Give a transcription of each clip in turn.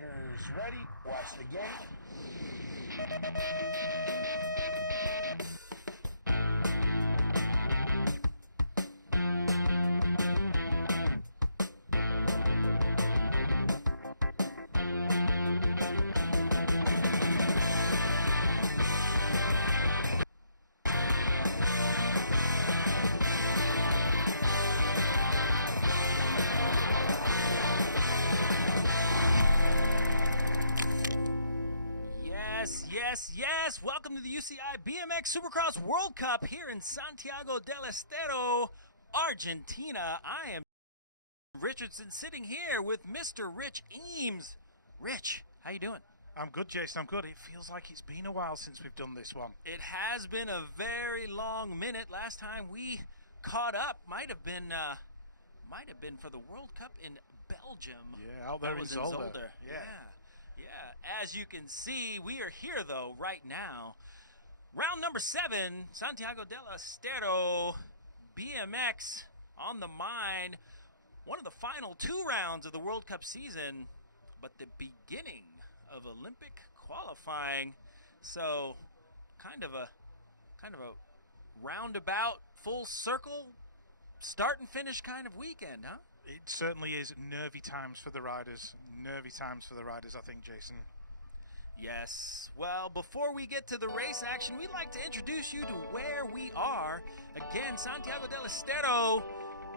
Riders ready? Watch the gate. Yes! Welcome to the UCI BMX Supercross World Cup here in Santiago del Estero, Argentina. I am Richardson sitting here with Mr. Rich Eames. Rich, how you doing? I'm good, Jason. I'm good. It feels like it's been a while since we've done this one. It has been a very long minute. Last time we caught up might have been for the World Cup in Belgium. Yeah, out there in Zolder. Yeah, as you can see, we are here, though, right now. Round number 7, Santiago del Estero, BMX on the mind. One of the final 2 rounds of the World Cup season, but the beginning of Olympic qualifying. So, kind of a roundabout, full circle, start and finish kind of weekend, huh? It certainly is nervy times for the riders. I think, Jason. Yes. Well, before we get to the race action, we'd like to introduce you to where we are. Again, Santiago del Estero,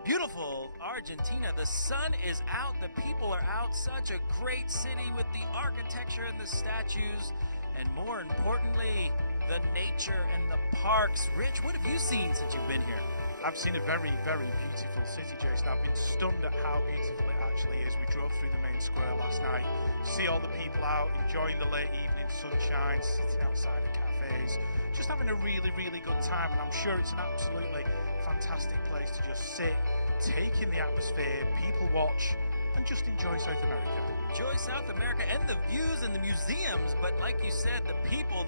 beautiful Argentina. The sun is out, the people are out. Such a great city with the architecture and the statues, and more importantly, the nature and the parks. Rich, what have you seen since you've been here? I've seen a very, very beautiful city, Jason. I've been stunned at how beautiful it actually is. We drove through the main square last night, see all the people out, enjoying the late evening sunshine, sitting outside the cafes, just having a really, really good time. And I'm sure it's an absolutely fantastic place to just sit, take in the atmosphere, people watch, and just enjoy South America. Enjoy South America and the views and the museums, but like you said, the people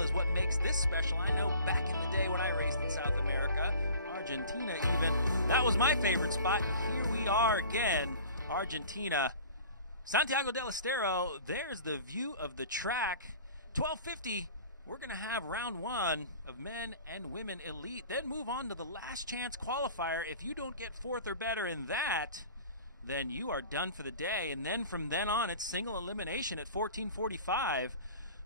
is what makes this special. I know back in the day when I raced in South America, Argentina even, that was my favorite spot. Here we are again, Argentina. Santiago del Estero, there's the view of the track. 12:50, we're going to have round 1 of men and women elite, then move on to the last chance qualifier. If you don't get 4th or better in that, then you are done for the day. And then from then on, it's single elimination at 14:45.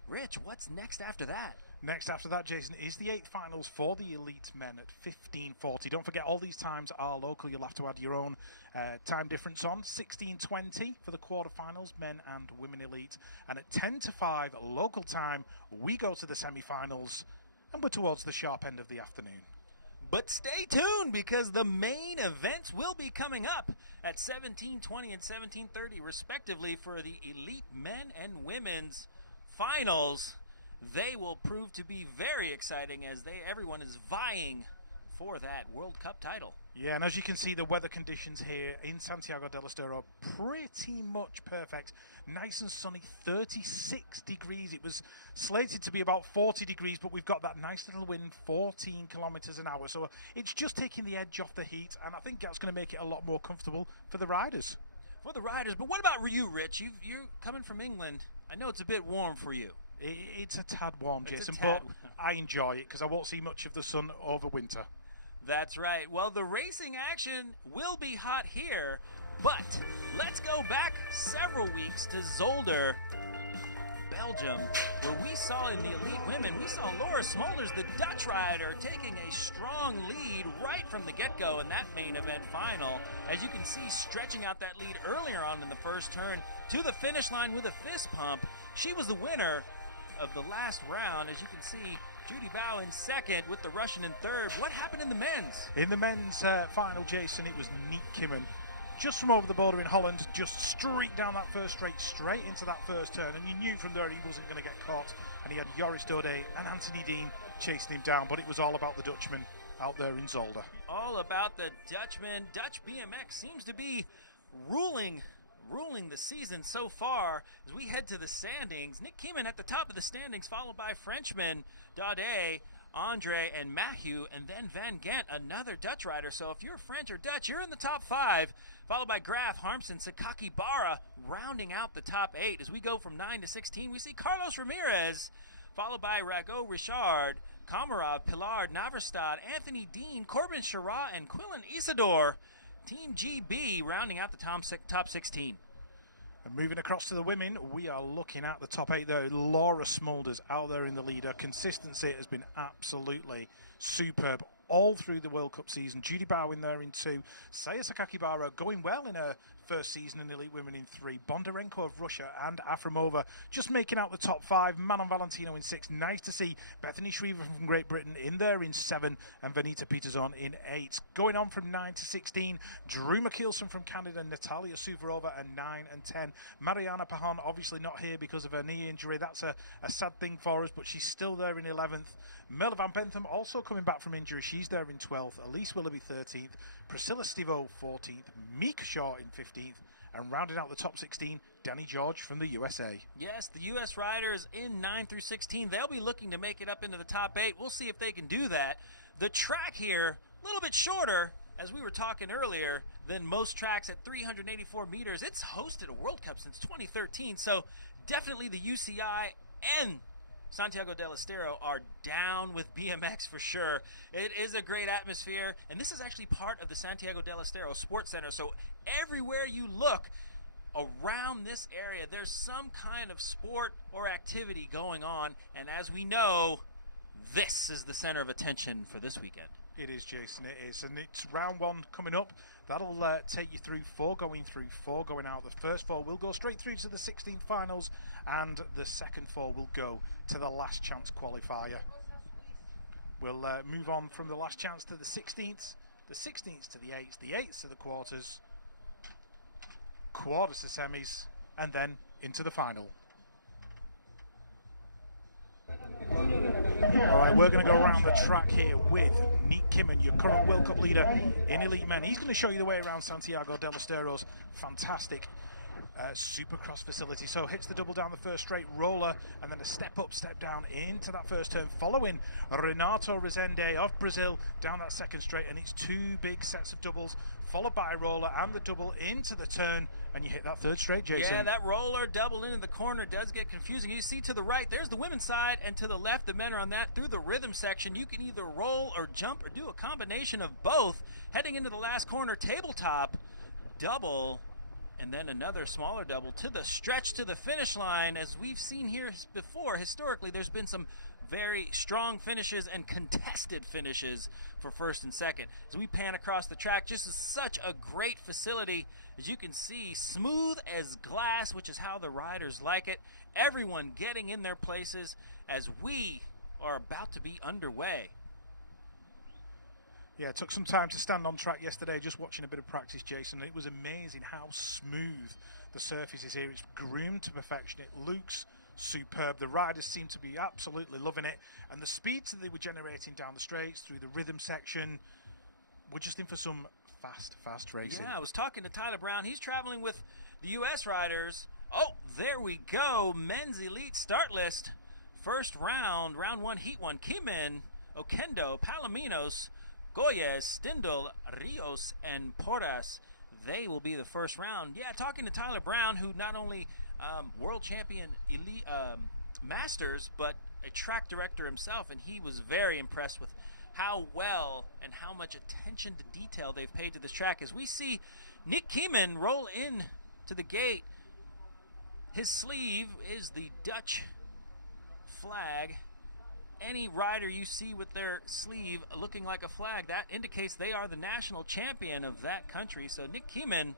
Rich, what's next after that? Next after that, Jason, is the 8th finals for the elite men at 15:40. Don't forget, all these times are local. You'll have to add your own time difference on. 16:20 for the quarterfinals, men and women elite. And at 10:05 local time, we go to the semi-finals, and we're towards the sharp end of the afternoon. But stay tuned, because the main events will be coming up at 17:20 and 17:30, respectively, for the elite men and women's finals. They will prove to be very exciting as everyone is vying for that World Cup title. Yeah, and as you can see, the weather conditions here in Santiago del Estero are pretty much perfect. Nice and sunny, 36 degrees. It was slated to be about 40 degrees, but we've got that nice little wind, 14 kilometers an hour. So it's just taking the edge off the heat, and I think that's going to make it a lot more comfortable for the riders. But what about you, Rich? You're coming from England. I know it's a bit warm for you. It's a tad warm, Jason, but I enjoy it because I won't see much of the sun over winter. That's right. Well, the racing action will be hot here, but let's go back several weeks to Zolder, Belgium, where we saw in the elite women, we saw Laura Smolders, the Dutch rider, taking a strong lead right from the get-go in that main event final. As you can see, stretching out that lead earlier on in the first turn to the finish line with a fist pump. She was the winner of the last round. As you can see, Judy Bow in second with the Russian in third. What happened in the men's? In the men's final, Jason, it was Niek Kimmen. Just from over the border in Holland, just streaked down that first straight into that first turn, and you knew from there he wasn't going to get caught, and he had Joris Dode and Anthony Dean chasing him down, but it was all about the Dutchman out there in Zolder. All about the Dutchman. Dutch BMX seems to be ruling the season so far. As we head to the standings, Niek Kimmen at the top of the standings, followed by Frenchman Dode. Andre, and Mahu, and then Van Gent, another Dutch rider. So if you're French or Dutch, you're in the top 5, followed by Graf, Harmsen, Sakaki Bara, rounding out the top 8. As we go from 9 to 16, we see Carlos Ramirez, followed by Rago Richard, Komarov, Pilar, Naverstad, Anthony Dean, Corbin Schirra, and Quillen Isidore. Team GB rounding out the top 16. And moving across to the women, we are looking at the top 8 there. Laura Smulders out there in the leader. Consistency has been absolutely superb all through the World Cup season. Judy Bowen there in 2. Saya Sakakibara going well in her first season in Elite Women in 3. Bondarenko of Russia and Afromova just making out the top 5. Manon Valentino in 6. Nice to see Bethany Shriver from Great Britain in there in 7. And Vanita Peterson in 8. Going on from 9 to 16, Drew McKeelson from Canada, Natalia Suvarova at 9 and 10. Mariana Pajon obviously not here because of her knee injury. That's a sad thing for us, but she's still there in 11th. Merle Van Bentham also coming back from injury. She's there in 12th. Elise Willoughby 13th. Priscilla Stivo 14th. Mika Shaw in 15th. And rounding out the top 16, Danny George from the USA. Yes, the U.S. riders in 9 through 16. They'll be looking to make it up into the top 8. We'll see if they can do that. The track here, a little bit shorter, as we were talking earlier, than most tracks at 384 meters. It's hosted a World Cup since 2013, so definitely the UCI and Santiago del Estero are down with BMX for sure. It is a great atmosphere, and this is actually part of the Santiago del Estero Sports Center, so everywhere you look around this area, there's some kind of sport or activity going on, and as we know, this is the center of attention for this weekend. It is, Jason, it is. And it's round 1 coming up. That'll take you through 4 going through, 4 going out. The first 4 will go straight through to the 16th finals, and the second 4 will go to the last chance qualifier. We'll move on from the last chance to the 16th, the 16th to the 8th, the 8th to the quarters, quarters to semis, and then into the final. All right, we're going to go around the track here with Nick Kimmen, your current World Cup leader in Elite Men. He's going to show you the way around Santiago del Estero's fantastic Supercross facility. So hits the double down the first straight, roller, and then a step up, step down into that first turn, following Renato Rezende of Brazil down that second straight, and it's 2 big sets of doubles, followed by a roller and the double into the turn, and you hit that third straight, Jason. Yeah, that roller double into the corner does get confusing. You see to the right, there's the women's side, and to the left, the men are on that. Through the rhythm section, you can either roll or jump or do a combination of both. Heading into the last corner, tabletop, double, and then another smaller double to the stretch to the finish line. As we've seen here before, historically, there's been some very strong finishes and contested finishes for first and second. As we pan across the track, just such a great facility. As you can see, smooth as glass, which is how the riders like it. Everyone getting in their places as we are about to be underway. Yeah, it took some time to stand on track yesterday, just watching a bit of practice, Jason. It was amazing how smooth the surface is here. It's groomed to perfection. It looks superb. The riders seem to be absolutely loving it. And the speeds that they were generating down the straights, through the rhythm section, we're just in for some fast racing. Yeah, I was talking to Tyler Brown. He's traveling with the U.S. riders. Oh, there we go. Men's Elite start list. First round, round 1, heat 1. Kimin, Okendo, Palominos, Goyes, Stindl, Rios, and Porras. They will be the first round. Yeah, talking to Tyler Brown, who not only world champion elite masters, but a track director himself, and he was very impressed with how well and how much attention to detail they've paid to this track. As we see Nick Kieman roll in to the gate, his sleeve is the Dutch flag. Any rider you see with their sleeve looking like a flag, that indicates they are the national champion of that country. So Nick Kieman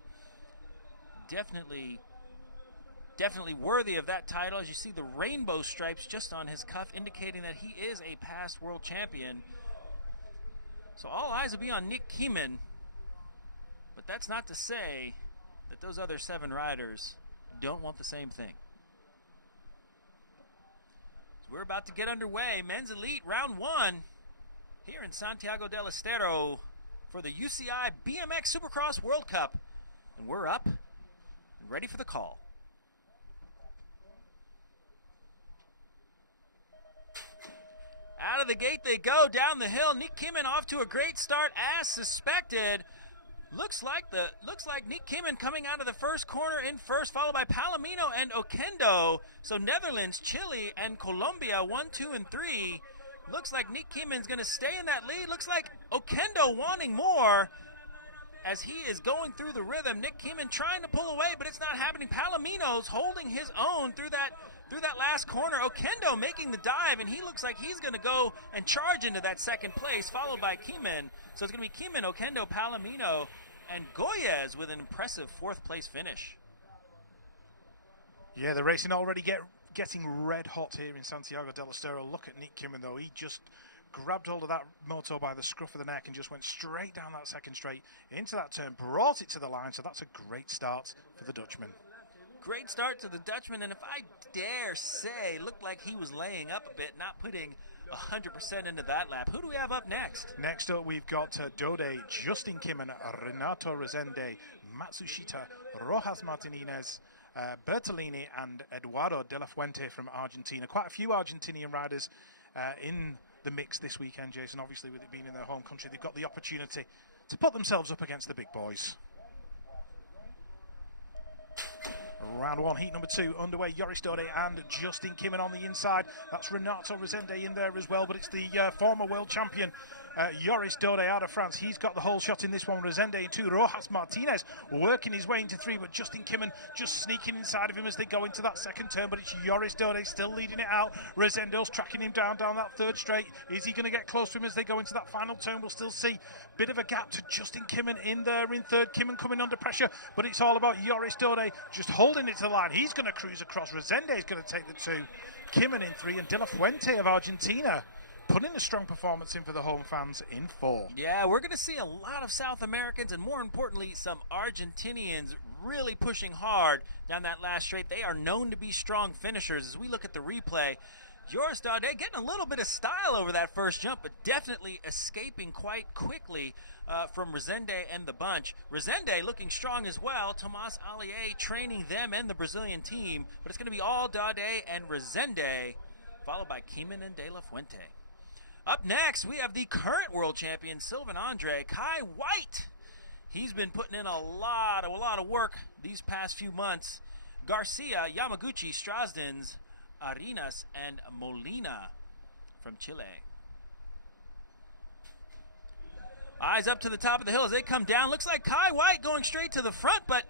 definitely worthy of that title. As you see the rainbow stripes just on his cuff, indicating that he is a past world champion. So all eyes will be on Nick Kieman, but that's not to say that those other 7 riders don't want the same thing. We're about to get underway. Men's Elite round 1 here in Santiago del Estero for the UCI BMX Supercross World Cup. And we're up and ready for the call. Out of the gate they go, down the hill. Nick Kimmin off to a great start as suspected. Looks like Nick Kimmin coming out of the first corner in first, followed by Palomino and Oquendo. So Netherlands, Chile, and Colombia 1, 2, and 3. Looks like Nick Kimmin's going to stay in that lead. Looks like Oquendo wanting more as he is going through the rhythm. Nick Kimmin trying to pull away, but it's not happening. Palomino's holding his own through that last corner. Oquendo making the dive, and he looks like he's going to go and charge into that second place, followed by Kimmin. So it's going to be Kimmin, Oquendo, Palomino, and Goyes with an impressive fourth place finish. Yeah, the racing already getting red hot here in Santiago del Estero. Look at Nick Kimmin, though. He just grabbed hold of that moto by the scruff of the neck and just went straight down that second straight into that turn, brought it to the line. So that's a great start for the Dutchman. Great start to the Dutchman, and if I dare say, looked like he was laying up a bit, not putting 100% into that lap. Who do we have up next? Next up, we've got Dode, Justin Kimmin, Renato Rezende, Matsushita, Rojas Martinez, Bertolini, and Eduardo de la Fuente from Argentina. Quite a few Argentinian riders in the mix this weekend, Jason. Obviously, with it being in their home country, they've got the opportunity to put themselves up against the big boys. Round one, heat number 2 underway. Joris Dode and Justin Kimmin on the inside. That's Renato Rezende in there as well, but it's the former world champion Joris Dode out of France. He's got the whole shot in this one. Rezende in 2. Rojas Martinez working his way into 3, but Justin Kimmin just sneaking inside of him as they go into that second turn, but it's Joris Dode still leading it out. Rezende's tracking him down that third straight. Is he going to get close to him as they go into that final turn? We'll still see. Bit of a gap to Justin Kimmin in there in third. Kimmin coming under pressure, but it's all about Joris Dode just holding it to the line. He's going to cruise across. Rezende's going to take the 2. Kimmin in 3, and De La Fuente of Argentina putting a strong performance in for the home fans in 4. Yeah, we're going to see a lot of South Americans and, more importantly, some Argentinians really pushing hard down that last straight. They are known to be strong finishers. As we look at the replay, Joris Dode getting a little bit of style over that first jump, but definitely escaping quite quickly from Rezende and the bunch. Rezende looking strong as well. Tomas Allier training them and the Brazilian team, but it's going to be all Dode and Rezende, followed by Kimmin and De La Fuente. Up next, we have the current world champion, Sylvain Andre, Kai White. He's been putting in a lot of work these past few months. Garcia, Yamaguchi, Strasdens, Arenas, and Molina from Chile. Eyes up to the top of the hill as they come down. Looks like Kai White going straight to the front, but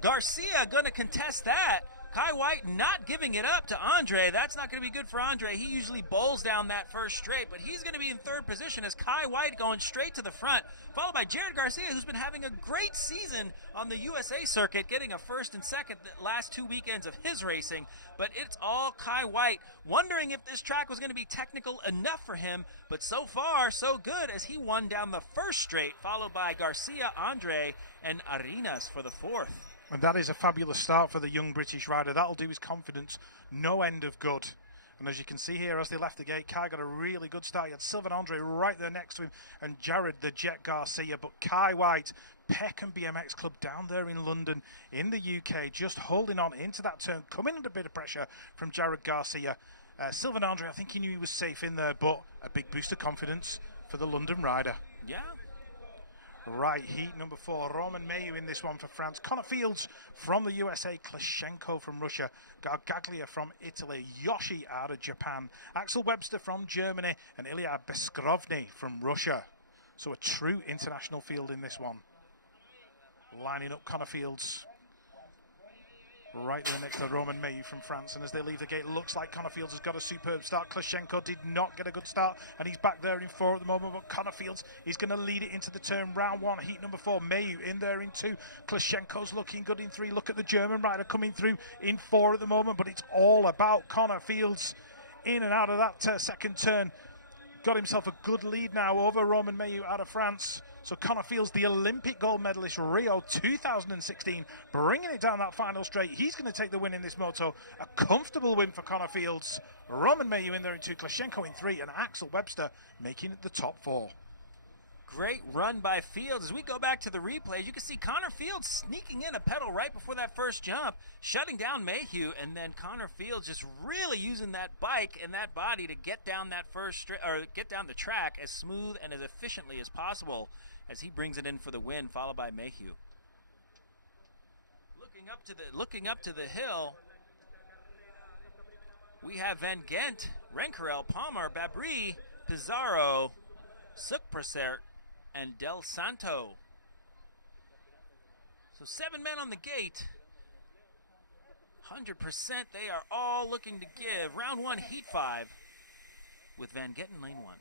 Garcia going to contest that. Kai White not giving it up to Andre. That's not going to be good for Andre. He usually bowls down that first straight, but he's going to be in third position as Kai White going straight to the front, followed by Jared Garcia, who's been having a great season on the USA circuit, getting a first and second the last 2 weekends of his racing. But it's all Kai White, wondering if this track was going to be technical enough for him, but so far, so good, as he won down the first straight, followed by Garcia, Andre, and Arenas for the fourth. And that is a fabulous start for the young British rider. That'll do his confidence no end of good. And as you can see here, as they left the gate, Kai got a really good start. He had Sylvain Andre right there next to him and Jared the Jet Garcia. But Kai White, Peckham BMX Club down there in London in the UK, just holding on into that turn, coming under a bit of pressure from Jared Garcia. Sylvain Andre, I think he knew he was safe in there, but a big boost of confidence for the London rider. Yeah. Right, heat number 4, Roman Mayu in this one for France. Connor Fields from the USA, Klashenko from Russia, Gargaglia from Italy, Yoshi out of Japan, Axel Webster from Germany, and Ilya Beskrovny from Russia. So a true international field in this one. Lining up Connor Fields right there next to Roman Mayu from France, and as they leave the gate, looks like Connor Fields has got a superb start. Klashenko did not get a good start, and he's back there in 4 at the moment, but Connor Fields is going to lead it into the turn. Round 1, heat number 4, Mayu in there in 2. Klashenko's looking good in 3. Look at the German rider coming through in 4 at the moment, but it's all about Connor Fields in and out of that second turn. Got himself a good lead now over Roman Mayu out of France. So Connor Fields, the Olympic gold medalist Rio 2016, bringing it down that final straight. He's going to take the win in this moto. A comfortable win for Connor Fields. Roman Mayu in there in 2, Klashenko in 3, and Axel Webster making it the top 4. Great run by Fields. As we go back to the replays, you can see Connor Fields sneaking in a pedal right before that first jump, shutting down Mayhew, and then Connor Fields just really using that bike and that body to get down that get down the track as smooth and as efficiently as possible as he brings it in for the win, followed by Mayhew. Looking up to the hill, we have Van Gent, Renkerel, Palmer, Babri, Pizarro, Sukprasert, and Del Santo. So 7 men on the gate. 100% they are all looking to give. Round 1, Heat 5, with Van Gent in lane 1.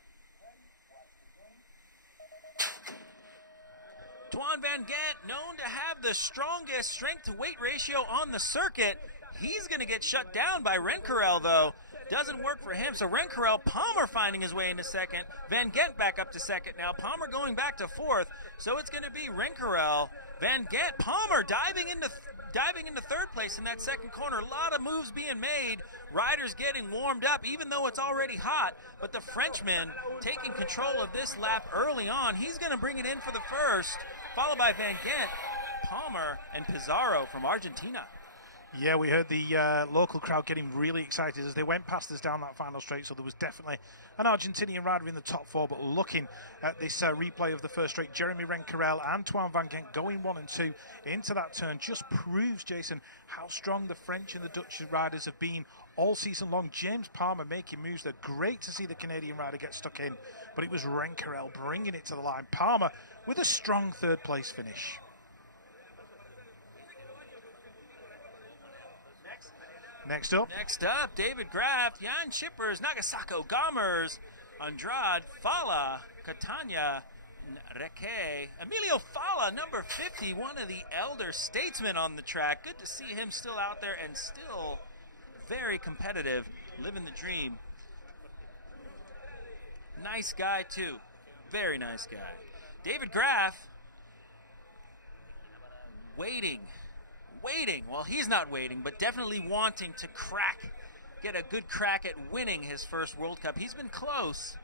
Dwan Van Gent, known to have the strongest strength-to-weight ratio on the circuit. He's going to get shut down by Renkerel, though. Doesn't work for him, so Renkerel, Palmer finding his way into second. Van Gent back up to second now. Palmer going back to fourth. So it's going to be Renkerel, Van Gent, Palmer diving into third place in that second corner. A lot of moves being made. Riders getting warmed up, even though it's already hot. But the Frenchman taking control of this lap early on. He's going to bring it in for the first, followed by Van Gent, Palmer, and Pizarro from Argentina. Yeah, we heard the local crowd getting really excited as they went past us down that final straight, so there was definitely an Argentinian rider in the top 4, but looking at this replay of the first straight, Jeremy Renkerel and Antoine Van Gent going 1 and 2 into that turn just proves, Jason, how strong the French and the Dutch riders have been all season long. James Palmer making moves. They're great to see the Canadian rider get stuck in, but it was Renkerel bringing it to the line. Palmer with a strong third place finish. Next up, David Graff, Jan Schippers, Nagasako Gommers, Andrade, Fala, Catania, Reke, Emilio Fala, number 50, one of the elder statesmen on the track. Good to see him still out there and still very competitive, living the dream. Nice guy, too. Very nice guy. David Graff, waiting. Well, he's not waiting, but definitely wanting to get a good crack at winning his first World Cup. He's been close,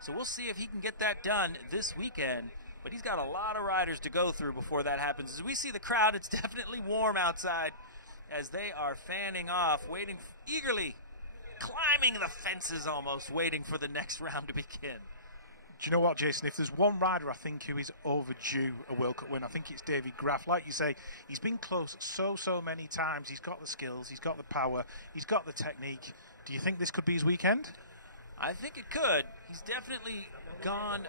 so we'll see if he can get that done this weekend. But he's got a lot of riders to go through before that happens. As we see the crowd, it's definitely warm outside as they are fanning off, waiting eagerly, climbing the fences almost, waiting for the next round to begin. Do you know what, Jason? If there's one rider I think who is overdue a World Cup win, I think it's David Graff. Like you say, he's been close so many times. He's got the skills, he's got the power, he's got the technique. Do you think this could be his weekend? I think it could. He's definitely gone,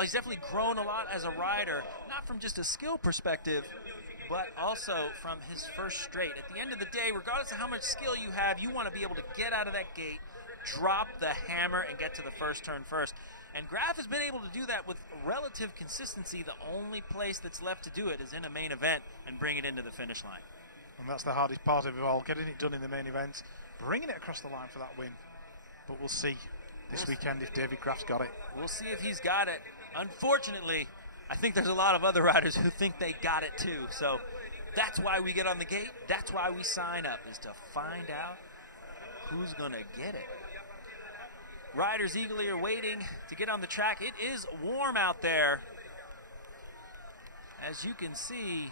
he's definitely grown a lot as a rider, not from just a skill perspective, but also from his first straight. At the end of the day, regardless of how much skill you have, you want to be able to get out of that gate, drop the hammer, and get to the first turn first. And Graff has been able to do that with relative consistency. The only place that's left to do it is in a main event and bring it into the finish line. And that's the hardest part of it all, getting it done in the main event, bringing it across the line for that win. But we'll see this weekend if David Graff's got it. We'll see if he's got it. Unfortunately, I think there's a lot of other riders who think they got it too. So that's why we get on the gate. That's why we sign up, is to find out who's going to get it. Riders eagerly are waiting to get on the track. It is warm out there. As you can see,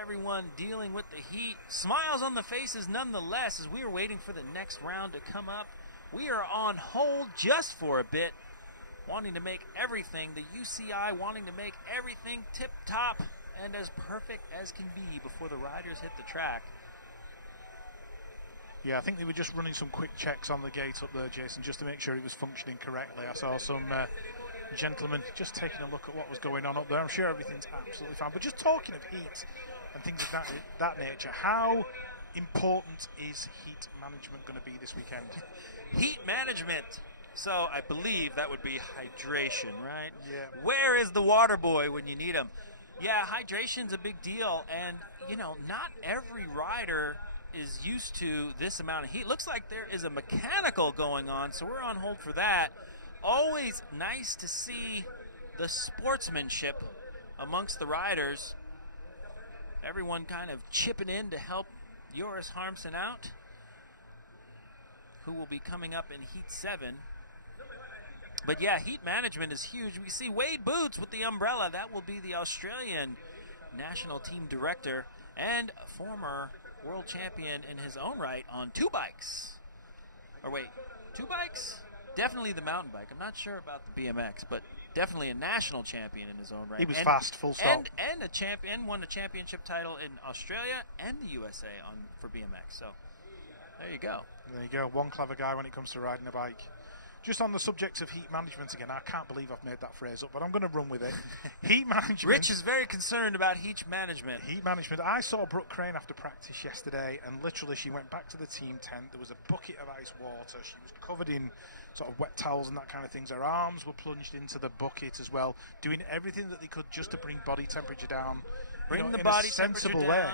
everyone dealing with the heat. Smiles on the faces nonetheless as we are waiting for the next round to come up. We are on hold just for a bit, wanting to make everything, the UCI wanting to make everything tip-top and as perfect as can be before the riders hit the track. Yeah, I think they were just running some quick checks on the gate up there, Jason, just to make sure it was functioning correctly. I saw some gentlemen just taking a look at what was going on up there. I'm sure everything's absolutely fine. But just talking of heat and things of that nature, how important is heat management going to be this weekend? Heat management. So I believe that would be hydration, right? Yeah. Where is the water boy when you need him? Yeah, hydration's a big deal. And, not every rider is used to this amount of heat. Looks like there is a mechanical going on, so we're on hold for that. Always nice to see the sportsmanship amongst the riders. Everyone kind of chipping in to help Joris Harmsen out, who will be coming up in Heat 7. But yeah, heat management is huge. We see Wade Boots with the umbrella. That will be the Australian national team director and former world champion in his own right on 2 bikes. Or wait, 2 bikes? Definitely the mountain bike. I'm not sure about the BMX, but definitely a national champion in his own right. He was fast, full stop. And a champion, won a championship title in Australia and the USA for BMX. So there you go. There you go. One clever guy when it comes to riding a bike. Just on the subject of heat management again, I can't believe I've made that phrase up, but I'm going to run with it. Heat management. Rich is very concerned about heat management. Heat management. I saw Brooke Crane after practice yesterday, and literally she went back to the team tent. There was a bucket of ice water. She was covered in sort of wet towels and that kind of things. Her arms were plunged into the bucket as well, doing everything that they could just to bring body temperature down. Bring the in body a sensible temperature down. way.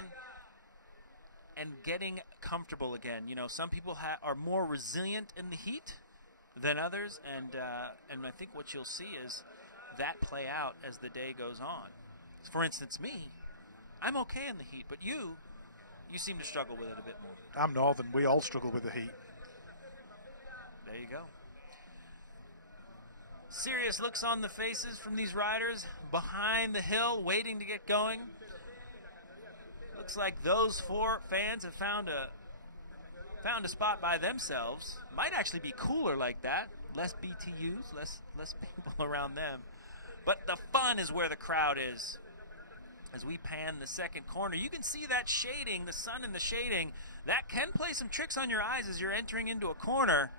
And getting comfortable again. You know, some people are more resilient in the heat than others, and I think what you'll see is that play out as the day goes on. For instance, me, I'm okay in the heat, but you seem to struggle with it a bit more. I'm northern. We all struggle with the heat. There you go. Serious looks on the faces from these riders behind the hill, waiting to get going. Looks like those 4 fans have found a spot by themselves. Might actually be cooler like that. Less BTUs, less people around them. But the fun is where the crowd is. As we pan the second corner, you can see that shading, the sun and the shading. That can play some tricks on your eyes as you're entering into a corner.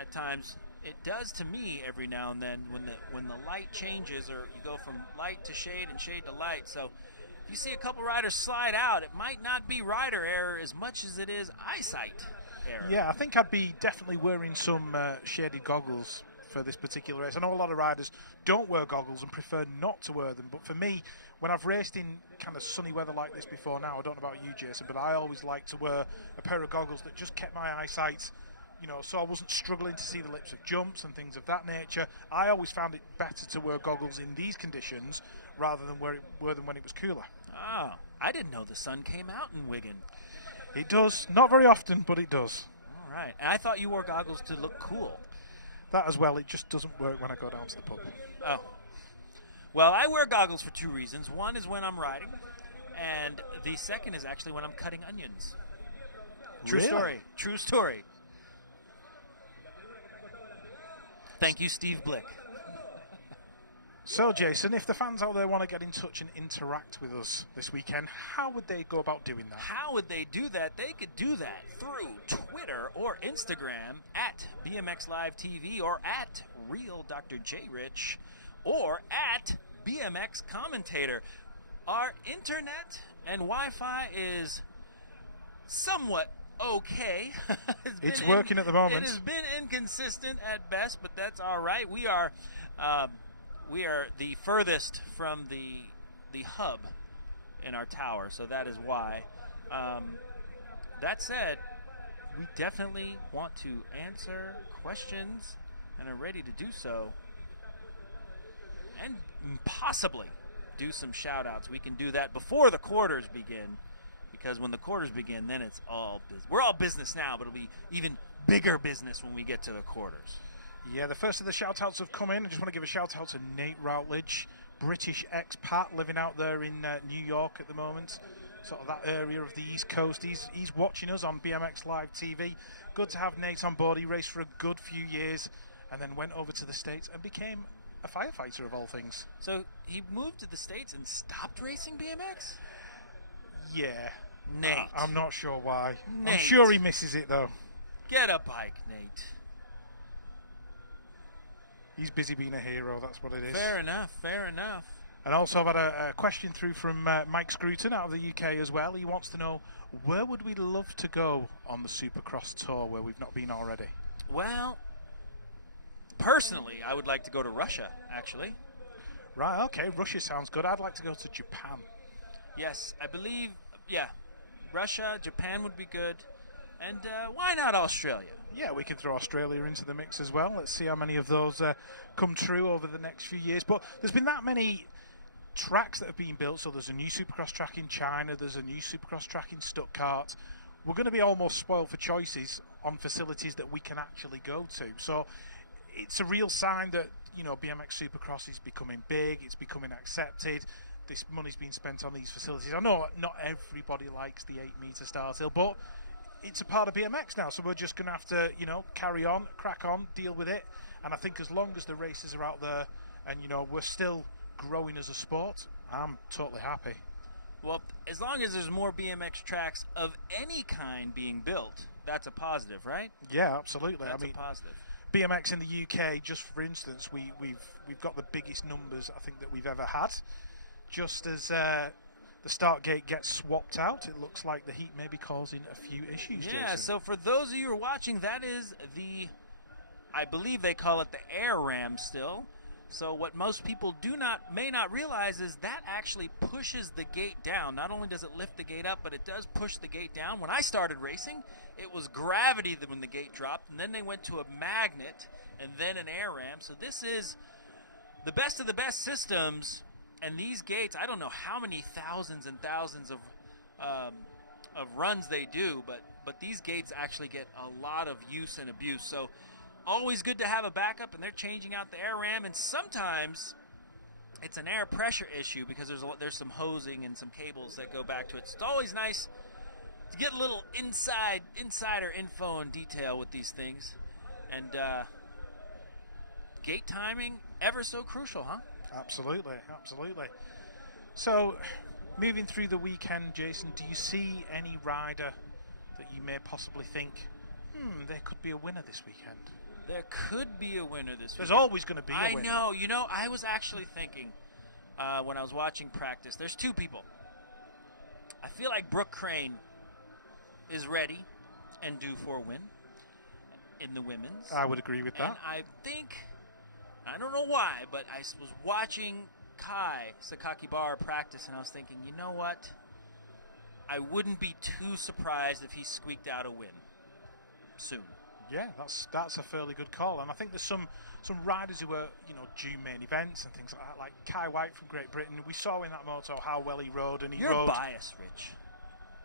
At times, it does to me every now and then when the light changes, or you go from light to shade and shade to light. So if you see a couple riders slide out, it might not be rider error as much as it is eyesight error. Yeah, I think I'd be definitely wearing some shaded goggles for this particular race. I know a lot of riders don't wear goggles and prefer not to wear them, but for me, when I've raced in kind of sunny weather like this before now, I don't know about you, Jason, but I always like to wear a pair of goggles that just kept my eyesight, so I wasn't struggling to see the lips of jumps and things of that nature. I always found it better to wear goggles in these conditions rather than wear them when it was cooler. Oh, I didn't know the sun came out in Wigan. It does. Not very often, but it does. All right. And I thought you wore goggles to look cool. That as well. It just doesn't work when I go down to the pub. Oh. Well, I wear goggles for 2 reasons. One is when I'm riding, and the second is actually when I'm cutting onions. True Really? story. True story. Thank you, Steve Blick. So, Jason, if the fans out there want to get in touch and interact with us this weekend, how would they go about doing that? How would they do that? They could do that through Twitter or Instagram at BMX Live TV or at Real Dr. J Rich or at BMX Commentator. Our internet and Wi-Fi is somewhat okay. It's working at the moment. It has been inconsistent at best, but that's all right. We are the furthest from the hub in our tower, so that is why. That said, we definitely want to answer questions and are ready to do so, and possibly do some shout-outs. We can do that before the quarters begin, because when the quarters begin, then it's all business. We're all business now, but it'll be even bigger business when we get to the quarters. Yeah, the first of the shout-outs have come in. I just want to give a shout-out to Nate Routledge, British expat living out there in New York at the moment, sort of that area of the East Coast. He's watching us on BMX Live TV. Good to have Nate on board. He raced for a good few years and then went over to the States and became a firefighter of all things. So he moved to the States and stopped racing BMX? Yeah. Nate. I'm not sure why. Nate. I'm sure he misses it, though. Get a bike, Nate. He's busy being a hero, that's what it is. Fair enough, fair enough. And also I've had a question through from Mike Scruton out of the UK as well. He wants to know, where would we love to go on the Supercross tour where we've not been already? Well, personally, I would like to go to Russia, actually. Right, okay, Russia sounds good. I'd like to go to Japan. Yes, I believe, yeah, Russia, Japan would be good. And why not Australia? Yeah, we can throw Australia into the mix as well. Let's see how many of those come true over the next few years. But there's been that many tracks that have been built. So there's a new Supercross track in China. There's a new Supercross track in Stuttgart. We're going to be almost spoiled for choices on facilities that we can actually go to. So it's a real sign that, you know, BMX Supercross is becoming big, it's becoming accepted. This money's being spent on these facilities. I know not everybody likes the 8-meter start hill, but it's a part of BMX now, so we're just going to have to, you know, carry on, crack on, deal with it. And I think as long as the races are out there and, you know, we're still growing as a sport, I'm totally happy. Well, as long as there's more BMX tracks of any kind being built, that's a positive, right? Yeah, absolutely. That's I mean, a positive. BMX in the UK, just for instance, we've got the biggest numbers I think that we've ever had. Just as the start gate gets swapped out, it looks like the heat may be causing a few issues. Yeah, Jason. so for those of you who are watching, that is the, I believe they call it the air ram still. So what most people may not realize is that actually pushes the gate down. Not only does it lift the gate up, but it does push the gate down. When I started racing, it was gravity when the gate dropped, and then they went to a magnet and then an air ram. So this is the best of the best systems. And these gates, I don't know how many thousands and thousands of runs they do, but these gates actually get a lot of use and abuse. So always good to have a backup, and they're changing out the air ram, and sometimes it's an air pressure issue because there's some hosing and some cables that go back to it. So it's always nice to get a little insider info and detail with these things. And gate timing, ever so crucial, huh? Absolutely, absolutely. So, moving through the weekend, Jason, do you see any rider that you may possibly think, there could be a winner this weekend? There could be a winner this weekend. There's always going to be a winner. I know. You know, I was actually thinking when I was watching practice, there's two people. I feel like Brooke Crane is ready and due for a win in the women's. I would agree with that. And I think, I don't know why, but I was watching Kai Sakakibara practice, and I was thinking, you know what? I wouldn't be too surprised if he squeaked out a win soon. Yeah, that's a fairly good call, and I think there's some riders who are, you know, due main events and things like that, like Kai White from Great Britain. We saw in that moto how well he rode, and You're biased, Rich.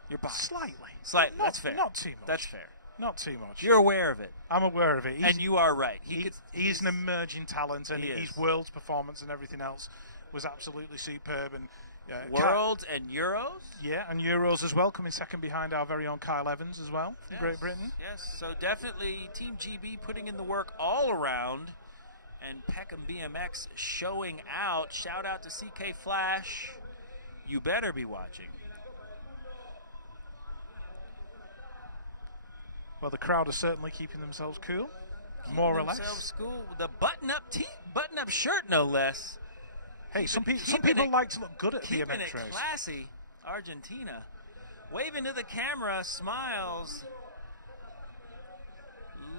You're biased. Slightly. That's fair. Not too much. That's fair. Not too much. You're aware of it. I'm aware of it. And you are right. He's an emerging talent, and his world's performance and everything else was absolutely superb. And Worlds and Euros? Yeah, and Euros as well, coming second behind our very own Kyle Evans as well from Great Britain. Yes, so definitely Team GB putting in the work all around, and Peckham BMX showing out. Shout out to CK Flash. You better be watching. Well, the crowd are certainly keeping themselves cool, more or less. Cool. The button-up shirt, no less. Hey, some people like to look good at BMX race. Keeping it classy. Argentina. Waving to the camera, smiles.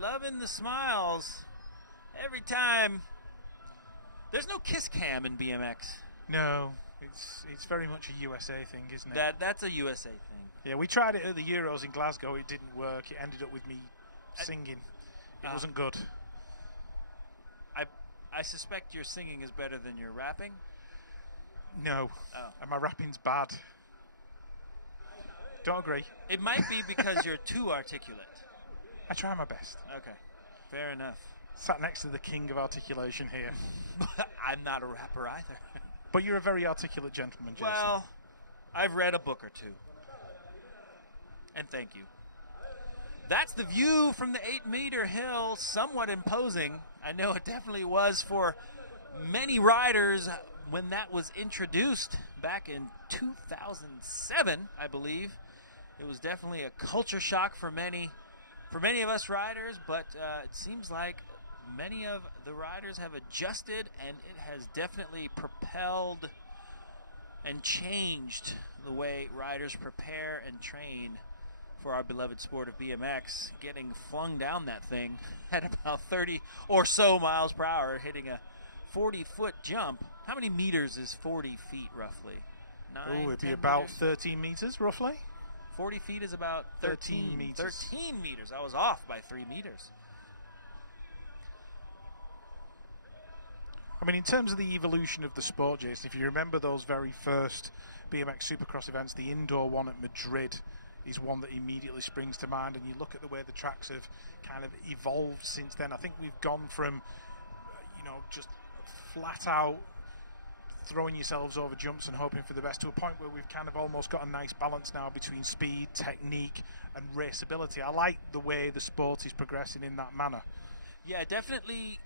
Loving the smiles. Every time. There's no kiss cam in BMX. No, it's very much a USA thing, isn't it? That's a USA thing. Yeah, we tried it at the Euros in Glasgow. It didn't work. It ended up with me singing. It wasn't good. I suspect your singing is better than your rapping. No, and my rapping's bad. Don't agree. It might be because you're too articulate. I try my best. Okay, fair enough. Sat next to the king of articulation here. I'm not a rapper either. But you're a very articulate gentleman, Jason. Well, I've read a book or two. And thank you. That's the view from the 8-meter hill, somewhat imposing. I know it definitely was for many riders when that was introduced back in 2007, I believe. It was definitely a culture shock for many of us riders, but it seems like many of the riders have adjusted, and it has definitely propelled and changed the way riders prepare and train for our beloved sport of BMX, getting flung down that thing at about 30 or so miles per hour, hitting a 40-foot jump. How many meters is 40 feet, roughly? It'd be about 13 meters, roughly. 40 feet is about 13 meters. 13 meters. I was off by 3 meters. I mean, in terms of the evolution of the sport, Jason, if you remember those very first BMX Supercross events, the indoor one at Madrid is one that immediately springs to mind. And you look at the way the tracks have kind of evolved since then. I think we've gone from, just flat out throwing yourselves over jumps and hoping for the best to a point where we've kind of almost got a nice balance now between speed, technique, and raceability. I like the way the sport is progressing in that manner. Yeah, definitely.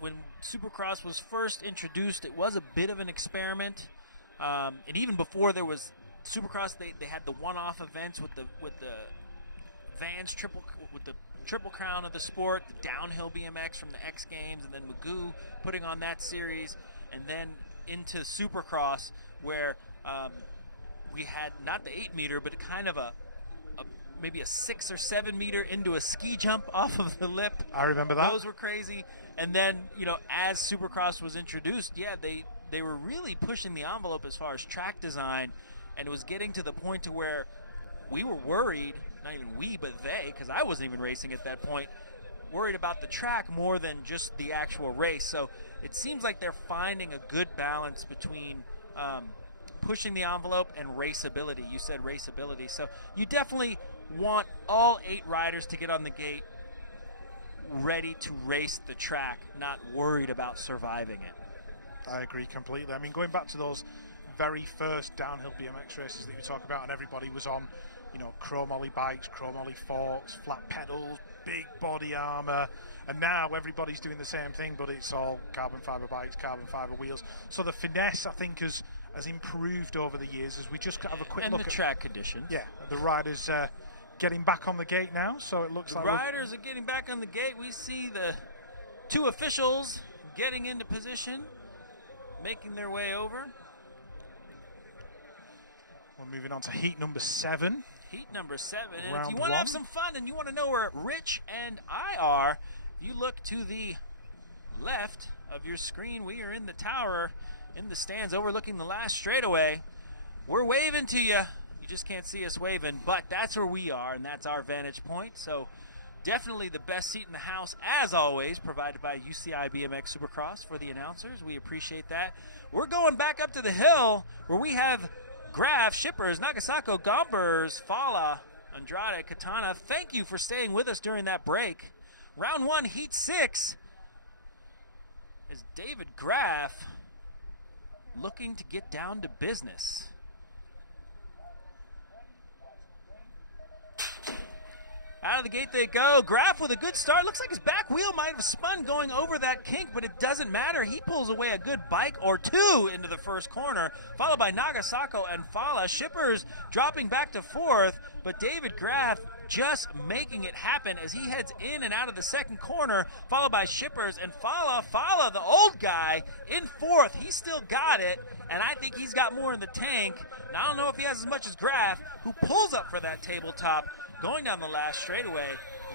When Supercross was first introduced, it was a bit of an experiment. And even before there was Supercross, they had the one-off events with the Vans triple crown of the sport, the downhill BMX from the X Games, and then Magoo putting on that series, and then into Supercross, where we had not the 8-meter, but kind of maybe a 6 or 7 meter into a ski jump off of the lip. I remember that. Those were crazy. And then, as Supercross was introduced, they were really pushing the envelope as far as track design, and it was getting to the point to where we were worried, not even we, but they, because I wasn't even racing at that point, worried about the track more than just the actual race. So it seems like they're finding a good balance between pushing the envelope and raceability. You said raceability. So you definitely want all 8 riders to get on the gate ready to race the track, not worried about surviving it. I agree completely. I mean, going back to those very first downhill BMX races that you talk about, and everybody was on, chrome ollie bikes, chrome ollie forks, flat pedals, big body armor, and now everybody's doing the same thing, but it's all carbon fiber bikes, carbon fiber wheels. So the finesse, I think, has improved over the years as we just have a quick look at the track conditions. Yeah, the riders getting back on the gate now, so it looks like riders are getting back on the gate. We see the 2 officials getting into position, making their way over. We're moving on to heat number 7. Heat number 7. And Round if you want to have 1. some fun and you want to know where Rich and I are, you look to the left of your screen. We are in the tower, in the stands, overlooking the last straightaway. We're waving to you. You just can't see us waving, but that's where we are, and that's our vantage point. So definitely the best seat in the house, as always, provided by UCI BMX Supercross for the announcers. We appreciate that. We're going back up to the hill where we have Graf, Shippers, Nagasako, Gombers, Fala, Andrade, Katana. Thank you for staying with us during that break. Round 1, Heat 6, is David Graf looking to get down to business. Out of the gate they go. Graf with a good start. Looks like his back wheel might have spun going over that kink, but it doesn't matter. He pulls away a good bike or 2 into the first corner, followed by Nagasako and Fala. Shippers dropping back to 4th, but David Graf just making it happen as he heads in and out of the second corner, followed by Shippers and Fala. Fala, the old guy, in 4th. He still got it, and I think he's got more in the tank. And I don't know if he has as much as Graf, who pulls up for that tabletop, going down the last straightaway,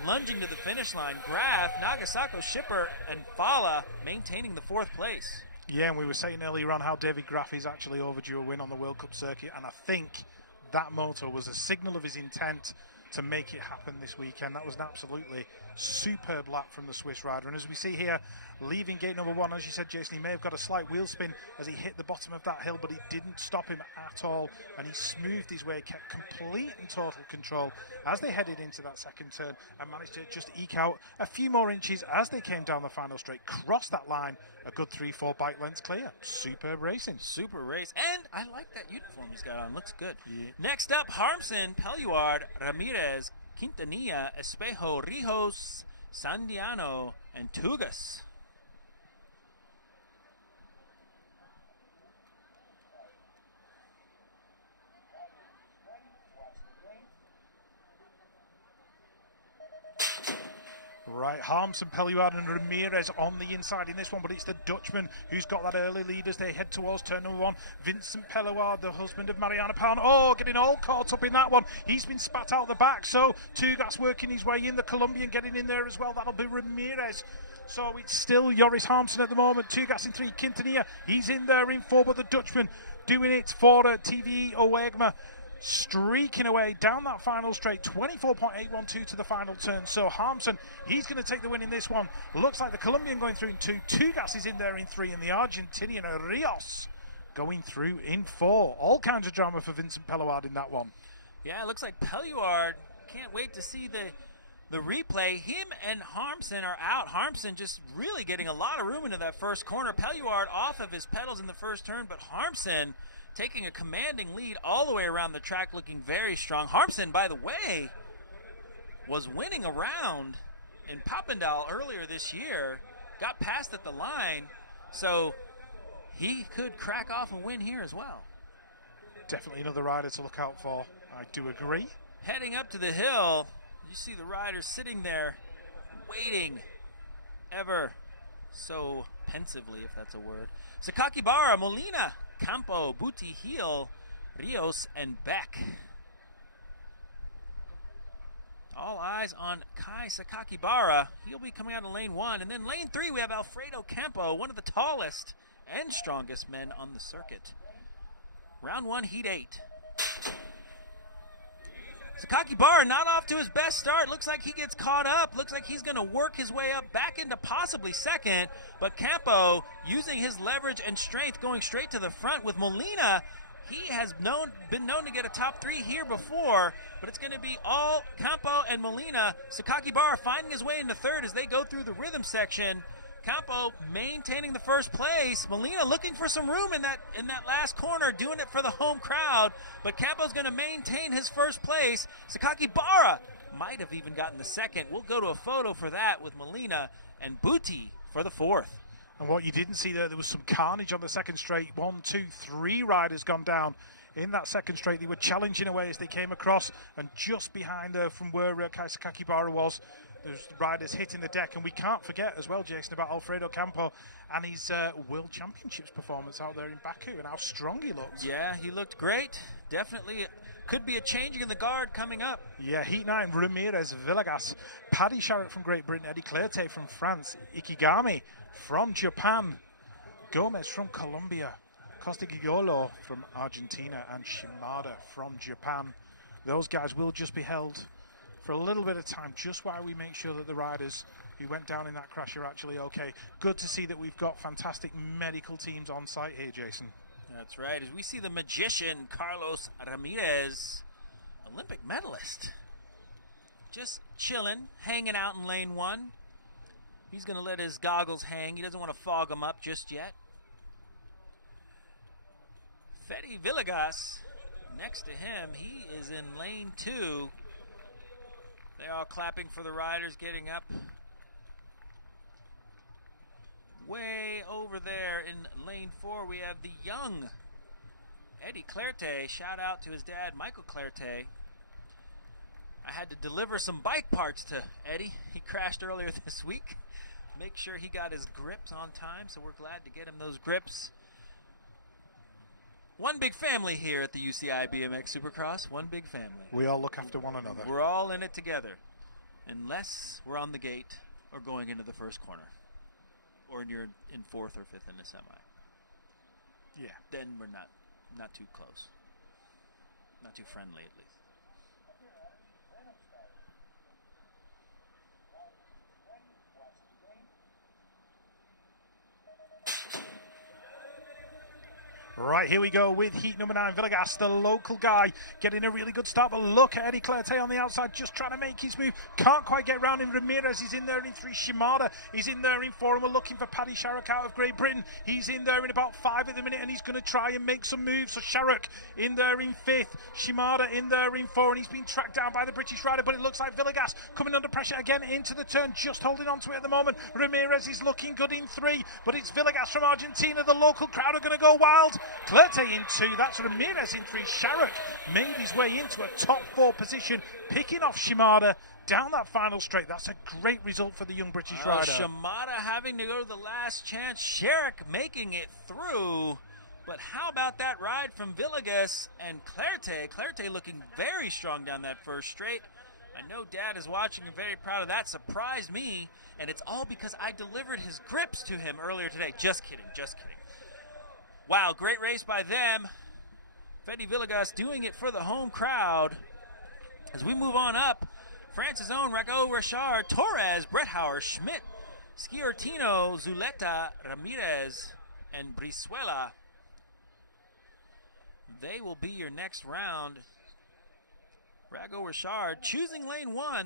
lunging to the finish line. Graf, Nagasako, Shipper, and Fala maintaining the 4th place. Yeah, and we were saying earlier on how David Graf is actually overdue a win on the World Cup circuit, and I think that moto was a signal of his intent to make it happen this weekend. That was an absolutely superb lap from the Swiss rider. And as we see here, leaving gate number 1, as you said, Jason, he may have got a slight wheel spin as he hit the bottom of that hill, but it didn't stop him at all. And he smoothed his way, kept complete and total control as they headed into that second turn and managed to just eke out a few more inches as they came down the final straight, crossed that line, a good 3-4 bike lengths clear. Superb racing. Super race. And I like that uniform he's got on. Looks good. Yeah. Next up, Harmson, Peluard, Ramirez, Quintanilla, Espejo, Rijos, Sandiano, and Tugas. Right, Harmson, Peluard and Ramirez on the inside in this one, but it's the Dutchman who's got that early lead as they head towards turn number 1. Vincent Peluard, the husband of Mariana Pan, getting all caught up in that one. He's been spat out the back, so Tugas working his way in, the Colombian getting in there as well. That'll be Ramirez. So it's still Joris Harmson at the moment. Tugas in 3, Quintanilla, he's in there in 4, but the Dutchman doing it for TVE Oegma. Streaking away down that final straight, 24.812 to the final turn. So Harmson, he's going to take the win in this one. Looks like the Colombian going through in 2. Tugas is in there in 3, and the Argentinian Rios going through in 4. All kinds of drama for Vincent Peluard in that one. Yeah, it looks like Peluard. Can't wait to see the replay. Him and Harmson are out. Harmson just really getting a lot of room into that first corner. Peluard off of his pedals in the first turn, but Harmson taking a commanding lead all the way around the track, looking very strong. Harmson, by the way, was winning around in Papendal earlier this year, got passed at the line, so he could crack off and win here as well. Definitely another rider to look out for. I do agree. Heading up to the hill, you see the riders sitting there waiting ever so pensively, if that's a word. Sakakibara, Molina, Campo, Buti, Heel, Rios, and Beck. All eyes on Kai Sakakibara. He'll be coming out of lane 1. And then lane 3, we have Alfredo Campo, one of the tallest and strongest men on the circuit. Round 1, heat 8. Sakakibara not off to his best start. Looks like he gets caught up. Looks like he's going to work his way up back into possibly second. But Campo, using his leverage and strength, going straight to the front with Molina. He has been known to get a top 3 here before, but it's going to be all Campo and Molina. Sakakibara finding his way into third as they go through the rhythm section. Campo maintaining the first place. Molina looking for some room in that last corner, doing it for the home crowd. But Campo's going to maintain his first place. Sakakibara might have even gotten the second. We'll go to a photo for that with Molina and Buti for the fourth. And what you didn't see there was some carnage on the second straight. 1, 2, 3 riders gone down in that second straight. They were challenging away as they came across, and just behind from where Kai Sakakibara was, there's riders hitting the deck. And we can't forget as well, Jason, about Alfredo Campo and his World Championships performance out there in Baku and how strong he looked. Yeah, he looked great. Definitely could be a changing in the guard coming up. Yeah, Heat 9, Ramirez, Villegas, Paddy Sharrock from Great Britain, Eddie Clerté from France, Ikigami from Japan, Gomez from Colombia, Costigigolo from Argentina, and Shimada from Japan. Those guys will just be held for a little bit of time, just while we make sure that the riders who went down in that crash are actually okay. Good to see that we've got fantastic medical teams on site here, Jason. That's right. As we see the magician, Carlos Ramirez, Olympic medalist, just chilling, hanging out in lane 1. He's going to let his goggles hang. He doesn't want to fog them up just yet. Fede Villegas, next to him, he is in lane 2. They're all clapping for the riders getting up. Way over there in lane 4, we have the young Eddie Clerté. Shout out to his dad, Michael Clerté. I had to deliver some bike parts to Eddie. He crashed earlier this week. Make sure he got his grips on time, so we're glad to get him those grips. One big family here at the UCI BMX Supercross. One big family. We all look after one another. We're all in it together. Unless we're on the gate or going into the first corner. Or you're in 4th or 5th in the semi. Yeah. Then we're not too close. Not too friendly, at least. Right, here we go with heat number 9. Villegas, the local guy, getting a really good start. But look at Eddie Clerté on the outside, just trying to make his move. Can't quite get round him. Ramirez, he's in there in 3. Shimada, he's in there in 4. And we're looking for Paddy Sharrock out of Great Britain. He's in there in about 5 at the minute, and he's going to try and make some moves. So Sharrock in there in 5th. Shimada in there in 4. And he's been tracked down by the British rider. But it looks like Villegas coming under pressure again into the turn, just holding on to it at the moment. Ramirez is looking good in 3. But it's Villegas from Argentina. The local crowd are going to go wild. Clerté in 2, that's Ramirez in 3. Sharrock made his way into a top 4 position, picking off Shimada down that final straight. That's a great result for the young British rider. Shimada having to go to the last chance. Sharrock making it through. But how about that ride from Villegas and Clerté? Clerté looking very strong down that first straight. I know Dad is watching and very proud of that. Surprised me. And it's all because I delivered his grips to him earlier today. Just kidding, just kidding. Wow, great race by them. Fede Villegas doing it for the home crowd. As we move on up, France's own Rago Richard, Torres, Bretthauer, Schmidt, Sciortino, Zuleta, Ramirez, and Brizuela. They will be your next round. Rago Richard choosing lane 1.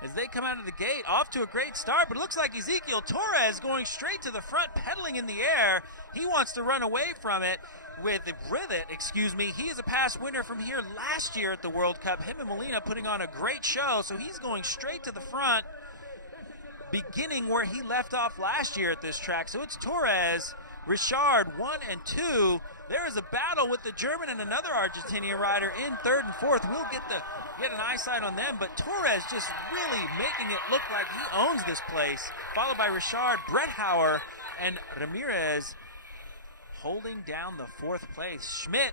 As they come out of the gate, off to a great start, but it looks like Ezequiel Torres going straight to the front, pedaling in the air. He wants to run away from it. With it, he is a past winner from here last year at the World Cup. Him and Molina putting on a great show, so he's going straight to the front, beginning where he left off last year at this track. So it's Torres, Richard 1 and 2. There is a battle with the German and another Argentinian rider in 3rd and 4th. We'll get an eyesight on them, but Torres just really making it look like he owns this place, followed by Richard, Bretthauer, and Ramirez holding down the 4th place. Schmidt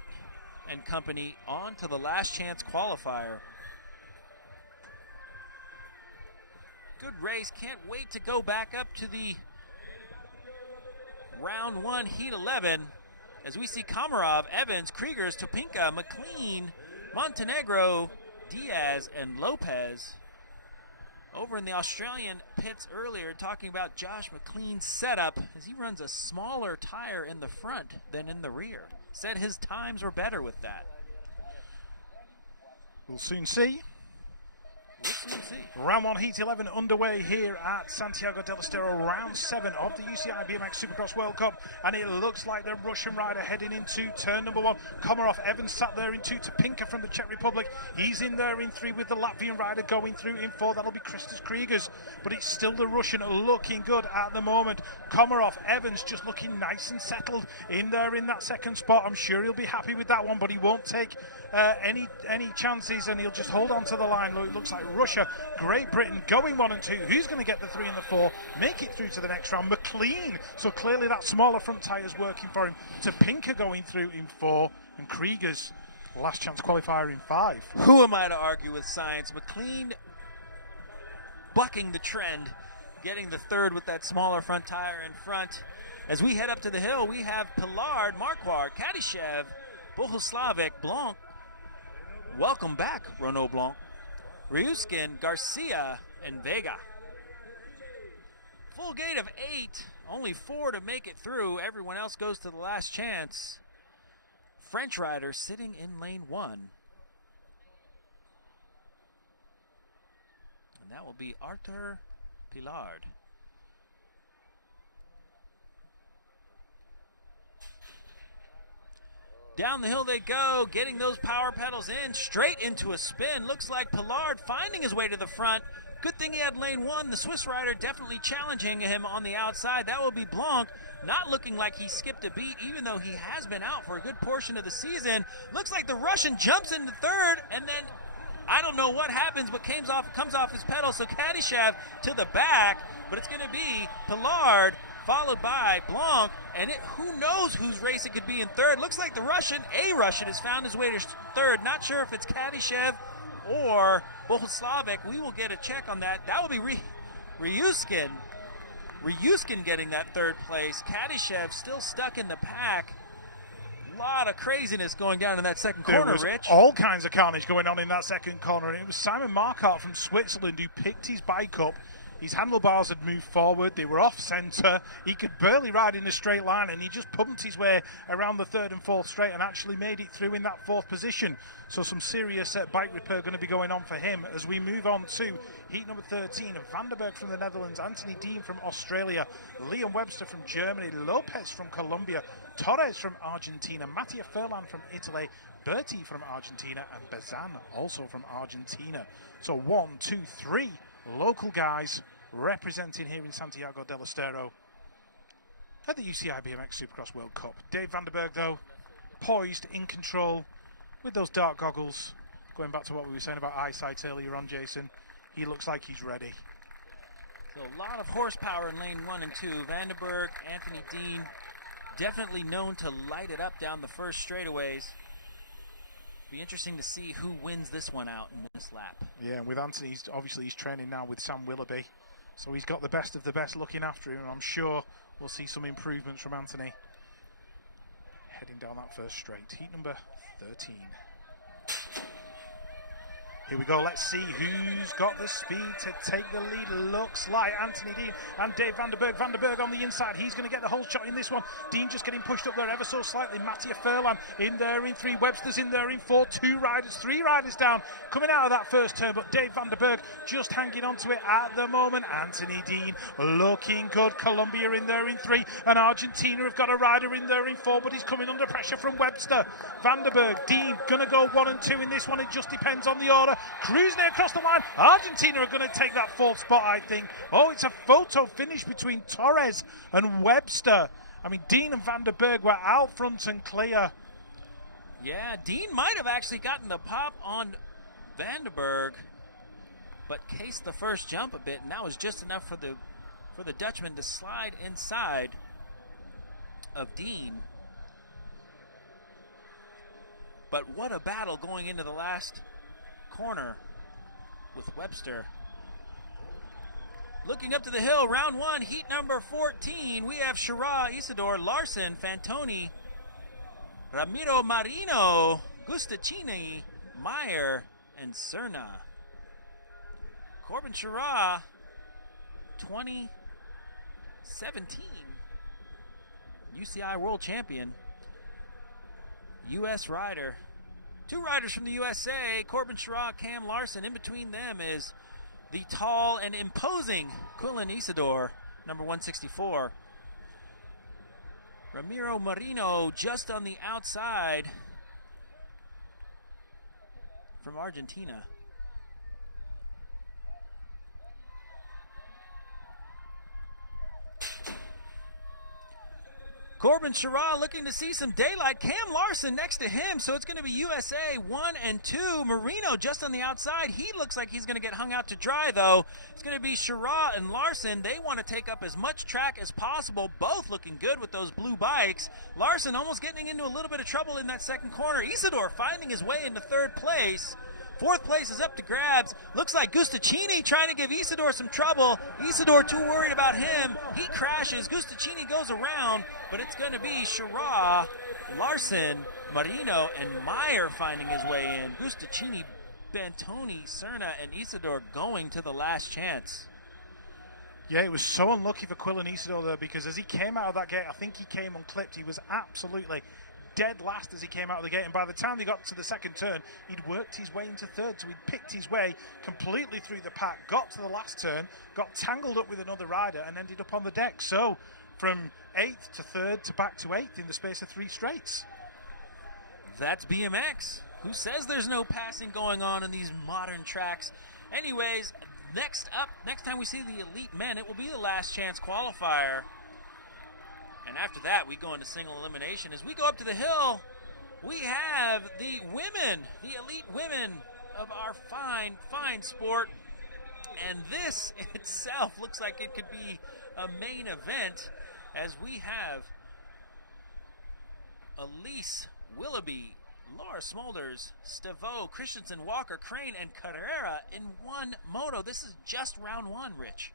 and company on to the last chance qualifier. Good race. Can't wait to go back up to the round 1, heat 11, as we see Komarov, Evans, Kriegers, Topinka, McLean, Montenegro, Diaz, and Lopez. Over in the Australian pits earlier, talking about Josh McLean's setup as he runs a smaller tire in the front than in the rear. Said his times were better with that. We'll soon see. We'll see. Round 1, heat 11 underway here at Santiago del Estero, round 7 of the UCI BMX Supercross World Cup, and it looks like the Russian rider heading into turn number 1. Komarov, Evans sat there in 2, Topinka from the Czech Republic, he's in there in 3 with the Latvian rider going through in 4. That'll be Christos Kriegers, but it's still the Russian looking good at the moment. Komarov, Evans just looking nice and settled in there in that 2nd spot. I'm sure he'll be happy with that one, but he won't take any chances, and he'll just hold on to the line. It looks like Russia, Great Britain going 1 and 2. Who's going to get the 3 and the 4? Make it through to the next round. McLean. So clearly that smaller front tyre is working for him. Topinka going through in 4, and Kriegers last chance qualifier in 5. Who am I to argue with science? McLean bucking the trend, getting the 3rd with that smaller front tire in front. As we head up to the hill, we have Pillard, Marquardt, Kadyshev, Bohuslavic, Blanc. Welcome back, Renaud Blanc. Ryuskin, Garcia, and Vega. Full gate of 8, only 4 to make it through. Everyone else goes to the last chance. French rider sitting in lane 1. And that will be Arthur Pillard. Down the hill they go, getting those power pedals in, straight into a spin. Looks like Pillard finding his way to the front. Good thing he had lane 1. The Swiss rider definitely challenging him on the outside. That will be Blanc, not looking like he skipped a beat, even though he has been out for a good portion of the season. Looks like the Russian jumps into 3rd, and then I don't know what happens, but comes off his pedal. So Kadyshev to the back, but it's going to be Pillard, followed by Blanc, and who knows whose race it could be in 3rd. Looks like the Russian has found his way to 3rd. Not sure if it's Kadyshev or Bohuslavic. We will get a check on that. That will be Ryuskin. Ryuskin getting that 3rd place. Kadyshev still stuck in the pack. A lot of craziness going down in that 2nd corner, There was Rich. all kinds of carnage going on in that 2nd corner, and it was Simon Marquardt from Switzerland who picked his bike up. His handlebars had moved forward, they were off centre, he could barely ride in a straight line, and he just pumped his way around the 3rd and 4th straight and actually made it through in that 4th position. So some serious bike repair going to be going on for him as we move on to heat number 13. Vanderberg from the Netherlands, Anthony Dean from Australia, Liam Webster from Germany, Lopez from Colombia, Torres from Argentina, Mattia Furlan from Italy, Berti from Argentina, and Bazan also from Argentina. So 1, 2, 3 local guys representing here in Santiago del Estero at the UCI BMX Supercross World Cup. Dave Vanderberg, though, poised, in control, with those dark goggles. Going back to what we were saying about eyesight earlier on, Jason, he looks like he's ready. So a lot of horsepower in lane 1 and 2. Vanderberg, Anthony Dean, definitely known to light it up down the first straightaways. Be interesting to see who wins this one out in this lap. Yeah, and with Anthony, he's training now with Sam Willoughby, so he's got the best of the best looking after him, and I'm sure we'll see some improvements from Anthony heading down that first straight. Heat number 13. Here we go, let's see who's got the speed to take the lead. Looks like Anthony Dean and Dave Vanderberg. Vanderberg on the inside, he's going to get the whole shot in this one. Dean just getting pushed up there ever so slightly. Mattia Furlan in there in 3, Webster's in there in 4, 2 riders, 3 riders down coming out of that first turn, but Dave Vanderberg just hanging on to it at the moment. Anthony Dean looking good. Colombia in there in 3, and Argentina have got a rider in there in 4, but he's coming under pressure from Webster. Vanderberg, Dean going to go 1 and 2 in this one. It just depends on the order. Cruising across the line. Argentina are going to take that 4th spot, I think. Oh, it's a photo finish between Torres and Webster. I mean, Dean and Vanderberg were out front and clear. Yeah, Dean might have actually gotten the pop on Vanderberg, but cased the first jump a bit, and that was just enough for the Dutchman to slide inside of Dean. But what a battle going into the last corner with Webster. Looking up to the hill, round 1, heat number 14. We have Shira, Isidore, Larson, Fantoni, Ramiro Marino, Gustacini, Meyer, and Cerna. Corbin Shira, 2017 UCI World Champion, U.S. rider. 2 riders from the USA, Corbin Shira, Cam Larson. In between them is the tall and imposing Quillen Isidore, number 164. Ramiro Marino just on the outside from Argentina. Corbin Shira looking to see some daylight. Cam Larson next to him, so it's going to be USA 1 and 2. Marino just on the outside. He looks like he's going to get hung out to dry, though. It's going to be Shira and Larson. They want to take up as much track as possible, both looking good with those blue bikes. Larson almost getting into a little bit of trouble in that second corner. Isidore finding his way into 3rd place. 4th place is up to grabs. Looks like Gustacini trying to give Isidore some trouble. Isidore too worried about him. He crashes. Gustacini goes around, but it's going to be Shira, Larson, Marino, and Meyer finding his way in. Gustacini, Bantoni, Cerna, and Isidore going to the last chance. Yeah, it was so unlucky for Quillen Isidore there, because as he came out of that gate, I think he came unclipped. He was absolutely dead last as he came out of the gate, and by the time they got to the second turn, he'd worked his way into 3rd, so he'd picked his way completely through the pack, got to the last turn, got tangled up with another rider, and ended up on the deck. So from 8th to 3rd to back to 8th in the space of 3 straights. That's BMX. Who says there's no passing going on in these modern tracks? Anyways, next time we see the elite men, it will be the last chance qualifier. And after that, we go into single elimination. As we go up to the hill, we have the women, the elite women of our fine, fine sport. And this itself looks like it could be a main event, as we have Elise Willoughby, Laura Smulders, Stevo, Christensen, Walker, Crane, and Carrera in one moto. This is just round 1, Rich.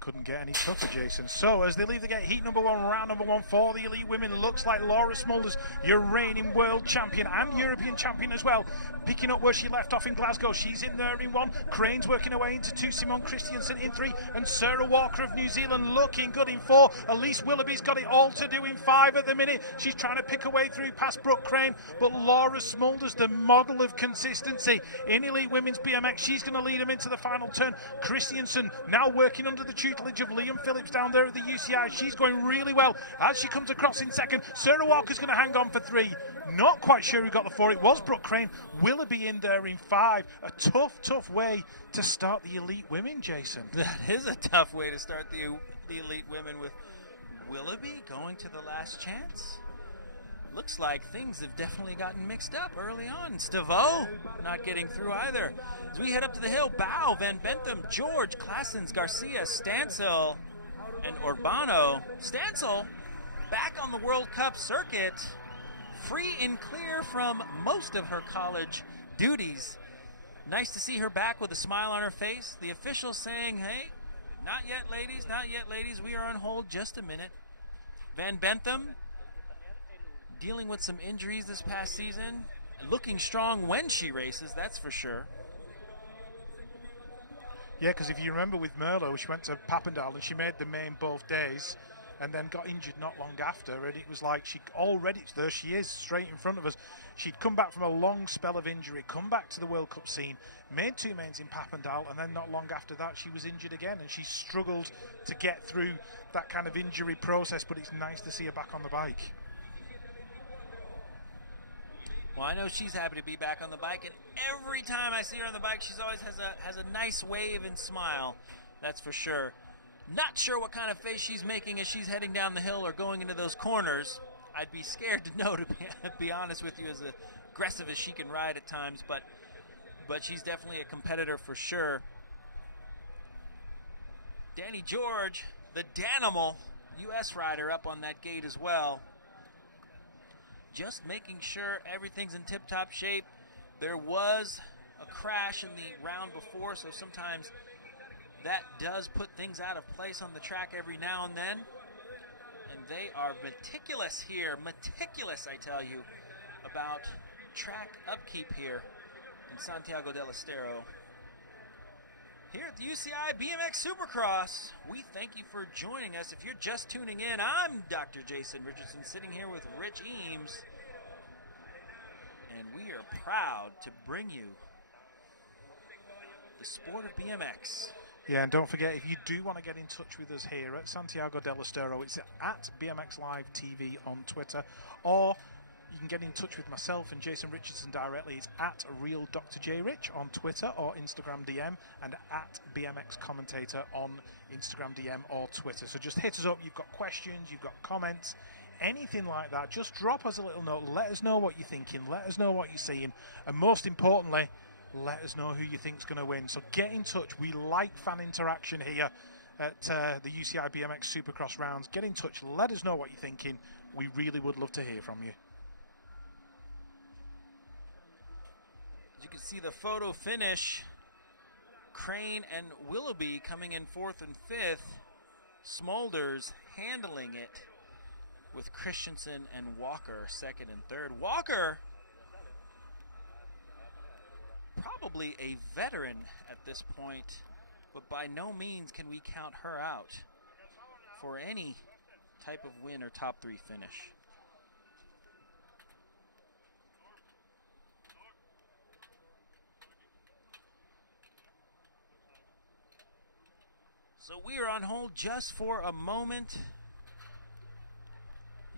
Couldn't get any tougher, Jason. So as they leave the gate, heat number 1, round number 1 for the elite women, looks like Laura Smulders, your reigning world champion and European champion as well, picking up where she left off in Glasgow. She's in there in 1. Crane's working her way into 2. Simone Christiansen in 3, and Sarah Walker of New Zealand looking good in 4. Elise Willoughby's got it all to do in 5 at the minute. She's trying to pick her way through past Brooke Crane, but Laura Smulders, the model of consistency in elite women's BMX, she's going to lead them into the final turn. Christiansen now working under the tutelage of Liam Phillips down there at the UCI. She's going really well as she comes across in 2nd. Sarah Walker's going to hang on for 3. Not quite sure who got the 4. It was Brooke Crane. Willoughby in there in 5. A tough way to start the elite women, Jason. That is a tough way to start the elite women, with Willoughby going to the last chance. Looks like things have definitely gotten mixed up early on. Stevo not getting through either. As we head up to the hill, Bow, Van Bentham, George, Claessens, Garcia, Stansel, and Urbano. Stansel back on the World Cup circuit, free and clear from most of her college duties. Nice to see her back with a smile on her face. The official saying, hey, not yet, ladies, not yet, ladies. We are on hold just a minute. Van Bentham dealing with some injuries this past season. looking strong when she races, that's for sure. Yeah, because if you remember with Merlo, she went to Papendal and she made the main both days and then got injured not long after, and it was like she already, there she is, straight in front of us. She'd come back from a long spell of injury, come back to the World Cup scene, made 2 mains in Papendal, and then not long after that she was injured again, and she struggled to get through that kind of injury process, but it's nice to see her back on the bike. Well, I know she's happy to be back on the bike, and every time I see her on the bike, she's always has a nice wave and smile, that's for sure. Not sure what kind of face she's making as she's heading down the hill or going into those corners. I'd be scared to know, to be honest with you, as aggressive as she can ride at times, but she's definitely a competitor for sure. Danny George, the Danimal, U.S. rider, up on that gate as well. Just making sure everything's in tip-top shape. There was a crash in the round before, so sometimes that does put things out of place on the track every now and then. And they are meticulous here, meticulous, I tell you, about track upkeep here in Santiago del Estero. Here at the UCI BMX Supercross, we thank you for joining us. If you're just tuning in, I'm Dr. Jason Richardson, sitting here with Rich Eames, and we are proud to bring you the sport of BMX. Yeah, and don't forget, if you do want to get in touch with us here at Santiago del Estero, it's at BMX Live TV on Twitter, or you can get in touch with myself and Jason Richardson directly. It's at Real Dr. J Rich on Twitter or Instagram DM, and at BMX Commentator on Instagram DM or Twitter. So just hit us up. You've got questions, you've got comments, anything like that. Just drop us a little note. Let us know what you're thinking. Let us know what you're seeing. And most importantly, let us know who you think's going to win. So get in touch. We like fan interaction here at the UCI BMX Supercross rounds. Get in touch. Let us know what you're thinking. We really would love to hear from you. As you can see, the photo finish, Crane and Willoughby coming in 4th and 5th. Smulders handling it with Christensen and Walker 2nd and 3rd. Walker, probably a veteran at this point, but by no means can we count her out for any type of win or top 3 finish. So we are on hold just for a moment.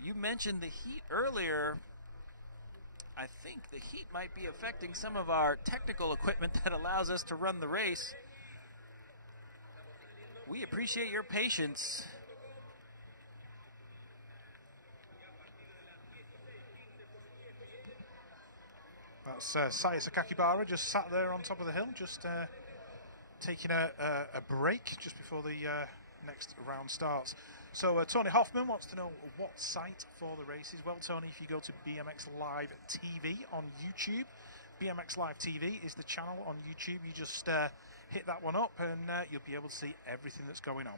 You mentioned the heat earlier. I think the heat might be affecting some of our technical equipment that allows us to run the race. We appreciate your patience. That's Saya Sakakibara just sat there on top of the hill, just taking a break just before the next round starts. So Tony Hoffman wants to know what site for the races. Well, Tony, if you go to BMX Live TV on YouTube, BMX Live TV is the channel on YouTube. You just hit that one up and you'll be able to see everything that's going on.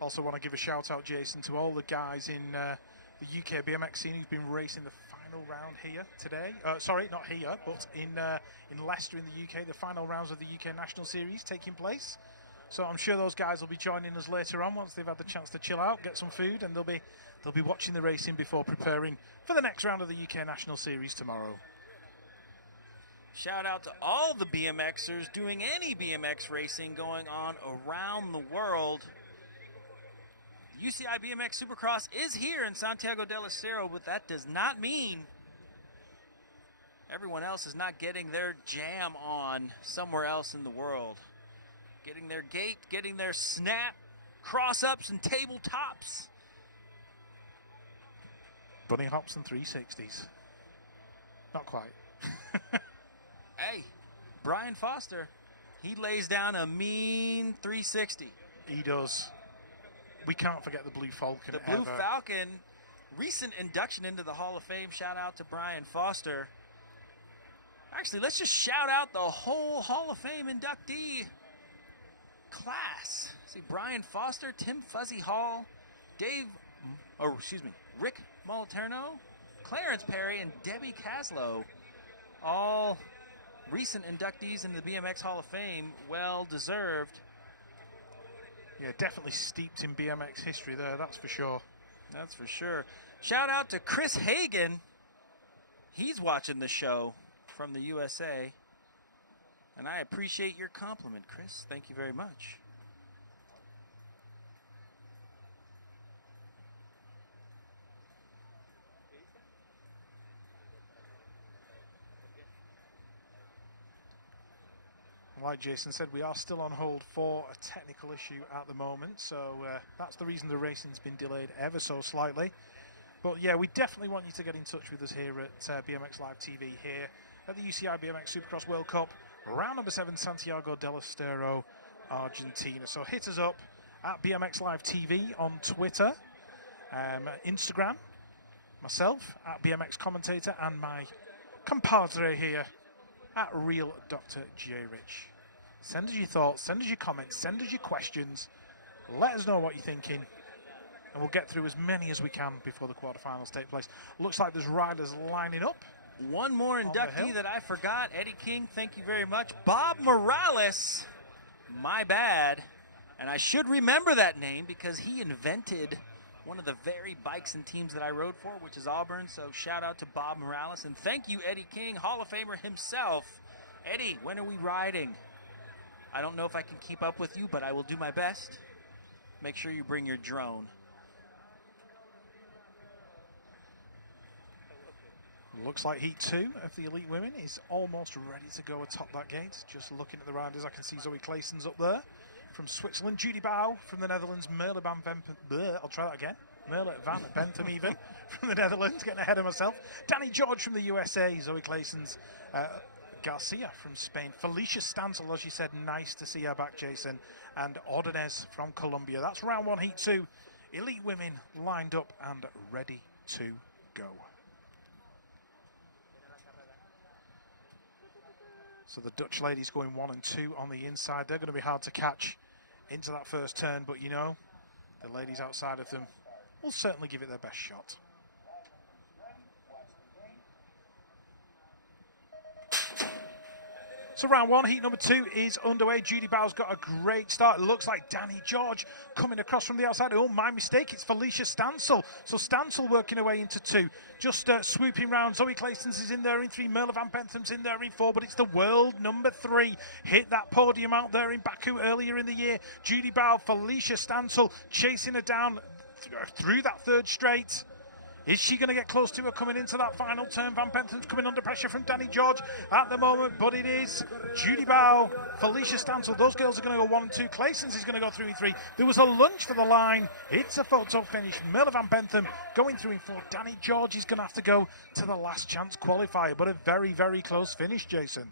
Also want to give a shout out, Jason, to all the guys in the UK BMX scene who've been racing the final round here today. Sorry, not here, but in Leicester in the UK, the final rounds of the UK National Series taking place. So I'm sure those guys will be joining us later on once they've had the chance to chill out, get some food, and they'll be watching the racing before preparing for the next round of the UK National Series tomorrow. Shout out to all the BMXers doing any BMX racing going on around the world. UCI BMX Supercross is here in Santiago del Estero, but that does not mean everyone else is not getting their jam on somewhere else in the world. Getting their gate, getting their snap, cross-ups, and tabletops. Bunny hops and 360s. Not quite. Hey, Brian Foster, he lays down a mean 360. He does. We can't forget the Blue Falcon. The Blue Falcon, recent induction into the Hall of Fame. Shout out to Brian Foster. Actually, let's just shout out the whole Hall of Fame inductee class. See Brian Foster, Tim Fuzzy Hall, Rick Moliterno, Clarence Perry, and Debbie Caslow, all recent inductees into the BMX Hall of Fame. Well deserved. Yeah, definitely steeped in BMX history there, that's for sure. That's for sure. Shout out to Chris Hagen. He's watching the show from the USA. And I appreciate your compliment, Chris. Thank you very much. Like Jason said, we are still on hold for a technical issue at the moment, so that's the reason the racing's been delayed ever so slightly. But yeah, we definitely want you to get in touch with us here at BMX Live TV here at the UCI BMX Supercross World Cup, round number 7, Santiago del Estero, Argentina. So hit us up at BMX Live TV on Twitter, Instagram, myself at BMX Commentator, and my compadre here at Real Dr. J. Rich. Send us your thoughts, send us your comments, send us your questions. Let us know what you're thinking, and we'll get through as many as we can before the quarterfinals take place. Looks like there's riders lining up. One more inductee that I forgot. Eddie King, thank you very much. Bob Morales, my bad. And I should remember that name because he invented one of the very bikes and teams that I rode for, which is Auburn. So shout out to Bob Morales. And thank you, Eddie King, Hall of Famer himself. Eddie, when are we riding? I don't know if I can keep up with you, but I will do my best. Make sure you bring your drone. Looks like Heat 2 of the Elite Women is almost ready to go atop that gate. Just looking at the riders, I can see Zoe Claessens up there. From Switzerland, Judy Bau from the Netherlands, Merle van Bentham even from the Netherlands, getting ahead of myself. Danny George from the USA, Zoe Claessens, Garcia from Spain, Felicia Stansel, as you said, nice to see her back, Jason, and Ordonez from Colombia. That's round 1, Heat 2. Elite Women lined up and ready to go. So the Dutch ladies going 1 and 2 on the inside. They're going to be hard to catch into that first turn, but you know, the ladies outside of them will certainly give it their best shot. So round 1, heat number 2 is underway. Judy Bau's got a great start. It looks like Danny George coming across from the outside. Oh, my mistake, it's Felicia Stansel. So Stansel working her way into 2. Just swooping round. Zoe Claessens is in there in 3. Merle van Bentham's in there in 4, but it's the world number 3. Hit that podium out there in Baku earlier in the year. Judy Bau, Felicia Stansel chasing her down through that third straight. Is she going to get close to her coming into that final turn? Van Bentham's coming under pressure from Danny George at the moment, but it is Judy Bau, Felicia Stansel. Those girls are going to go 1 and 2. Claessens is going to go 3 and 3. There was a lunge for the line. It's a photo finish. Merle van Bentham going 3 and 4. Danny George is going to have to go to the last chance qualifier, but a very, very close finish, Jason.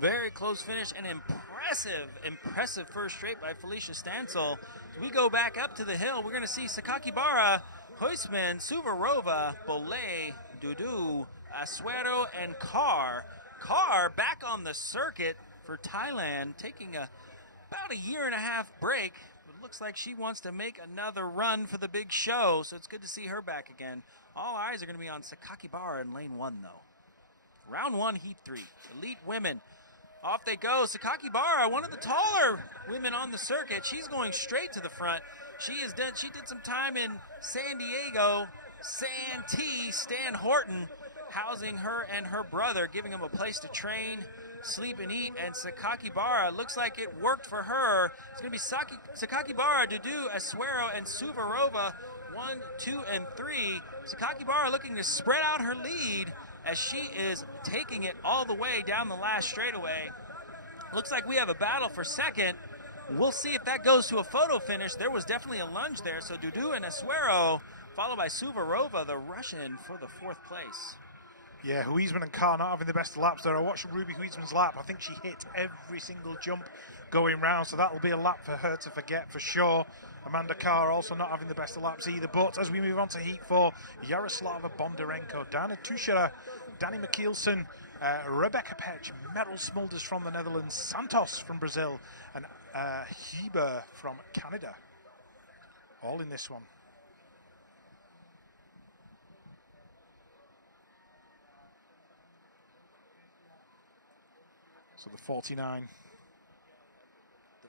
Very close finish, and impressive first straight by Felicia Stansel. We go back up to the hill. We're going to see Sakakibara, Huisman, Suvarova, Bolay, Dudu, Asuero, and Carr. Carr back on the circuit for Thailand, taking about a 1.5 year break. It looks like she wants to make another run for the big show, so it's good to see her back again. All eyes are going to be on Sakakibara in lane 1, though. Round 1, heat 3. Elite women. Off they go. Sakakibara, one of the taller women on the circuit. She's going straight to the front. She did some time in San Diego. Stan Horton, housing her and her brother, giving them a place to train, sleep, and eat. And Sakakibara, looks like it worked for her. It's going to be Sakakibara, Dudu, Asuero, and Suvarova, 1, 2, and 3. Sakakibara looking to spread out her lead as she is taking it all the way down the last straightaway. Looks like we have a battle for second. We'll see if that goes to a photo finish. There was definitely a lunge there. So Dudu and Asuero, followed by Suvarova, the Russian, for the 4th place. Yeah, Huisman and Carr not having the best laps there. I watched Ruby Huisman's lap. I think she hit every single jump going round, so that will be a lap for her to forget for sure. Amanda Carr also not having the best of laps either. But as we move on to Heat 4, Yaroslava Bondarenko, Dana Tushera, Danny McKeelson, Rebecca Petch, Meryl Smulders from the Netherlands, Santos from Brazil, and Heber from Canada. All in this one. So the 49.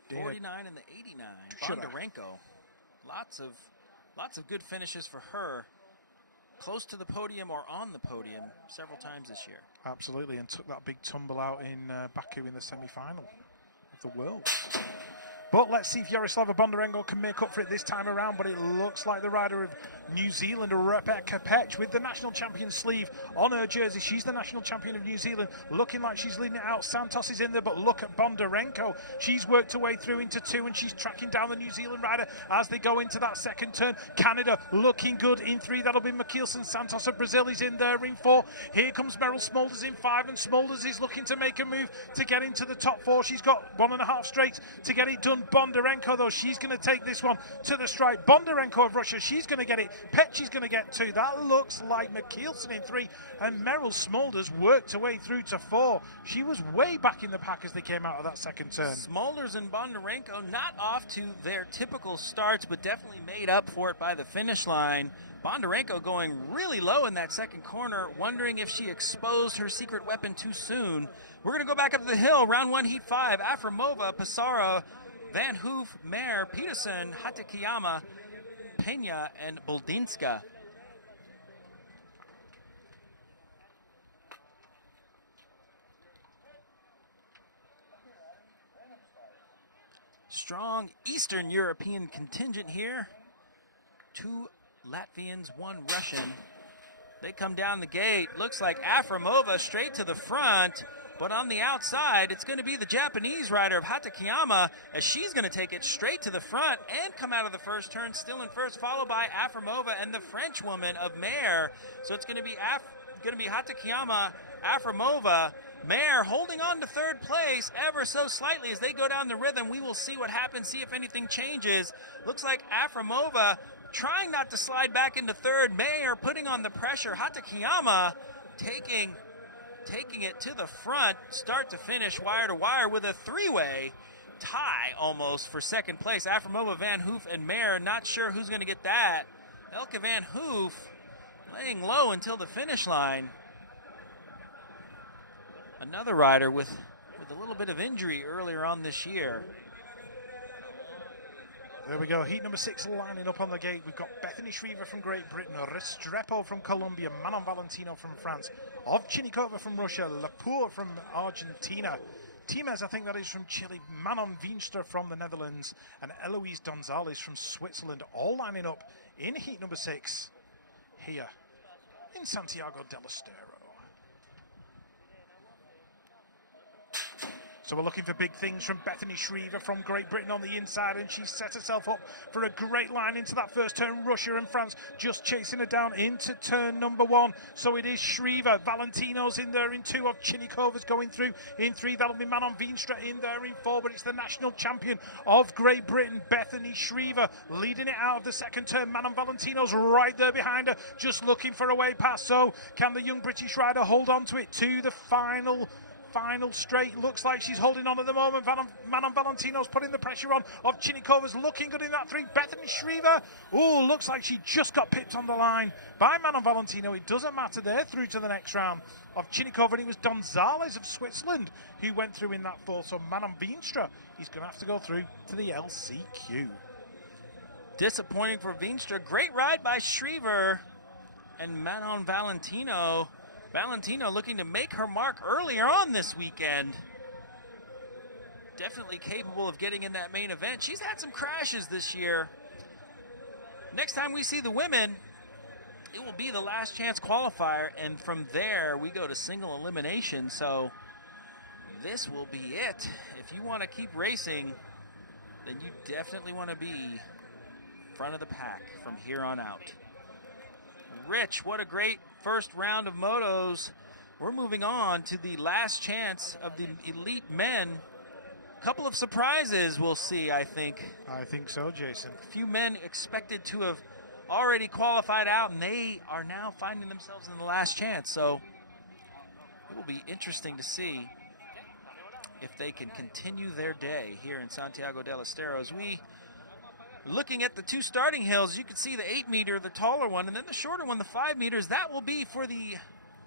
The 49 and the 89. Bondarenko. Lots of good finishes for her. Close to the podium or on the podium several times this year. Absolutely, and took that big tumble out in Baku in the semi-final of the World. But let's see if Yaroslava Bondarenko can make up for it this time around. But it looks like the rider of New Zealand, Rebecca Petch, with the national champion sleeve on her jersey. She's the national champion of New Zealand, looking like she's leading it out. Santos is in there, but look at Bondarenko. She's worked her way through into 2, and she's tracking down the New Zealand rider as they go into that second turn. Canada looking good in 3. That'll be Mikkelsen. Santos of Brazil is in there in 4. Here comes Meryl Smulders in 5, and Smulders is looking to make a move to get into the top 4. She's got 1.5 straights to get it done. Bondarenko, though, she's going to take this one to the stripe. Bondarenko of Russia, she's going to get it. Petch is going to get 2. That looks like Mikkelsen in 3, and Meryl Smulders worked her way through to 4. She was way back in the pack as they came out of that second turn. Smulders and Bondarenko not off to their typical starts, but definitely made up for it by the finish line. Bondarenko going really low in that second corner, wondering if she exposed her secret weapon too soon. We're going to go back up the hill. Round 1, heat 5. Afremova, Pissarro, Van Hoof, Mayer, Peterson, Hatakeyama, Pena, and Boldinska. Strong Eastern European contingent here. 2 Latvians, 1 Russian. They come down the gate. Looks like Afremova straight to the front. But on the outside, it's going to be the Japanese rider of Hatakeyama, as she's going to take it straight to the front and come out of the first turn still in first, followed by Afremova and the French woman of Mayer. So it's going to be Hatakeyama, Afremova, Mayer holding on to third place ever so slightly as they go down the rhythm. We will see what happens, see if anything changes. Looks like Afremova trying not to slide back into third. Mayer putting on the pressure. Hatakeyama taking it to the front, start to finish, wire to wire, with a 3-way tie almost for second place. Afremova, Van Hoof, and Mayer. Not sure who's going to get that. Elke Van Hoof laying low until the finish line. Another rider with a little bit of injury earlier on this year. There we go, heat number 6 lining up on the gate. We've got Bethany Shriver from Great Britain, Restrepo from Colombia, Manon Valentino from France, Ovchinnikova from Russia, Lapour from Argentina, Timez, I think that is from Chile, Manon Veenstra from the Netherlands, and Eloise Gonzalez from Switzerland, all lining up in heat number 6 here in Santiago del Estero. So we're looking for big things from Bethany Shriver from Great Britain on the inside, and she set herself up for a great line into that first turn. Russia and France just chasing her down into turn number 1. So it is Shriver. Valentino's in there in 2. Ovchinnikova's going through in 3. That'll be Manon Veenstra in there in 4. But it's the national champion of Great Britain, Bethany Shriver, leading it out of the second turn. Manon Valentino's right there behind her, just looking for a way past. So can the young British rider hold on to it to the final straight? Looks like she's holding on at the moment. Manon Valentino's putting the pressure on. Ovchinnikova's looking good in that 3. Bethany Shriver, looks like she just got pipped on the line by Manon Valentino. It doesn't matter, they're through to the next round. Ovchinnikova, and it was Gonzalez of Switzerland who went through in that 4. So Manon Veenstra is going to have to go through to the LCQ. Disappointing for Veenstra. Great ride by Shriver and Manon Valentino. Valentino looking to make her mark earlier on this weekend. Definitely capable of getting in that main event. She's had some crashes this year. Next time we see the women, it will be the last chance qualifier, and from there we go to single elimination. So this will be it. If you want to keep racing, then you definitely want to be front of the pack from here on out. Rich, what a great first round of motos. We're moving on to the last chance of the elite men. A couple of surprises we'll see, I think. I think so, Jason. A few men expected to have already qualified out, and they are now finding themselves in the last chance. So it will be interesting to see. if they can continue their day here in Santiago del Estero. As we looking at the two starting hills, you can see the 8 meter, the taller one, and then the shorter one, the 5 meters. That will be for the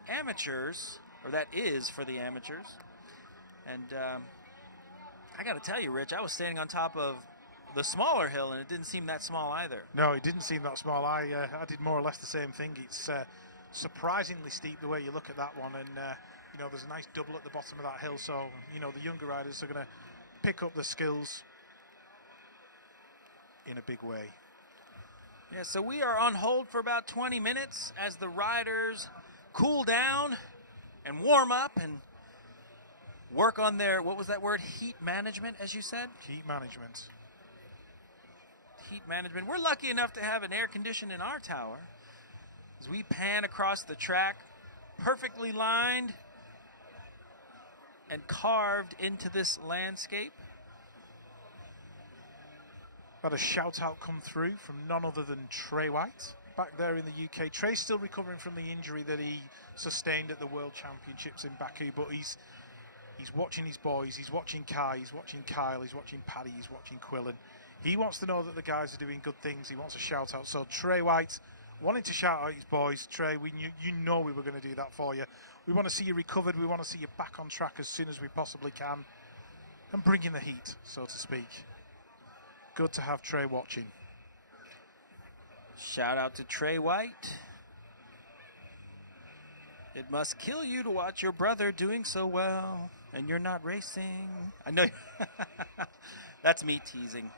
amateurs, or that is for the amateurs. And I got to tell you, Rich, I was standing on top of the smaller hill, and it didn't seem that small either. No, it didn't seem that small. I did more or less the same thing. It's surprisingly steep the way you look at that one, and you know, there's a nice double at the bottom of that hill, so you know the younger riders are going to pick up the skills in a big way. Yeah, so we are on hold for about 20 minutes as the riders cool down and warm up and work on their, what was that word, heat management, as you said? Heat management. Heat management. We're lucky enough to have an air condition in our tower. As we pan across the track, perfectly lined and carved into this landscape. Had a shout out come through from none other than Trey White back there in the UK. Trey's still recovering from the injury that he sustained at the World Championships in Baku, but he's watching his boys, he's watching Kai, he's watching Kyle, he's watching Paddy, he's watching Quillen. He wants to know that the guys are doing good things. He wants a shout out. So Trey White wanting to shout out his boys. Trey, you know we were going to do that for you. We want to see you recovered. We want to see you back on track as soon as we possibly can and bring in the heat, so to speak. Good to have Trey watching. Shout out to Trey White. It must kill you to watch your brother doing so well and you're not racing. I know. That's me teasing.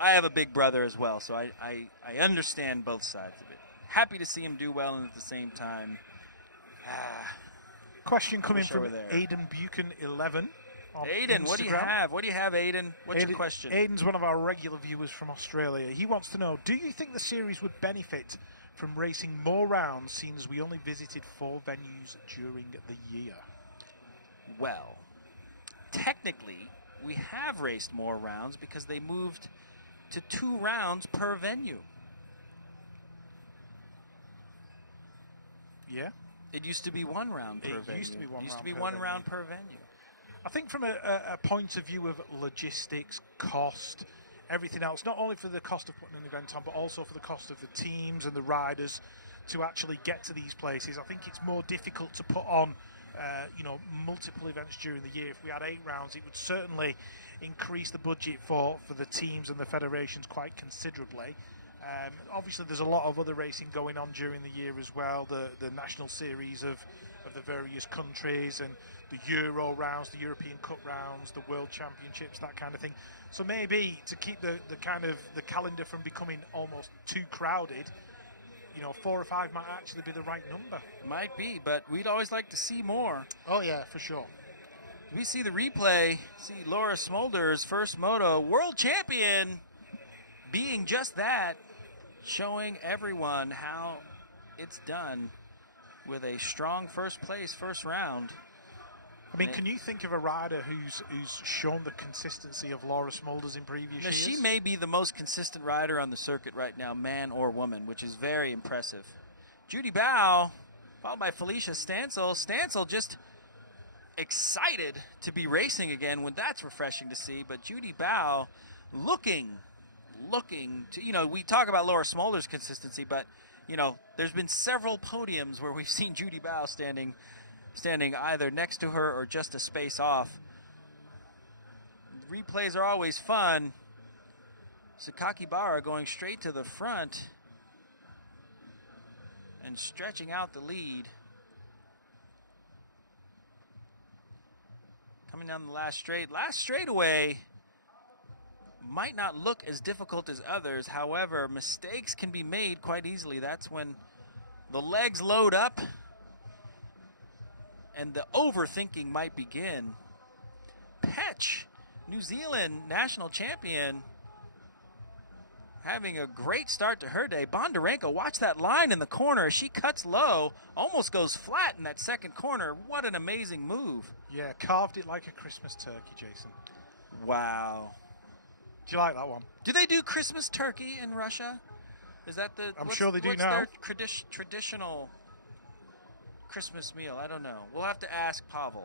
I have a big brother as well, so I understand both sides of it. Happy to see him do well, and at the same time, question coming from Aiden Buchan 11. Aiden, what do you have? What do you have, Aiden? What's your question? Aiden's one of our regular viewers from Australia. He wants to know, do you think the series would benefit from racing more rounds, seeing as we only visited 4 venues during the year? Well, technically, we have raced more rounds because they moved to 2 rounds per venue. Yeah. It used to be 1 round per venue. It used to be one one round per venue. I think from a point of view of logistics, cost, everything else, not only for the cost of putting an event on, but also for the cost of the teams and the riders to actually get to these places, I think it's more difficult to put on multiple events during the year. If we had 8 rounds, it would certainly increase the budget for the teams and the federations quite considerably. Obviously, there's a lot of other racing going on during the year as well. The national series of the various countries and the Euro rounds, the European Cup rounds, the World Championships, that kind of thing. So maybe to keep the calendar from becoming almost too crowded, 4 or 5 might actually be the right number. Might be, but we'd always like to see more. Oh yeah, for sure. We see the replay, see Laura Smolder's first moto, world champion, being just that, showing everyone how it's done with a strong first place, first round. I mean, can you think of a rider who's shown the consistency of Laura Smulders in previous years? She may be the most consistent rider on the circuit right now, man or woman, which is very impressive. Judy Bow, followed by Felicia Stansel. Stansel just excited to be racing again, when that's refreshing to see. But Judy Bow looking to, we talk about Laura Smolder's consistency, but, there's been several podiums where we've seen Judy Bow standing either next to her or just a space off. The replays are always fun. Sakaki Bara going straight to the front and stretching out the lead. Coming down the last straight. Last straightaway might not look as difficult as others. However, mistakes can be made quite easily. That's when the legs load up and the overthinking might begin. Petch, New Zealand national champion, having a great start to her day. Bondarenko, watch that line in the corner. She cuts low, almost goes flat in that second corner. What an amazing move. Yeah, carved it like a Christmas turkey, Jason. Wow. Do you like that one? Do they do Christmas turkey in Russia? Is that I'm sure they do now. Their traditional Christmas meal? I don't know. We'll have to ask Pavel.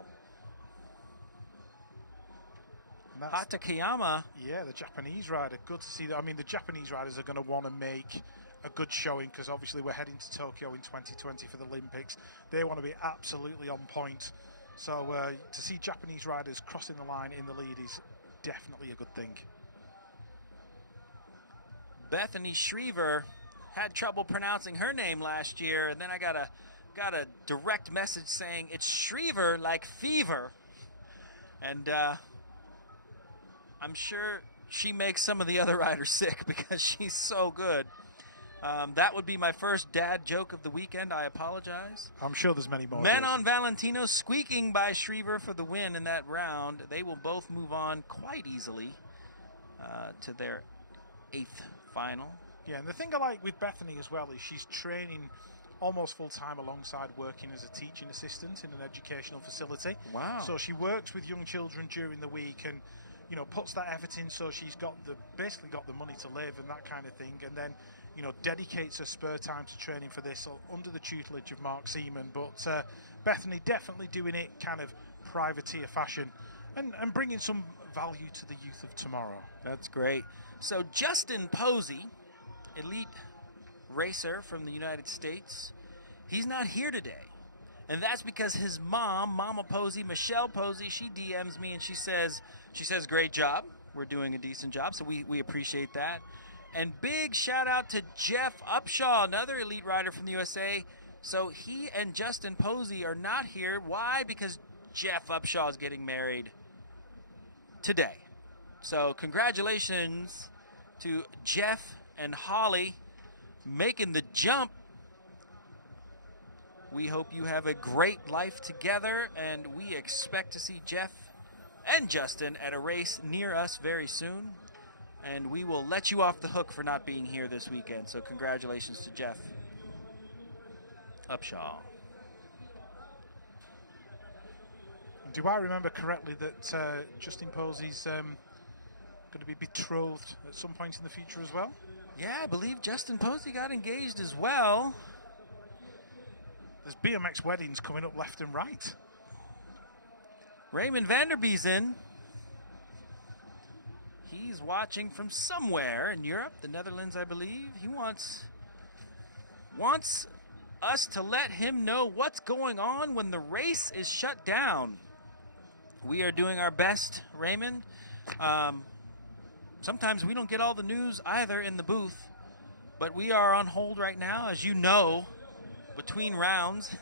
And that's Hatakeyama. Yeah, the Japanese rider. Good to see that. I mean, the Japanese riders are going to want to make a good showing because obviously we're heading to Tokyo in 2020 for the Olympics. They want to be absolutely on point. So to see Japanese riders crossing the line in the lead is definitely a good thing. Bethany Shriver had trouble pronouncing her name last year, and then I got a direct message saying it's Shriver like fever. And I'm sure she makes some of the other riders sick because she's so good. That would be my first dad joke of the weekend. I apologize. I'm sure there's many more. Manon Valentino squeaking by Shriver for the win in that round. They will both move on quite easily to their 8th final. Yeah, and the thing I like with Bethany as well is she's training almost full-time alongside working as a teaching assistant in an educational facility. Wow. So she works with young children during the week and, you know, puts that effort in, so she's got basically got the money to live and that kind of thing, and then, you know, dedicates her spare time to training for this under the tutelage of Mark Seaman. But Bethany definitely doing it kind of privateer fashion and bringing some value to the youth of tomorrow. That's great. So Justin Posey, elite racer from the United States, he's not here today. And that's because his mom, Mama Posey, Michelle Posey, she DMs me and she says, great job. We're doing a decent job, so we appreciate that. And big shout out to Jeff Upshaw, another elite rider from the USA. So he and Justin Posey are not here. Why? Because Jeff Upshaw is getting married today. So congratulations to Jeff and Holly making the jump. We hope you have a great life together, and we expect to see Jeff and Justin at a race near us very soon. And we will let you off the hook for not being here this weekend. So congratulations to Jeff Upshaw. Do I remember correctly that Justin Posey's going to be betrothed at some point in the future as well? Yeah, I believe Justin Posey got engaged as well. There's BMX weddings coming up left and right. Raymond Vanderbiesen. He's watching from somewhere in Europe, the Netherlands, I believe. He wants us to let him know what's going on when the race is shut down. We are doing our best, Raymond. Sometimes we don't get all the news either in the booth, but we are on hold right now, as you know, between rounds.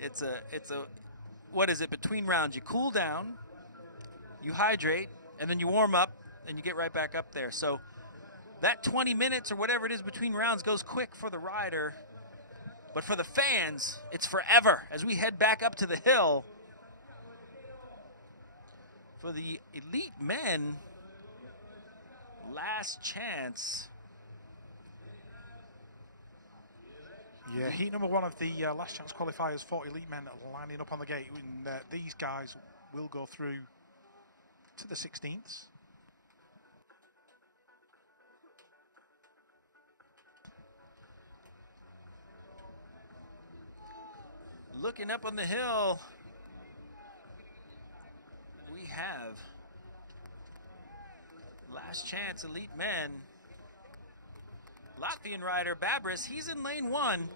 It's a what is it, between rounds? You cool down, you hydrate, and then you warm up, and you get right back up there. So that 20 minutes or whatever it is between rounds goes quick for the rider, but for the fans, it's forever as we head back up to the hill. For the elite men, last chance. Yeah, heat number 1 of the last chance qualifiers for elite men lining up on the gate. And, these guys will go through to the 16th. Looking up on the hill, we have last chance elite men. Latvian rider Babris, he's in lane 1.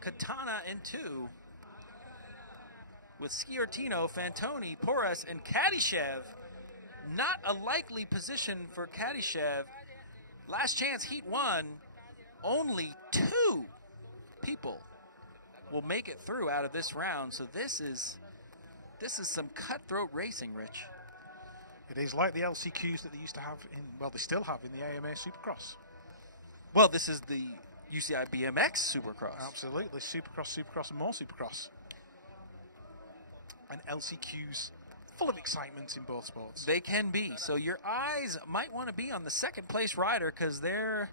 Katana in 2. With Sciortino, Fantoni, Porras, and Kadyshev. Not a likely position for Kadyshev. Last chance, heat 1. Only 2 people will make it through out of this round. So this is some cutthroat racing, Rich. It is like the LCQs that they used to have they still have in the AMA Supercross. Well, this is the UCI BMX Supercross. Absolutely. Supercross, and more Supercross. And LCQs full of excitement in both sports. They can be. So your eyes might want to be on the second place rider because there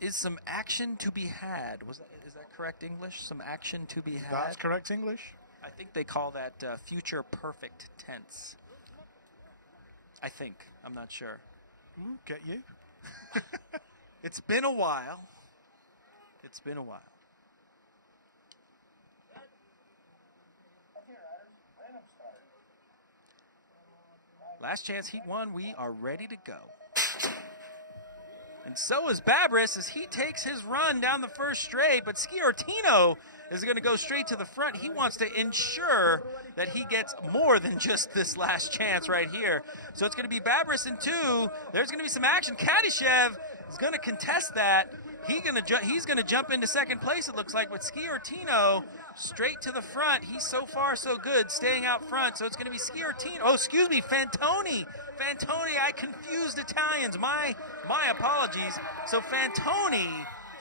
is some action to be had. Is that correct English? Some action to be had? That's correct English. I think they call that future perfect tense. I think. I'm not sure. Ooh, get you. It's been a while. It's been a while. Okay, riders, random start. Last chance, heat 1, we are ready to go. And so is Babris as he takes his run down the first straight, but Sciortino is going to go straight to the front. He wants to ensure that he gets more than just this last chance right here. So it's going to be Babris in 2. There's going to be some action. Kadyshev is going to contest that. He's going to jump into second place, it looks like, but Sciortino straight to the front. He's so far so good, staying out front. So it's going to be Sciortino. Oh, excuse me, Fantoni. Fantoni, I confused Italians. My apologies. So Fantoni,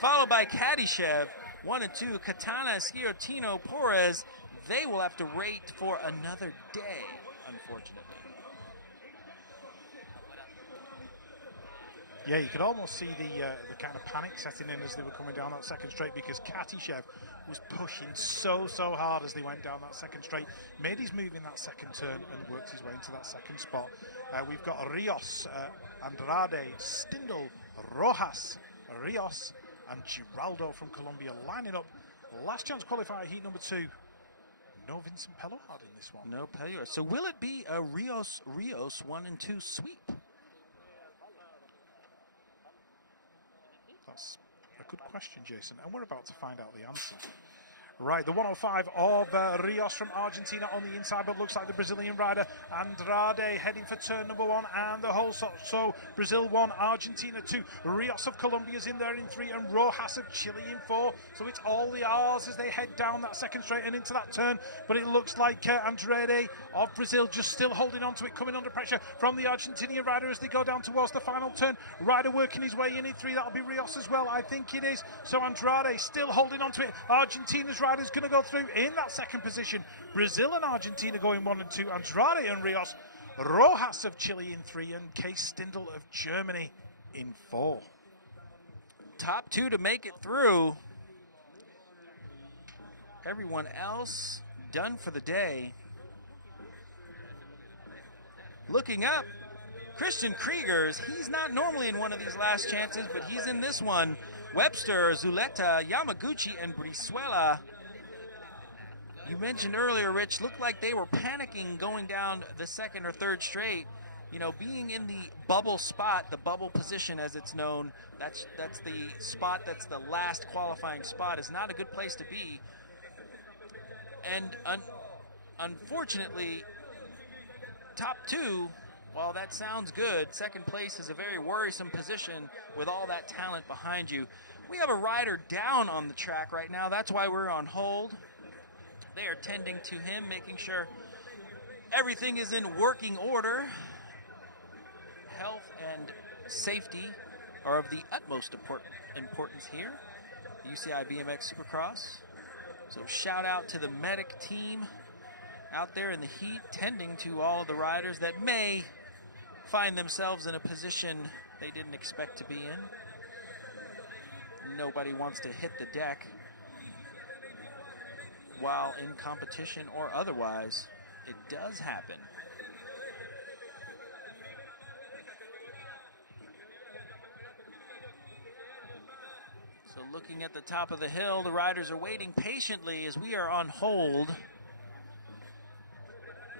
followed by Kadyshev, 1 and 2. Katana, Sciortino, Porres. They will have to wait for another day, unfortunately. Yeah, you could almost see the kind of panic setting in as they were coming down that second straight, because Kadyshev was pushing so hard as they went down that second straight. Made his move in that second turn and worked his way into that second spot. We've got Rios, Andrade, Stindl, Rojas, Rios, and Giraldo from Colombia lining up. Last chance qualifier, heat number 2. No Vincent Pelloard in this one. No Pelloard. So will it be a Rios 1 and 2 sweep? That's a good question, Jason, and we're about to find out the answer. Right, the 105 of Rios from Argentina on the inside, but looks like the Brazilian rider Andrade heading for turn number 1 and the whole so Brazil 1, Argentina 2. Rios of Colombia's in there in 3 and Rojas of Chile in 4. So it's all the R's as they head down that second straight and into that turn. But it looks like Andrade of Brazil just still holding on to it, coming under pressure from the Argentinian rider as they go down towards the final turn. Rider working his way in 3. That'll be Rios as well, I think it is. So Andrade still holding on to it. Argentina's rider's going to go through in that second position. Brazil and Argentina going 1 and 2. Andrade and Rios. Rojas of Chile in 3 and Case Stindl of Germany in 4. Top 2 to make it through. Everyone else done for the day. Looking up, Christian Kriegers. He's not normally in one of these last chances, but he's in this one. Webster, Zuleta, Yamaguchi, and Brizuela. You mentioned earlier, Rich, looked like they were panicking going down the second or third straight. You know, being in the bubble spot, the bubble position as it's known, that's the spot, that's the last qualifying spot, is not a good place to be. And unfortunately, top 2, while that sounds good, second place is a very worrisome position with all that talent behind you. We have a rider down on the track right now. That's why we're on hold. They are tending to him, making sure everything is in working order. Health and safety are of the utmost importance here. UCI BMX Supercross. So shout out to the medic team out there in the heat, tending to all of the riders that may find themselves in a position they didn't expect to be in. Nobody wants to hit the deck while in competition or otherwise. It does happen. So looking at the top of the hill, the riders are waiting patiently as we are on hold.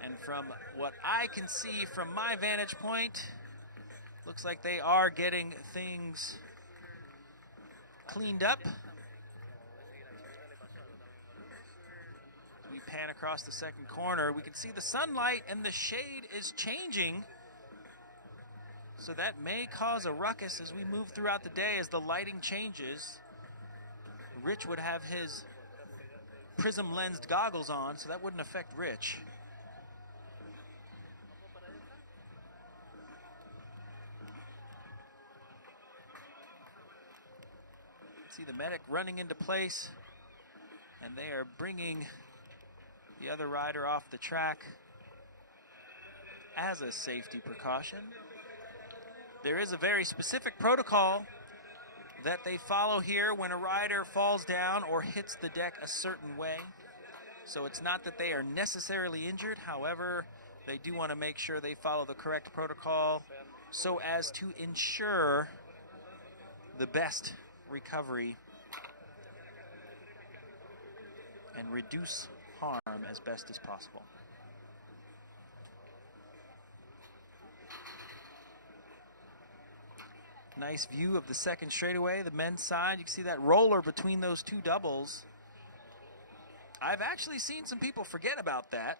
And from what I can see from my vantage point, looks like they are getting things cleaned up. We pan across the second corner. We can see the sunlight and the shade is changing. So that may cause a ruckus as we move throughout the day as the lighting changes. Rich would have his prism lensed goggles on, so that wouldn't affect Rich. See the medic running into place, and they are bringing the other rider off the track as a safety precaution. There is a very specific protocol that they follow here when a rider falls down or hits the deck a certain way. So it's not that they are necessarily injured. However, they do want to make sure they follow the correct protocol so as to ensure the best recovery and reduce harm as best as possible. Nice view of the second straightaway, the men's side. You can see that roller between those two doubles. I've actually seen some people forget about that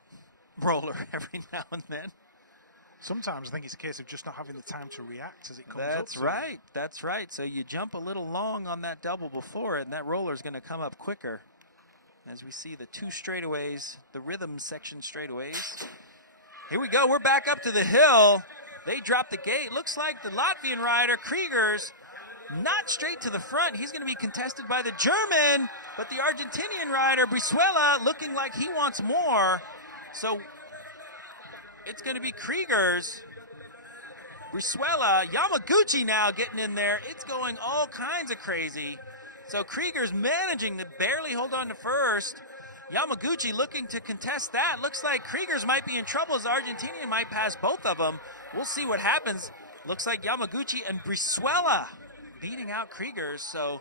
roller every now and then. Sometimes I think it's a case of just not having the time to react as it comes up. That's right. That's right. So you jump a little long on that double before it, and that roller is going to come up quicker. As we see the two straightaways, the rhythm section straightaways. Here we go. We're back up to the hill. They drop the gate. Looks like the Latvian rider, Kriegers, not straight to the front. He's going to be contested by the German, but the Argentinian rider, Brizuela, looking like he wants more. So it's going to be Kriegers, Brizuela, Yamaguchi now getting in there. It's going all kinds of crazy. So Kriegers managing to barely hold on to first. Yamaguchi looking to contest that. Looks like Kriegers might be in trouble as the Argentinian might pass both of them. We'll see what happens. Looks like Yamaguchi and Brizuela beating out Kriegers. So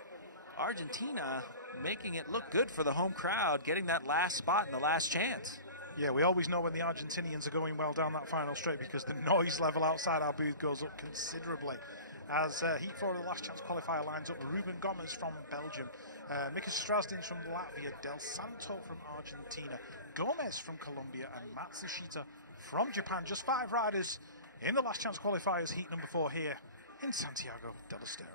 Argentina making it look good for the home crowd, getting that last spot and the last chance. Yeah, we always know when the Argentinians are going well down that final straight because the noise level outside our booth goes up considerably. As Heat 4 of the last chance qualifier lines up, Ruben Gomez from Belgium, Mika Strazdins from Latvia, Del Santo from Argentina, Gomez from Colombia, and Matsushita from Japan. Just 5 riders in the last chance qualifiers, Heat number 4 here in Santiago del Estero.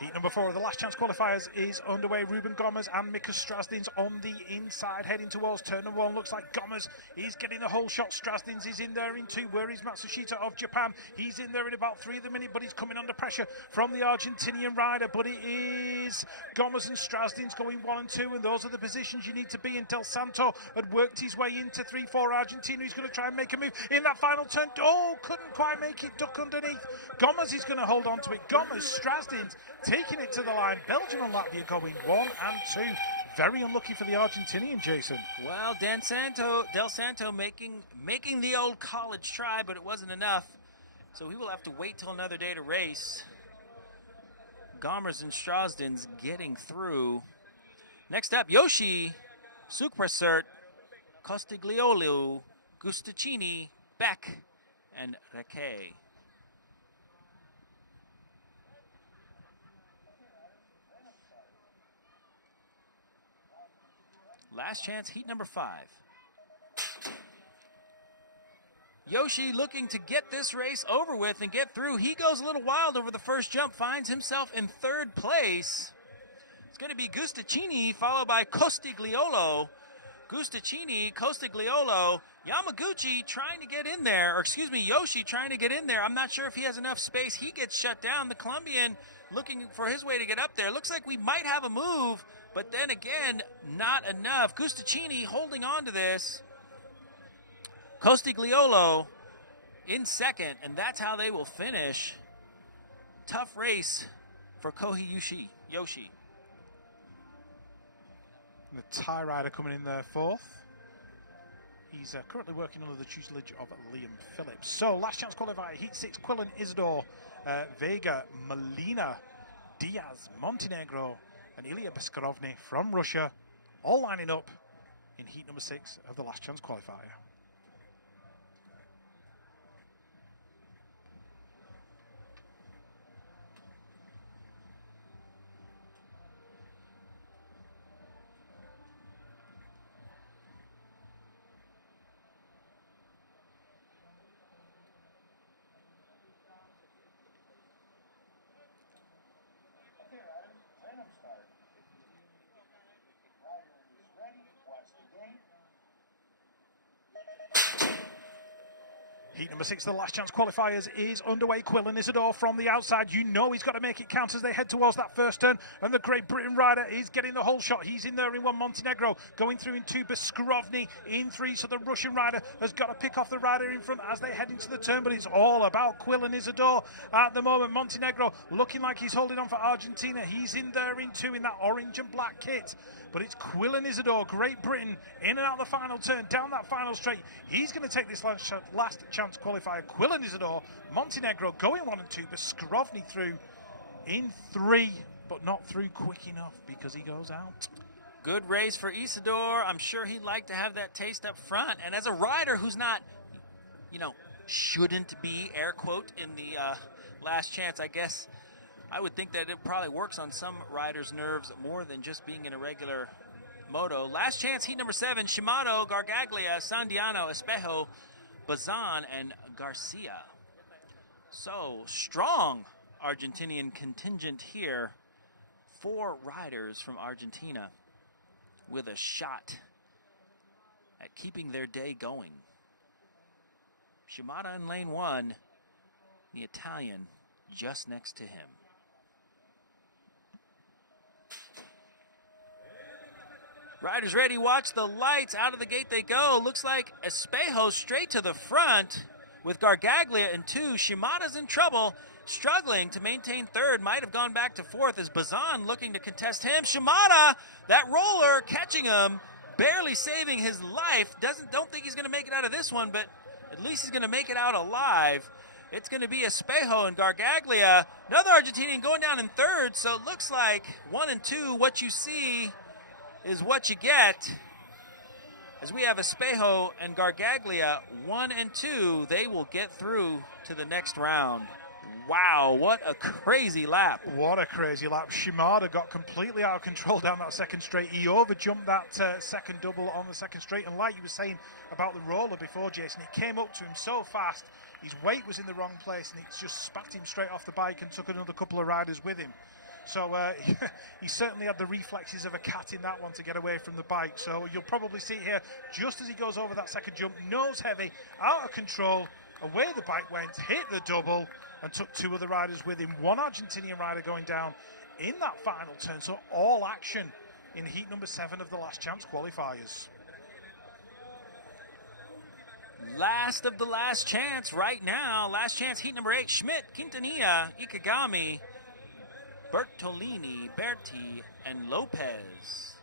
Heat number 4 of the last chance qualifiers is underway. Ruben Gomez and Mika Strazdins on the inside, heading towards turn number 1. Looks like Gomez is getting the whole shot. Strazdins is in there in 2. Where is Matsushita of Japan? He's in there in about 3 at the minute, but he's coming under pressure from the Argentinian rider. But it is Gomez and Strazdins going 1 and 2, and those are the positions you need to be in. Del Santo had worked his way into 3-4. Argentina, he's going to try and make a move in that final turn. Oh, couldn't quite make it, duck underneath. Gomez is going to hold on to it. Gomez, Strazdins taking it to the line. Belgium and Latvia going 1 and 2. Very unlucky for the Argentinian, Jason. Well, Del Santo making the old college try, but it wasn't enough. So we will have to wait till another day to race. Gomez and Strazdins getting through. Next up, Yoshi, Supercross, Costigliolo, Gustacini, Beck, and Raquet. Last chance, heat number 5. Yoshi looking to get this race over with and get through. He goes a little wild over the first jump, finds himself in 3rd place. It's going to be Gustacini, followed by Costigliolo. Gustacini, Costigliolo, Yamaguchi trying to get in there, or excuse me, Yoshi trying to get in there. I'm not sure if he has enough space. He gets shut down. The Colombian looking for his way to get up there. Looks like we might have a move, but then again, not enough. Gustacini holding on to this. Costigliolo in 2nd, and that's how they will finish. Tough race for Yoshi. And the Thai rider coming in there 4th. He's currently working under the tutelage of Liam Phillips. So, last chance qualifier, Heat 6, Quillen, Isidore, Vega, Molina, Diaz, Montenegro, and Ilya Beskarovny from Russia, all lining up in Heat number 6 of the last chance qualifier. Heat number 6 of the last chance qualifiers is underway. Quillen Isidore from the outside. You know he's got to make it count as they head towards that first turn. And the Great Britain rider is getting the whole shot. He's in there in 1. Montenegro going through in 2. Beskrovny in 3. So the Russian rider has got to pick off the rider in front as they head into the turn. But it's all about Quillen Isidore at the moment. Montenegro looking like he's holding on for Argentina. He's in there in 2 in that orange and black kit. But it's Quillen Isidore, Great Britain, in and out the final turn, down that final straight. He's going to take this last chance chance qualifier. Quill and Isidore, Montenegro going 1 and 2, but Skrovny through in 3, but not through quick enough because he goes out. Good race for Isidore. I'm sure he'd like to have that taste up front. And as a rider who's not, shouldn't be, air quote, in the last chance, I guess I would think that it probably works on some riders' nerves more than just being in a regular moto. Last chance, heat number 7, Shimano, Gargaglia, Sandiano, Espejo, Bazan, and Garcia. So, strong Argentinian contingent here. 4 riders from Argentina with a shot at keeping their day going. Shimada in lane 1, the Italian just next to him. Riders ready, watch the lights, out of the gate they go. Looks like Espejo straight to the front with Gargaglia in 2. Shimada's in trouble, struggling to maintain 3rd, might have gone back to 4th as Bazan looking to contest him. Shimada, that roller catching him, barely saving his life. Don't think he's going to make it out of this one, but at least he's going to make it out alive. It's going to be Espejo and Gargaglia. Another Argentinian going down in 3rd, so it looks like 1 and 2, what you see is what you get. As we have Espejo and Gargaglia 1 and 2, they will get through to the next round. Wow, what a crazy lap. What a crazy lap. Shimada got completely out of control down that second straight. He overjumped that second double on the second straight. And like you were saying about the roller before, Jason, it came up to him so fast. His weight was in the wrong place and it just spat him straight off the bike and took another couple of riders with him. So he certainly had the reflexes of a cat in that one to get away from the bike. So you'll probably see it here just as he goes over that second jump, nose heavy, out of control, away the bike went, hit the double, and took 2 other riders with him. 1 Argentinian rider going down in that final turn. So all action in heat number 7 of the last chance qualifiers. Last of the last chance right now. Last chance, heat number 8, Schmidt, Quintanilla, Ikegami, Bertolini, Berti, and Lopez.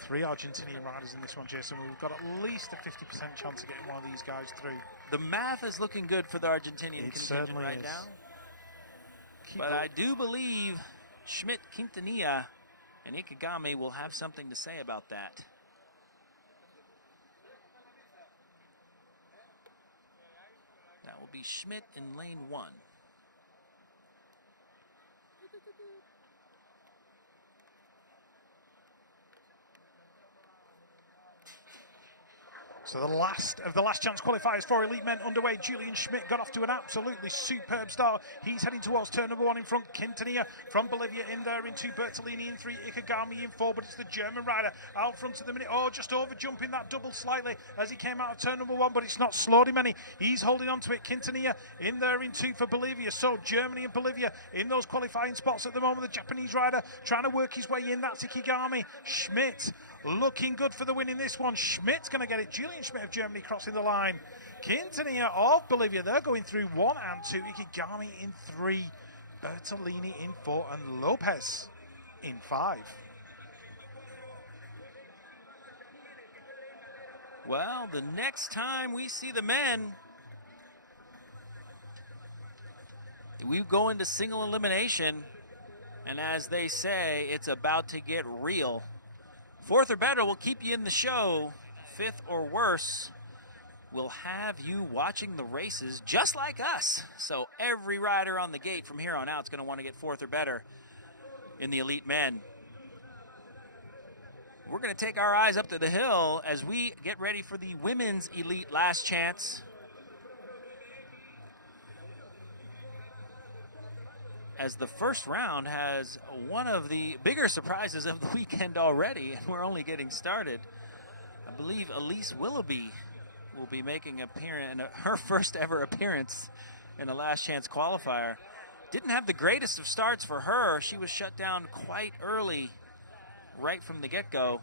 Three Argentinian riders in this one, Jason. We've got at least a 50% chance of getting one of these guys through. The math is looking good for the Argentinian contingent right now. But I do believe Schmidt, Quintanilla, and Ikegami will have something to say about that. That will be Schmidt in lane 1. So the last of the last chance qualifiers for elite men underway. Julian Schmidt got off to an absolutely superb start. He's heading towards turn number 1 in front. Quintanilla from Bolivia in there in 2. Bertolini in 3. Ikegami in 4. But it's the German rider out front at the minute. Oh, just over jumping that double slightly as he came out of turn number 1. But it's not slowed him any. He's holding on to it. Quintanilla in there in 2 for Bolivia. So Germany and Bolivia in those qualifying spots at the moment. The Japanese rider trying to work his way in. That's Ikegami. Schmidt looking good for the win in this one. Schmidt's going to get it. Julian Schmidt of Germany crossing the line. Quintanilla of Bolivia, they're going through 1 and 2. Ikegami in 3. Bertolini in 4. And Lopez in 5. Well, the next time we see the men, we go into single elimination. And as they say, it's about to get real. 4th or better will keep you in the show. 5th or worse will have you watching the races just like us. So every rider on the gate from here on out is going to want to get 4th or better in the elite men. We're going to take our eyes up to the hill as we get ready for the women's elite last chance. As the first round has one of the bigger surprises of the weekend already, and we're only getting started. I believe Elise Willoughby will be making her first ever appearance in a last chance qualifier. Didn't have the greatest of starts for her. She was shut down quite early, right from the get-go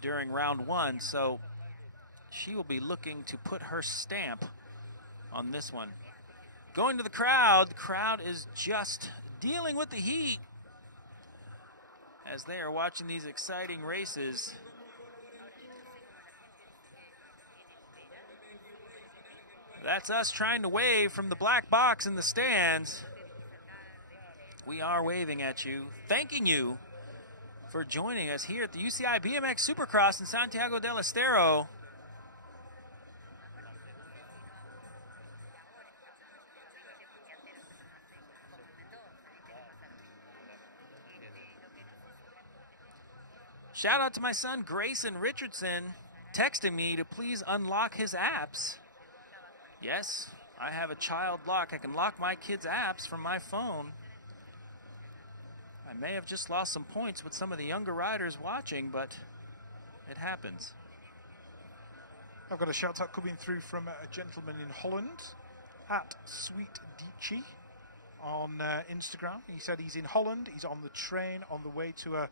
during round 1, so she will be looking to put her stamp on this one. Going to the crowd is just dealing with the heat as they are watching these exciting races That's us trying to wave from the black box in the stands. We are waving at you, thanking you for joining us here at the UCI BMX Supercross in Santiago del Estero. Shout out to my son Grayson Richardson texting me to please unlock his apps. Yes, I have a child lock. I can lock my kids' apps from my phone. I may have just lost some points with some of the younger riders watching, but it happens. I've got a shout out coming through from a gentleman in Holland at Sweet Dici on Instagram. He said he's in Holland. He's on the train on the way to a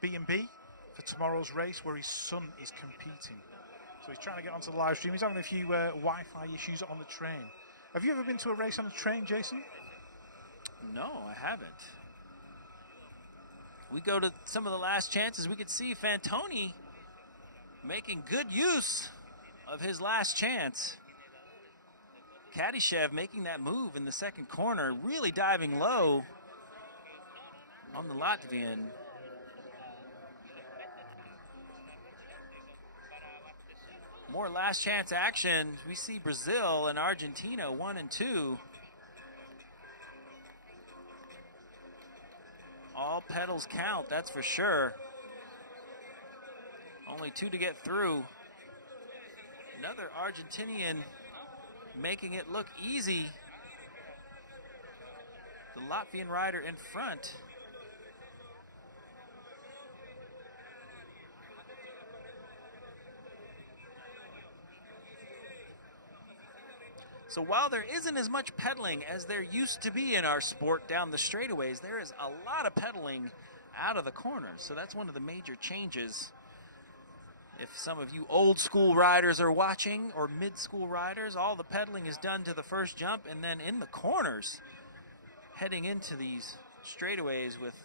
B&B for tomorrow's race where his son is competing. So he's trying to get onto the live stream. He's having a few Wi-Fi issues on the train. Have you ever been to a race on a train, Jason? No, I haven't. We go to some of the last chances. We could see Fantoni making good use of his last chance. Kadyshev making that move in the second corner, really diving low on the Latvian. More last chance action. We see Brazil and Argentina 1 and 2. All pedals count, that's for sure. Only 2 to get through. Another Argentinian making it look easy. The Latvian rider in front. So while there isn't as much pedaling as there used to be in our sport down the straightaways, there is a lot of pedaling out of the corners. So that's one of the major changes. If some of you old school riders are watching, or mid-school riders, all the pedaling is done to the first jump, and then in the corners, heading into these straightaways with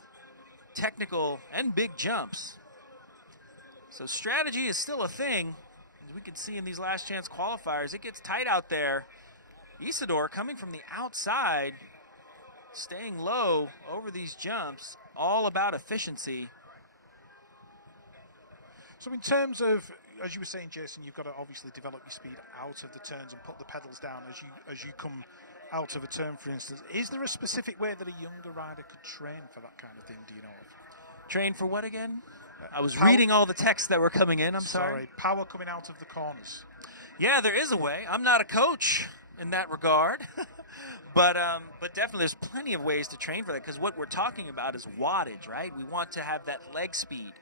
technical and big jumps. So strategy is still a thing. As we can see in these last chance qualifiers, it gets tight out there. Isidore coming from the outside, staying low over these jumps, all about efficiency. So in terms of, as you were saying, Jason, you've got to obviously develop your speed out of the turns and put the pedals down as you come out of a turn, for instance. Is there a specific way that a younger rider could train for that kind of thing, do you know of? Train for what again? I was reading all the texts that were coming in, I'm sorry. Power coming out of the corners. Yeah, there is a way. I'm not a coach in that regard, but definitely there's plenty of ways to train for that, because what we're talking about is wattage, right? We want to have that leg speed.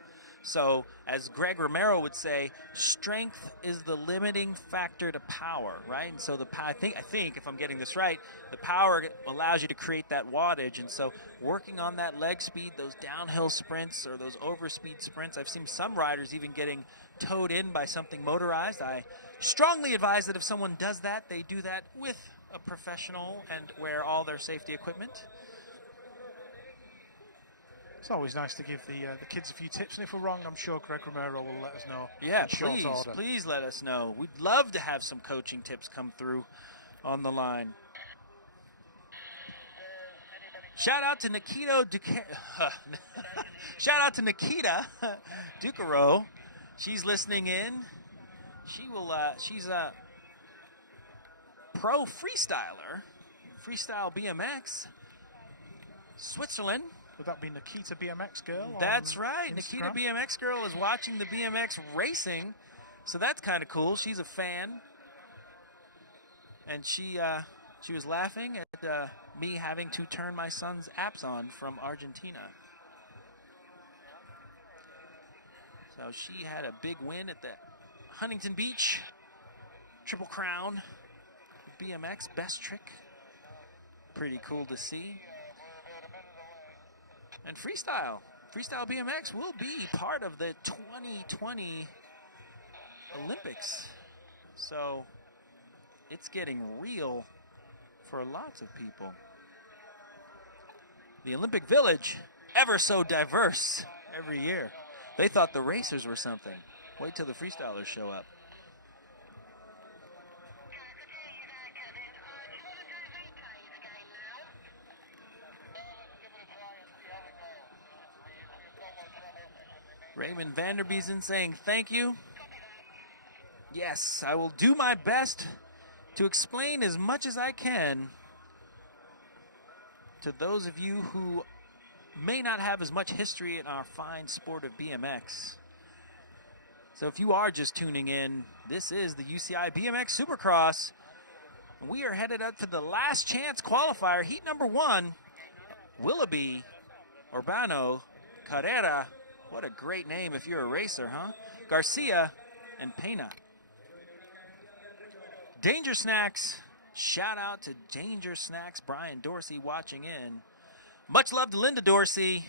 So as Greg Romero would say, strength is the limiting factor to power, right? And so I think if I'm getting this right, the power allows you to create that wattage. And so working on that leg speed, those downhill sprints or those overspeed sprints, I've seen some riders even getting towed in by something motorized. I strongly advise that if someone does that, they do that with a professional and wear all their safety equipment. It's always nice to give the kids a few tips, and if we're wrong, I'm sure Greg Romero will let us know. Yeah, please let us know. We'd love to have some coaching tips come through on the line. Shout out to Nikita Ducaro. She's listening in. She's a pro freestyler, freestyle BMX, Switzerland. Would that be Nikita BMX Girl? That's right. Instagram? Nikita BMX Girl is watching the BMX racing, so that's kind of cool. She's a fan, and she was laughing at me having to turn my son's apps on from Argentina. So she had a big win at the Huntington Beach Triple Crown BMX best trick. Pretty cool to see. And freestyle BMX will be part of the 2020 Olympics. So it's getting real for lots of people. The Olympic Village, ever so diverse every year. They thought the racers were something. Wait till the freestylers show up. Raymond Vanderbiesen saying thank you. Yes, I will do my best to explain as much as I can to those of you who may not have as much history in our fine sport of BMX. So if you are just tuning in, this is the UCI BMX Supercross. We are headed up to the last chance qualifier, heat number 1. Willoughby, Urbano, Carrera, what a great name if you're a racer, huh? Garcia, and Pena. Danger Snacks, shout out to Danger Snacks, Brian Dorsey watching in. Much love to Linda Dorsey.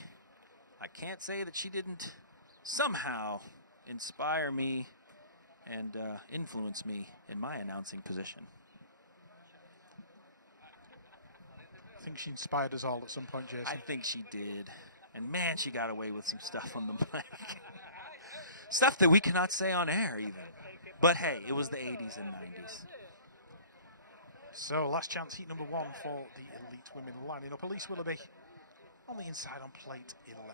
I can't say that she didn't somehow inspire me and influence me in my announcing position. I think she inspired us all at some point, Jason. I think she did. And man, she got away with some stuff on the mic. Stuff that we cannot say on air even. But hey, it was the 80s and 90s. So last chance, heat number 1 for the elite women lining up. Elise Willoughby on the inside on plate 11.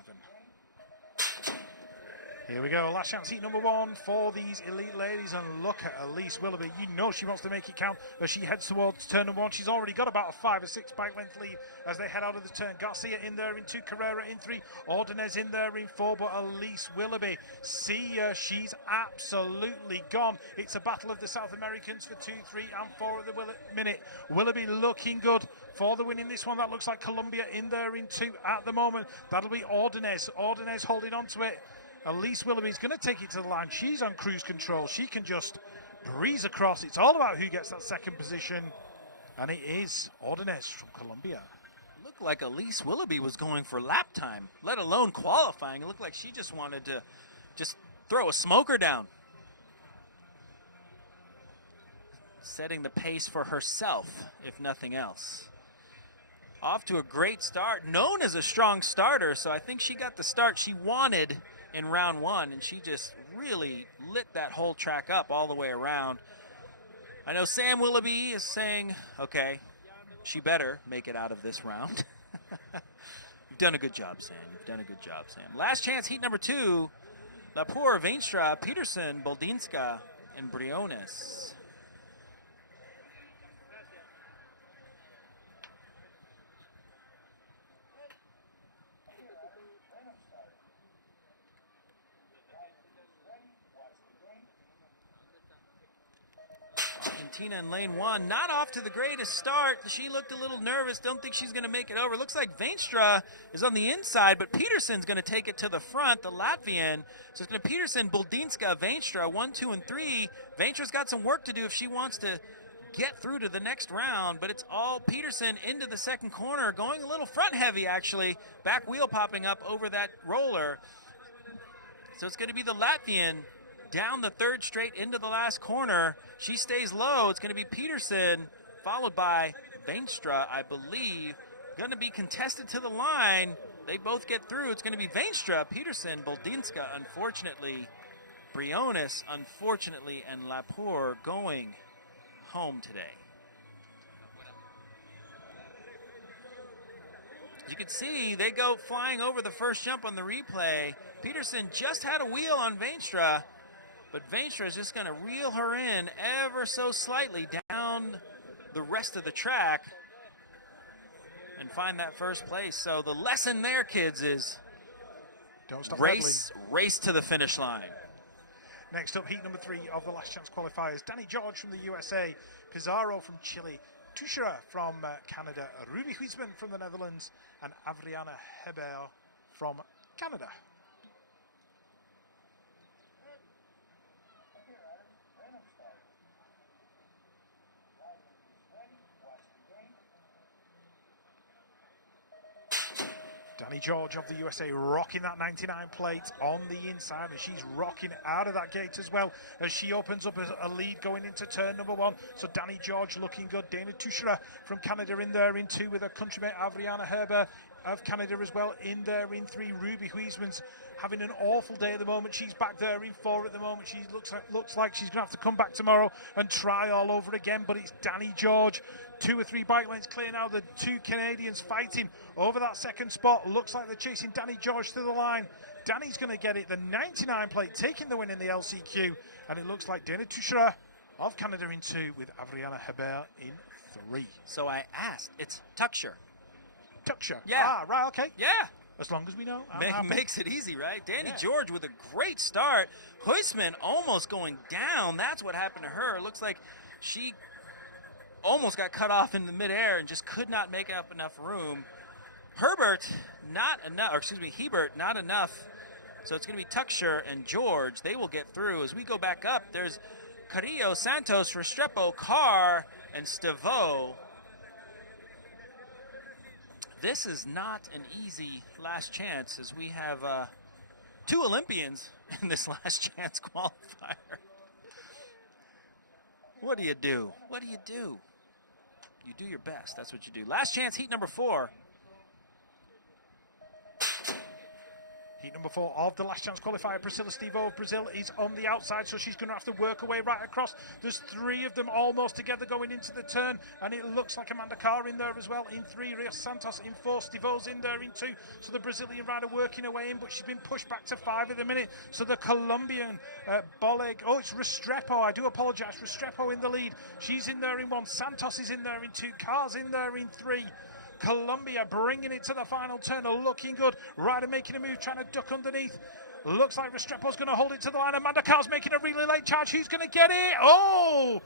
Here we go, last chance, heat number 1 for these elite ladies, and look at Elise Willoughby. You know she wants to make it count as she heads towards turn number 1. She's already got about a 5 or 6 bike length lead as they head out of the turn. Garcia in there in 2, Carrera in 3, Ordonez in there in 4, but Elise Willoughby, see her, she's absolutely gone. It's a battle of the South Americans for 2, 3 and 4 at the minute. Willoughby looking good for the win in this one. That looks like Colombia in there in 2 at the moment. That'll be Ordonez. Ordonez holding on to it. Elise Willoughby's going to take it to the line. She's on cruise control. She can just breeze across. It's all about who gets that second position. And it is Ordonez from Colombia. Looked like Elise Willoughby was going for lap time, let alone qualifying. It looked like she just wanted to just throw a smoker down. Setting the pace for herself, if nothing else. Off to a great start, known as a strong starter, so I think she got the start she wanted in round 1, and she just really lit that whole track up all the way around. I know Sam Willoughby is saying, okay, she better make it out of this round. You've done a good job, Sam. You've done a good job, Sam. Last chance, heat number 2. Lapur, Veenstra, Peterson, Boldinska, and Briones. Argentina in lane 1, not off to the greatest start. She looked a little nervous. Don't think she's going to make it over. Looks like Veenstra is on the inside, but Peterson's going to take it to the front, the Latvian. So it's going to Peterson, Boldinska, Veenstra, 1, 2, and 3. Veenstra's got some work to do if she wants to get through to the next round, but it's all Peterson into the second corner, going a little front heavy actually. Back wheel popping up over that roller. So it's going to be the Latvian down the third straight into the last corner. She stays low. It's going to be Peterson, followed by Veenstra, I believe. Going to be contested to the line. They both get through. It's going to be Veenstra, Peterson, Boldinska, unfortunately, Briones, unfortunately, and Lapur going home today. As you can see, they go flying over the first jump on the replay. Peterson just had a wheel on Veenstra, but Veenstra is just going to reel her in ever so slightly down the rest of the track and find that first place. So the lesson there, kids, is don't stop race to the finish line. Next up, heat number 3 of the last chance qualifiers. Danny George from the USA, Pizarro from Chile, Tushera from Canada, Ruby Huisman from the Netherlands, and Adriana Hebert from Canada. Danny George of the USA rocking that 99 plate on the inside, and she's rocking out of that gate as well as she opens up a lead going into turn number 1. So Danny George looking good. Dana Tushera from Canada in there in 2 with her countrymate Adriana Herber of Canada as well in there in 3. Ruby Huisman's having an awful day at the moment. She's back there in 4 at the moment. She looks like she's going to have to come back tomorrow and try all over again, but it's Danny George. 2 or 3 bike lanes clear now. The 2 Canadians fighting over that second spot. Looks like they're chasing Danny George to the line. Danny's going to get it. The 99 plate taking the win in the LCQ. And it looks like Dana Tushera of Canada in 2 with Avriana Hebert in 3. So I asked. It's Tuxer. Tuxer. Yeah. Ah, right, okay. Yeah. As long as we know. Makes it easy, right? Danny George with a great start. Huisman almost going down. That's what happened to her. It looks like she almost got cut off in the midair and just could not make up enough room. Hebert, not enough. So it's going to be Tuxer and George. They will get through. As we go back up, there's Carrillo, Santos, Restrepo, Carr, and Stevo. This is not an easy last chance, as we have 2 Olympians in this last chance qualifier. What do you do? What do you do? You do your best. That's what you do. Last chance, heat number 4. Heat number 4 of the last chance qualifier. Priscilla Stevo of Brazil is on the outside, so she's going to have to work her way right across. There's 3 of them almost together going into the turn, and it looks like Amanda Carr in there as well in 3. Rios Santos in 4. Stevo's in there in 2. So the Brazilian rider working her way in, but she's been pushed back to 5 at the minute. So the Colombian Boleg, it's Restrepo. I do apologise. Restrepo in the lead. She's in there in 1. Santos is in there in 2. Carr's in there in 3. Colombia bringing it to the final turn, looking good. Ryder making a move, trying to duck underneath. Looks like Restrepo's going to hold it to the line. Amanda Carr's making a really late charge. Who's going to get it? Oh,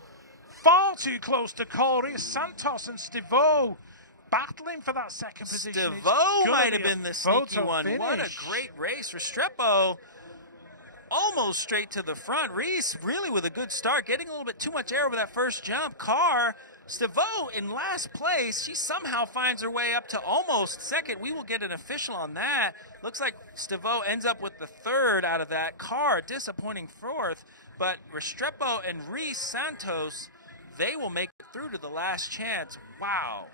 far too close to Corey. Santos and Stevo battling for that second position. Stevo might have been the sneaky one. Finish. What a great race. Restrepo almost straight to the front. Reese really with a good start, getting a little bit too much air over that first jump. Carr, Stevo in last place. She somehow finds her way up to almost second. We will get an official on that. Looks like Stevo ends up with the 3rd out of that. Carr, disappointing 4th. But Restrepo and Reese Santos, they will make it through to the last chance. Wow.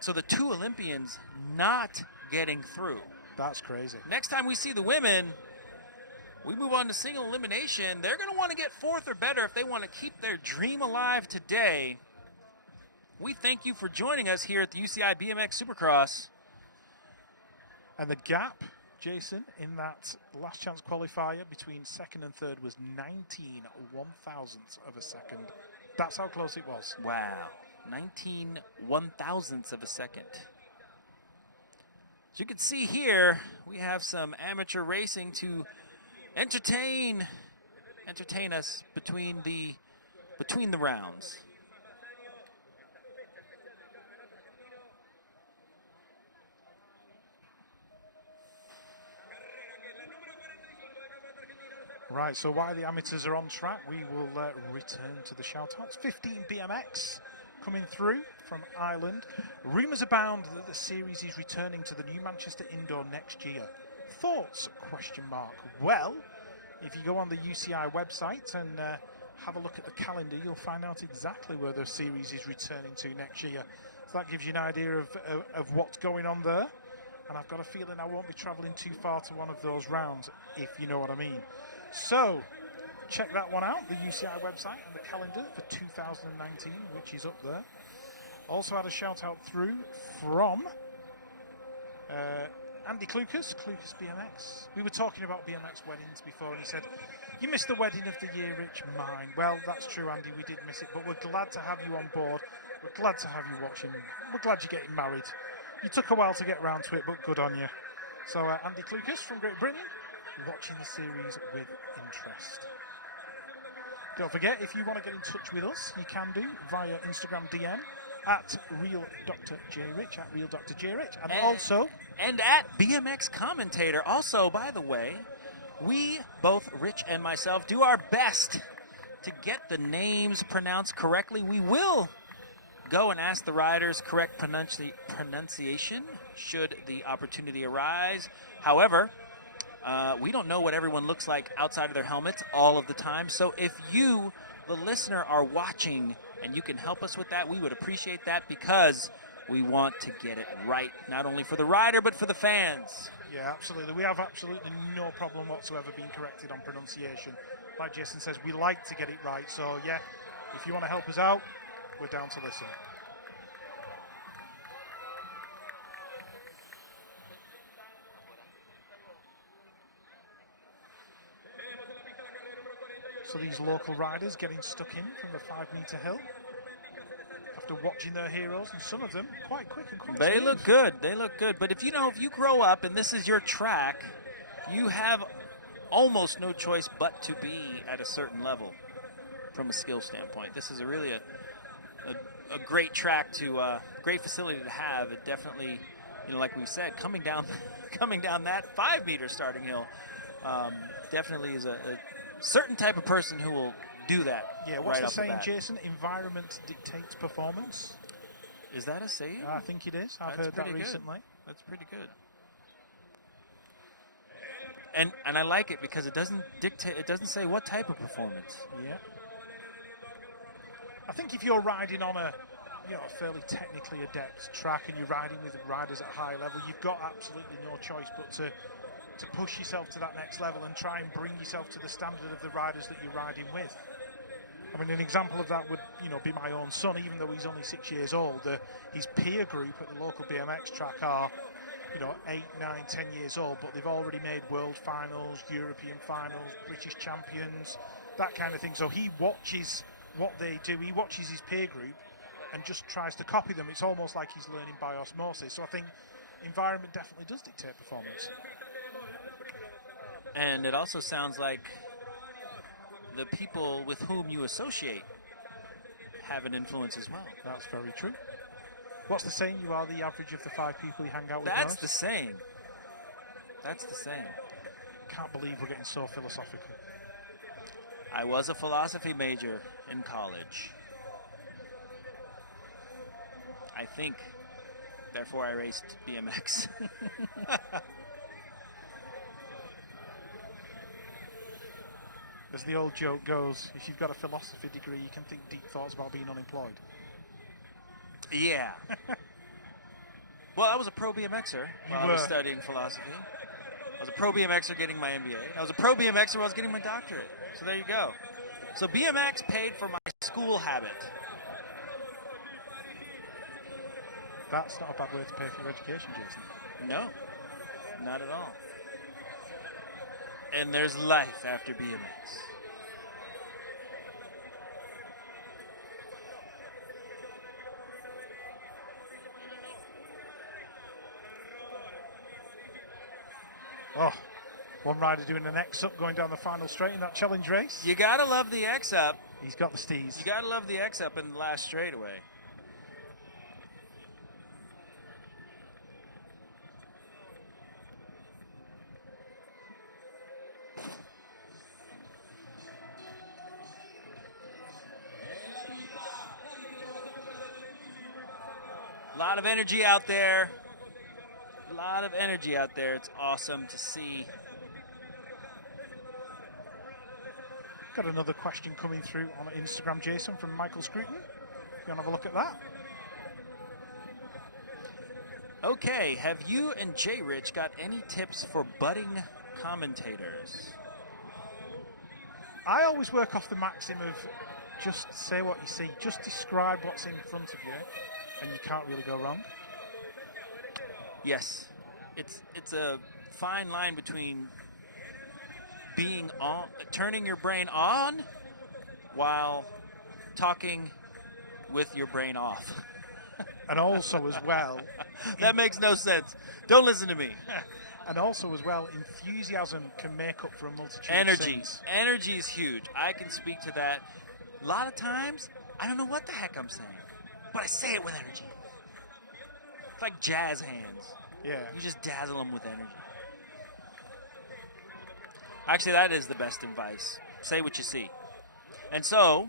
So the 2 Olympians not getting through. That's crazy. Next time we see the women, we move on to single elimination. They're going to want to get 4th or better if they want to keep their dream alive today. We thank you for joining us here at the UCI BMX Supercross. And the gap, Jason, in that last chance qualifier between 2nd and 3rd was 19 one-thousandths of a second. That's how close it was. Wow. 19 one-thousandths of a second. As you can see here, we have some amateur racing to entertain us between the rounds. Right, so while the amateurs are on track, we will return to the shout-outs. 15 BMX coming through from Ireland. Rumours abound that the series is returning to the new Manchester Indoor next year. Thoughts? ? Well, if you go on the UCI website and have a look at the calendar, you'll find out exactly where the series is returning to next year. So that gives you an idea of what's going on there. And I've got a feeling I won't be travelling too far to one of those rounds, if you know what I mean. So, check that one out, the UCI website and the calendar for 2019, which is up there. Also had a shout out through from Andy Klukas BMX. We were talking about BMX weddings before, and he said, "You missed the wedding of the year, Rich, mine." Well, that's true, Andy, we did miss it, but we're glad to have you on board. We're glad to have you watching. We're glad you're getting married. You took a while to get round to it, but good on you. So, Andy Klukas from Great Britain, watching the series with interest. Don't forget, if you want to get in touch with us, you can do via Instagram DM at RealDrJRich, at RealDrJRich, and also... And at BMX Commentator. Also, by the way, we, both Rich and myself, do our best to get the names pronounced correctly. We will go and ask the riders correct pronunciation should the opportunity arise. However, we don't know what everyone looks like outside of their helmets all of the time. So if you, the listener, are watching and you can help us with that, we would appreciate that, because We want to get it right, not only for the rider, but for the fans. Yeah, absolutely. We have absolutely no problem whatsoever being corrected on pronunciation. Like Jason says, we like to get it right. So, yeah, if you want to help us out, we're down to listen. So these local riders getting stuck in from the 5-meter hill after watching their heroes, and some of them quite quick and quite They smooth. look good. They look good. But if you grow up and this is your track, you have almost no choice but to be at a certain level from a skill standpoint. This is a really a great track to great facility to have. It definitely, like we said, coming down that 5-meter starting hill, definitely is a certain type of person who will do that. Yeah, what's right the off saying, bat. Jason? Environment dictates performance. Is that a saying? I think it is. I've heard that recently. That's pretty good. And I like it because it doesn't dictate. It doesn't say what type of performance. Yeah. I think if you're riding on a fairly technically adept track and you're riding with riders at a high level, you've got absolutely no choice but to push yourself to that next level and try and bring yourself to the standard of the riders that you're riding with. I mean, an example of that would, be my own son. Even though he's only 6 years old, his peer group at the local BMX track are, 8, 9, 10 years old, but they've already made world finals, European finals, British champions, that kind of thing. So he watches what they do. He watches his peer group and just tries to copy them. It's almost like he's learning by osmosis. So I think environment definitely does dictate performance. And it also sounds like the people with whom you associate have an influence as well. That's very true. What's the saying? You are the average of the 5 people you hang out with. That's most? the saying. That's the saying. Can't believe we're getting so philosophical. I was a philosophy major in college. I think, therefore I raced BMX. As the old joke goes, if you've got a philosophy degree, you can think deep thoughts about being unemployed. Yeah. Well, I was a pro BMXer while I was studying philosophy. I was a pro BMXer getting my MBA. I was a pro BMXer while I was getting my doctorate. So there you go. So BMX paid for my school habit. That's not a bad way to pay for your education, Jason. No, not at all. And there's life after BMX. Oh, one rider doing an X-up going down the final straight in that challenge race. You gotta love the X-up. He's got the steez. You gotta love the X-up in the last straightaway. A lot of energy out there. A lot of energy out there. It's awesome to see. Got another question coming through on Instagram, Jason, from Michael Scruton. You want to have a look at that? Okay, have you and Jay Rich got any tips for budding commentators? I always work off the maxim of just say what you see. Just describe what's in front of you, and you can't really go wrong. Yes, it's a fine line between being on, turning your brain on, while talking with your brain off. And also as well... That makes no sense. Don't listen to me. And also as well, enthusiasm can make up for a multitude Energy. of things. Energy is huge. I can speak to that. A lot of times, I don't know what the heck I'm saying, but I say it with energy. It's like jazz hands. Yeah. You just dazzle them with energy. Actually, that is the best advice. Say what you see. And so,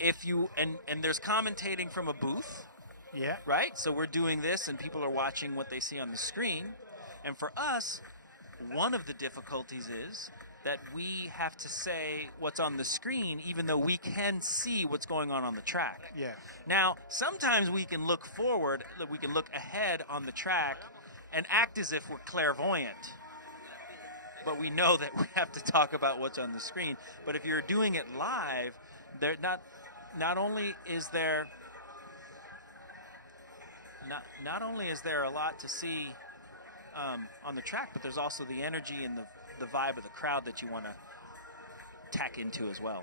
if you, and there's commentating from a booth, Yeah. right? So we're doing this and people are watching what they see on the screen. And for us, one of the difficulties is that we have to say what's on the screen, even though we can see what's going on the track. Yeah. Now, sometimes we can look forward, we can look ahead on the track and act as if we're clairvoyant. But we know that we have to talk about what's on the screen. But if you're doing it live, there not only is there a lot to see on the track, but there's also the energy and the vibe of the crowd that you want to tack into as well.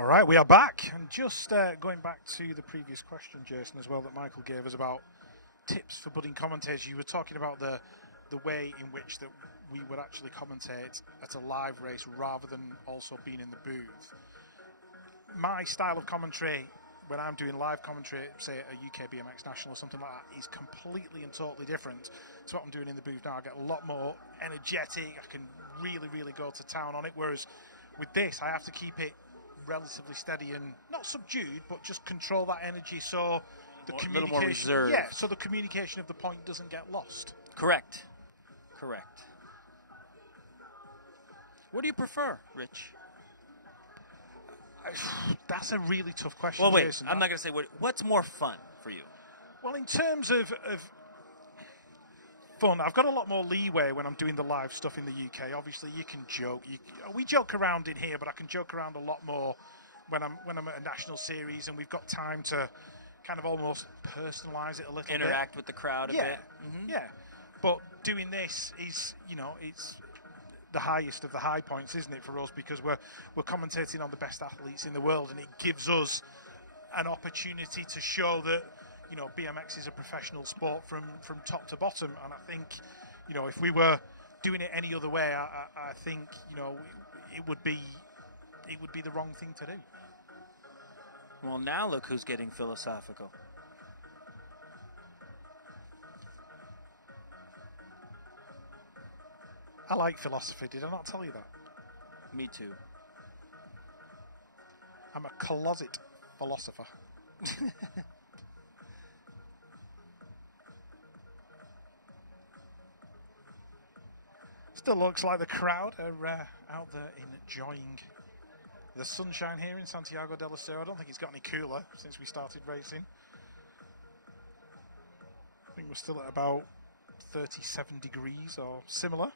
All right, we are back. And just going back to the previous question, Jason, as well, that Michael gave us about tips for budding commentators. You were talking about the way in which that we would actually commentate at a live race rather than also being in the booth. My style of commentary, when I'm doing live commentary, say at a UK BMX National or something like that, is completely and totally different to what I'm doing in the booth now. I get a lot more energetic. I can really, really go to town on it. Whereas with this, I have to keep it relatively steady and not subdued, but just control that energy so the communication, a little more reserved. Yeah, so the communication of the point doesn't get lost. Correct. What do you prefer, Rich? That's a really tough question, Well, wait, Jason. I'm not going to say what's more fun for you. Well, in terms of fun, I've got a lot more leeway when I'm doing the live stuff in the UK. Obviously, you can joke. We joke around in here, but I can joke around a lot more when I'm at a national series, and we've got time to kind of almost personalise it a little Interact with the crowd a bit. Mm-hmm. Yeah. But doing this is, it's the highest of the high points, isn't it, for us? Because we're commentating on the best athletes in the world, and it gives us an opportunity to show that, BMX is a professional sport from top to bottom. And I think, if we were doing it any other way, I think, it would be the wrong thing to do. Well, now look who's getting philosophical. I like philosophy. Did I not tell you that? Me too. I'm a closet philosopher. Still looks like the crowd are out there enjoying the sunshine here in Santiago del Estero. I don't think it's got any cooler since we started racing. I think we're still at about 37 degrees or similar.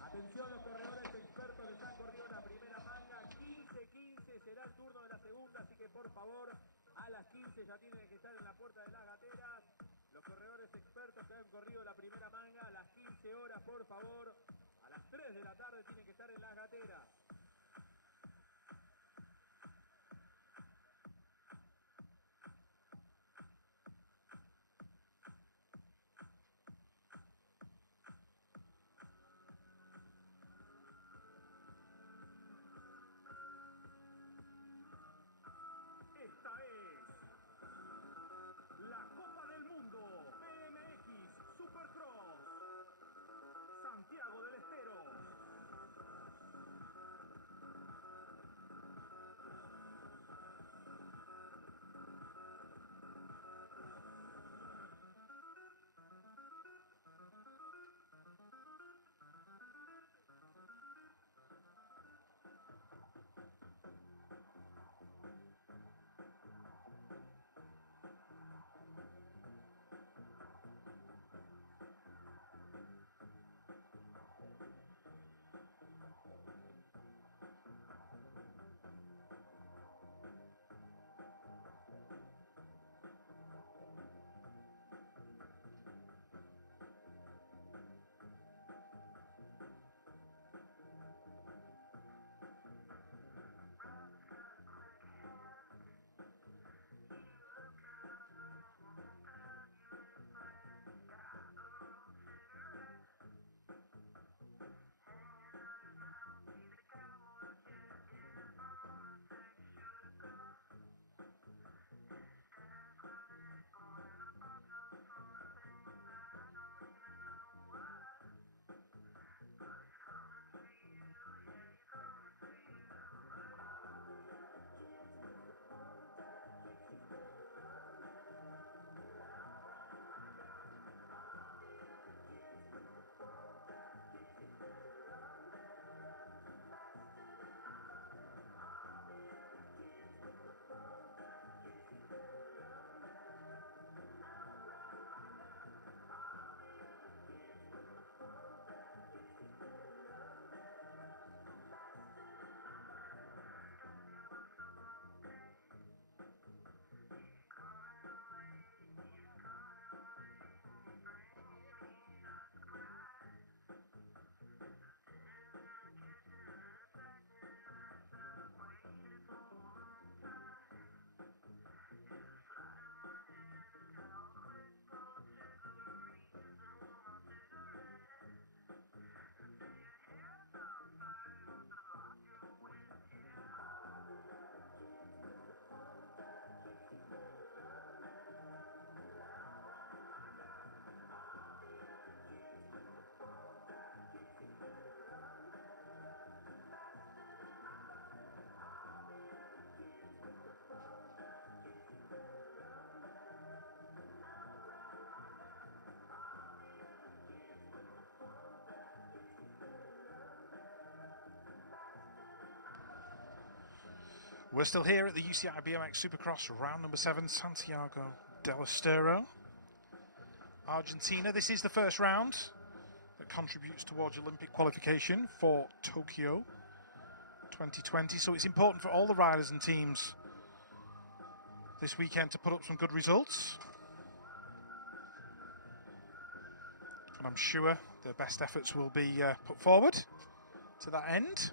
Atención, los corredores expertos están corriendo la primera manga. 15-15 será el turno de la segunda, así que por favor, a las 15 ya tienen que estar en la puerta de las gateras. Los corredores expertos que han corrido la primera manga, a las 15 horas, por favor, a las 3 de la tarde tienen que estar en las gateras. Esta es la Copa del Mundo BMX Supercross Santiago del Estero. We're still here at the UCI BMX Supercross round number 7, Santiago del Estero, Argentina. This is the first round that contributes towards Olympic qualification for Tokyo 2020. So it's important for all the riders and teams this weekend to put up some good results. And I'm sure the best efforts will be put forward to that end.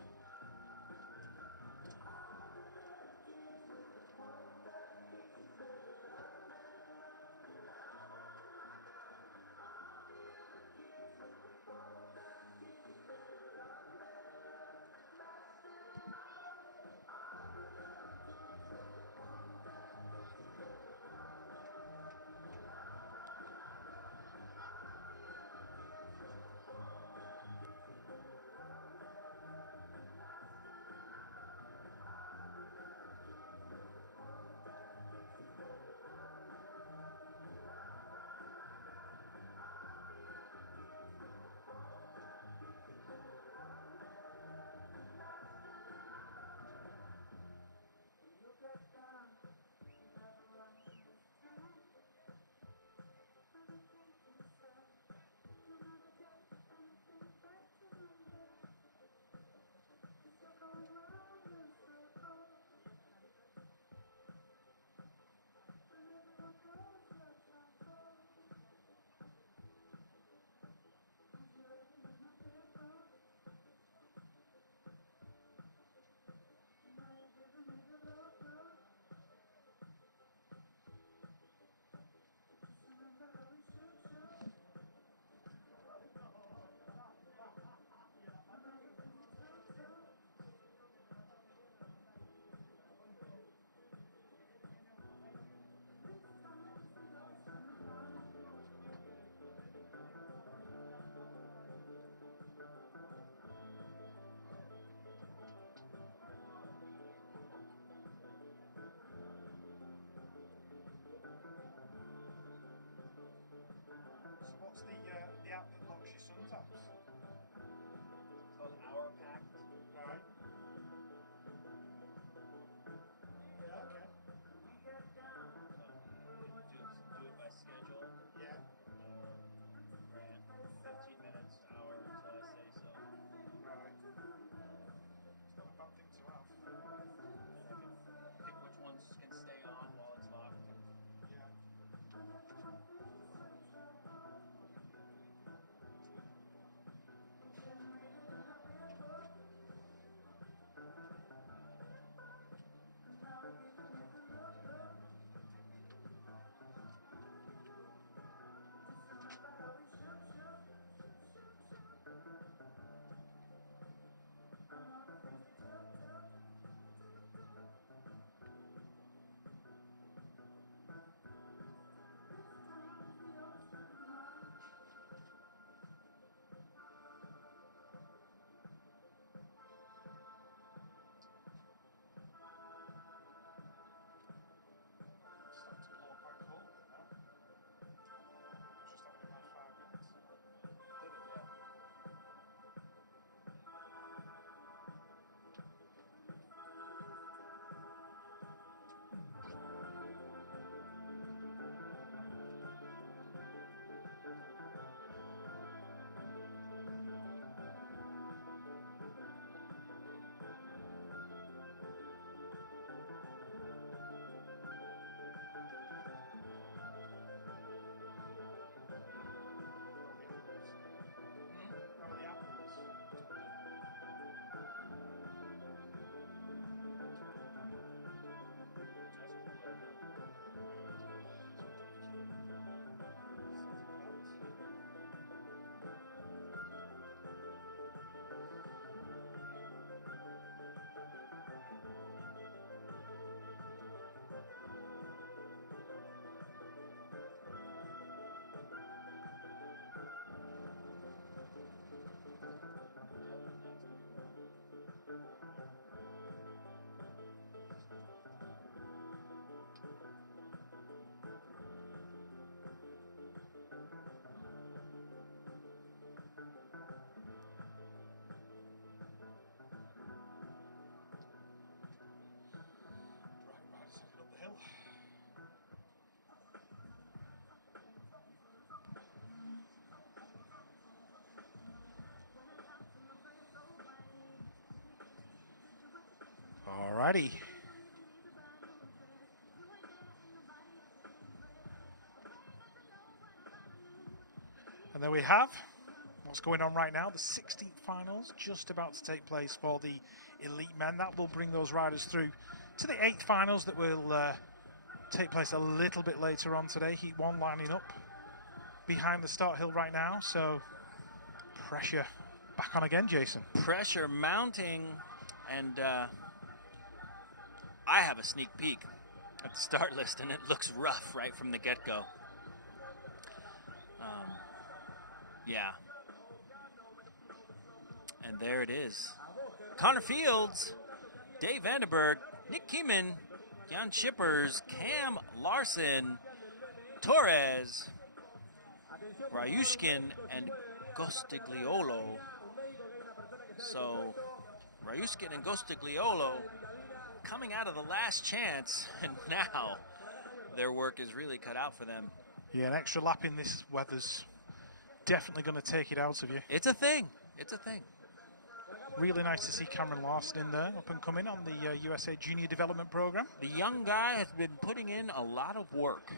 Alrighty. And there we have what's going on right now. The 16th finals just about to take place for the elite men. That will bring those riders through to the 8th finals that will take place a little bit later on today. Heat 1 lining up behind the start hill right now. So pressure back on again, Jason. Pressure mounting, and I have a sneak peek at the start list, and it looks rough right from the get-go. Yeah. And there it is. Connor Fields, Dave Vandenberg, Nick Kieman, Jan Schippers, Cam Larson, Torres, Ryushkin, and Gostigliolo. So, Ryushkin and Gostigliolo coming out of the last chance, and now their work is really cut out for them. Yeah, an extra lap in this weather's definitely going to take it out of you. It's a thing. It's a thing. Really nice to see Cameron Larson in there, up and coming on the USA Junior Development Program. The young guy has been putting in a lot of work.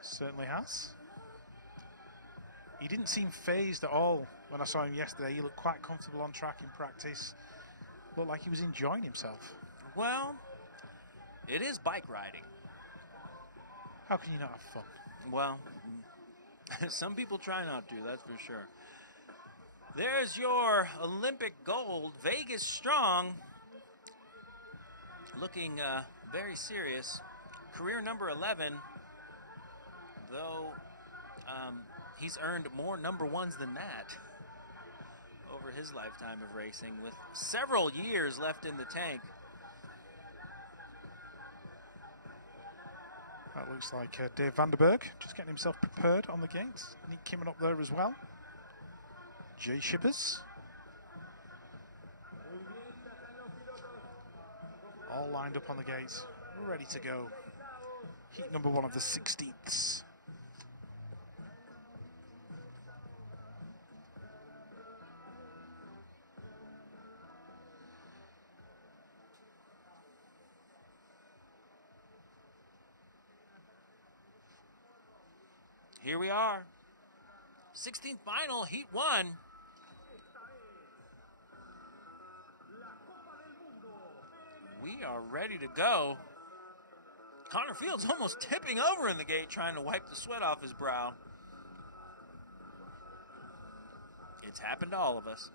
Certainly has. He didn't seem phased at all when I saw him yesterday. He looked quite comfortable on track in practice. Looked like he was enjoying himself. Well, it is bike riding. How can you not have fun? Well, some people try not to, that's for sure. There's your Olympic gold, Vegas Strong, looking very serious. Career number 11, though he's earned more number ones than that over his lifetime of racing, with several years left in the tank. That looks like Dave Vandenberg just getting himself prepared on the gates. Nick Kimmon up there as well. Jay Schippers. All lined up on the gates, ready to go. Heat number 1 of the 16ths. Here we are. 16th final, Heat 1. We are ready to go. Connor Fields almost tipping over in the gate, trying to wipe the sweat off his brow. It's happened to all of us.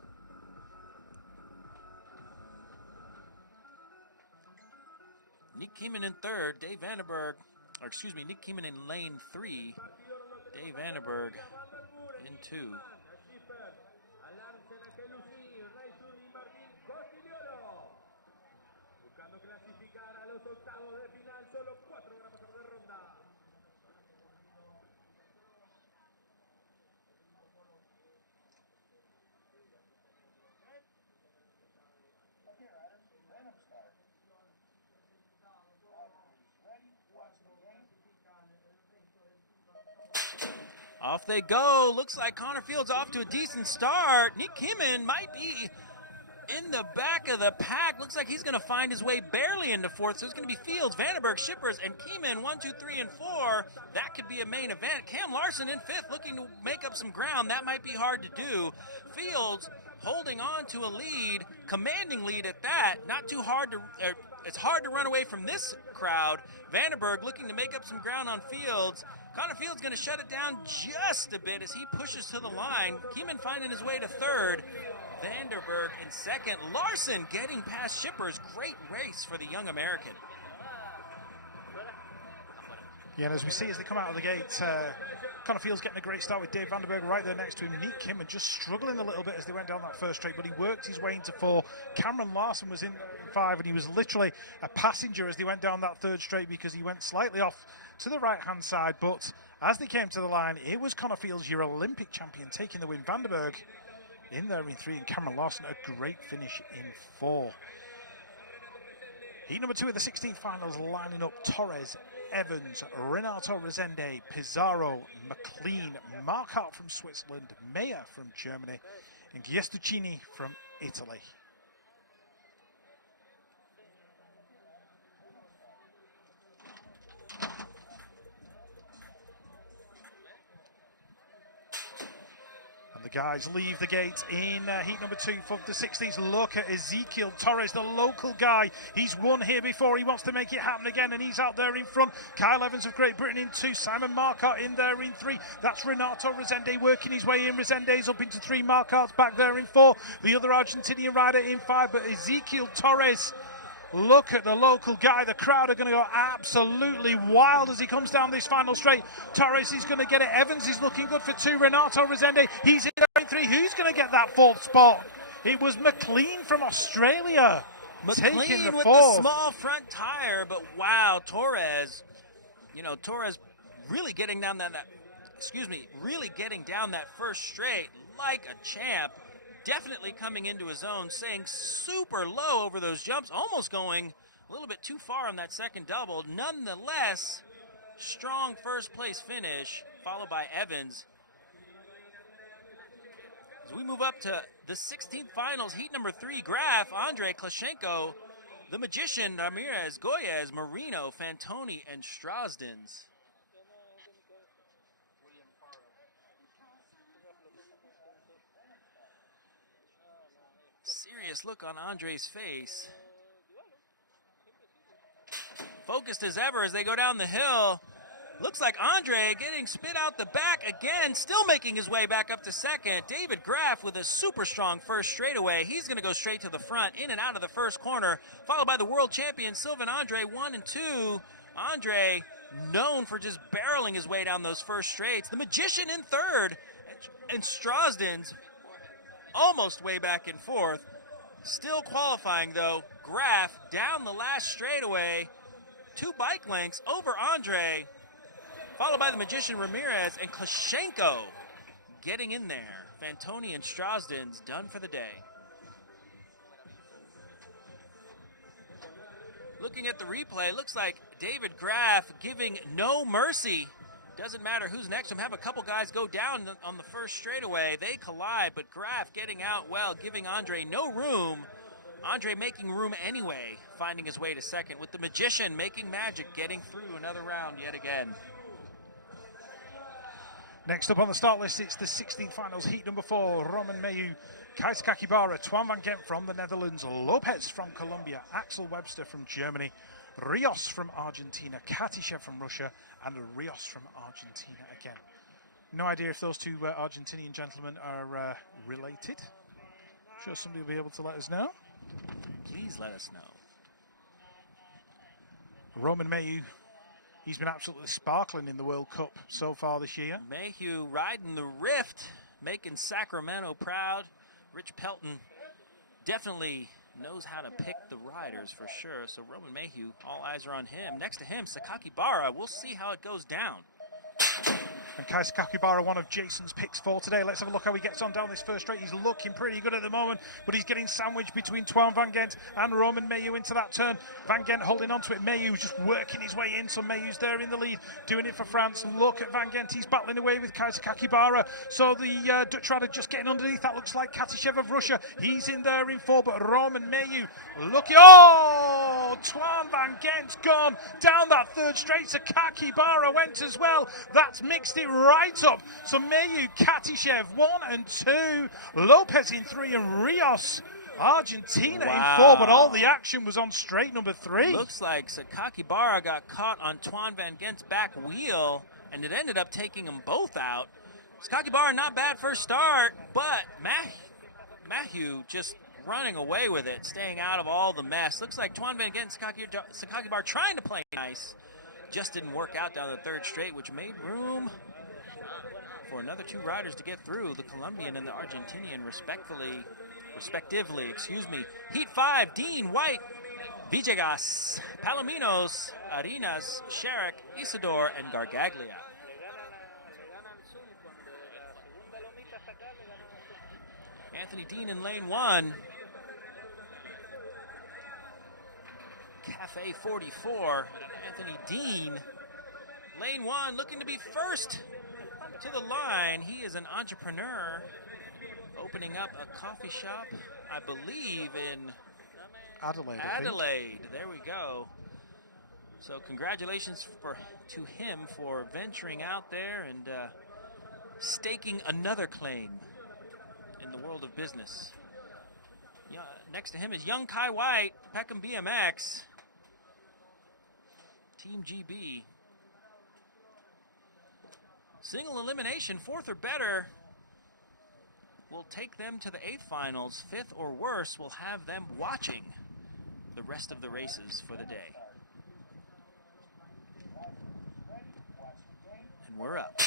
Nick Kieman in third, Dave Vandenberg, Nick Kieman in lane 3, Dave Vandenberg in 2. Off they go. Looks like Connor Fields off to a decent start. Nick Kieman might be in the back of the pack. Looks like he's going to find his way barely into 4th. So it's going to be Fields, Vandenberg, Schippers, and Kieman 1, 2, 3, and 4. That could be a main event. Cam Larson in 5th, looking to make up some ground. That might be hard to do. Fields holding on to a lead, commanding lead at that. Not too hard to... it's hard to run away from this crowd. Vandenberg looking to make up some ground on Fields. Connor Fields going to shut it down just a bit as he pushes to the line. Kieman finding his way to 3rd. Vandenberg in 2nd. Larson getting past Schippers. Great race for the young American. Yeah, and as we see as they come out of the gates, Connor Fields getting a great start with Dave Vandenberg right there next to him. Nick Kieman just struggling a little bit as they went down that first straight, but he worked his way into 4. Cameron Larson was in 5, and he was literally a passenger as they went down that 3rd straight because he went slightly off to the right-hand side. But as they came to the line, it was Connor Fields, your Olympic champion, taking the win. Vandenberg in there in 3, and Cameron Larson a great finish in 4. Heat number 2 of the 16th finals lining up Torres, Evans, Renato Rezende, Pizarro, McLean, Marquardt from Switzerland, Meyer from Germany, and Giestuccini from Italy. The guys leave the gate in heat number 2 for the 60s. Look at Ezekiel Torres, the local guy. He's won here before. He wants to make it happen again, and he's out there in front. Kyle Evans of Great Britain in 2. Simon Marcotte in there in 3. That's Renato Rezende working his way in. Rezende's up into 3. Marcotte's back there in 4. The other Argentinian rider in 5. But Ezekiel Torres, look at the local guy. The crowd are going to go absolutely wild as he comes down this final straight. Torres is going to get it. Evans is looking good for 2. Renato Rezende, he's in 3. Who's going to get that 4th spot? It was McLean from Australia. McLean with the small front tire, but wow, Torres, Torres really getting down really getting down that first straight like a champ. Definitely coming into his own, staying super low over those jumps, almost going a little bit too far on that second double. Nonetheless, strong first place finish, followed by Evans. As we move up to the 16th finals, heat number 3, Graf, Andre Klashenko, the Magician, Ramirez, Goyes, Marino, Fantoni, and Strasdens. Serious look on Andre's face. Focused as ever as they go down the hill. Looks like Andre getting spit out the back again, still making his way back up to second. David Graf with a super strong first straightaway. He's going to go straight to the front, in and out of the first corner, followed by the world champion Sylvain Andre, 1 and 2. Andre known for just barreling his way down those first straights. The Magician in 3rd, and Strasdens almost way back in 4th. Still qualifying though. Graf down the last straightaway, 2 bike lengths over Andre, followed by the Magician Ramirez and Klashenko getting in there. Fantoni and Strasdens done for the day. Looking at the replay, looks like David Graf giving no mercy. Doesn't matter who's next to him. Have a couple guys go down on the first straightaway. They collide, but Graf getting out well, giving Andre no room. Andre making room anyway, finding his way to second, with the Magician making magic, getting through another round yet again. Next up on the start list, it's the 16th finals, heat number 4. Roman Mayu, Kais Kakibara, Twan van Gent from the Netherlands, Lopez from Colombia, Axel Webster from Germany, Rios from Argentina, Katishev from Russia, and Rios from Argentina again. No idea if those 2 Argentinian gentlemen are related. I'm sure somebody will be able to let us know. Please let us know. Roman Mayu, he's been absolutely sparkling in the World Cup so far this year. Mayhew riding the Rift, making Sacramento proud. Rich Pelton definitely knows how to pick the riders for sure. So Roman Mayhew, all eyes are on him. Next to him, Sakaki Bara. We'll see how it goes down. And Kais Kakibara, one of Jason's picks for today. Let's have a look how he gets on down this first straight. He's looking pretty good at the moment, but he's getting sandwiched between Twan van Gent and Roman Mayu into that turn. Van Gent holding on to it. Mayu just working his way in, so Mayu's there in the lead, doing it for France. Look at Van Gent. He's battling away with Kais Kakibara. So the Dutch rider just getting underneath. That looks like Katishev of Russia. He's in there in 4, but Roman Mayu looking. Oh! Twan van Gent's gone down that 3rd straight. So Kakibara went as well. That's mixed it right up. So Mayu, Katishev 1 and 2, Lopez in 3, and Rios, Argentina in 4. But all the action was on straight number 3. Looks like Sakaki Bara got caught on Twan van Gent's back wheel, and it ended up taking them both out. Sakaki Bara not bad first start, but Mahu just running away with it, staying out of all the mess. Looks like Twan van Gent and Sakaki Bara trying to play nice. Just didn't work out down the 3rd straight, which made room for another 2 riders to get through, the Colombian and the Argentinian respectively. Heat 5, Dean, White, Villegas, Palominos, Arenas, Sherrick, Isidore, and Gargaglia. Anthony Dean in lane 1. Cafe 44, Anthony Dean, lane 1, looking to be first to the line. He is an entrepreneur, opening up a coffee shop, I believe, in Adelaide. There we go. So congratulations to him for venturing out there and staking another claim in the world of business. Next to him is young Kai White, Peckham BMX. Team GB. Single elimination, 4th or better, will take them to the 8th finals. 5th or worse will have them watching the rest of the races for the day. And we're up.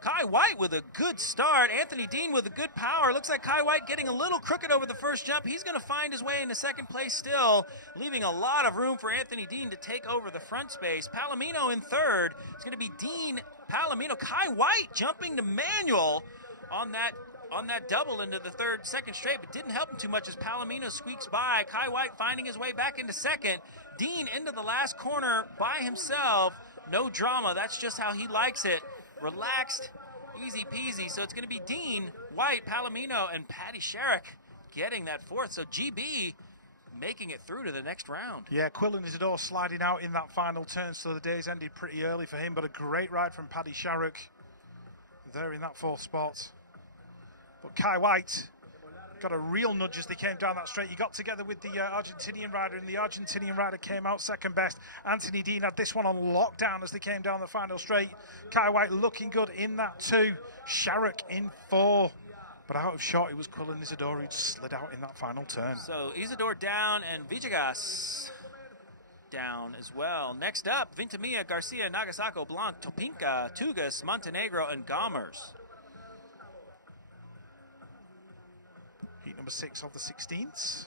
Kai White with a good start. Anthony Dean with a good power. Looks like Kai White getting a little crooked over the first jump. He's going to find his way into second place still, leaving a lot of room for Anthony Dean to take over the front space. Palomino in third. It's going to be Dean, Palomino, Kai White jumping to manual on that double into the second straight, but didn't help him too much as Palomino squeaks by. Kai White finding his way back into second. Dean into the last corner by himself. No drama. That's just how he likes it. Relaxed, easy peasy. So it's going to be Dean, White, Palomino, and Patty Sherrick getting that 4th. So GB making it through to the next round. Yeah, Quillan Isidore sliding out in that final turn, so the day's ended pretty early for him, but a great ride from Paddy Sherrick there in that 4th spot. But Kai White got a real nudge as they came down that straight. He got together with the Argentinian rider, and the Argentinian rider came out second best. Anthony Dean had this one on lockdown as they came down the final straight. Kai White looking good in that 2. Sherrick in 4. But out of shot, it was Quillan Isidore who slid out in that final turn. So Isidore down and Villegas down as well. Next up, Vintimilla, Garcia, Nagasako, Blanc, Topinka, Tugas, Montenegro, and Gomers. Heat number 6 of the 16th.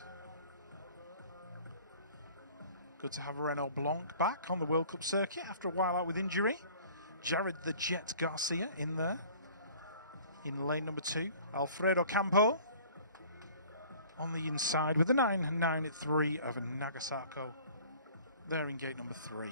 Good to have Renaud Blanc back on the World Cup circuit after a while out with injury. Jared the Jet Garcia in there. In lane number 2, Alfredo Campo on the inside with the 993 of Nagasako. There in gate number 3.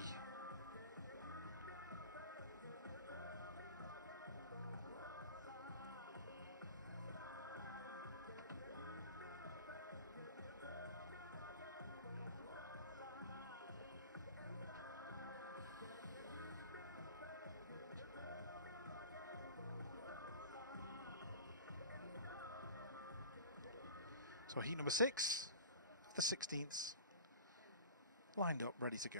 So heat number 6, the 16th, lined up, ready to go.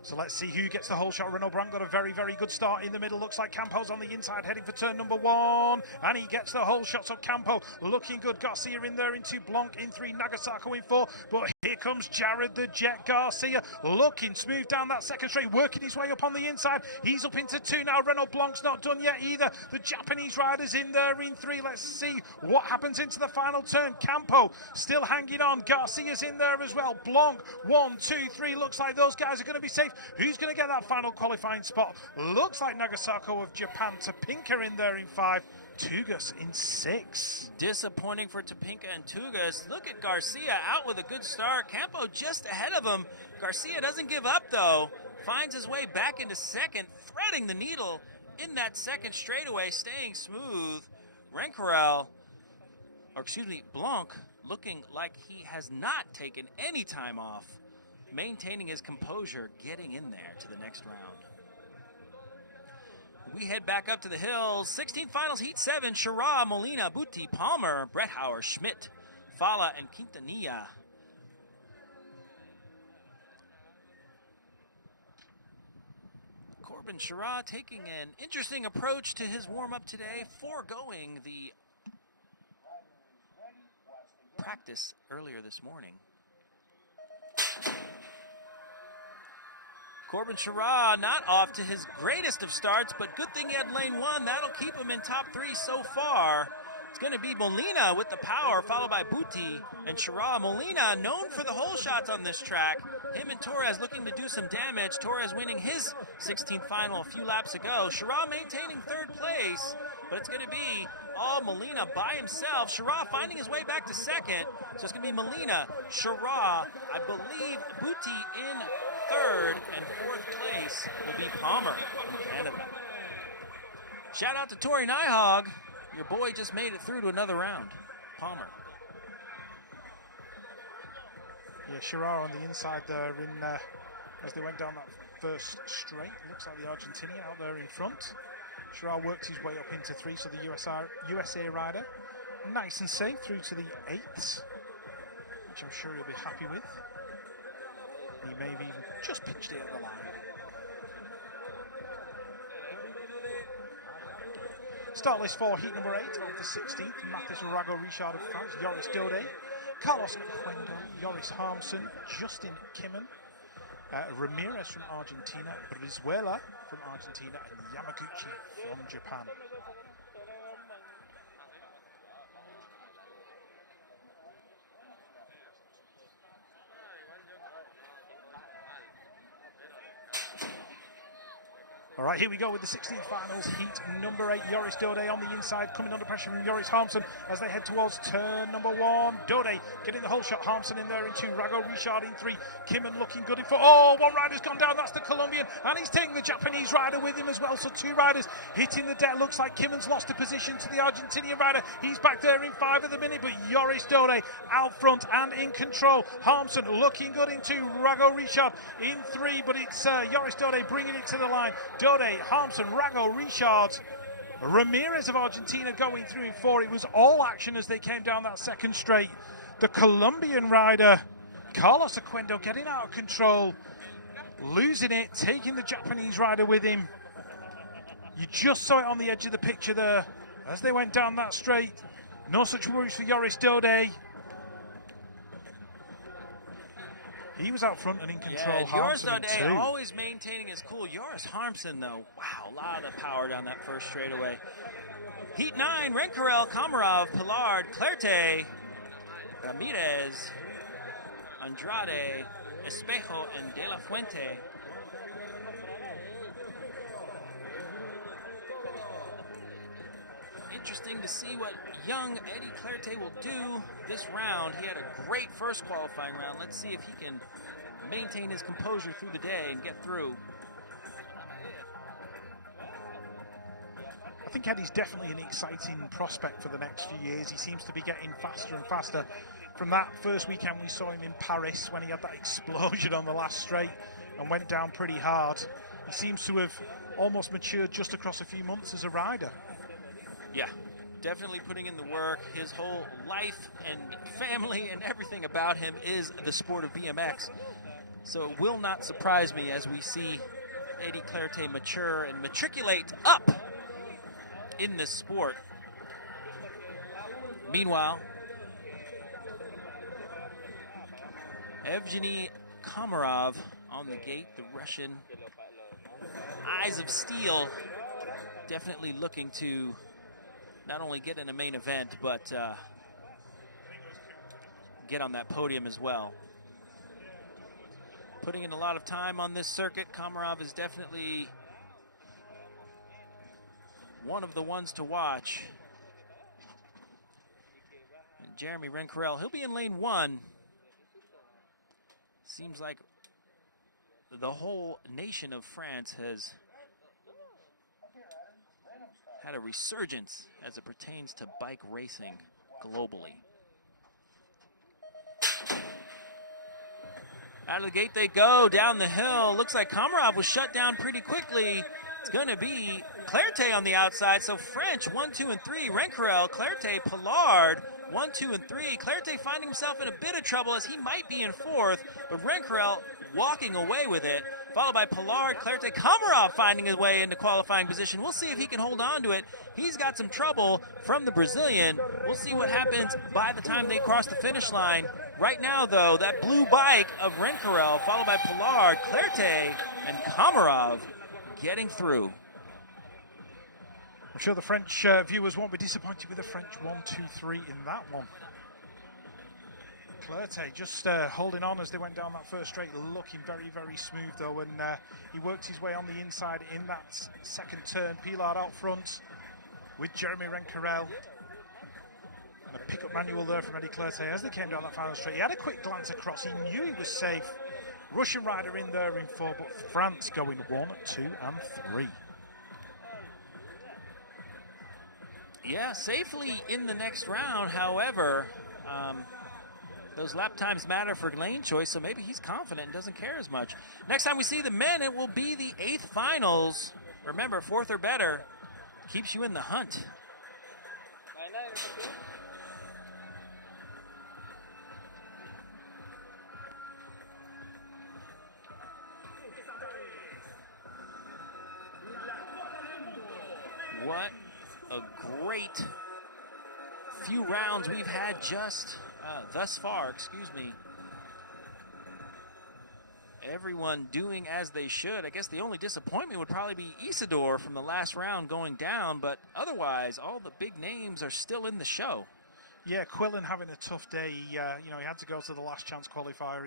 So let's see who gets the whole shot. Renaud Blanc got a very, very good start in the middle. Looks like Campo's on the inside, heading for turn number 1. And he gets the whole shot. So Campo looking good. Garcia in there in 2. Blanc in 3. Nagasako in 4. But here comes Jared the Jet Garcia. Looking smooth down that second straight. Working his way up on the inside. He's up into 2 now. Renaud Blanc's not done yet either. The Japanese rider's in there in 3. Let's see what happens into the final turn. Campo still hanging on. Garcia's in there as well. Blanc, 1, 2, 3. Looks like those guys are going to be safe. Who's going to get that final qualifying spot? Looks like Nagasako of Japan. Topinka in there in 5. Tugas in 6. Disappointing for Topinka and Tugas. Look at Garcia out with a good start. Campo just ahead of him. Garcia doesn't give up though. Finds his way back into second, threading the needle in that second straightaway, staying smooth. Blanc looking like he has not taken any time off. Maintaining his composure, getting in there to the next round. We head back up to the hills. 16th finals, heat 7. Shara, Molina, Butti, Palmer, Bretthauer, Schmidt, Fala, and Quintanilla. Corbin Shara taking an interesting approach to his warm-up today, foregoing the practice earlier this morning. Corbin Shara not off to his greatest of starts, but good thing he had lane 1. That'll keep him in top 3 so far. It's going to be Molina with the power, followed by Butti and Shara. Molina, known for the hole shots on this track. Him and Torres looking to do some damage. Torres winning his 16th final a few laps ago. Shara maintaining 3rd place, but it's going to be all Molina by himself. Shara finding his way back to 2nd. So it's going to be Molina, Shara, I believe Butti in 3rd, and 4th place will be Palmer from Canada. Shout out to Tori Nyhog. Your boy just made it through to another round. Palmer. Yeah, Shirar on the inside there as they went down that first straight. Looks like the Argentinian out there in front. Shirar worked his way up into 3, so the USA rider nice and safe through to the 8s, which I'm sure he'll be happy with. He may have even just pitched it at the line. Start list for heat number 8 of the 16th. Mathis Rago Richard of France, Joris Dode, Carlos Cuendo, Joris Harmsen, Justin Kimmen, Ramirez from Argentina, Brizuela from Argentina, and Yamaguchi from Japan. All right, here we go with the 16th finals. Heat number 8, Joris Dode on the inside, coming under pressure from Joris Harmsen as they head towards turn number 1. Dode getting the whole shot, Harmsen in there in 2, Rago Richard in 3, Kimmen looking good in 4. Oh, one rider's gone down, that's the Colombian, and he's taking the Japanese rider with him as well. So 2 riders hitting the deck. Looks like Kimmen's lost a position to the Argentinian rider. He's back there in 5 at the minute, but Joris Dode out front and in control. Harmsen looking good in 2, Rago Richard in 3, but it's Joris Dode bringing it to the line. Dode, Harmsen, Rago, Richard, Ramirez of Argentina going through in 4. It was all action as they came down that second straight. The Colombian rider, Carlos Cuendo, getting out of control, losing it, taking the Japanese rider with him. You just saw it on the edge of the picture there as they went down that straight. No such worries for Joris Dode. He was out front and in control. Yeah, Joris Dode always maintaining his cool. Joris Harmsen, though, wow, a lot of power down that first straightaway. Heat 9, Renkarel, Komarov, Pillard, Clerte, Ramirez, Andrade, Espejo, and De La Fuente. Interesting to see what young Eddie Clerte will do this round. He had a great first qualifying round. Let's see if he can maintain his composure through the day and get through. I think Eddie's definitely an exciting prospect for the next few years. He seems to be getting faster and faster. From that first weekend we saw him in Paris when he had that explosion on the last straight and went down pretty hard. He seems to have almost matured just across a few months as a rider. Yeah, definitely putting in the work. His whole life and family and everything about him is the sport of BMX. So it will not surprise me as we see Eddie Clerte mature and matriculate up in this sport. Meanwhile, Evgeny Komarov on the gate, the Russian. Eyes of steel, definitely looking to not only get in a main event, but get on that podium as well. Putting in a lot of time on this circuit. Komarov is definitely one of the ones to watch. And Jeremy Renkarel, he'll be in lane 1. Seems like the whole nation of France has had a resurgence as it pertains to bike racing globally. Out of the gate they go, down the hill. Looks like Komarov was shut down pretty quickly. It's going to be Clerte on the outside. So French, 1, 2, and 3. Renkarel, Clerte, Pillard, 1, 2, and 3. Clerte finding himself in a bit of trouble as he might be in 4th, but Renkarel walking away with it, followed by Pillard, Clerte, Komarov finding his way into qualifying position. We'll see if he can hold on to it. He's got some trouble from the Brazilian. We'll see what happens by the time they cross the finish line. Right now, though, that blue bike of Renkarel, followed by Pillard, Clerte, and Komarov getting through. I'm sure the French viewers won't be disappointed with the French 1, 2, 3 in that one. Clerte just holding on as they went down that first straight, looking very, very smooth though, and he worked his way on the inside in that second turn. Pillard out front with Jeremy Renkarel. And a pickup manual there from Eddie Clerte as they came down that final straight. He had a quick glance across, he knew he was safe. Russian rider in there in 4, but France going 1, 2, and 3. Yeah, safely in the next round, however, those lap times matter for lane choice, so maybe he's confident and doesn't care as much. Next time we see the men, it will be the 8th finals. Remember, 4th or better keeps you in the hunt. What a great few rounds we've had just thus far, Everyone doing as they should. I guess the only disappointment would probably be Isidore from the last round going down, but otherwise all the big names are still in the show. Yeah, Quillen having a tough day. He had to go to the last chance qualifier.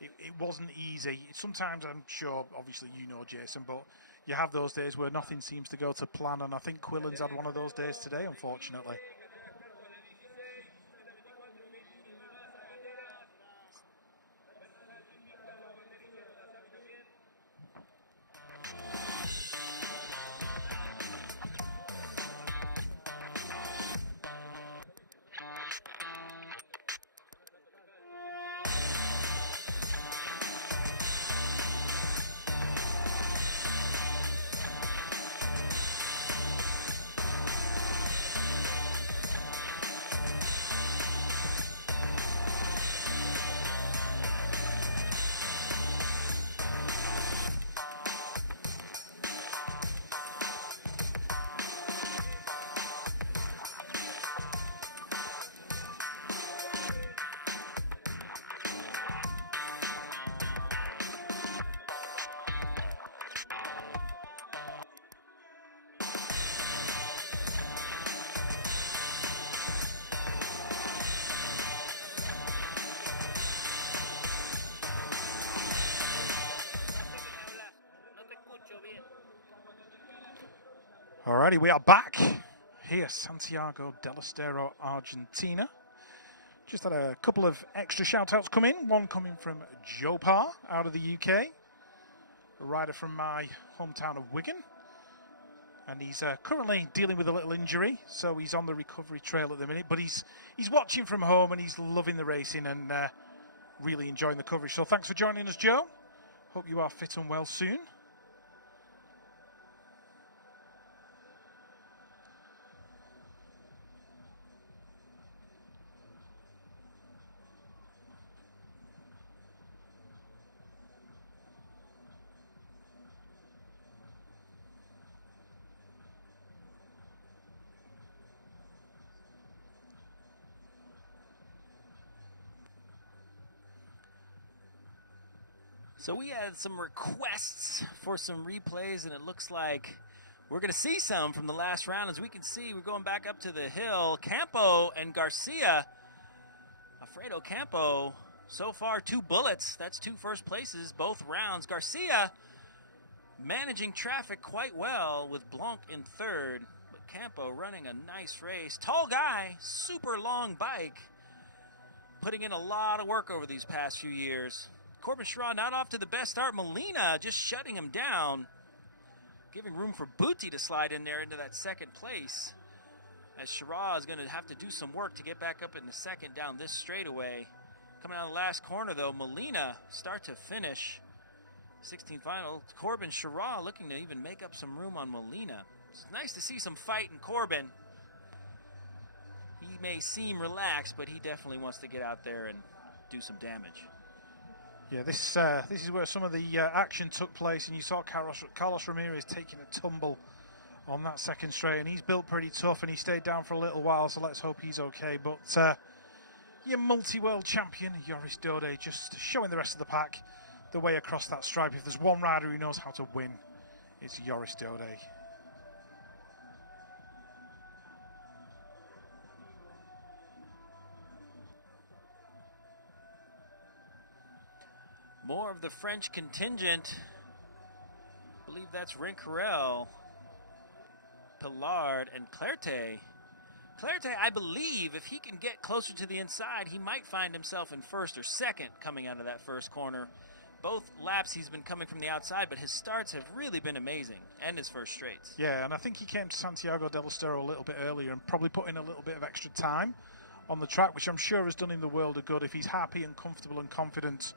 It wasn't easy. Sometimes, I'm sure, obviously you know, Jason, but you have those days where nothing seems to go to plan, and I think Quillen's had one of those days today, unfortunately. Alrighty, we are back here, Santiago del Estero, Argentina. Just had a couple of extra shout-outs come in. One coming from Joe Parr out of the UK, a rider from my hometown of Wigan. And he's currently dealing with a little injury, so he's on the recovery trail at the minute. But he's watching from home and he's loving the racing and really enjoying the coverage. So thanks for joining us, Joe. Hope you are fit and well soon. So we had some requests for some replays, and it looks like we're going to see some from the last round. As we can see, we're going back up to the hill. Campo and Garcia. Alfredo Campo, so far 2 bullets. That's 2 first places, both rounds. Garcia managing traffic quite well with Blanc in 3rd. But Campo running a nice race. Tall guy, super long bike. Putting in a lot of work over these past few years. Corbin Schra not off to the best start. Molina just shutting him down, giving room for Butti to slide in there into that 2nd place, as Schra is going to have to do some work to get back up in the 2nd down this straightaway. Coming out of the last corner, though, Molina start to finish. 16th final. Corbin Schra looking to even make up some room on Molina. It's nice to see some fight in Corbin. He may seem relaxed, but he definitely wants to get out there and do some damage. Yeah, this is where some of the action took place, and you saw Carlos Ramirez taking a tumble on that 2nd straight, and he's built pretty tough, and he stayed down for a little while, so let's hope he's okay. But your multi-world champion, Joris Dode, just showing the rest of the pack the way across that stripe. If there's one rider who knows how to win, it's Joris Dode. More of the French contingent. I believe that's Rincarel, Pillard, and Clerté. Clerté, I believe, if he can get closer to the inside, he might find himself in 1st or 2nd coming out of that 1st corner. Both laps he's been coming from the outside, but his starts have really been amazing, and his first straights. Yeah, and I think he came to Santiago del Estero a little bit earlier and probably put in a little bit of extra time on the track, which I'm sure has done him the world of good. If he's happy and comfortable and confident,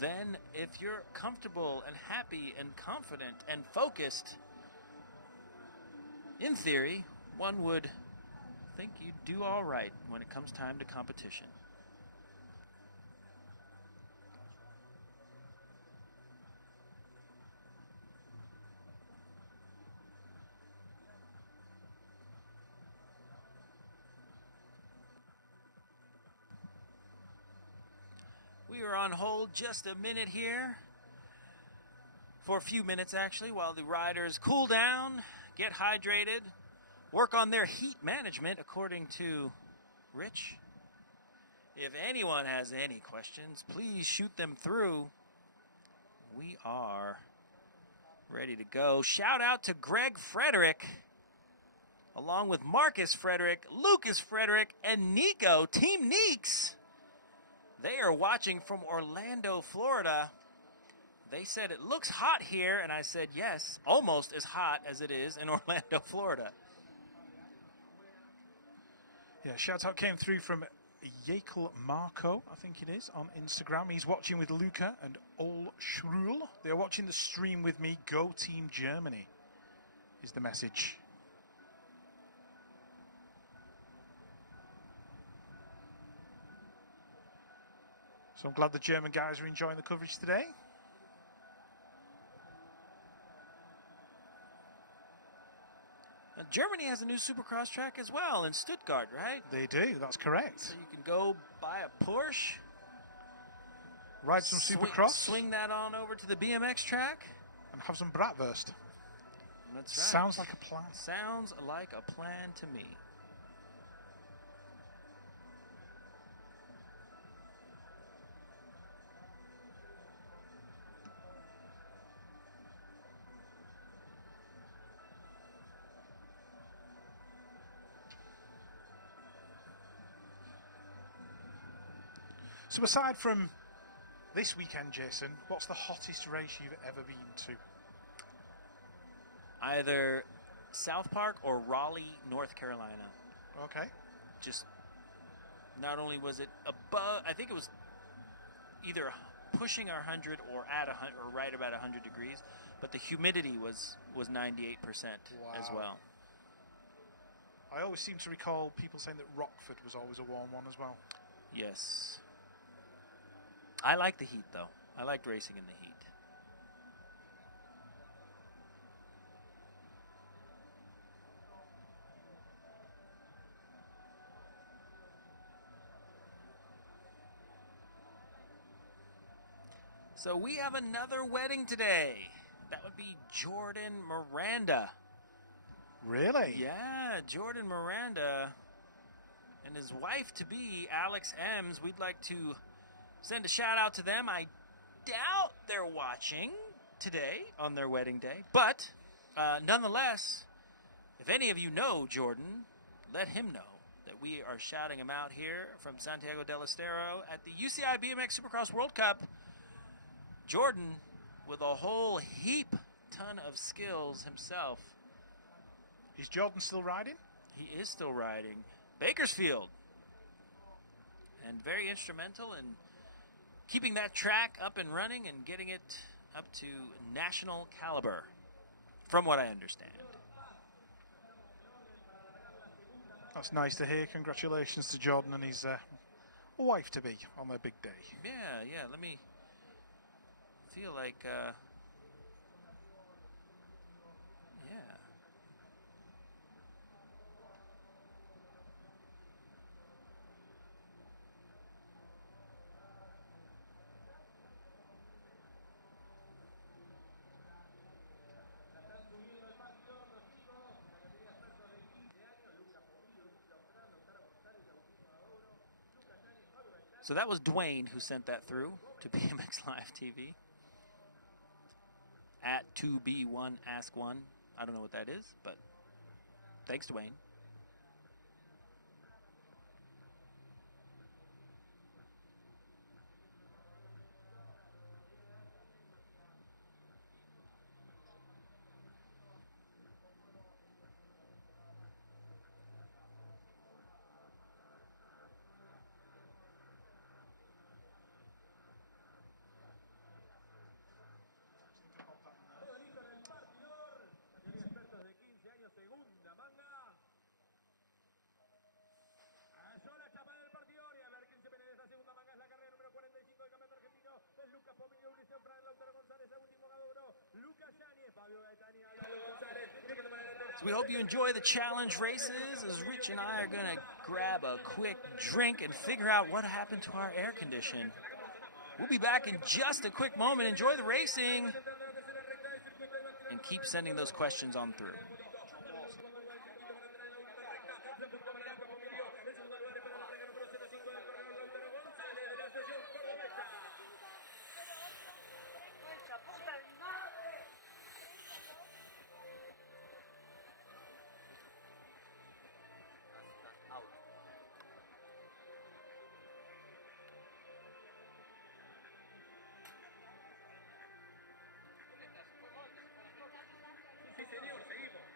then if you're comfortable and happy and confident and focused, in theory, one would think you'd do all right when it comes time to competition. We are on hold just a minute here, for a few minutes actually, while the riders cool down, get hydrated, work on their heat management, according to Rich. If anyone has any questions, please shoot them through. We are ready to go. Shout out to Greg Frederick, along with Marcus Frederick, Lucas Frederick, and Nico, Team Neeks. They are watching from Orlando, Florida. They said it looks hot here, and I said yes, almost as hot as it is in Orlando, Florida. Yeah, shout out came through from Jekyll Marco, I think it is, on Instagram. He's watching with Luca and Ol Schrul. They're watching the stream with me. Go Team Germany is the message. So I'm glad the German guys are enjoying the coverage today. Germany has a new Supercross track as well in Stuttgart, right? They do, that's correct. So you can go buy a Porsche, ride some Supercross, swing that on over to the BMX track, and have some bratwurst. That's right. Sounds like a plan. Sounds like a plan to me. So aside from this weekend, Jason, what's the hottest race you've ever been to? Either South Park or Raleigh, North Carolina. Okay. Just not only was it above, I think it was either pushing 100 or at 100 or right about 100 degrees, but the humidity was 98% as well. I always seem to recall people saying that Rockford was always a warm one as well. Yes. I like the heat, though. I liked racing in the heat. So we have another wedding today. That would be Jordan Miranda. Really? Yeah, Jordan Miranda and his wife-to-be, Alex Ems. We'd like to send a shout-out to them. I doubt they're watching today on their wedding day. But nonetheless, if any of you know Jordan, let him know that we are shouting him out here from Santiago del Estero at the UCI BMX Supercross World Cup. Jordan, with a whole ton of skills himself. Is Jordan still riding? He is still riding. Bakersfield. And very instrumental in keeping that track up and running and getting it up to national caliber, from what I understand. That's nice to hear. Congratulations to Jordan and his wife-to-be on their big day. Yeah, let me feel like, yeah. So that was Dwayne who sent that through to BMX Live TV. At 2B1Ask1. I don't know what that is, but thanks, Dwayne. We hope you enjoy the challenge races as Rich and I are going to grab a quick drink and figure out what happened to our air condition. We'll be back in just a quick moment. Enjoy the racing and keep sending those questions on through. Sí, señor, seguimos.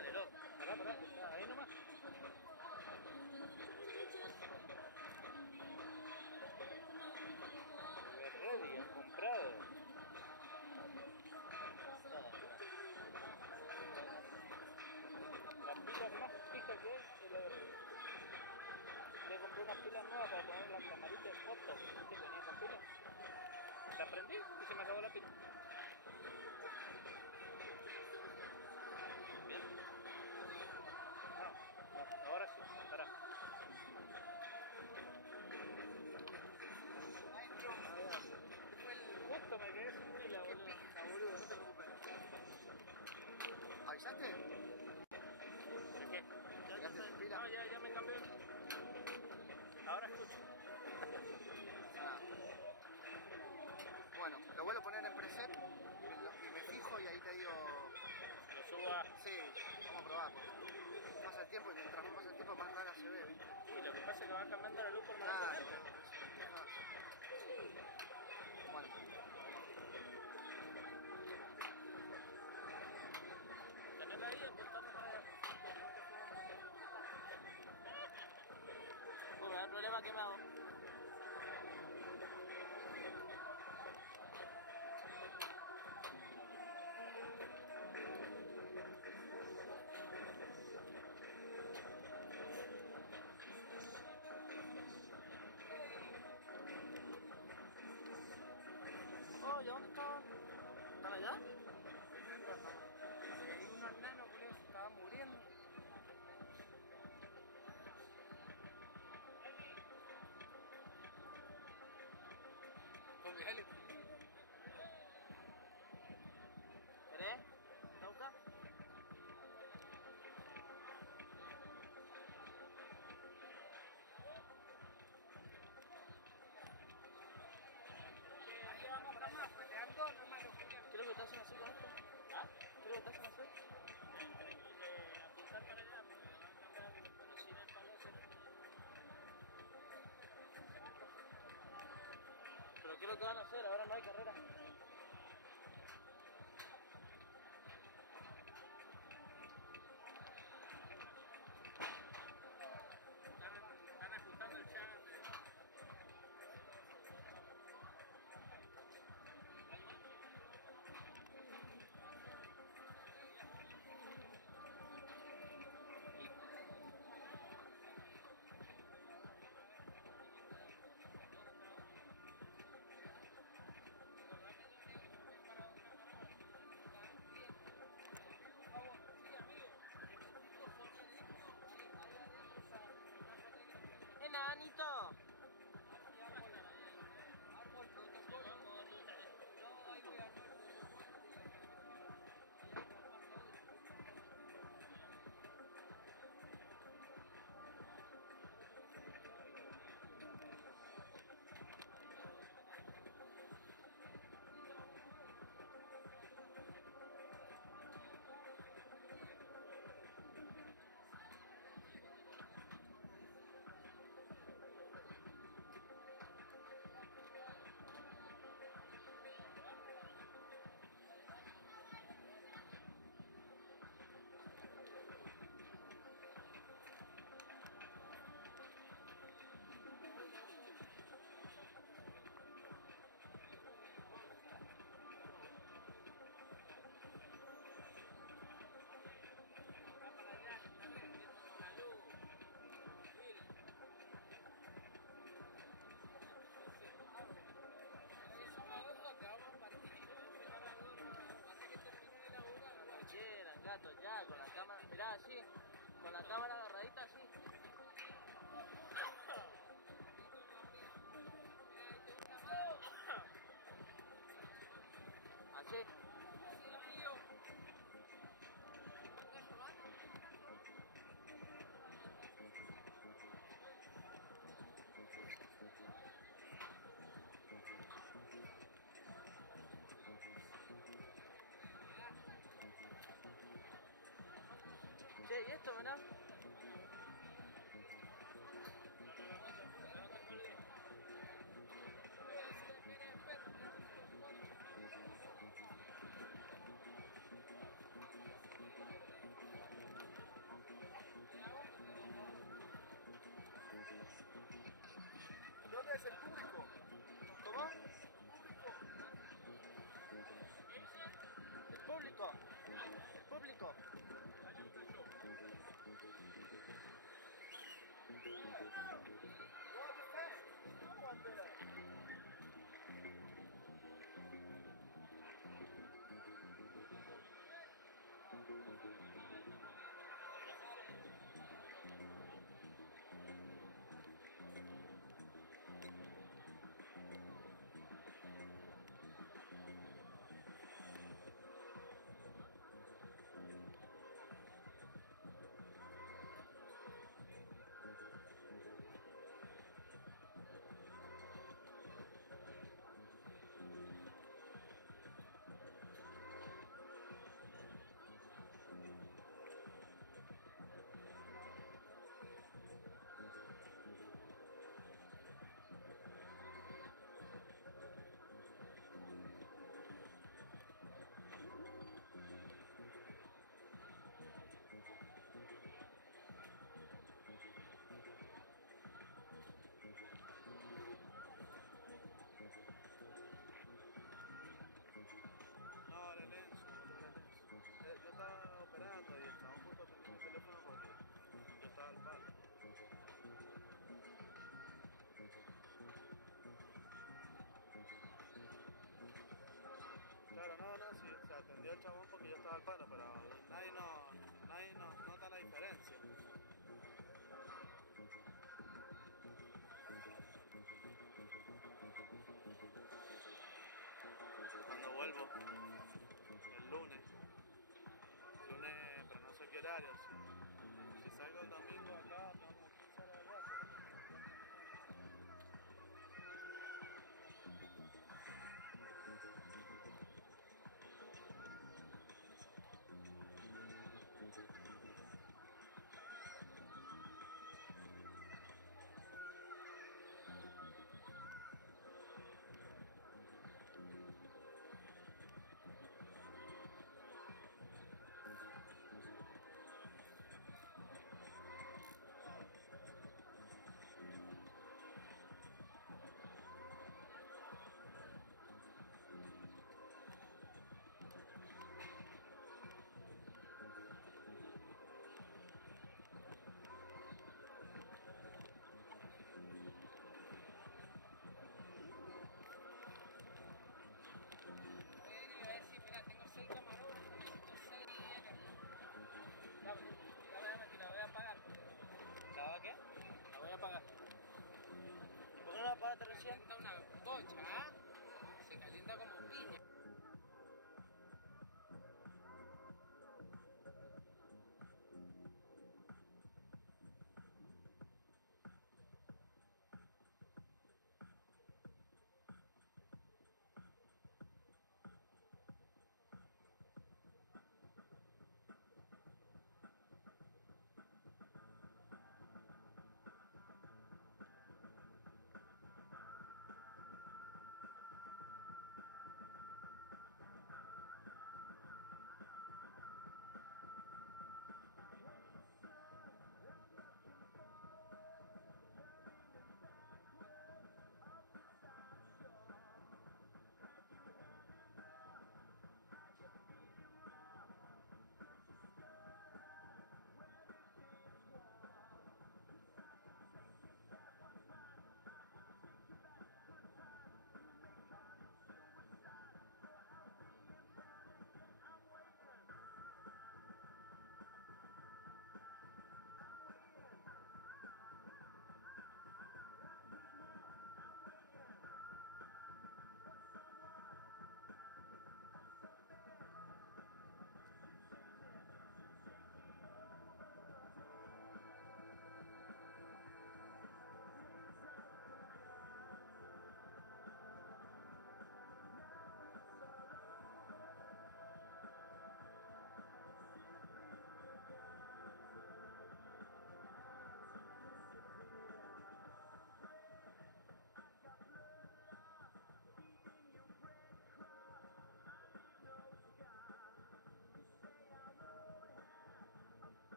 Dale, loco. Pará, está ahí nomás. Ready, han comprado. Las pilas más fijas que hay es la verdad. Le compré unas pilas nuevas para poner la camarita de fotos. ¿Viste que venía con pilas? La prendí y se me acabó la pila. Bien. No, ahora sí, pará. Justo me quedé sin pila, boludo. Pija, boludo, no te preocupes. ¿Avisaste? ¿De qué? ¿Te quedaste sin pila? No, ya me cambió. Ahora escucho. Ah. Bueno, lo vuelvo a poner en preset y me fijo y ahí te digo... Lo subo a... Sí, vamos a probar. Pasa el tiempo y mientras más pasa el tiempo más rara se ve, ¿viste? Y lo que pasa es que va cambiando la luz Claro, permanentemente. Bueno. Tenerla ahí, apuntando para allá. Me da problema quemado. Oh, ¿y dónde estaban? ¿Están allá? Y unos nanos con ellos se estaban muriendo. Con mi heli. ¿Querés? ¿Tauca? Ahí vamos a más, peleando, nomás lo que ¿Qué es lo que te hacen así con esto? ¿Ah? ¿Qué es lo que te hacen así? Apuntar para allá, porque van a cambiar la velocidad del palo ese. ¿Pero qué es lo que van a hacer? Ahora no hay carrera. Están ajustando el chat. ¡Enanito! Quieran, gato, ya, con la cámara, mirá así, con la cámara agarradita así. Así. Che, ¿y esto, mirá? vuelvo el lunes, pero no sé qué horario. Si salgo el domingo acá, tengo como 15 horas de viaje.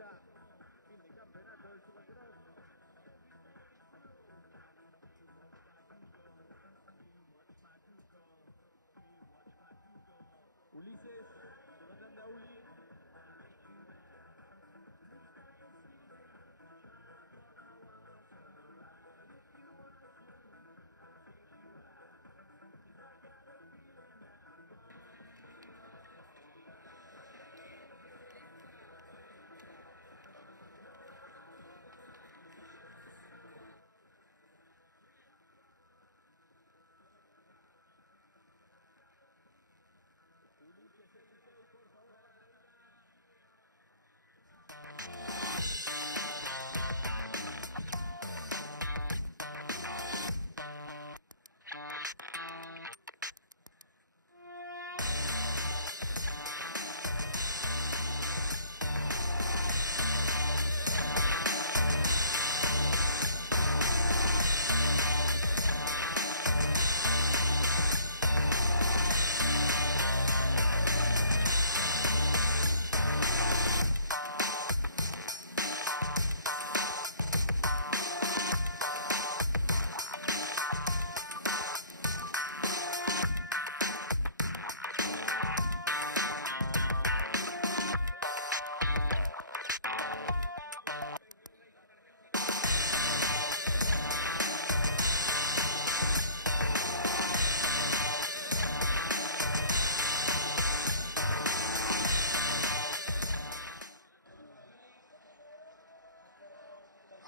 esta fin de campeonato del Supercross. Ulises, comandante Uli.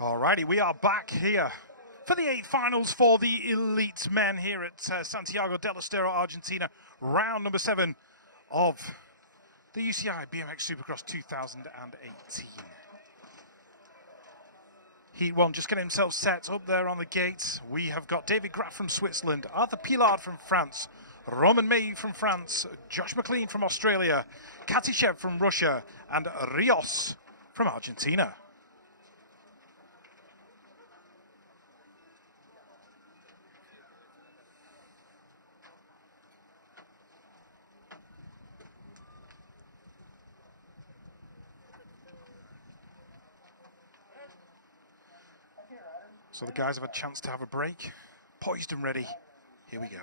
Alrighty, we are back here for the 8 finals for the elite men here at Santiago del Estero, Argentina. Round number 7 of the UCI BMX Supercross 2018. Heat 1 just getting himself set up there on the gate. We have got David Graf from Switzerland, Arthur Pilard from France, Roman May from France, Josh McLean from Australia, Katishev from Russia, and Rios from Argentina. So the guys have a chance to have a break. Poised and ready. Here we go.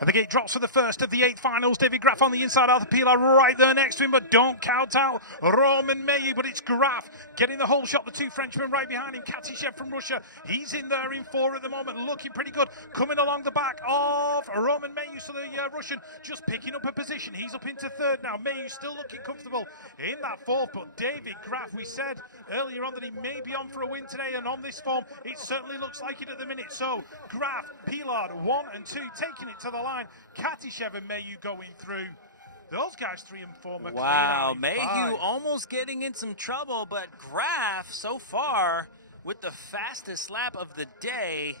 And the gate drops for the first of the 8 finals. David Graf on the inside, Arthur Pilar right there next to him, but don't count out Roman May, but it's Graf getting the whole shot. The 2 Frenchmen right behind him. Katishev from Russia, he's in there in 4 at the moment, looking pretty good. Coming along the back of Roman May, so the Russian just picking up a position. He's up into 3rd now. May still looking comfortable in that 4th, but David Graf, we said earlier on that he may be on for a win today, and on this form, it certainly looks like it at the minute. So Graf, Pilar, 1 and 2, taking it to the line. Katishev and Mayhew going through. Those guys 3 and 4. McLean wow, out Mayhew 5. almost getting in some trouble, but Graf so far with the fastest lap of the day.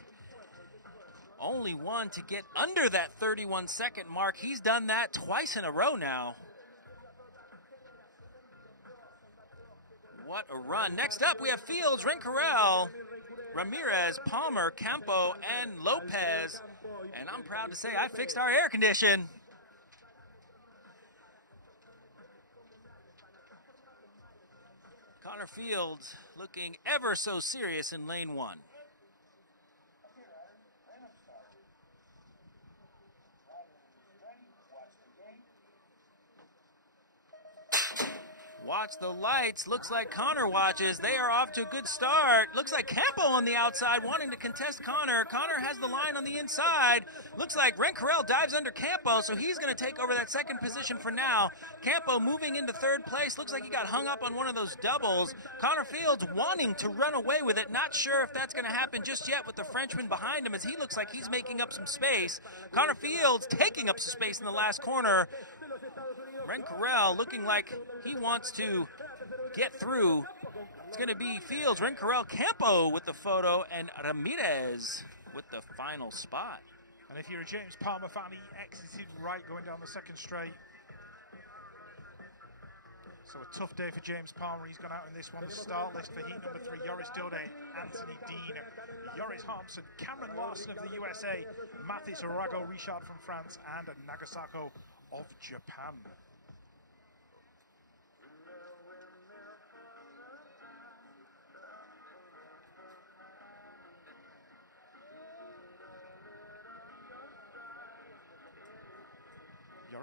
Only one to get under that 31-second mark. He's done that twice in a row now. What a run. Next up, we have Fields, Rencarel, Ramirez, Palmer, Campo, and Lopez. And I'm proud to say I fixed our air condition. Connor Fields looking ever so serious in lane 1. Watch the lights. Looks like Connor watches. They are off to a good start. Looks like Campo on the outside wanting to contest Connor. Connor has the line on the inside. Looks like Rencarel dives under Campo, so he's going to take over that 2nd position for now. Campo moving into 3rd place. Looks like he got hung up on one of those doubles. Connor Fields wanting to run away with it. Not sure if that's going to happen just yet with the Frenchman behind him, as he looks like he's making up some space. Connor Fields taking up some space in the last corner. Rencarel looking like he wants to get through. It's going to be Fields, Rencarel, Campo with the photo, and Ramirez with the final spot. And if you're a James Palmer fan, he exited right going down the 2nd straight. So a tough day for James Palmer. He's gone out in this one. The start list for heat number 3, Joris Dode, Anthony Dean, Joris Harmson, Cameron Larson of the USA, Mathis Arago Richard from France, and Nagasako of Japan.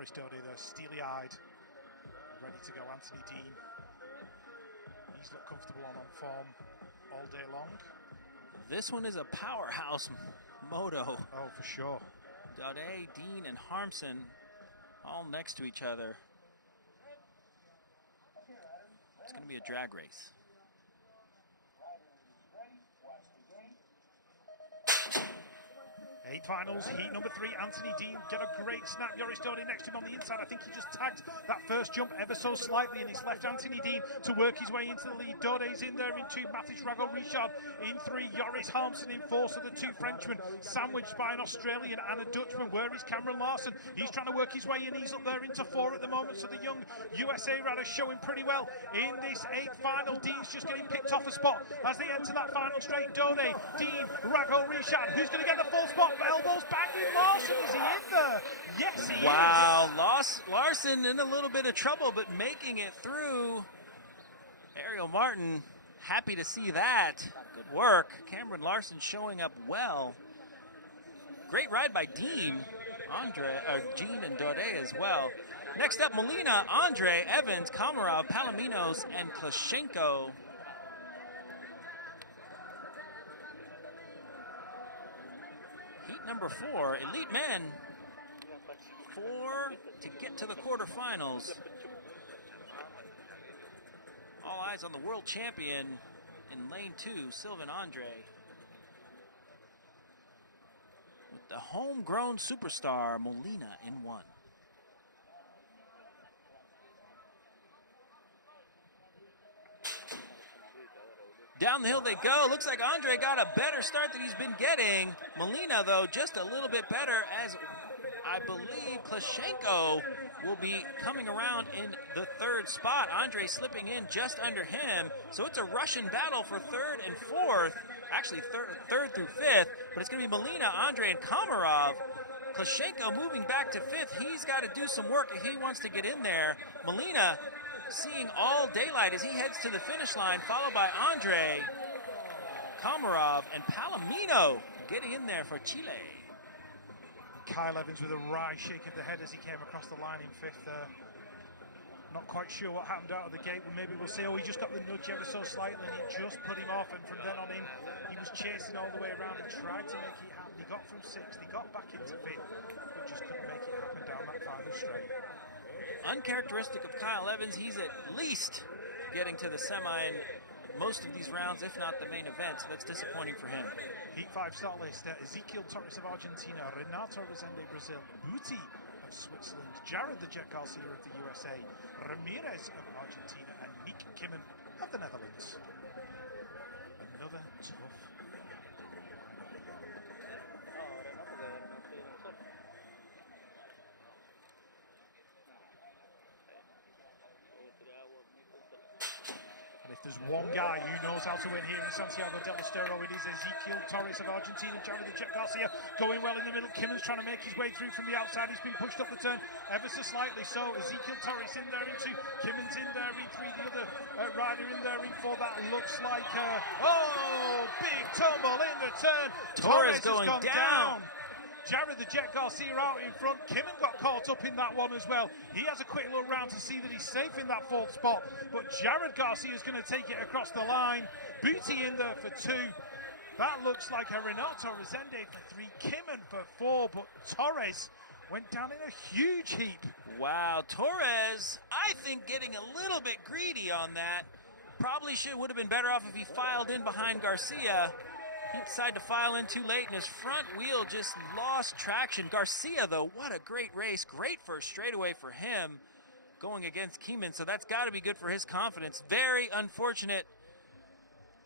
Joris Dode, the steely-eyed, ready to go Anthony Dean. He's looked comfortable on form all day long. This one is a powerhouse moto. Oh, for sure. Dode, Dean, and Harmson all next to each other. It's going to be a drag race. Eight finals, heat number 3, Anthony Dean get a great snap. Joris Dode next to him on the inside. I think he just tagged that first jump ever so slightly, and it's left Anthony Dean to work his way into the lead. Dode's in there in 2, Mathis Rago-Richard in 3, Joris Harmson in 4, so the 2 Frenchmen sandwiched by an Australian and a Dutchman. Where is Cameron Larson? He's trying to work his way in. He's up there into 4 at the moment, so the young USA rider showing pretty well in this 8th final. Dean's just getting picked off a spot as they enter that final straight. Dode, Dean, Rago-Richard. Who's going to get the full spot? Elbows banging. Larson, is he in there? Yes, he is. Wow, Larson in a little bit of trouble, but making it through. Ariel Martin, happy to see that. Good work. Cameron Larson showing up well. Great ride by Dean, Gene, and Dode as well. Next up, Molina, Andre, Evans, Komarov, Palominos, and Klashenko. Heat number 4, Elite Men. 4 to get to the quarterfinals. All eyes on the world champion in lane 2, Sylvain Andre. With the homegrown superstar, Molina, in 1. Down the hill they go. Looks like Andre got a better start than he's been getting. Molina, though, just a little bit better, as I believe Klashenko will be coming around in the 3rd spot. Andre slipping in just under him. So it's a Russian battle for 3rd and 4th. Actually, 3rd through 5th. But it's going to be Molina, Andre, and Komarov. Klashenko moving back to 5th. He's got to do some work if he wants to get in there. Molina seeing all daylight as he heads to the finish line, followed by Andre, Komarov, and Palomino getting in there for Chile. Kyle Evans with a wry shake of the head as he came across the line in 5th. Not quite sure what happened out of the gate. Well, maybe we'll see. Oh, he just got the nudge ever so slightly, and he just put him off. And from then on in, he was chasing all the way around and tried to make it happen. He got from 6th, he got back into 5th, but just couldn't make it happen down that final straight. Uncharacteristic of Kyle Evans, he's at least getting to the semi in most of these rounds, if not the main event, so that's disappointing for him. Heat 5 start list, Ezequiel Torres of Argentina, Renato Rezende Brazil, Buti of Switzerland, Jared the Jet Garcia of the USA, Ramirez of Argentina, and Nick Kimmen of the Netherlands. Another tough. There's one guy who knows how to win here in Santiago del Estero. It is Ezequiel Torres of Argentina. Jared the Jet Garcia going well in the middle. Kimmon's trying to make his way through from the outside. He's been pushed up the turn ever so slightly. So Ezequiel Torres in there in 2. Kimmon's in there in 3. The other rider in there in 4. That looks like big tumble in the turn. Torres going has gone down. Jared the Jet Garcia out in front. Kimmen got caught up in that one as well. He has a quick look round to see that he's safe in that 4th spot. But Jared Garcia is going to take it across the line. Booty in there for 2. That looks like a Renato Rezende for 3. Kimmen for 4. But Torres went down in a huge heap. Wow, Torres, I think getting a little bit greedy on that. Probably would have been better off if he filed in behind Garcia. He decided to file in too late, and his front wheel just lost traction. Garcia, though, what a great race. Great first straightaway for him going against Keeman, so that's got to be good for his confidence. Very unfortunate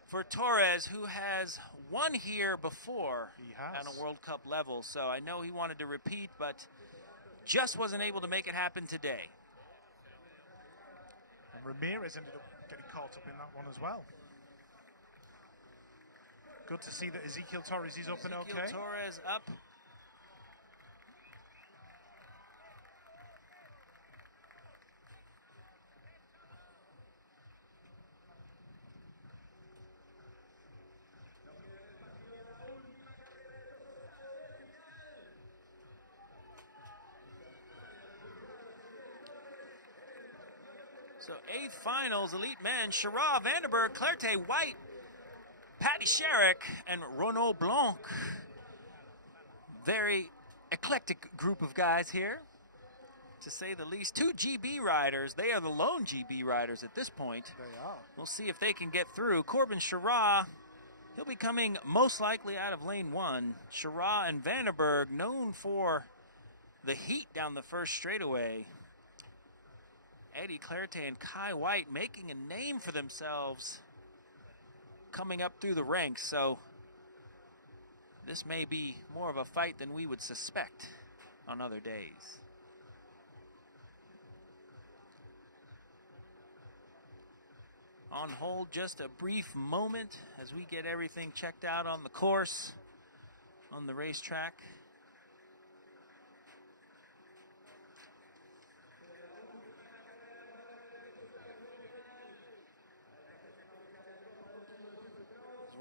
for Torres, who has won here before at a World Cup level. So I know he wanted to repeat, but just wasn't able to make it happen today. And Ramirez ended up getting caught up in that one as well. Good to see that Ezequiel Torres is up and okay. Ezequiel Torres up. So 8th finals, elite men, Shara, Vanderberg, Clarté, White, Patty Sherrick, and Renaud Blanc. Very eclectic group of guys here, to say the least. 2 GB riders. They are the lone GB riders at this point. They are. We'll see if they can get through. Corbin Shara, he'll be coming most likely out of lane 1. Shara and Vanderberg, known for the heat down the first straightaway. Eddie Clarté and Kai White making a name for themselves coming up through the ranks. So this may be more of a fight than we would suspect on other days. On hold just a brief moment as we get everything checked out on the course, on the racetrack.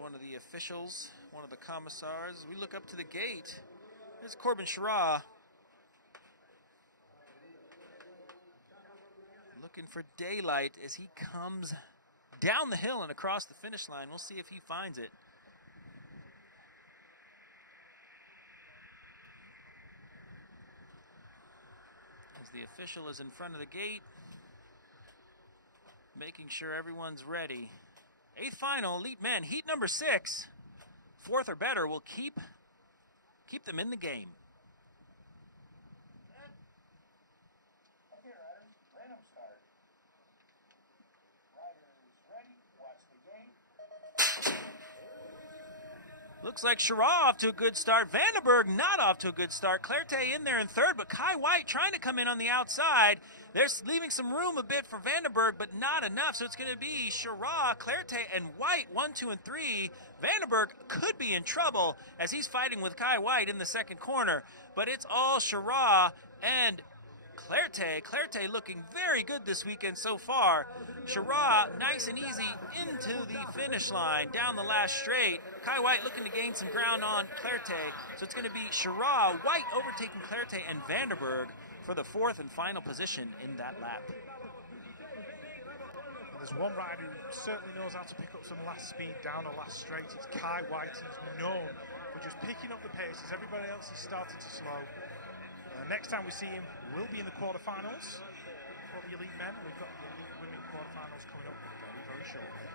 One of the officials, one of the commissars. We look up to the gate. There's Corbin Shara. Looking for daylight as he comes down the hill and across the finish line. We'll see if he finds it. As the official is in front of the gate, making sure everyone's ready. 8th final, elite men, heat number 6. 4th or better will keep them in the game. Okay, riders, random start. Riders ready, watch the gate. Looks like Shara off to a good start. Vanderberg not off to a good start. Clarté in there in 3rd, but Kai White trying to come in on the outside. They're leaving some room a bit for Vanderberg, but not enough. So it's going to be Shara, Clarté, and White, 1, 2, and 3. Vanderberg could be in trouble as he's fighting with Kai White in the second corner. But it's all Shara and Clarté. Clarté looking very good this weekend so far. Shara nice and easy into the finish line down the last straight. Kai White looking to gain some ground on Clarté. So it's going to be Shara, White overtaking Clarté, and Vanderberg for the 4th and final position in that lap. There's one rider who certainly knows how to pick up some last speed down the last straight. It's Kai White. He's known for just picking up the pace as everybody else is starting to slow. Next time we see him, we'll be in the quarterfinals for the elite men. We've got the elite women quarterfinals coming up very, very shortly.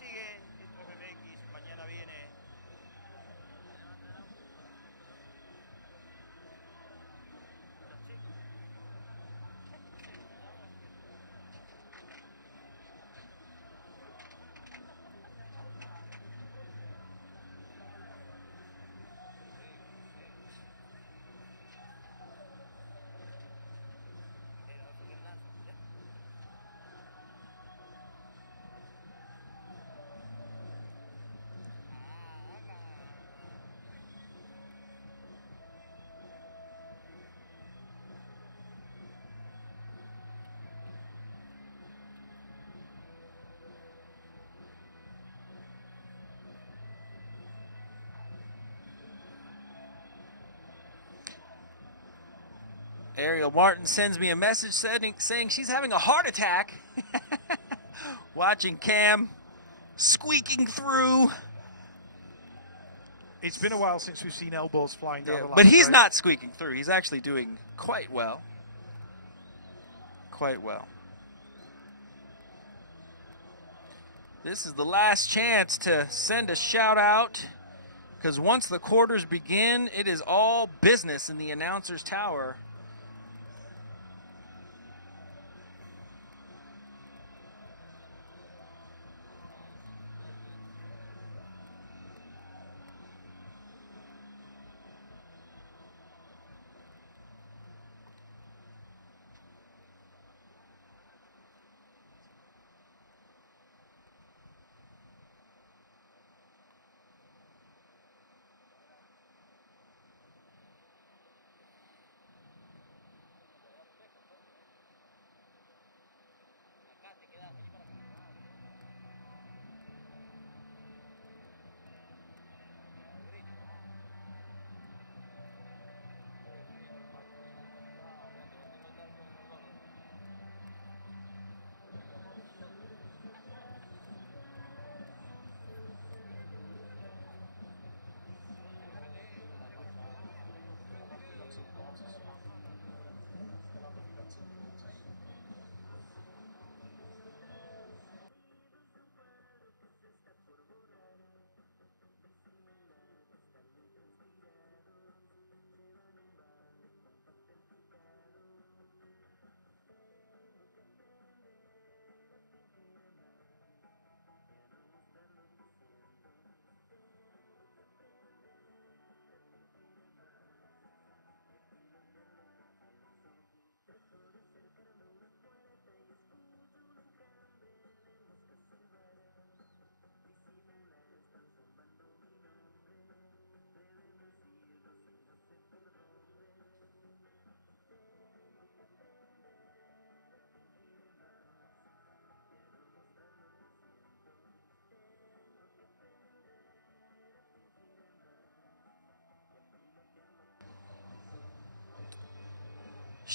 sigue, esto es BMX, mañana viene. Ariel Martin sends me a message saying she's having a heart attack. Watching Cam squeaking through. It's been a while since we've seen elbows flying down the line. But he's not squeaking through. He's actually doing quite well. Quite well. This is the last chance to send a shout out, because once the quarters begin, it is all business in the announcer's tower.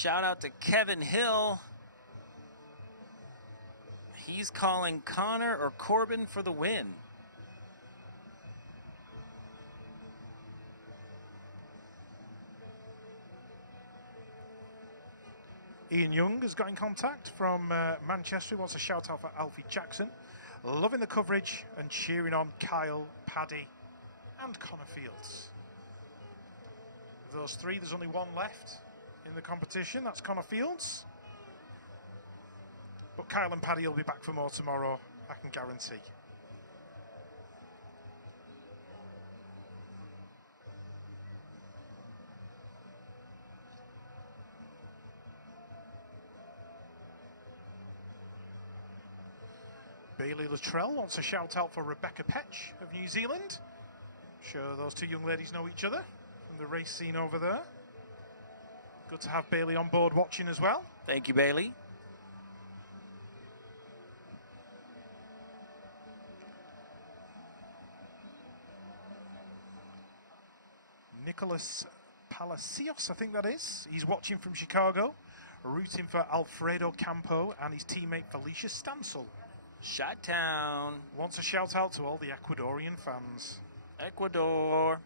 Shout out to Kevin Hill. He's calling Connor or Corbin for the win. Ian Young has got in contact from Manchester. He wants a shout out for Alfie Jackson. Loving the coverage and cheering on Kyle, Paddy and Connor Fields. Of those three, there's only one left in the competition. That's Connor Fields. But Kyle and Paddy will be back for more tomorrow, I can guarantee. Bailey Luttrell wants a shout out for Rebecca Petch of New Zealand. Sure those two young ladies know each other from the race scene over there. Good to have Bailey on board watching as well. Thank you, Bailey. Nicholas Palacios, I think that is. He's watching from Chicago, rooting for Alfredo Campo and his teammate Felicia Stansel. Shot Town. Wants a shout out to all the Ecuadorian fans. Ecuador.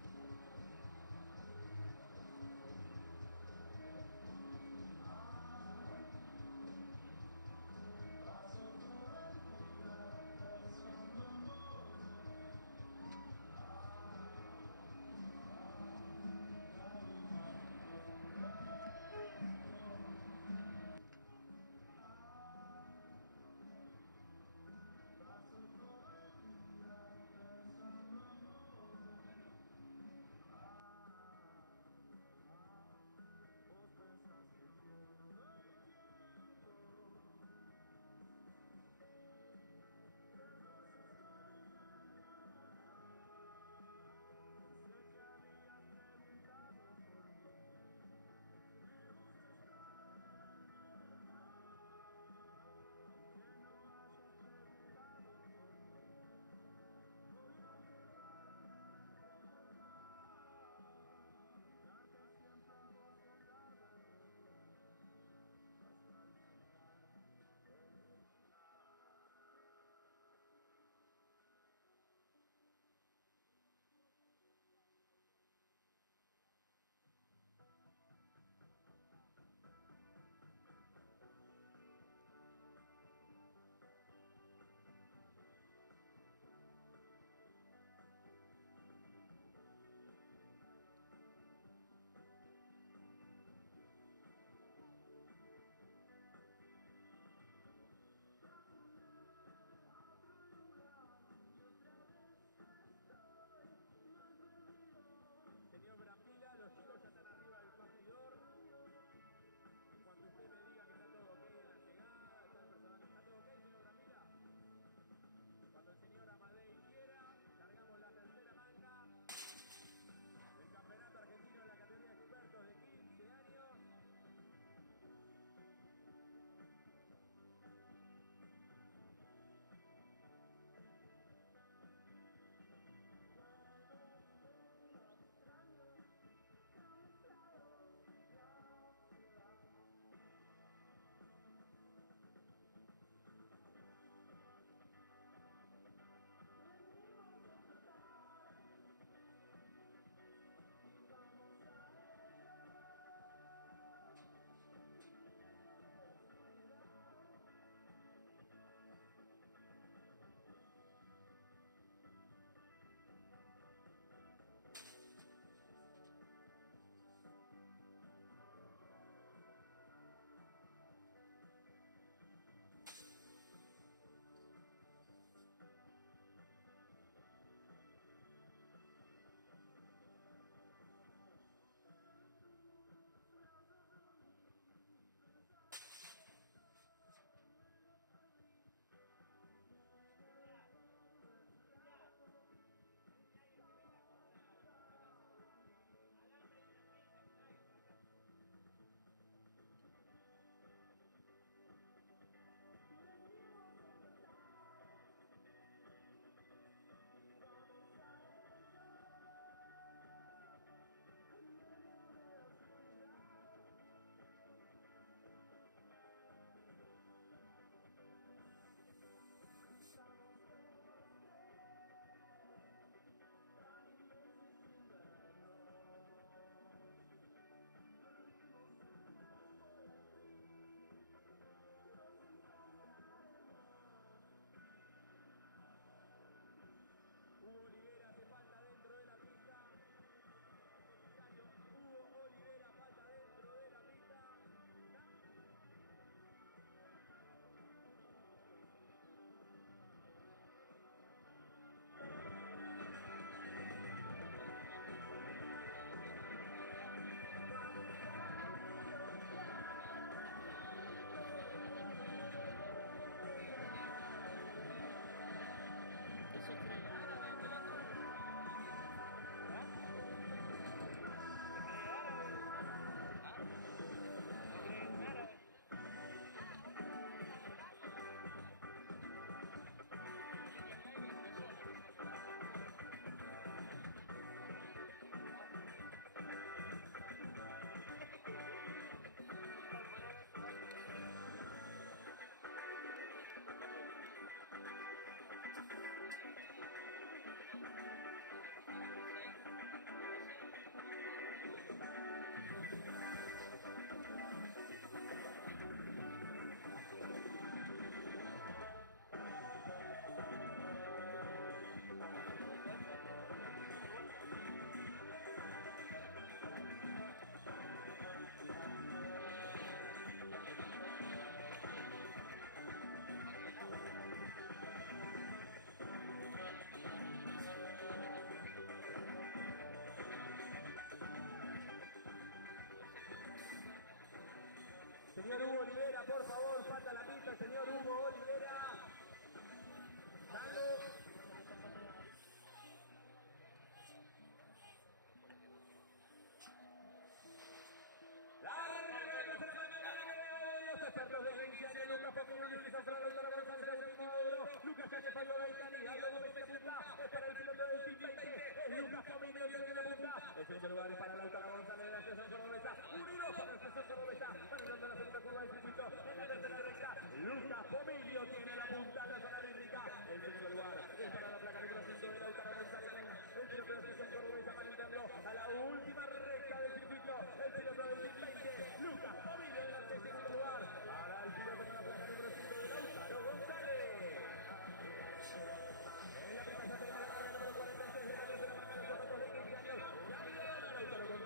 Señor Hugo Olivera, por favor, falta la pista, señor Hugo Olivera. Tango. Expertos de 15 años, Lucas Poquillo, Luis Sanfrano, Lautaro González, Agustín Mauro, Lucas Calle, Fabio Gaitani, Aldo Gómez de punta, es para el piloto del Team 20, es Lucas Poquillo el que viene de punta, el segundo lugar es para Lautaro González de la Estación Cordobesa, unidos para la Estación Cordobesa, manejando la segunda curva del circuito, en la tercera recta, Lucas Poquillo tiene la punta en la zona rítmica, el segundo lugar es para la placa número 5 de Lautaro González, el piloto de la Estación Cordobesa, manejando a la última recta del circuito, el piloto del Team 20, Lucas Poquillo en el segundo lugar. Ahora el piloto con la placa número 5 de Lautaro González. En la primera tenemos la carrera número 46 de la tercera manga de los zapatos de 15 años. Campeón Lautaro González.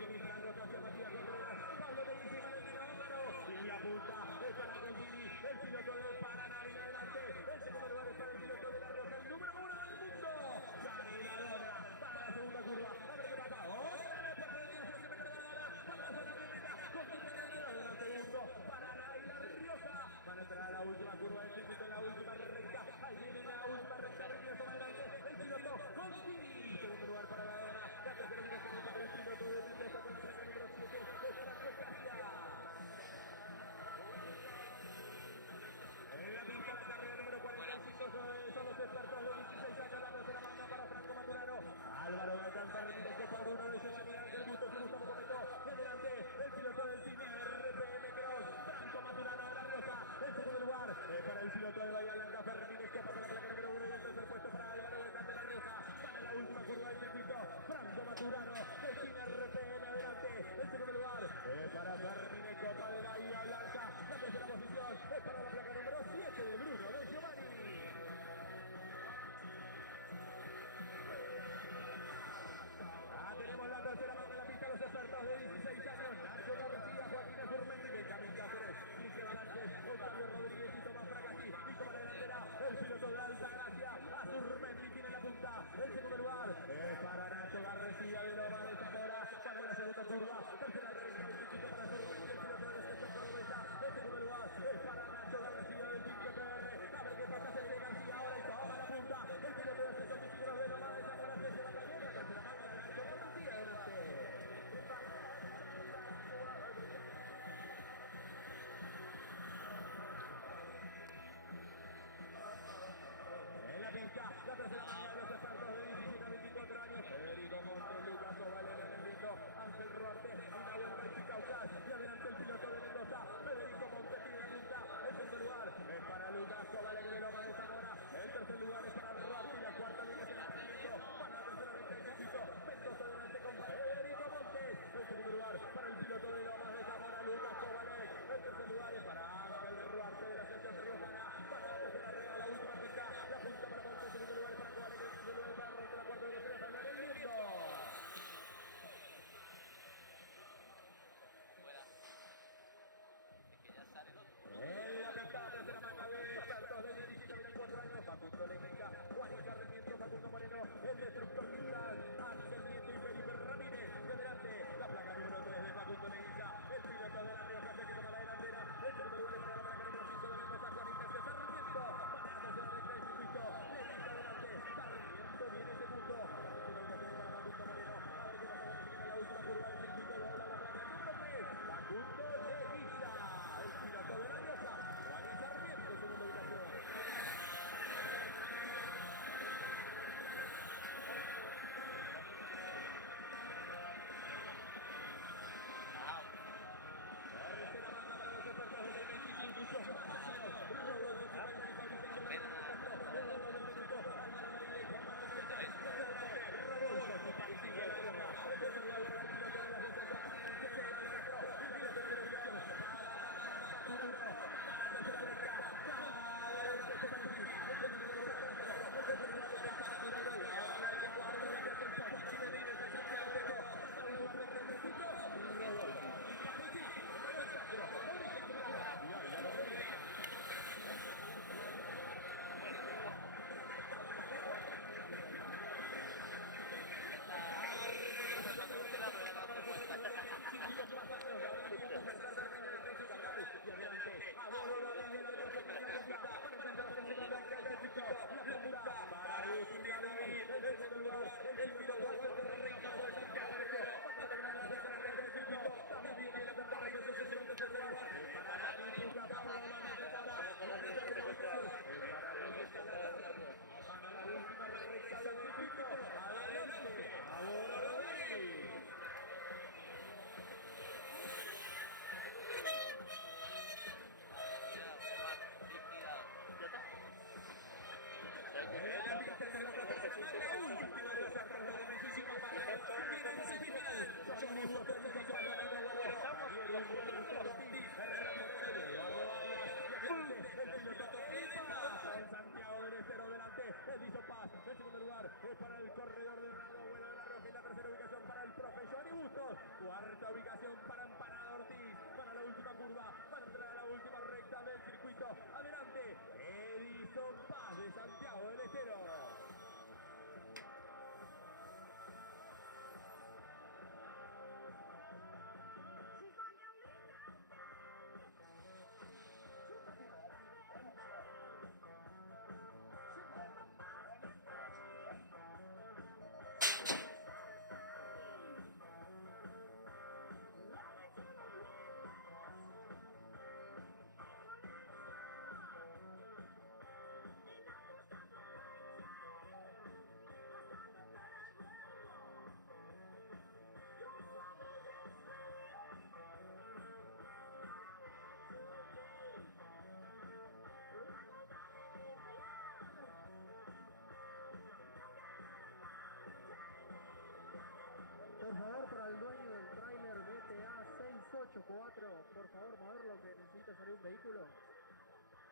un vehículo.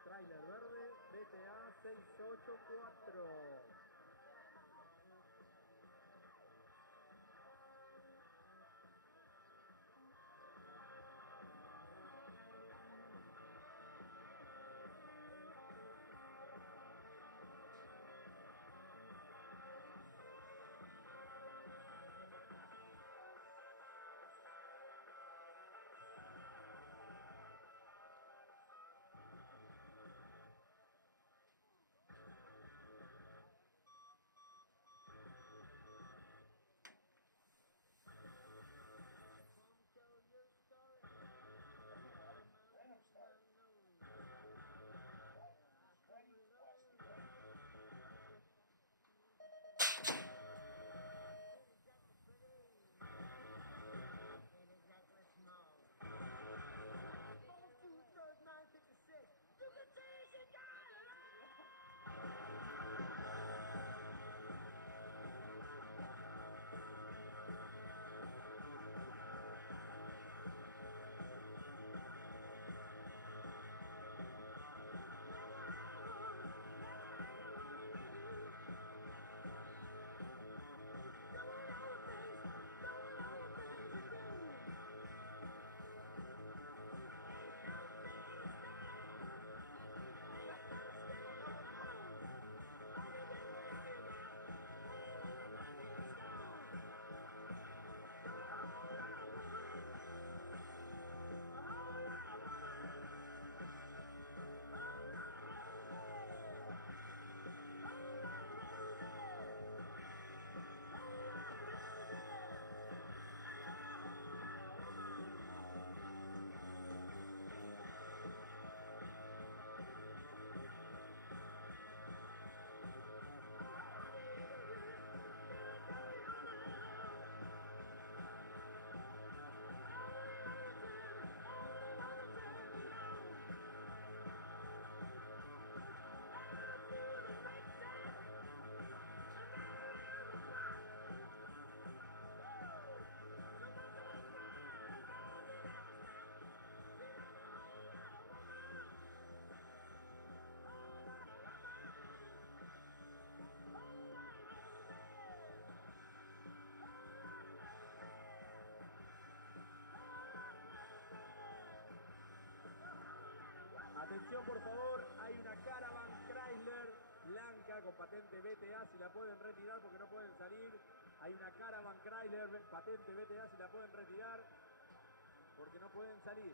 Trailer verde, BTA 684. Atención por favor, hay una Caravan Chrysler blanca con patente BTA, si la pueden retirar porque no pueden salir. Hay una Caravan Chrysler patente BTA, si la pueden retirar porque no pueden salir.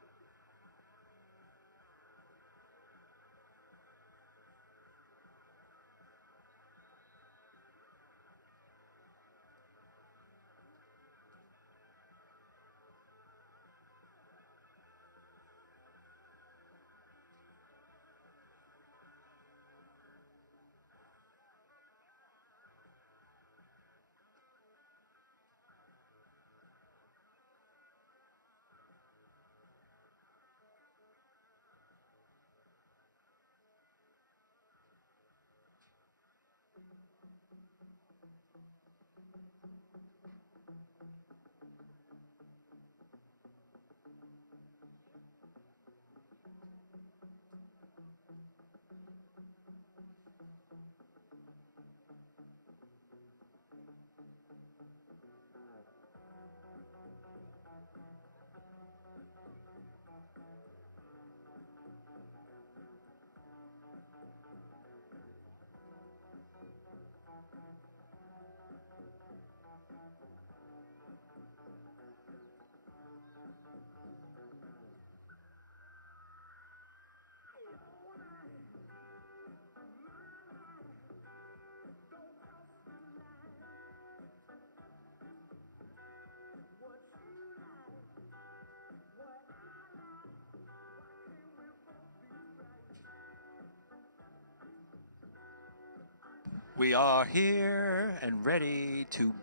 We are here and ready to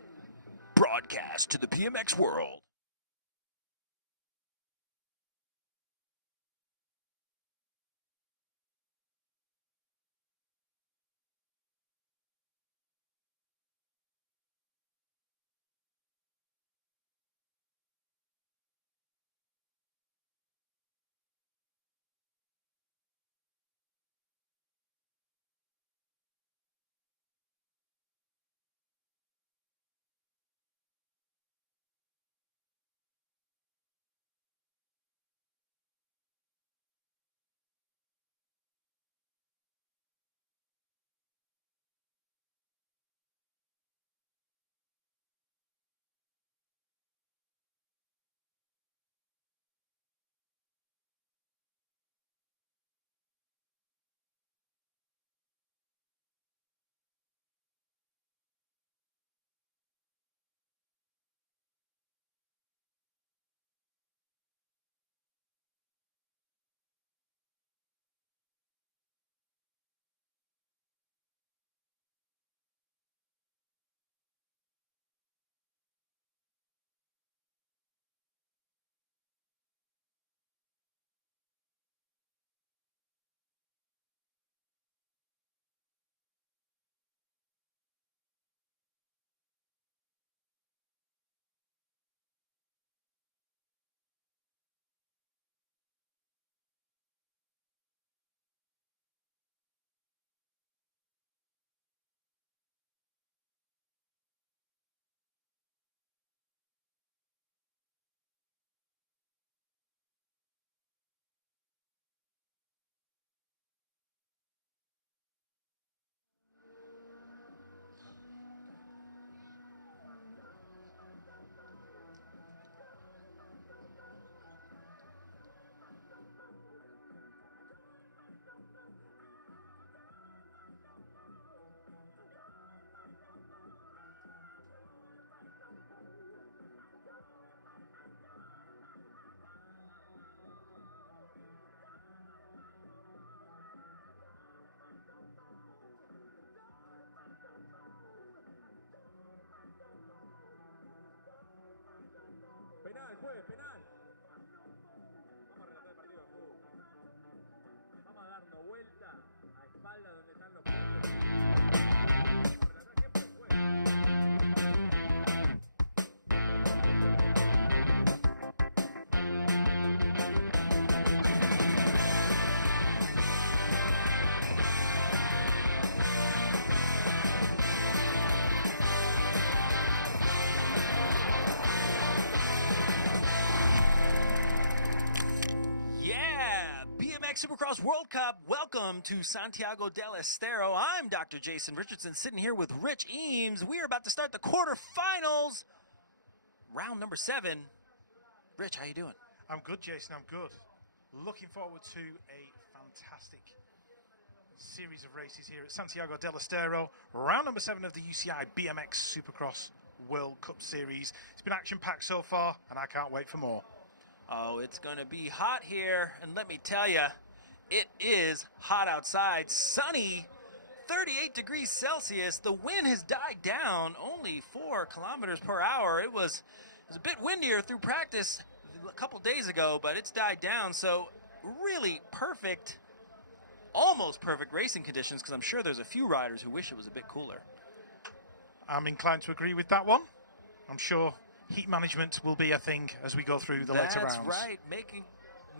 broadcast to the PMX world. Supercross World Cup. Welcome to Santiago del Estero. I'm Dr. Jason Richardson, sitting here with Rich Eames. We are about to start the quarterfinals, round number 7. Rich, how you doing? I'm good, Jason. I'm good. Looking forward to a fantastic series of races here at Santiago del Estero. Round number 7 of the UCI BMX Supercross World Cup Series. It's been action-packed so far, and I can't wait for more. Oh, it's going to be hot here, and let me tell you, it is hot outside. Sunny, 38 degrees Celsius. The wind has died down, only 4 kilometers per hour. It was a bit windier through practice a couple days ago, but it's died down, so really perfect, almost perfect racing conditions, because I'm sure there's a few riders who wish it was a bit cooler. I'm inclined to agree with that one. I'm sure heat management will be a thing as we go through the later rounds. That's right,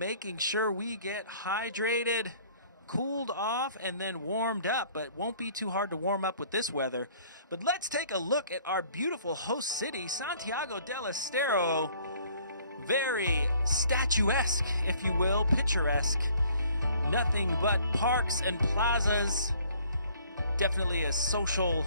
making sure we get hydrated, cooled off, and then warmed up, but it won't be too hard to warm up with this weather. But let's take a look at our beautiful host city, Santiago del Estero. Very statuesque, if you will, picturesque. Nothing but parks and plazas. Definitely a social,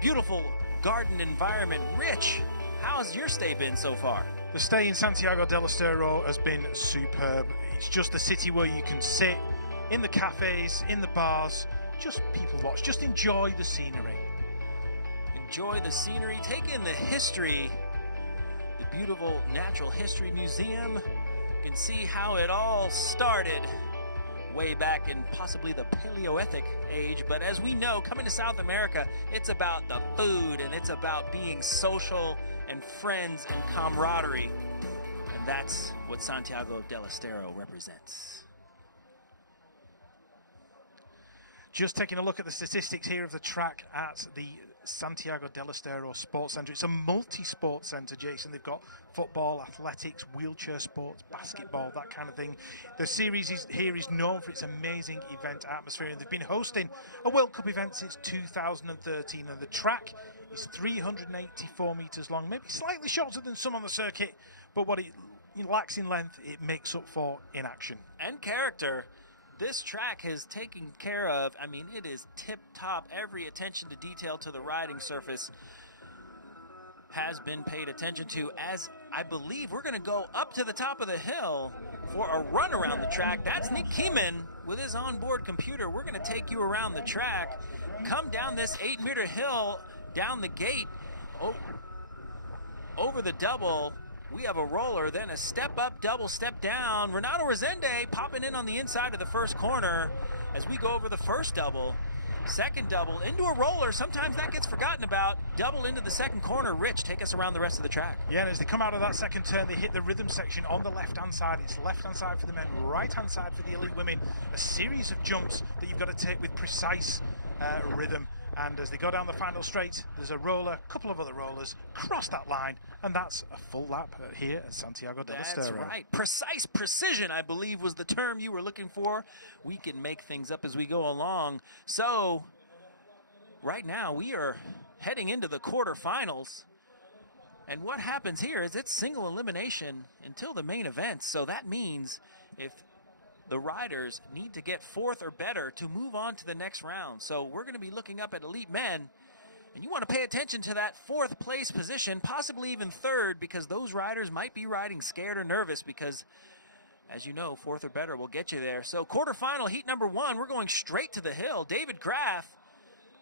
beautiful garden environment. Rich, how's your stay been so far? The stay in Santiago del Estero has been superb. It's just a city where you can sit in the cafes, in the bars, just people watch, just enjoy the scenery. Enjoy the scenery, take in the history, the beautiful Natural History Museum. You can see how it all started way back in possibly the Paleolithic age, but as we know, coming to South America, it's about the food and it's about being social and friends and camaraderie, and that's what Santiago del Estero represents. Just taking a look at the statistics here of the track at the Santiago del Estero Sports Centre. It's a multi-sport centre, Jason. They've got football, athletics, wheelchair sports, basketball, that kind of thing. The series here is known for its amazing event atmosphere, and they've been hosting a World Cup event since 2013, and the track is 384 metres long, maybe slightly shorter than some on the circuit, but what it lacks in length, it makes up for in action. And character. This track has taken care of, I mean, it is tip-top. Every attention to detail to the riding surface has been paid attention to, as I believe we're going to go up to the top of the hill for a run around the track. That's Nick Keeman with his onboard computer. We're going to take you around the track, come down this 8-meter hill, down the gate, over the double. We have a roller, then a step up, double step down. Renato Resende popping in on the inside of the first corner as we go over the first double. Second double into a roller. Sometimes that gets forgotten about. Double into the second corner. Rich, take us around the rest of the track. Yeah, and as they come out of that second turn, they hit the rhythm section on the left-hand side. It's left-hand side for the men, right-hand side for the elite women. A series of jumps that you've got to take with precise rhythm. And as they go down the final straight, there's a roller, a couple of other rollers, cross that line, and that's a full lap here at Santiago del Estero. That's right. Precise precision, I believe, was the term you were looking for. We can make things up as we go along. So, right now, we are heading into the quarterfinals. And what happens here is it's single elimination until the main event. So that means if the riders need to get 4th or better to move on to the next round. So we're going to be looking up at elite men, and you want to pay attention to that 4th place position, possibly even 3rd, because those riders might be riding scared or nervous because, as you know, 4th or better will get you there. So quarterfinal, heat number 1, we're going straight to the hill. David Graff,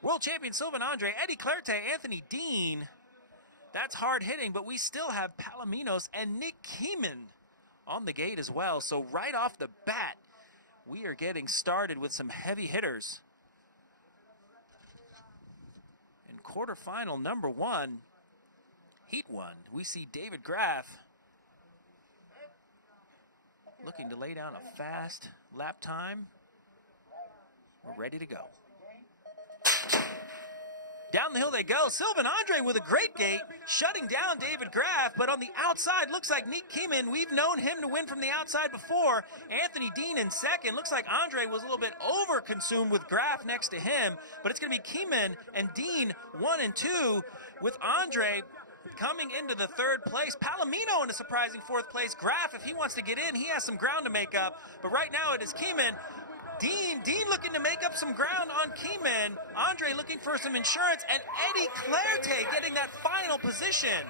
world champion Sylvain Andre, Eddie Clerté, Anthony Dean. That's hard hitting, but we still have Palominos and Nick Keeman on the gate as well. So right off the bat, we are getting started with some heavy hitters. In quarterfinal number 1, heat 1, we see David Graff looking to lay down a fast lap time. We're ready to go. Down the hill they go. Sylvain Andre with a great gate, shutting down David Graff, but on the outside, looks like Nick Keeman. We've known him to win from the outside before. Anthony Dean in second. Looks like Andre was a little bit over-consumed with Graff next to him, but it's going to be Keeman and Dean 1 and 2, with Andre coming into the 3rd place. Palomino in a surprising 4th place. Graff, if he wants to get in, he has some ground to make up, but right now it is Keeman Dean looking to make up some ground on Kieman. Andre looking for some insurance, and Eddie Clairte getting that final position.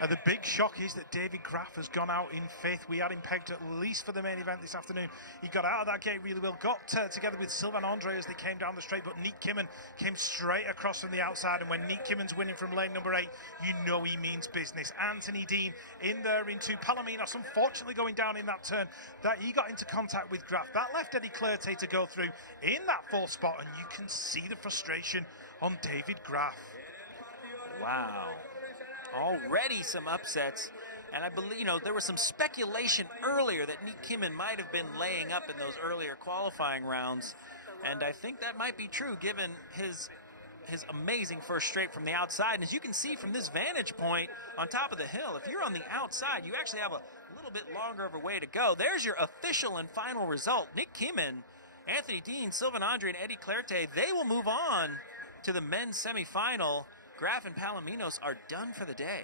The big shock is that David Graff has gone out in fifth. We had him pegged at least for the main event this afternoon. He got out of that gate really well, got together with Sylvain Andre as they came down the straight, but Nick Kimman came straight across from the outside, and when Nick Kimman's winning from lane number 8, you know he means business. Anthony Dean in there into Palominos, unfortunately going down in that turn, that he got into contact with Graff. That left Eddie Clairte to go through in that 4th spot, and you can see the frustration on David Graff. Wow. Already some upsets, and I believe, there was some speculation earlier that Nick Kimman might have been laying up in those earlier qualifying rounds, and I think that might be true given his amazing first straight from the outside. And as you can see from this vantage point on top of the hill, if you're on the outside, you actually have a little bit longer of a way to go. There's your official and final result. Nick Kimman, Anthony Dean, Sylvain Andre, and Eddie Clairte, they will move on to the men's semifinal. Graff and Palominos are done for the day.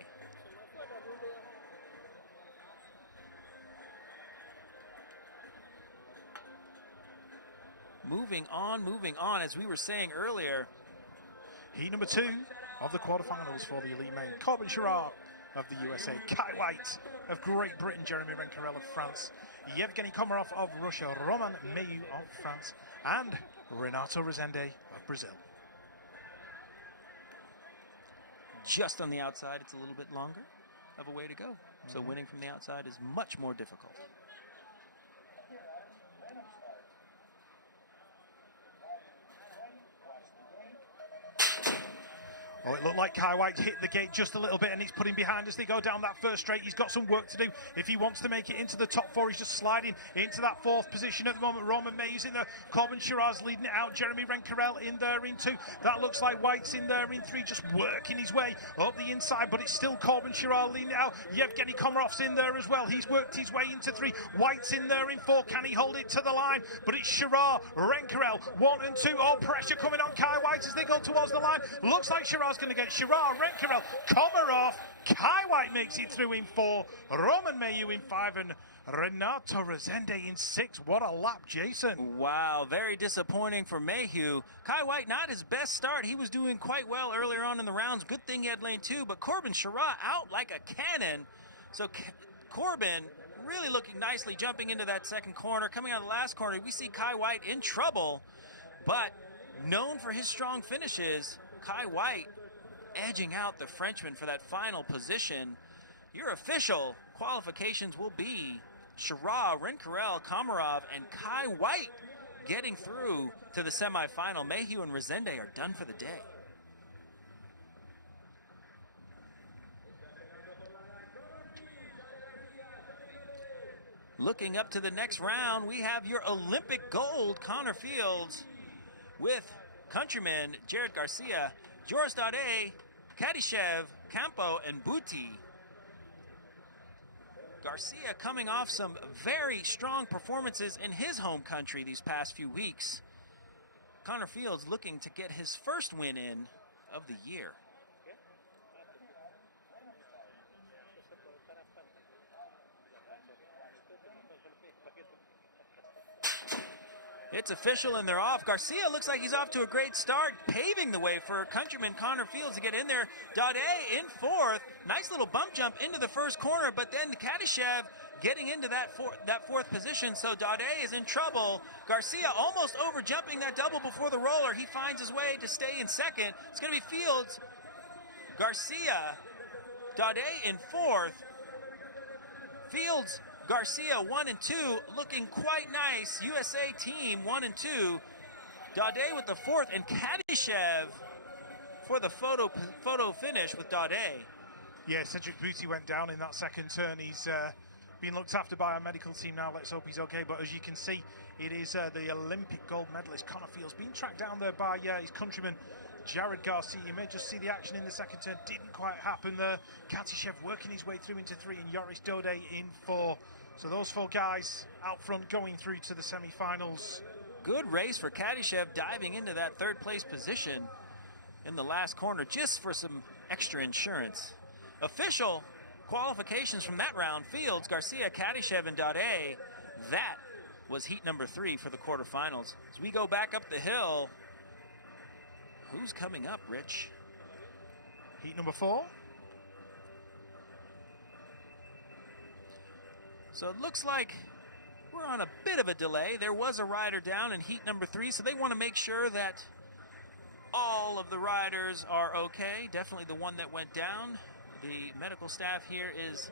Moving on, as we were saying earlier. Heat number 2 of the quarterfinals for the elite main. Corbin Girard of the USA, Kai White of Great Britain, Jeremy Rencarel of France, Yevgeny Komarov of Russia, Roman Meyu of France, and Renato Rezende of Brazil. Just on the outside, it's a little bit longer of a way to go. So winning from the outside is much more difficult. Oh, it looked like Kai White hit the gate just a little bit, and he's putting behind as they go down that first straight. He's got some work to do if he wants to make it into the top 4. He's just sliding into that 4th position at the moment. Roman May's in there. Corbin Girard's leading it out. Jeremy Rencarel in there in 2. That looks like White's in there in 3, just working his way up the inside, but it's still Corbin Girard leading it out. Yevgeny Komarov's in there as well. He's worked his way into 3. White's in there in 4. Can he hold it to the line? But it's Girard, Rencarel, 1 and 2. Oh, pressure coming on Kai White as they go towards the line. Looks like Girard's going to get Girard, Rencarel, Komarov. Kai White makes it through in 4. Roman Mayu in 5, and Renato Rezende in 6. What a lap, Jason. Wow, very disappointing for Mayhew. Kai White, not his best start. He was doing quite well earlier on in the rounds. Good thing he had lane 2, but Corbin Girard out like a cannon. So Corbin really looking nicely, jumping into that second corner. Coming out of the last corner, we see Kai White in trouble, but known for his strong finishes, Kai White edging out the Frenchman for that final position. Your official qualifications will be Girard, Rencarel, Komarov, and Kai White getting through to the semifinal. Mayhew and Rezende are done for the day. Looking up to the next round, we have your Olympic gold, Connor Fields, with countrymen Jared Garcia, Joris Daudet, Kadyshev, Campo, and Buti. Garcia coming off some very strong performances in his home country these past few weeks. Connor Fields looking to get his first win in of the year. It's official and they're off. Garcia looks like he's off to a great start, paving the way for countryman Connor Fields to get in there. Daudet in 4th. Nice little bump jump into the first corner, but then Kadyshev getting into that 4th position, so Daudet is in trouble. Garcia almost over jumping that double before the roller. He finds his way to stay in 2nd. It's going to be Fields, Garcia, Daudet in 4th. Fields, Garcia 1 and 2, looking quite nice. USA team 1 and 2. Daudet with the 4th, and Kadyshev for the photo finish with Daudet. Yeah, Cedric Buti went down in that second turn. He's being looked after by our medical team now. Let's hope he's okay. But as you can see, it is the Olympic gold medalist Connor Fields being tracked down there by his countryman Jared Garcia. You may just see the action in the second turn. Didn't quite happen there. Kadyshev working his way through into 3, and Joris Daudet in 4. So those 4 guys out front going through to the semi-finals. Good race for Kadyshev, diving into that 3rd place position in the last corner just for some extra insurance. Official qualifications from that round: Fields, Garcia, Kadyshev, and Daudet. That was heat number 3 for the quarterfinals. As we go back up the hill, who's coming up, Rich? Heat number 4. So it looks like we're on a bit of a delay. There was a rider down in heat number 3, so they want to make sure that all of the riders are okay. Definitely the one that went down. The medical staff here is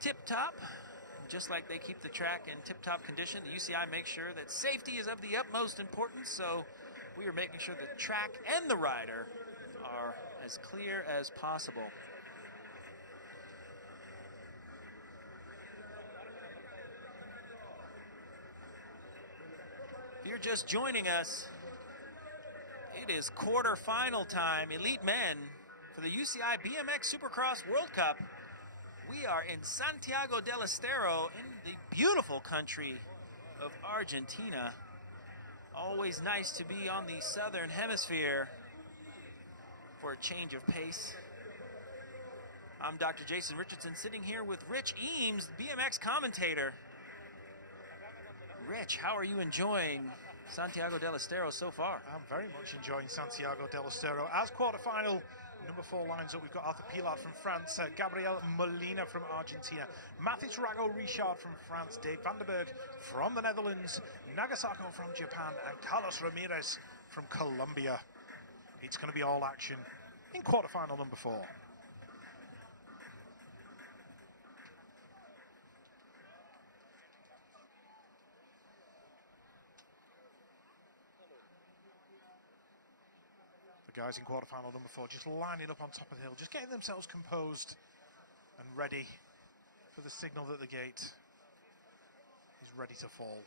tip-top. Just like they keep the track in tip-top condition, the UCI makes sure that safety is of the utmost importance, so we are making sure the track and the rider are as clear as possible. If you're just joining us, it is quarterfinal time. Elite men for the UCI BMX Supercross World Cup. We are in Santiago del Estero in the beautiful country of Argentina. Always nice to be on the southern hemisphere for a change of pace. I'm Dr. Jason Richardson, sitting here with Rich Eames, the BMX commentator. Rich, how are you enjoying Santiago del Estero so far? I'm very much enjoying Santiago del Estero. As quarterfinal number 4 lines up, we've got Arthur Pilat from France, Gabriel Molina from Argentina, Mathis Rago-Richard from France, Dave Vanderberg from the Netherlands, Nagasako from Japan, and Carlos Ramirez from Colombia. It's going to be all action in quarterfinal number 4. Guys in quarterfinal number 4 just lining up on top of the hill, just getting themselves composed and ready for the signal that the gate is ready to fall.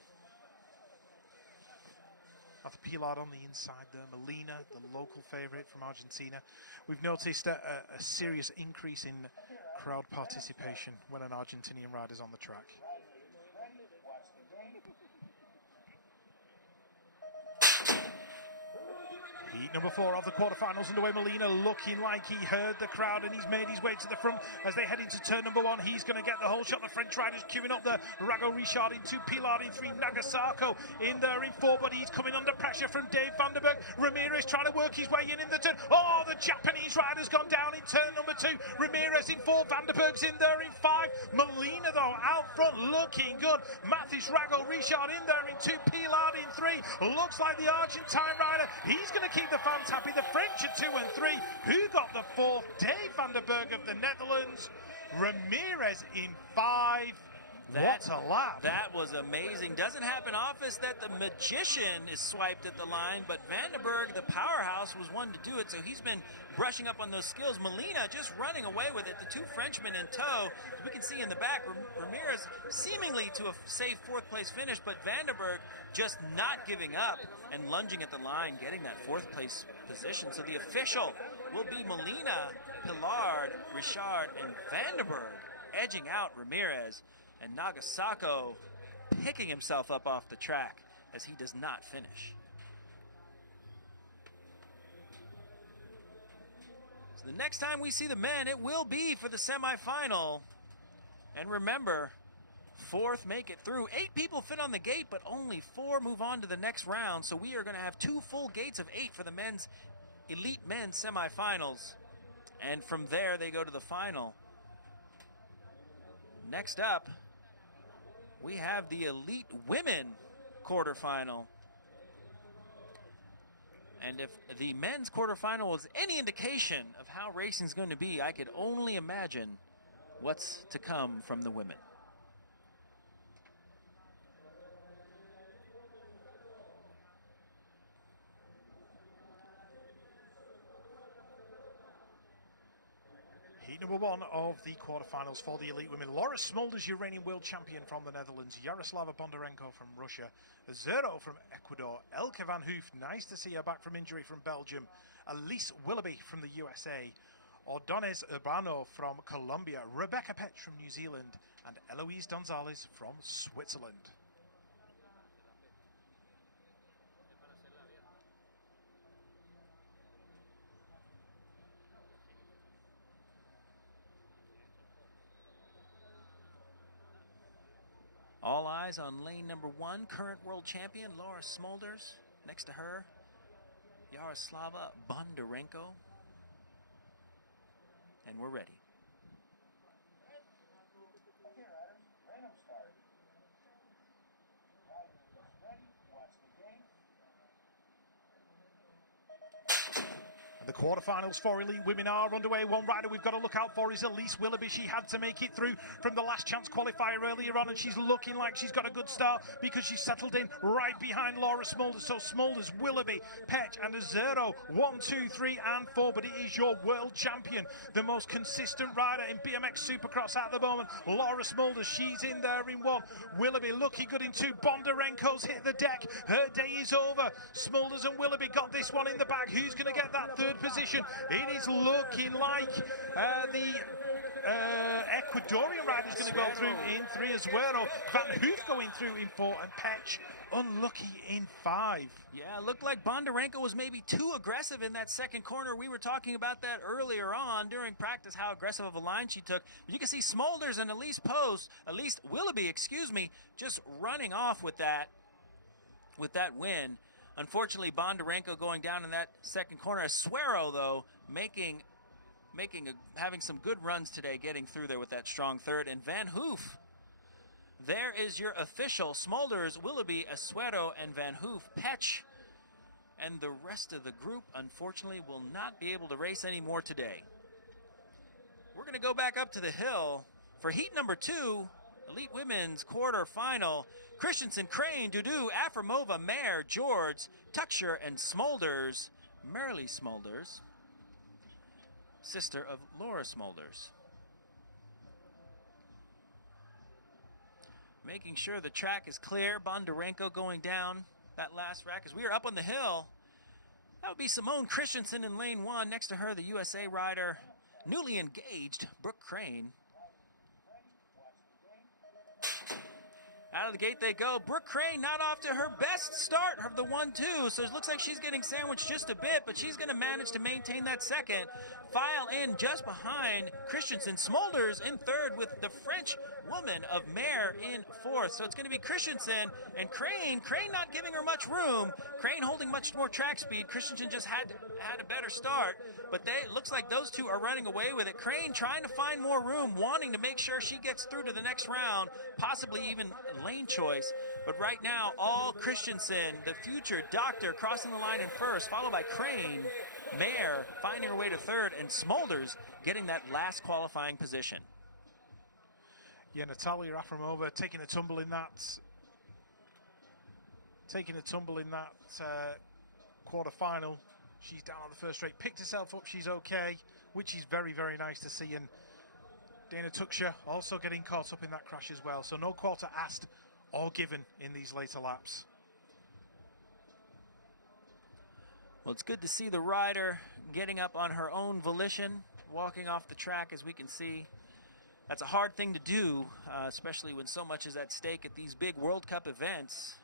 Arthur Pilat on the inside there, Molina, the local favourite from Argentina. We've noticed a serious increase in crowd participation when an Argentinian rider's on the track. Heat number 4 of the quarterfinals underway. Molina looking like he heard the crowd and he's made his way to the front as they head into turn number 1. He's going to get the whole shot. The French riders queuing up there. Rago-Richard in 2, Pilat in 3, Nagasako in there in 4, but he's coming under pressure from Dave Vanderberg. Ramirez trying to work his way in the turn. Oh, the Japanese rider's gone down in turn number 2. Ramirez in 4, Vanderberg's in there in 5. Molina though out front looking good. Mathis Rago-Richard in there in 2, Pilat in 3. Looks like the Argentine rider, he's going to keep the fans happy. The French are 2 and 3. Who got the 4th? Dave Vanderberg of the Netherlands. Ramirez in 5. What a lap. That was amazing. Doesn't happen often that the magician is swiped at the line, but Vanderberg, the powerhouse, was one to do it, so he's been brushing up on those skills. Molina just running away with it. The 2 Frenchmen in tow. As we can see in the back, Ramirez seemingly to a safe 4th place finish, but Vanderberg just not giving up and lunging at the line, getting that 4th place position. So the official will be Molina, Pilat, Richard, and Vanderberg edging out Ramirez. And Nagasako picking himself up off the track as he does not finish. So the next time we see the men, it will be for the semifinal. And remember, 4th make it through. 8 people fit on the gate, but only 4 move on to the next round. So we are going to have 2 full gates of 8 for the men's elite men's semifinals. And from there, they go to the final. Next up, we have the elite women quarterfinal. And if the men's quarterfinal was any indication of how racing is going to be, I could only imagine what's to come from the women. Heat number 1 of the quarterfinals for the elite women. Laura Smulders, Uranian world champion from the Netherlands. Yaroslava Bondarenko from Russia. Zero from Ecuador. Elke van Hoof, nice to see her back from injury, from Belgium. Elise Willoughby from the USA. Ordonez Urbano from Colombia. Rebecca Petch from New Zealand. And Eloise Gonzalez from Switzerland. All eyes on lane number 1, current world champion Laura Smulders. Next to her, Yaroslava Bondarenko. And we're ready. Okay, riders, random start. Rider is ready. Watch the game. The quarterfinals for elite women are underway. One rider we've got to look out for is Elise Willoughby. She had to make it through from the last chance qualifier earlier on, and she's looking like she's got a good start because she's settled in right behind Laura Smulders. So Smulders, Willoughby, Petch, and a 0, 1, 2, 3, and 4. But it is your world champion, the most consistent rider in BMX Supercross at the moment, Laura Smulders. She's in there in 1. Willoughby looking good in 2. Bondarenko's hit the deck. Her day is over. Smulders and Willoughby got this one in the bag. Who's going to get that third position? It is looking like the Ecuadorian rider is going to go through in 3 as well. Van Hoof going through in 4, and Petch unlucky in 5. Yeah, it looked like Bondarenko was maybe too aggressive in that second corner. We were talking about that earlier on during practice, how aggressive of a line she took. But you can see Smulders and Elise Willoughby, just running off with that win. Unfortunately, Bondarenko going down in that second corner. Asuero, though, having some good runs today, getting through there with that strong third. And Van Hoof, there is your official. Smulders, Willoughby, Asuero, and Van Hoof. Petch and the rest of the group, unfortunately, will not be able to race anymore today. We're going to go back up to the hill for heat number 2, Elite Women's quarterfinal. Christensen, Crane, Dudu, Afremova, Mayer, George, Tucksher, and Smulders. Merrily Smulders, sister of Laura Smulders. Making sure the track is clear. Bondarenko going down that last rack as we are up on the hill. That would be Simone Christensen in lane 1. Next to her, the USA rider, newly engaged, Brooke Crane. Out of the gate they go. Brooke Crane not off to her best start of the 1-2, so it looks like she's getting sandwiched just a bit, but she's going to manage to maintain that second. File in just behind Christensen. Smulders in 3rd with the French woman of Mayer in 4th. So it's going to be Christensen and Crane. Crane not giving her much room. Crane holding much more track speed. Christensen just had a better start, but it looks like those two are running away with it. Crane trying to find more room, wanting to make sure she gets through to the next round, possibly even lane choice. But right now, all Christensen, the future doctor, crossing the line in 1st, followed by Crane, Mayer finding her way to 3rd, and Smulders getting that last qualifying position. Yeah, Natalia Afremova taking a tumble in that quarterfinal. She's down on the first straight, picked herself up, she's okay, which is very, very nice to see. And Dana Tucksher also getting caught up in that crash as well. So no quarter asked or given in these later laps. Well, it's good to see the rider getting up on her own volition, walking off the track, as we can see. That's a hard thing to do, especially when so much is at stake at these big World Cup events.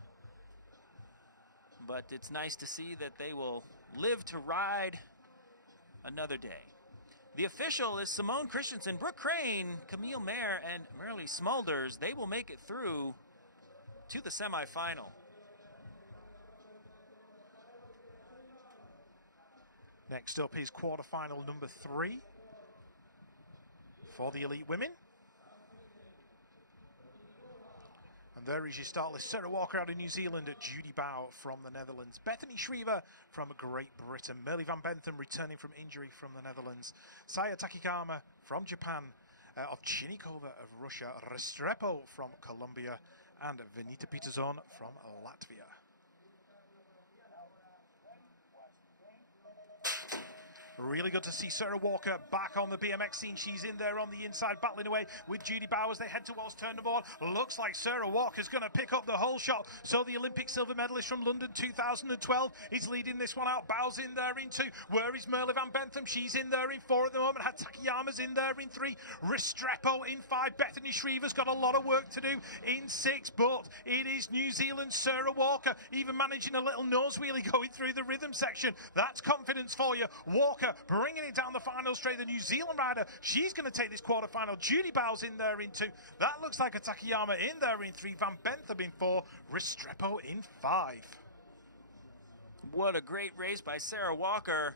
But it's nice to see that they will live to ride another day. The official is Simone Christensen, Brooke Crane, Camille Mayer, and Merrily Smulders. They will make it through to the semifinal. Next up is quarterfinal number 3 for the elite women. And there is your start list. Sarah Walker out of New Zealand, Judy Bow from the Netherlands, Bethany Shriver from Great Britain, Merle Van Bentham returning from injury from the Netherlands, Saya Takikama from Japan, of Chinikova of Russia, Restrepo from Colombia, and Venita Peterson from Latvia. Really good to see Sarah Walker back on the BMX scene. She's in there on the inside, battling away with Judy Bow as they head towards turn number 1. Looks like Sarah Walker's going to pick up the whole shot. So the Olympic silver medalist from London 2012 is leading this one out. Bow's in there in 2. Where is Merle Van Bentham? She's in there in 4 at the moment. Takayama's in there in 3. Restrepo in 5. Bethany Shriver's got a lot of work to do in 6. But it is New Zealand's Sarah Walker, even managing a little nose wheelie going through the rhythm section. That's confidence for you. Walker bringing it down the final straight. The New Zealand rider, she's going to take this quarterfinal. Judy Bowles in there in 2. That looks like a Takayama in there in 3. Van Bentham in 4. Restrepo in 5. What a great race by Sarah Walker.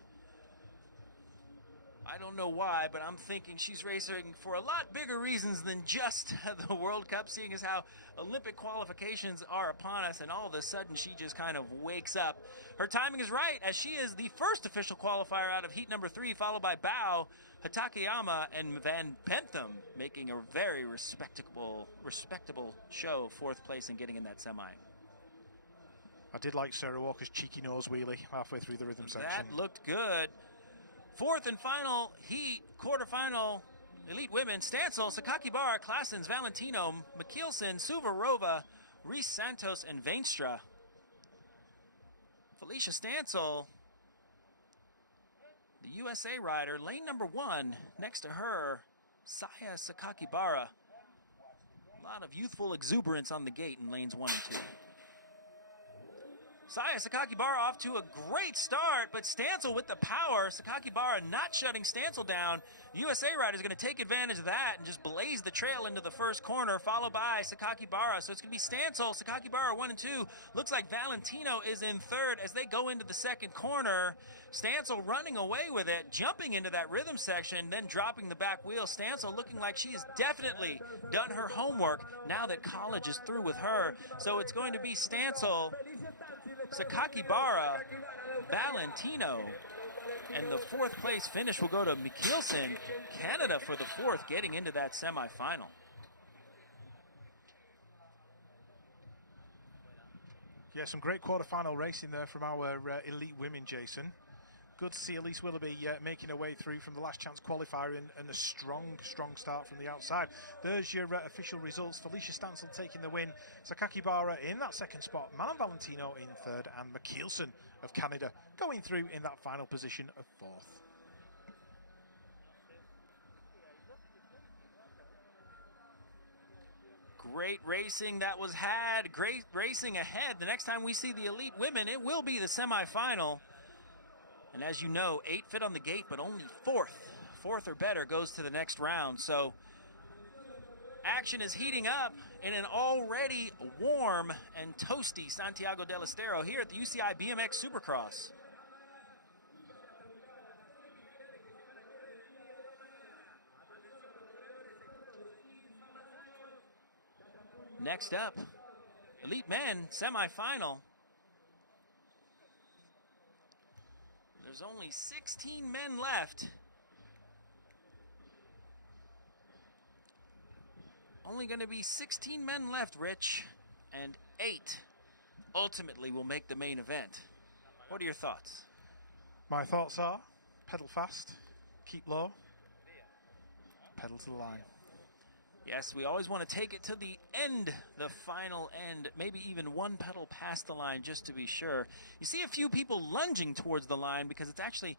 I don't know why, but I'm thinking she's racing for a lot bigger reasons than just the World Cup, seeing as how Olympic qualifications are upon us, and all of a sudden she just kind of wakes up. Her timing is right, as she is the first official qualifier out of heat number 3, followed by Bao, Hatakayama, and Van Bentham, making a very respectable show, 4th place and getting in that semi. I did like Sarah Walker's cheeky nose wheelie halfway through the rhythm section. That looked good. 4th and final heat, quarterfinal, elite women, Stancil, Sakakibara, Klassens, Valentino, Mikkelsen, Suvarova, Reese Santos, and Vainstra. Felicia Stancil, the USA rider, lane number 1, next to her, Saya Sakakibara. A lot of youthful exuberance on the gate in lanes 1 and 2. Saya Sakakibara off to a great start, but Stancil with the power. Sakakibara not shutting Stancil down. USA rider is going to take advantage of that and just blaze the trail into the first corner, followed by Sakakibara. So it's going to be Stancil, Sakakibara 1 and 2. Looks like Valentino is in 3rd as they go into the second corner. Stancil running away with it, jumping into that rhythm section, then dropping the back wheel. Stancil looking like she has definitely done her homework now that college is through with her. So it's going to be Stancil, Sakakibara, Valentino, and the 4th place finish will go to Mikkelsen, Canada for the 4th, getting into that semifinal. Yeah, some great quarterfinal racing there from our elite women, Jason. Good to see Elise Willoughby making her way through from the last chance qualifier and a strong start from the outside. There's your official results. Felicia Stancil taking the win. Sakakibara in that 2nd spot. Manon Valentino in 3rd. And Mikkelsen of Canada going through in that final position of 4th. Great racing that was had. Great racing ahead. The next time we see the elite women, it will be the semifinal. And as you know, 8 fit on the gate, but only 4th. 4th or better goes to the next round. So action is heating up in an already warm and toasty Santiago del Estero here at the UCI BMX Supercross. Next up, elite men semifinal. There's only 16 men left. Only going to be 16 men left, Rich, and 8 ultimately will make the main event. What are your thoughts? My thoughts are, pedal fast, keep low, pedal to the line. Yes, we always want to take it to the end, the final end, maybe even 1 pedal past the line just to be sure. You see a few people lunging towards the line because it's actually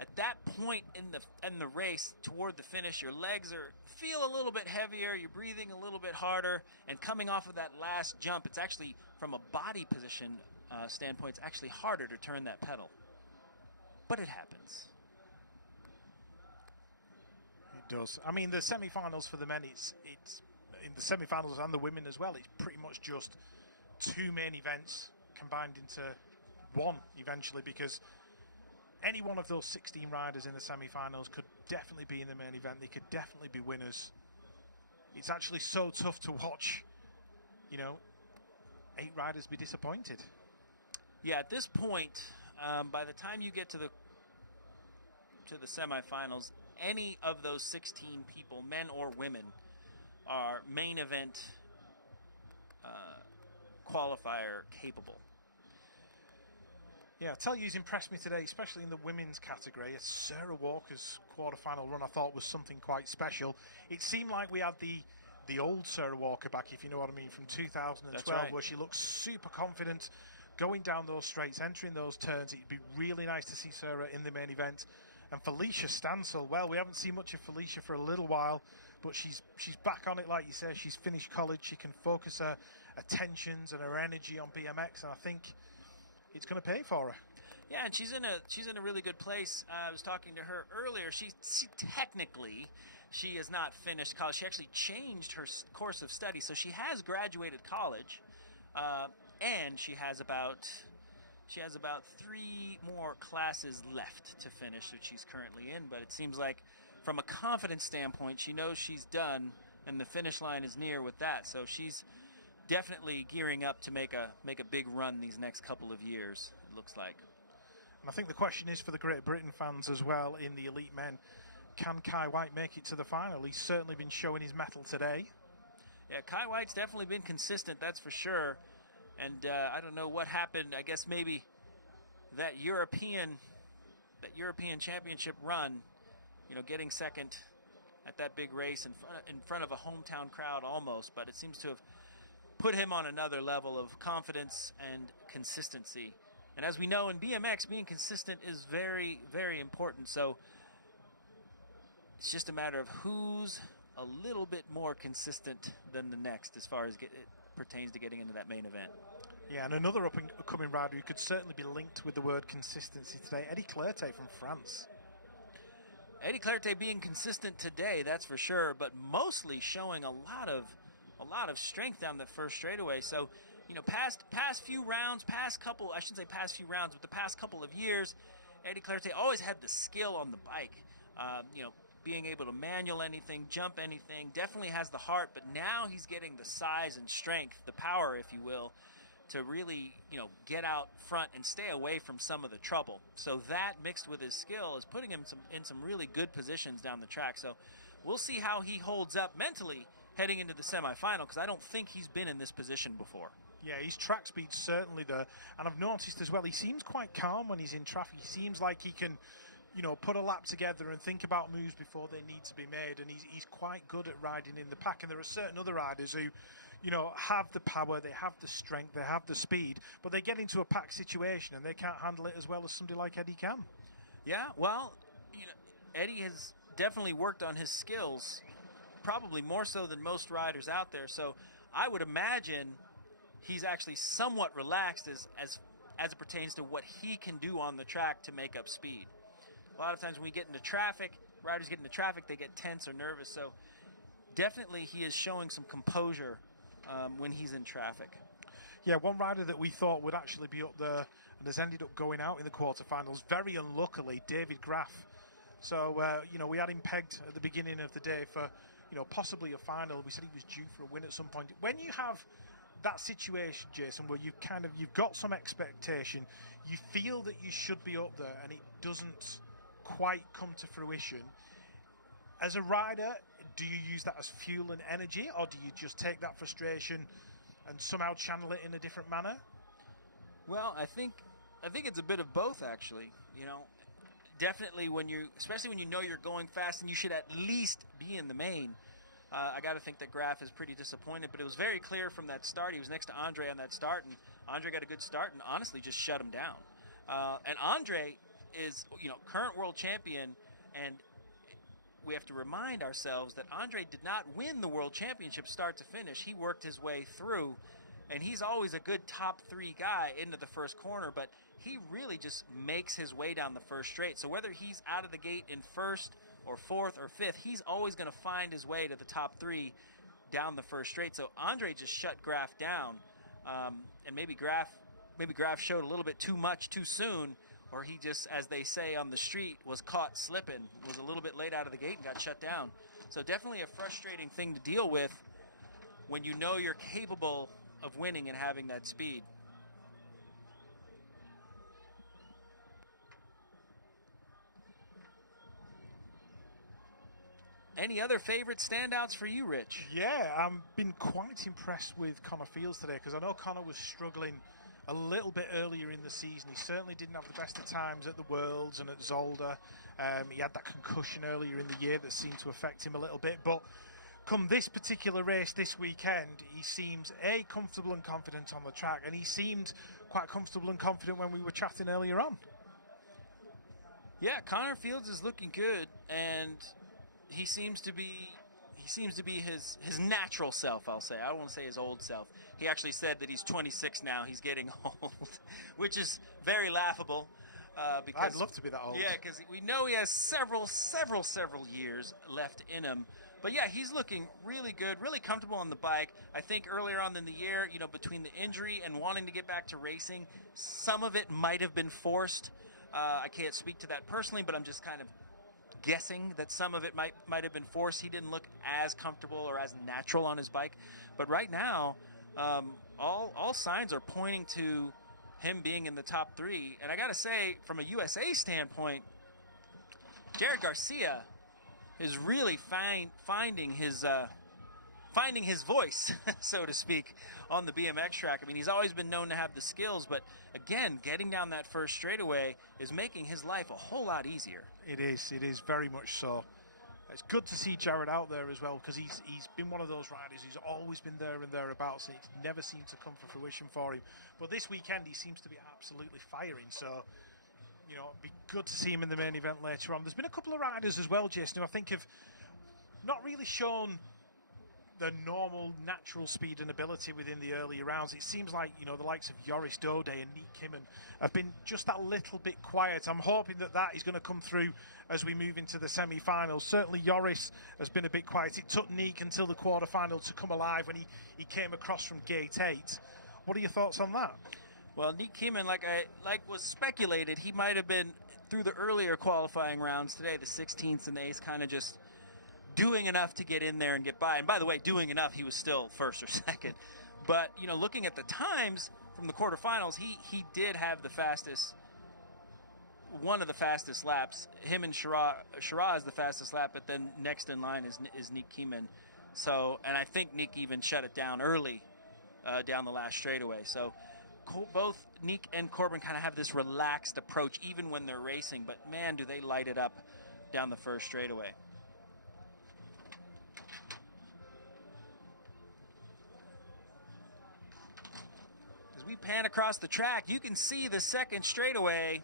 at that point in the race toward the finish, your legs feel a little bit heavier, you're breathing a little bit harder, and coming off of that last jump, it's actually, from a body position standpoint, it's actually harder to turn that pedal. But it happens. Does. I mean, the semi-finals for the men, it's in the semi-finals and the women as well, it's pretty much just 2 main events combined into 1 eventually, because any one of those 16 riders in the semi-finals could definitely be in the main event. They could definitely be winners. It's actually so tough to watch, 8 riders be disappointed. Yeah, at this point, by the time you get to the semifinals, any of those 16 people, men or women, are main event qualifier capable. Yeah, I tell you, he's impressed me today, especially in the women's category. Sarah Walker's quarterfinal run, I thought, was something quite special. It seemed like we had the old Sarah Walker back, if you know what I mean, from 2012, That's right. where she looked super confident going down those straights, entering those turns. It'd be really nice to see Sarah in the main event. And Felicia Stancil, well, we haven't seen much of Felicia for a little while, but she's back on it, like you say. She's finished college. She can focus her attentions and her energy on BMX, and I think it's going to pay for her. Yeah, and she's in a really good place. I was talking to her earlier. She technically she has not finished college. She actually changed her course of study, so she has graduated college, and she has about 3 more classes left to finish, which she's currently in. But it seems like, from a confidence standpoint, she knows she's done, and the finish line is near with that. So she's definitely gearing up to make a big run these next couple of years, it looks like. And I think the question is for the Great Britain fans as well in the elite men, can Kai White make it to the final? He's certainly been showing his mettle today. Yeah, Kai White's definitely been consistent, that's for sure. And I don't know what happened. I guess maybe that European championship run, getting second at that big race in front of a hometown crowd almost, but it seems to have put him on another level of confidence and consistency. And as we know in BMX, being consistent is very, very important. So it's just a matter of who's a little bit more consistent than the next as far as it pertains to getting into that main event. Yeah, and another up-and-coming rider who could certainly be linked with the word consistency today, Eddie Clerté from France. Eddie Clerté being consistent today, that's for sure, but mostly showing a lot of strength down the first straightaway. So, past few rounds, past few rounds, but the past couple of years, Eddie Clerté always had the skill on the bike. Being able to manual anything, jump anything, definitely has the heart, but now he's getting the size and strength, the power, if you will, to really, get out front and stay away from some of the trouble. So that mixed with his skill is putting him in some really good positions down the track. So we'll see how he holds up mentally heading into the semifinal, because I don't think he's been in this position before. Yeah, his track speed's certainly there. And I've noticed as well, he seems quite calm when he's in traffic. He seems like he can, put a lap together and think about moves before they need to be made. And he's quite good at riding in the pack. And there are certain other riders who, have the power, they have the strength, they have the speed, but they get into a pack situation and they can't handle it as well as somebody like Eddie can. Yeah, well, Eddie has definitely worked on his skills, probably more so than most riders out there. So I would imagine he's actually somewhat relaxed as it pertains to what he can do on the track to make up speed. A lot of times when we get into traffic, riders get into traffic, they get tense or nervous. So definitely he is showing some composure when he's in traffic. Yeah, one rider that we thought would actually be up there and has ended up going out in the quarterfinals, very unluckily, David Graff. So, we had him pegged at the beginning of the day for, possibly a final. We said he was due for a win at some point. When you have that situation, Jason, where you've got some expectation, you feel that you should be up there and it doesn't quite come to fruition. As a rider, do you use that as fuel and energy, or do you just take that frustration and somehow channel it in a different manner? Well, I think it's a bit of both, actually. Definitely especially when you know you're going fast and you should at least be in the main. I got to think that Graff is pretty disappointed, but it was very clear from that start. He was next to Andre on that start, and Andre got a good start and honestly just shut him down. And Andre is, current world champion, and we have to remind ourselves that Andre did not win the world championship start to finish. He worked his way through, and he's always a good top 3 guy into the first corner, but he really just makes his way down the first straight. So whether he's out of the gate in first or fourth or fifth, he's always going to find his way to the top 3 down the first straight. So Andre just shut Graff down, and maybe Graff showed a little bit too much too soon, or he just, as they say on the street, was caught slipping, was a little bit late out of the gate and got shut down. So definitely a frustrating thing to deal with when you know you're capable of winning and having that speed. Any other favorite standouts for you, Rich? Yeah, I've been quite impressed with Connor Fields today, because I know Connor was struggling a little bit earlier in the season. He certainly didn't have the best of times at the Worlds and at Zolder. He had that concussion earlier in the year that seemed to affect him a little bit. But come this particular race this weekend, he seems, comfortable and confident on the track. And he seemed quite comfortable and confident when we were chatting earlier on. Yeah, Connor Fields is looking good, and he seems to be his natural self, I'll say. I don't want to say his old self. He actually said that he's 26 now. He's getting old, which is very laughable. Because I'd love to be that old. Yeah, because we know he has several years left in him. But yeah, he's looking really good, really comfortable on the bike. I think earlier on in the year, between the injury and wanting to get back to racing, some of it might have been forced. I can't speak to that personally, but I'm just kind of guessing that some of it might have been forced. He didn't look as comfortable or as natural on his bike. But right now, all signs are pointing to him being in the top 3. And I got to say, from a USA standpoint, Jared Garcia is really finding his voice, so to speak, on the BMX track. I mean, he's always been known to have the skills, but again, getting down that first straightaway is making his life a whole lot easier. It is very much so. It's good to see Jared out there as well, because he's been one of those riders who's always been there and thereabouts. It's never seemed to come to fruition for him. But this weekend, he seems to be absolutely firing. So, it'd be good to see him in the main event later on. There's been a couple of riders as well, Jason, who I think have not really shown the normal, natural speed and ability within the earlier rounds. It seems like, the likes of Joris Dode and Nick Kimmen have been just that little bit quiet. I'm hoping that is going to come through as we move into the semi-finals. Certainly Joris has been a bit quiet. It took Nick until the quarterfinal to come alive when he came across from gate 8. What are your thoughts on that? Well, Nick Kimmen, like was speculated, he might have been through the earlier qualifying rounds today, the 16th and the 8th, kind of just doing enough to get in there and get by. And by the way, doing enough, he was still first or second. But, looking at the times from the quarterfinals, he did have one of the fastest laps. Him and Shiraz is the fastest lap, but then next in line is Nick Kimmen. So, and I think Nick even shut it down early down the last straightaway. So both Nick and Corbin kind of have this relaxed approach even when they're racing, but man, do they light it up down the first straightaway. As we pan across the track, you can see the second straightaway.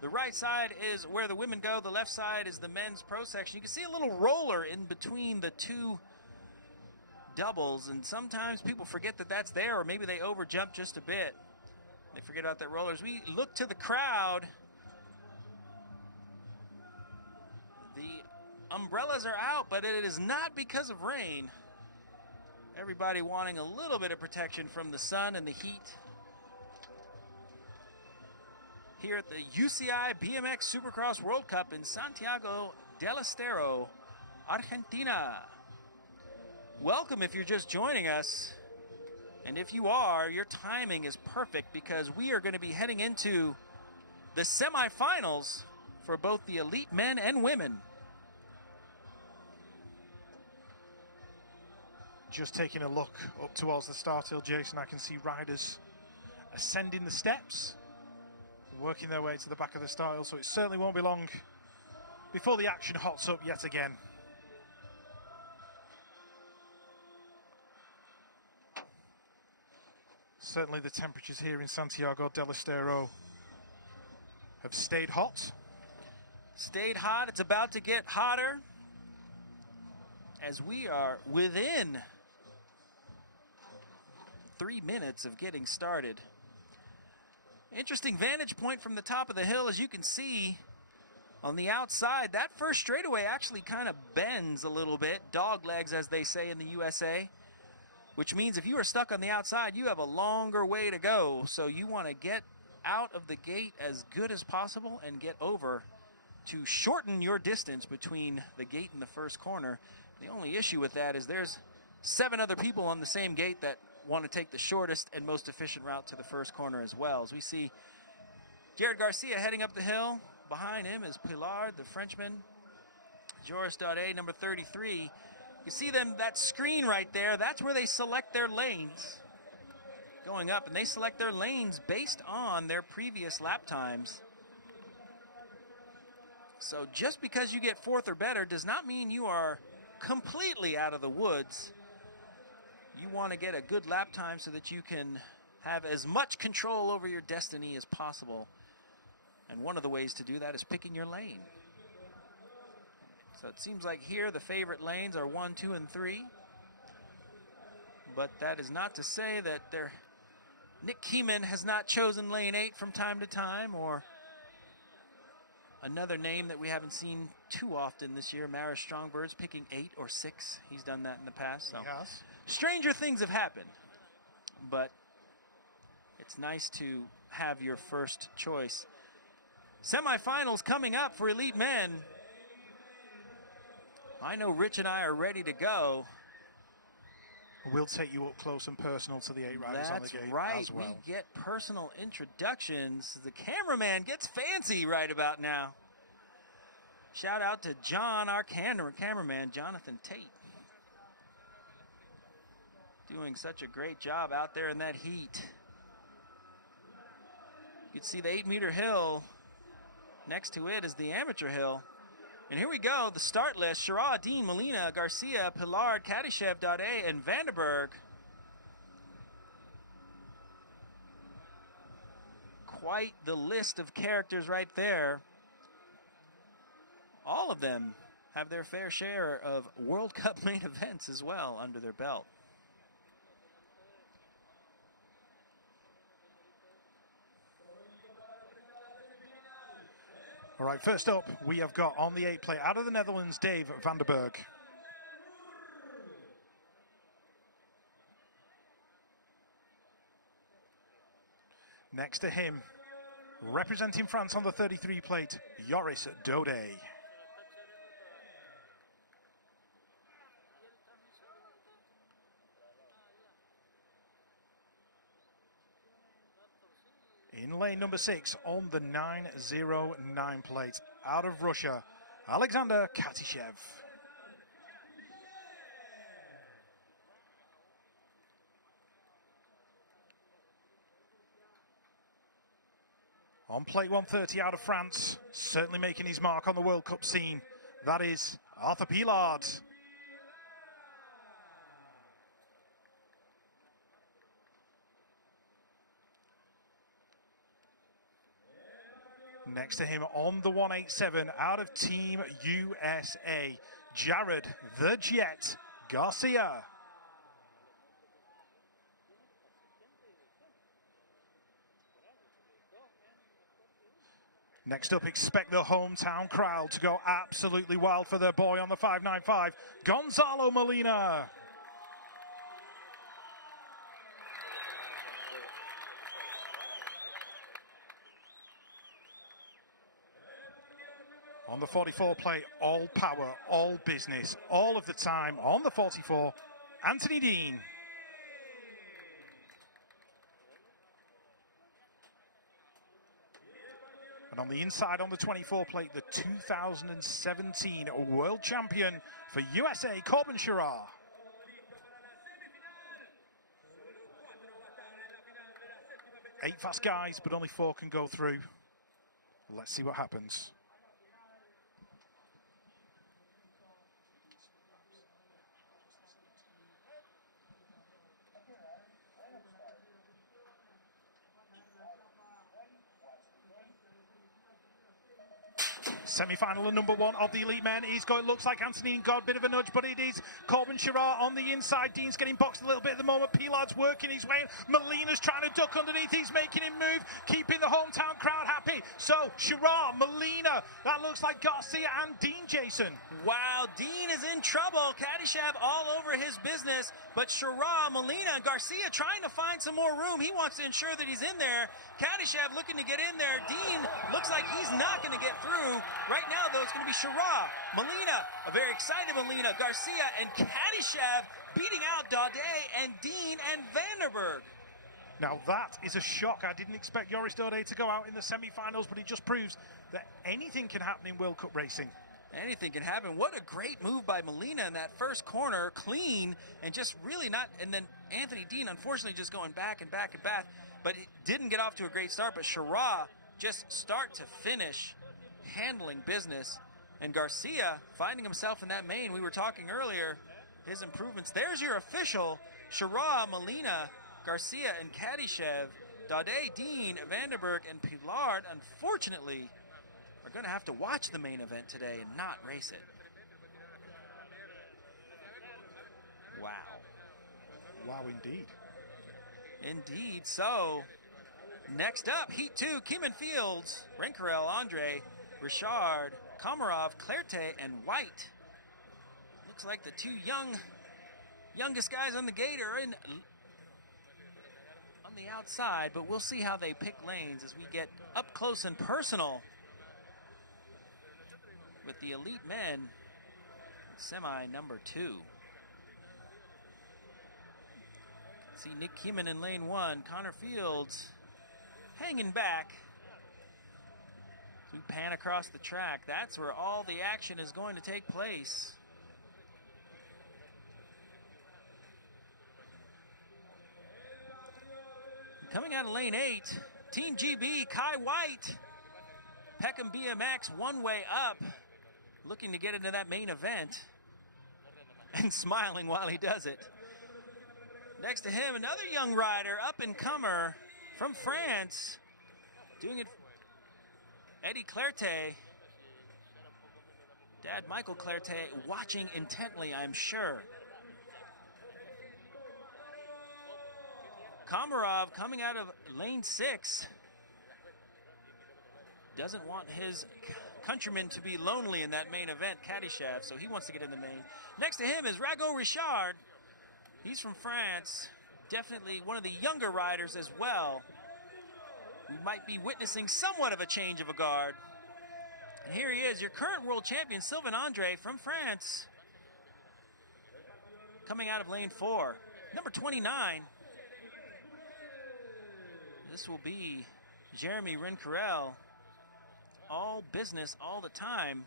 The right side is where the women go. The left side is the men's pro section. You can see a little roller in between the two doubles, and sometimes people forget that that's there, or maybe they overjump just a bit. They forget about that roller. As we look to the crowd, the umbrellas are out, but it is not because of rain. Everybody wanting a little bit of protection from the sun and the heat. Here at the UCI BMX Supercross World Cup in Santiago del Estero, Argentina. Welcome if you're just joining us. And if you are, your timing is perfect because we are going to be heading into the semifinals for both the elite men and women. Just taking a look up towards the start hill, Jason, I can see riders ascending the steps, working their way to the back of the start hill, so it certainly won't be long before the action hots up yet again. Certainly the temperatures here in Santiago del Estero have stayed hot. Stayed hot. It's about to get hotter as we are within 3 minutes of getting started. Interesting vantage point from the top of the hill. As you can see on the outside, that first straightaway actually kind of bends a little bit, dog legs as they say in the USA, which means if you are stuck on the outside, you have a longer way to go. So you want to get out of the gate as good as possible and get over to shorten your distance between the gate and the first corner. The only issue with that is there's 7 other people on the same gate that want to take the shortest and most efficient route to the first corner as well. As we see Jared Garcia heading up the hill. Behind him is Pilar, the Frenchman. Joris Daudet, number 33. You see them, that screen right there, that's where they select their lanes. Going up, and they select their lanes based on their previous lap times. So just because you get 4th or better does not mean you are completely out of the woods. You want to get a good lap time so that you can have as much control over your destiny as possible. And one of the ways to do that is picking your lane. So it seems like here the favorite lanes are 1, 2, and 3. But that is not to say that Nick Kimmen has not chosen lane 8 from time to time, or Another name that we haven't seen too often this year, Maris Strongbirds, picking 8 or 6. He's done that in the past. So. He has. Stranger things have happened, but it's nice to have your first choice. Semifinals coming up for elite men. I know Rich and I are ready to go. We'll take you up close and personal to the 8 riders on the gate That's right. as well. We get personal introductions. The cameraman gets fancy right about now. Shout out to John, our cameraman, Jonathan Tate. Doing such a great job out there in that heat. You can see the 8-meter hill. Next to it is the amateur hill. And here we go, the start list. Shira, Dean, Molina, Garcia, Pillard, Kadyshev, Daudet, and Vanderberg. Quite the list of characters right there. All of them have their fair share of World Cup main events as well under their belt. All right, first up, we have got on the 8 plate out of the Netherlands, Dave Vanderberg. Next to him, representing France on the 33 plate, Joris Daudet. In lane number 6 on the 909 plate, out of Russia, Alexander Kadyshev. On plate 130 out of France, certainly making his mark on the World Cup scene, that is Arthur Pillard. Next to him on the 187 out of Team USA, Jared the Jet Garcia. Next up, expect the hometown crowd to go absolutely wild for their boy on the 595, Gonzalo Molina. On the 44 plate, all power, all business, all of the time. On the 44, Anthony Dean. And on the inside, on the 24 plate, the 2017 world champion for USA, Corbin Shira. 8 fast guys, but only 4 can go through. Let's see what happens. Semi-final and number 1 of the elite men. It looks like Anthony got a bit of a nudge, but it is Corbin Shira on the inside. Dean's getting boxed a little bit at the moment. Pillard's working his way in. Molina's trying to duck underneath. He's making him move, keeping the hometown crowd happy. So Shira, Molina, that looks like Garcia and Dean, Jason. Wow, Dean is in trouble. Kadyshev all over his business, but Shira, Molina, and Garcia trying to find some more room. He wants to ensure that he's in there. Kadyshev looking to get in there. Dean looks like he's not going to get through. Right now, though, it's going to be Shira, Molina, a very excited Molina, Garcia, and Kadyshev beating out Daudet and Dean and Vanderberg. Now that is a shock. I didn't expect Joris Daudet to go out in the semi-finals, but it just proves that anything can happen in World Cup racing. Anything can happen. What a great move by Molina in that first corner, clean, and just really not, and then Anthony Dean, unfortunately, just going back and back and back, but it didn't get off to a great start, but Shira just start to finish handling business, and Garcia finding himself in that main. We were talking earlier, his improvements. There's your official Shira, Molina, Garcia, and Kadyshev. Daudet, Dean, Vanderberg, and Pillard, unfortunately, are going to have to watch the main event today and not race it. Wow. Wow, indeed. Indeed. So, next up, Heat 2, Keeman Fields, Rincarel, Andre, Richard, Komarov, Clerté, and White. Looks like the two youngest guys on the gate are in on the outside, but we'll see how they pick lanes as we get up close and personal with the elite men, semi number 2. See Nick Keeman in lane 1, Connor Fields hanging back. As we pan across the track, that's where all the action is going to take place. Coming out of lane 8, Team GB, Kai White. Peckham BMX one way up, looking to get into that main event and smiling while he does it. Next to him, another young rider, up-and-comer from France, doing it, Eddie Clerté. Dad Michael Clerté watching intently, I'm sure. Komarov coming out of lane 6. Doesn't want his countrymen to be lonely in that main event, Caddyshaft, so he wants to get in the main. Next to him is Rago Richard. He's from France, definitely one of the younger riders as well. We might be witnessing somewhat of a change of a guard. And here he is, your current world champion, Sylvain Andre from France. Coming out of lane 4. Number 29. This will be Jeremy Rencarel. All business all the time.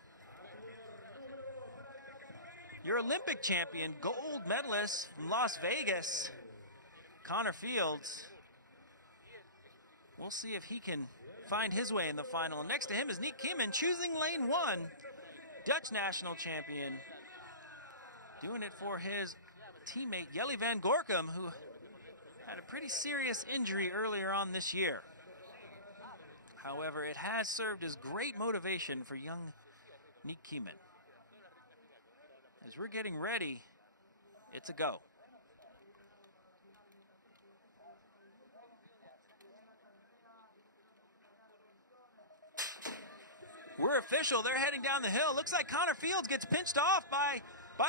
Your Olympic champion, gold medalist from Las Vegas, Connor Fields. We'll see if he can find his way in the final. And next to him is Nick Keeman, choosing lane 1, Dutch national champion. Doing it for his teammate, Jelly van Gorkum, who had a pretty serious injury earlier on this year. However, it has served as great motivation for young Nick Keeman. As we're getting ready, it's a go. We're official. They're heading down the hill. Looks like Connor Fields gets pinched off by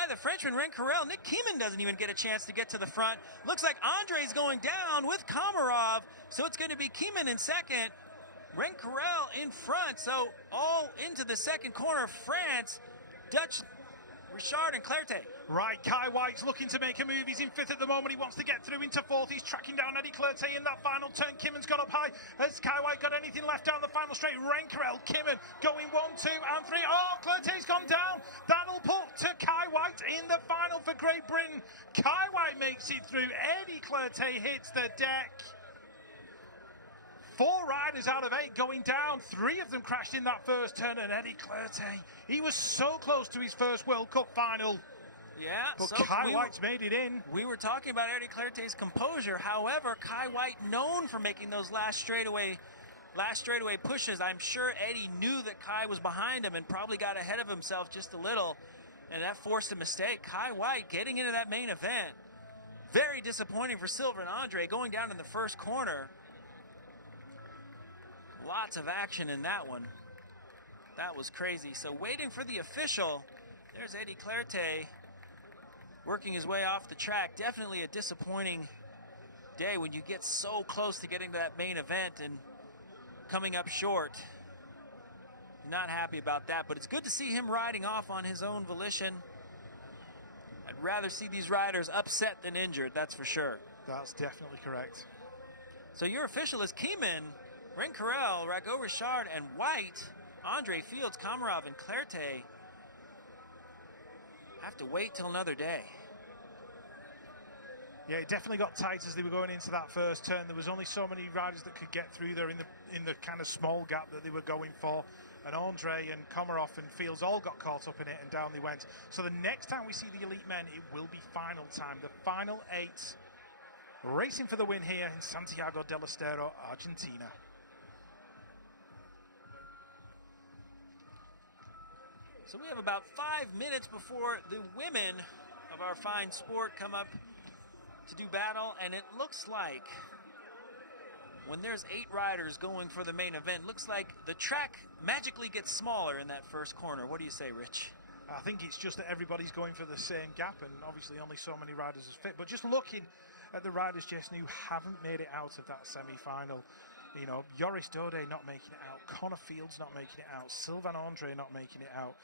the Frenchman Rencarel. Nick Keeman doesn't even get a chance to get to the front. Looks like Andre's going down with Komarov, so it's going to be Keeman in second, Rencarel in front. So all into the second corner, France, Dutch, Richard and Clerté. Right, Kai White's looking to make a move. He's in 5th at the moment. He wants to get through into 4th. He's tracking down Eddie Clerté in that final turn. Kimmon's got up high. Has Kai White got anything left down the final straight? Rencarel, Kimmon going 1, 2 and 3. Oh, Clerté's gone down. That'll put to Kai White in the final for Great Britain. Kai White makes it through. Eddie Clerté hits the deck. 4 riders out of 8 going down. 3 of them crashed in that first turn, and Eddie Clerté, he was so close to his first World Cup final. Yeah, but so Kai White's made it in. We were talking about Eddie Clerté's composure. However, Kai White known for making those last straightaway pushes. I'm sure Eddie knew that Kai was behind him and probably got ahead of himself just a little, and that forced a mistake. Kai White getting into that main event. Very disappointing for Sylvain Andre going down in the first corner. Lots of action in that one. That was crazy. So waiting for the official. There's Eddie Clerté working his way off the track. Definitely a disappointing day when you get so close to getting to that main event and coming up short. Not happy about that, but it's good to see him riding off on his own volition. I'd rather see these riders upset than injured, that's for sure. That's definitely correct. So your official is Keeman, Rencarel, Rago Richard, and White. Andre, Fields, Komarov, and Clerté have to wait till another day. Yeah, it definitely got tight as they were going into that first turn. There was only so many riders that could get through there in the kind of small gap that they were going for. And Andre and Komarov and Fields all got caught up in it, and down they went. So the next time we see the elite men, it will be final time. The final 8 racing for the win here in Santiago del Estero, Argentina. So we have about 5 minutes before the women of our fine sport come up to do battle, and it looks like when there's 8 riders going for the main event, looks like the track magically gets smaller in that first corner. What do you say, Rich? I think it's just that everybody's going for the same gap, and obviously only so many riders is fit. But just looking at the riders, Jason, who haven't made it out of that semi-final, you know, Joris Dode not making it out, Connor Fields not making it out, Sylvain Andre not making it out.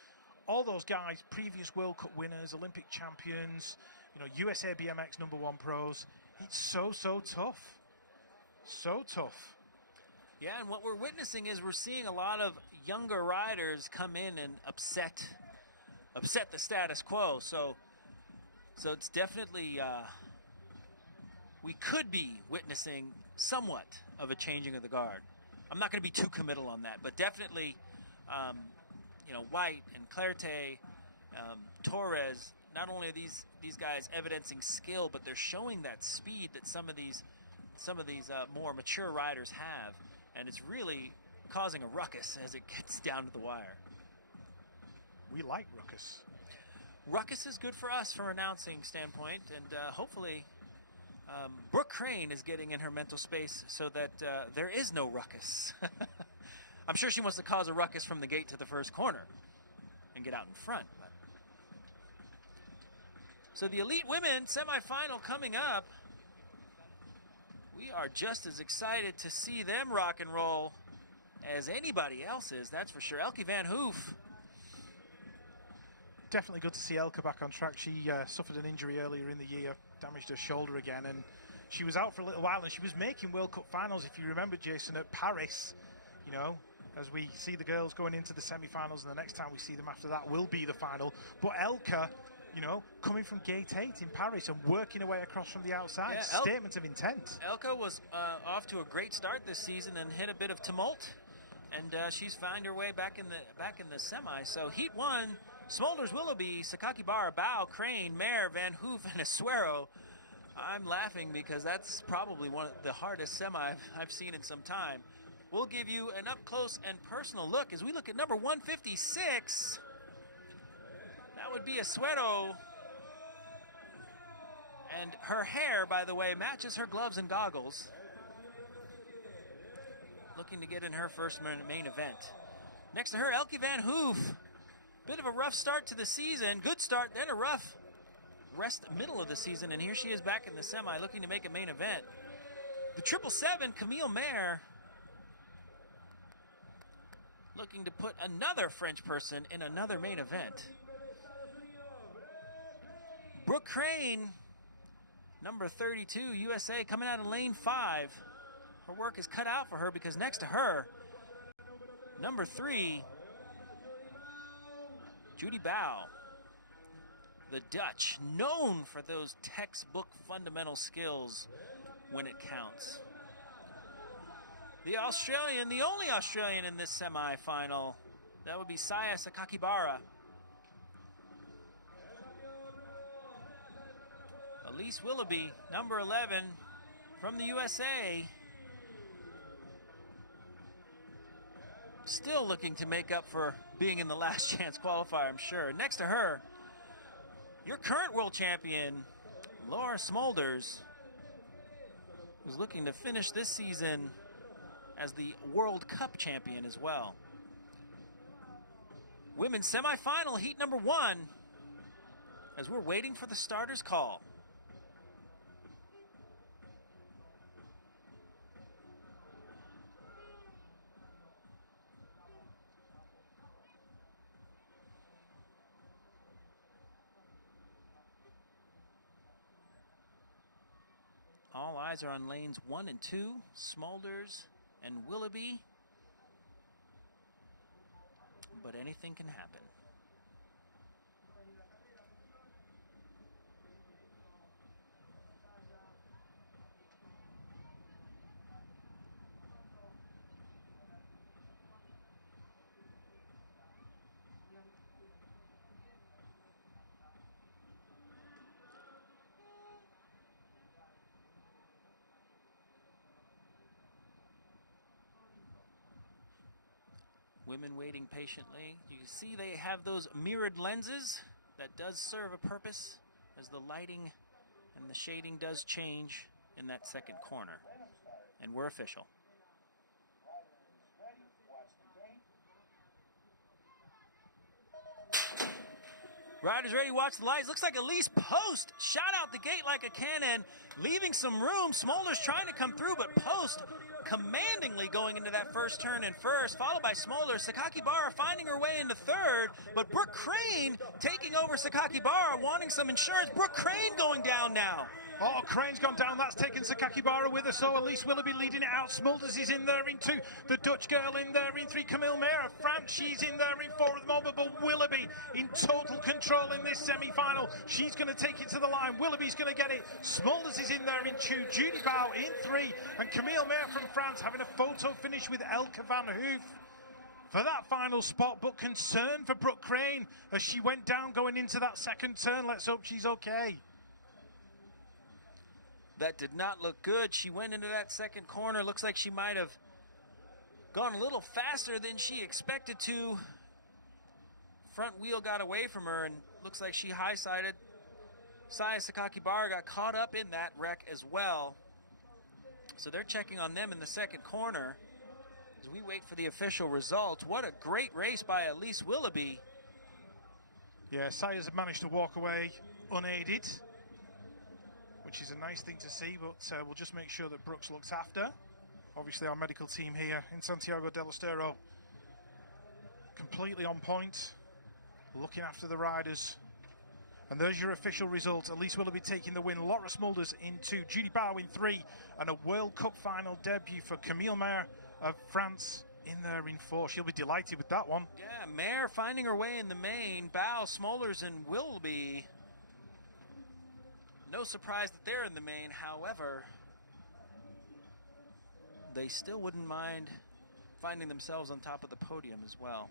All those guys, previous World Cup winners, Olympic champions, you know, USA BMX #1 pros. It's so tough. So tough. Yeah, and what we're witnessing is we're seeing a lot of younger riders come in and upset the status quo. So it's definitely we could be witnessing somewhat of a changing of the guard. I'm not going to be too committal on that, but definitely, you know, White and Clarté, Torres. Not only are these guys evidencing skill, but they're showing that speed that some of these more mature riders have, and it's really causing a ruckus as it gets down to the wire. We like ruckus. Ruckus is good for us from an announcing standpoint, and hopefully Brooke Crane is getting in her mental space so that there is no ruckus. I'm sure she wants to cause a ruckus from the gate to the first corner and get out in front. But. So the Elite Women semifinal coming up. We are just as excited to see them rock and roll as anybody else is, that's for sure. Elke Van Hoof. Definitely good to see Elke back on track. She suffered an injury earlier in the year, damaged her shoulder again, and she was out for a little while, and she was making World Cup finals, if you remember, Jason, at Paris, you know, as we see the girls going into the semi-finals, and the next time we see them after that will be the final. But Elke, you know, coming from gate 8 in Paris and working her way across from the outside, yeah, statement of intent. Elke was off to a great start this season and hit a bit of tumult, and she's found her way back in the semi. So Heat 1, Smolders, Willoughby, Sakakibara, Bow, Crane, Mayer, Van Hoof, and Asuero. I'm laughing because that's probably one of the hardest semi I've seen in some time. We'll give you an up-close and personal look as we look at number 156. That would be Asuero. And her hair, by the way, matches her gloves and goggles. Looking to get in her first main event. Next to her, Elke Van Hoof. Bit of a rough start to the season. Good start, then a rough rest middle of the season. And here she is back in the semi looking to make a main event. The 777, Camille Mayer. Looking to put another French person in another main event. Brooke Crane, number 32, USA, coming out of lane 5. Her work is cut out for her because next to her, number 3, Judy Bow, the Dutch, known for those textbook fundamental skills when it counts. The Australian, the only Australian in this semi-final, that would be Saya Sakakibara. Elise Willoughby, number 11, from the USA. Still looking to make up for being in the last chance qualifier, I'm sure. Next to her, your current world champion, Laura Smolders, who's looking to finish this season as the World Cup champion as well. Women's semifinal, heat number 1, as we're waiting for the starter's call. All eyes are on lanes 1 and 2, Smolders and Willoughby. But anything can happen. Women waiting patiently. You can see they have those mirrored lenses. That does serve a purpose as the lighting and the shading does change in that second corner. and we're official. Riders ready, watch the gate. Riders ready, watch the lights. Looks like Elise Post shot out the gate like a cannon, leaving some room. Smolder's trying to come through, but Post commandingly going into that first turn in first, followed by Smolder. Sakakibara finding her way into third, but Brooke Crane taking over Sakakibara, wanting some insurance. Brooke Crane going down now. Oh, Crane's gone down. That's taken Sakakibara with her. So Elise Willoughby leading it out. Smulders is in there in 2. The Dutch girl in there in 3. Camille Mayer of France, she's in there in 4 at the moment. But Willoughby in total control in this semi-final. She's going to take it to the line. Willoughby's going to get it. Smulders is in there in 2. Judy Bow in 3. And Camille Mayer from France having a photo finish with Elke van Hoof for that final spot. But concern for Brooke Crane as she went down going into that second turn. Let's hope she's okay. That did not look good. She went into that second corner. Looks like she might have gone a little faster than she expected to. Front wheel got away from her, and looks like she high-sided. Saya Sakakibara got caught up in that wreck as well. So they're checking on them in the second corner as we wait for the official results. What a great race by Elise Willoughby. Yeah, Saya's managed to walk away unaided, which is a nice thing to see, but we'll just make sure that Brooks looks after. Obviously our medical team here in Santiago del Estero completely on point, looking after the riders. And there's your official results. Elise Willoughby taking the win, Laura Smulders in 2, Judy Bow in 3, and a World Cup final debut for Camille Mayer of France in there in 4. She'll be delighted with that one. Yeah, Mayer finding her way in the main. Bow, Smulders, and Willoughby. No surprise that they're in the main. However, they still wouldn't mind finding themselves on top of the podium as well.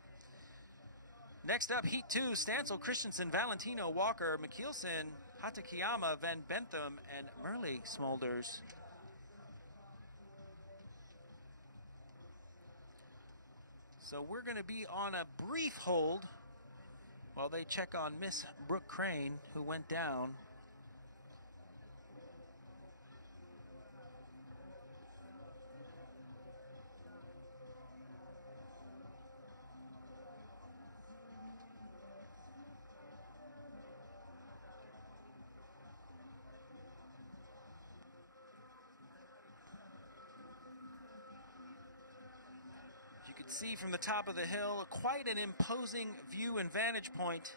Next up, Heat 2, Stancil, Christensen, Valentino, Walker, McKeelson, Hatakeyama, Van Bentham, and Merle Smulders. So we're going to be on a brief hold while they check on Miss Brooke Crane, who went down. You can see from the top of the hill, quite an imposing view and vantage point.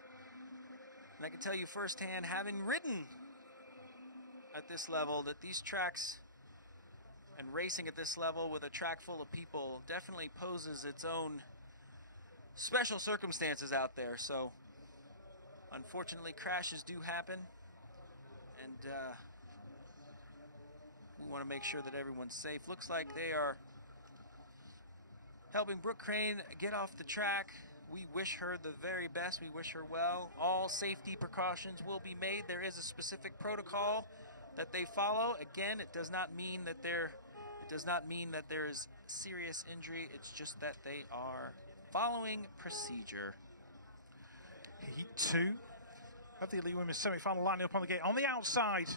And I can tell you firsthand, having ridden at this level, that these tracks and racing at this level with a track full of people definitely poses its own special circumstances out there. So unfortunately, crashes do happen, and we want to make sure that everyone's safe. Looks like they are helping Brooke Crane get off the track. We wish her the very best. We wish her well. All safety precautions will be made. There is a specific protocol that they follow. Again, it does not mean that there is serious injury. It's just that they are following procedure. Heat 2 of the Elite Women's semi-final lining up on the gate. On the outside,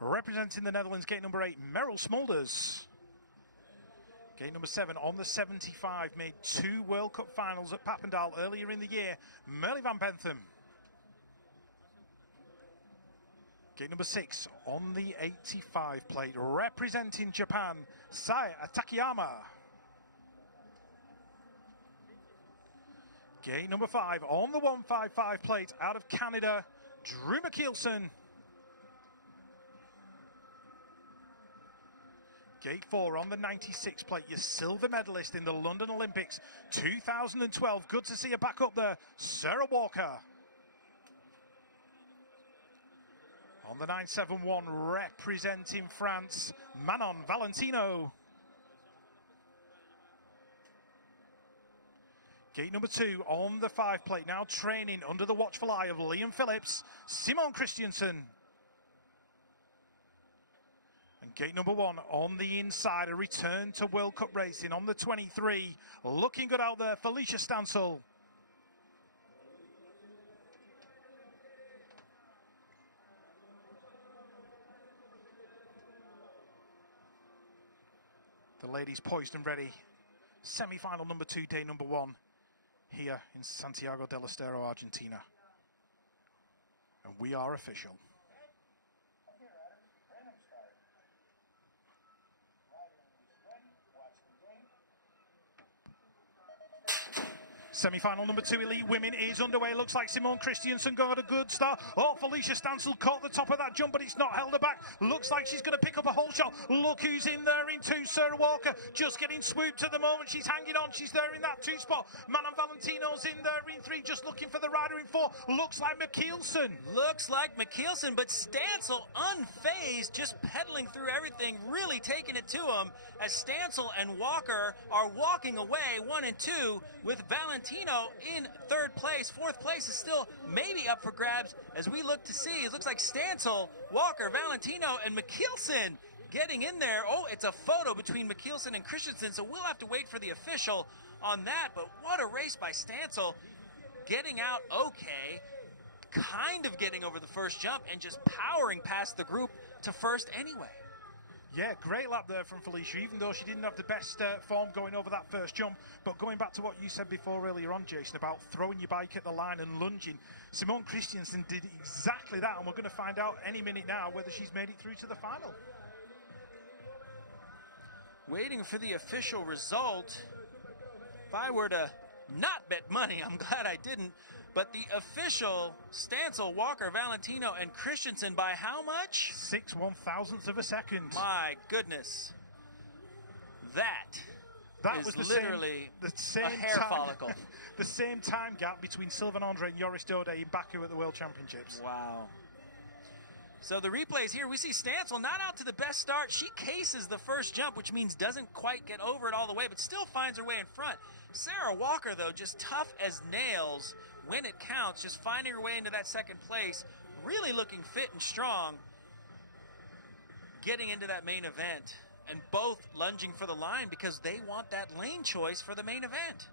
representing the Netherlands, gate number 8, Meryl Smulders. Gate number 7 on the 75, made 2 World Cup finals at Papendal earlier in the year, Merle Van Bentham. Gate number 6 on the 85 plate, representing Japan, Saya Takayama. Gate number 5 on the 155 plate, out of Canada, Drew McKeelson. Gate 4 on the 96 plate, your silver medalist in the London Olympics 2012. Good to see her back up there, Sarah Walker. On the 971, representing France, Manon Valentino. Gate number 2 on the 5 plate, now training under the watchful eye of Liam Phillips, Simon Christiansen. And gate number 1 on the inside, a return to World Cup racing on the 23. Looking good out there, Felicia Stancil. The ladies poised and ready. Semi-final number 2, day number 1, here in Santiago del Estero, Argentina. And we are official. Semi-final number 2, elite women, is underway. Looks like Simone Christiansen got a good start. Oh, Felicia Stansel caught the top of that jump, but it's not held her back. Looks like she's going to pick up a whole shot. Look who's in there in 2. Sarah Walker just getting swooped at the moment. She's hanging on. She's there in that 2 spot. Manon Valentino's in there in 3, just looking for the rider in 4. Looks like McKeelson. Looks like McKeelson, but Stansel unfazed, just pedaling through everything, really taking it to him as Stansel and Walker are walking away 1 and 2 with Valentino in 3rd place. 4th place is still maybe up for grabs as we look to see. It looks like Stansel, Walker, Valentino, and McKeelson getting in there. Oh, it's a photo between McKeelson and Christensen, so we'll have to wait for the official on that. But what a race by Stansel, getting out okay, kind of getting over the first jump and just powering past the group to first anyway. Yeah, great lap there from Felicia, even though she didn't have the best form going over that first jump. But going back to what you said before earlier on, Jason, about throwing your bike at the line and lunging, Simone Christiansen did exactly that, and we're going to find out any minute now whether she's made it through to the final. Waiting for the official result. If I were to not bet money, I'm glad I didn't. But the official, Stansel, Walker, Valentino, and Christensen by how much? 6 1/1000ths of a second. My goodness. That was literally the same a hair follicle. The same time gap between Sylvain Andre and Joris Dode in Baku at the World Championships. Wow. So the replays here, we see Stansel not out to the best start. She cases the first jump, which means doesn't quite get over it all the way, but still finds her way in front. Sarah Walker, though, just tough as nails when it counts, just finding her way into that 2nd place, really looking fit and strong, getting into that main event, and both lunging for the line because they want that lane choice for the main event.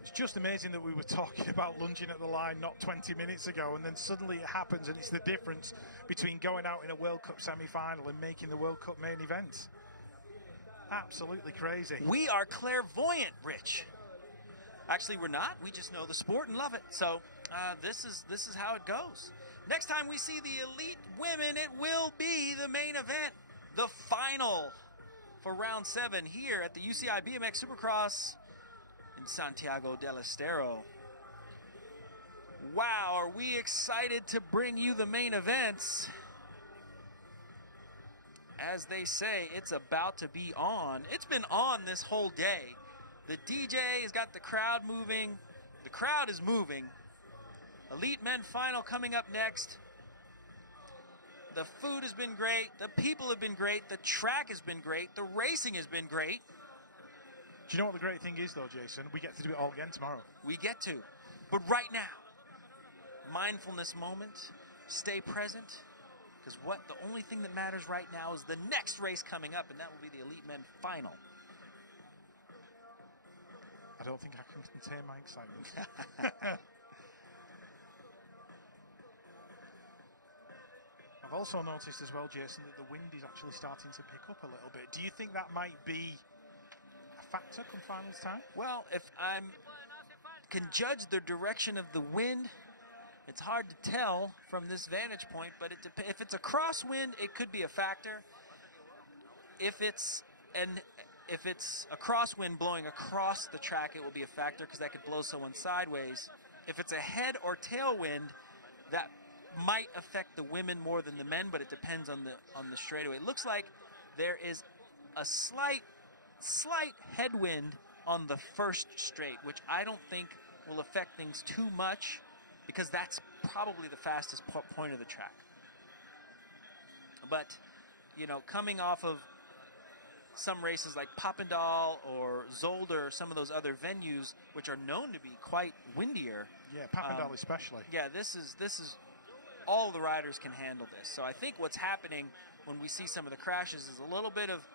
It's just amazing that we were talking about lunging at the line not 20 minutes ago, and then suddenly it happens, and it's the difference between going out in a World Cup semi-final and making the World Cup main event. Absolutely crazy. We are clairvoyant, Rich. Actually, we're not. We just know the sport and love it. So this is how it goes. Next time we see the elite women, it will be the main event, the final for round 7 here at the UCI BMX Supercross in Santiago del Estero. Wow, are we excited to bring you the main events? As they say, it's about to be on. It's been on this whole day. The DJ has got the crowd moving. The crowd is moving. Elite men final coming up next. The food has been great. The people have been great. The track has been great. The racing has been great. Do you know what the great thing is, though, Jason? We get to do it all again tomorrow. We get to. But right now, mindfulness moment. Stay present. Because the only thing that matters right now is the next race coming up, and that will be the Elite Men Final. I don't think I can contain my excitement. I've also noticed as well, Jason, that the wind is actually starting to pick up a little bit. Do you think that might be a factor come finals time? Well, if I can judge the direction of the wind, it's hard to tell from this vantage point, but if it's a crosswind, it could be a factor. If it's a crosswind blowing across the track, it will be a factor because that could blow someone sideways. If it's a head or tailwind, that might affect the women more than the men, but it depends on the straightaway. It looks like there is a slight headwind on the first straight, which I don't think will affect things too much because that's probably the fastest point of the track. But, you know, coming off of some races like Papendal or Zolder, some of those other venues, which are known to be quite windier. Yeah, Papendal especially. Yeah, this is all the riders can handle this. So I think what's happening when we see some of the crashes is a little bit of,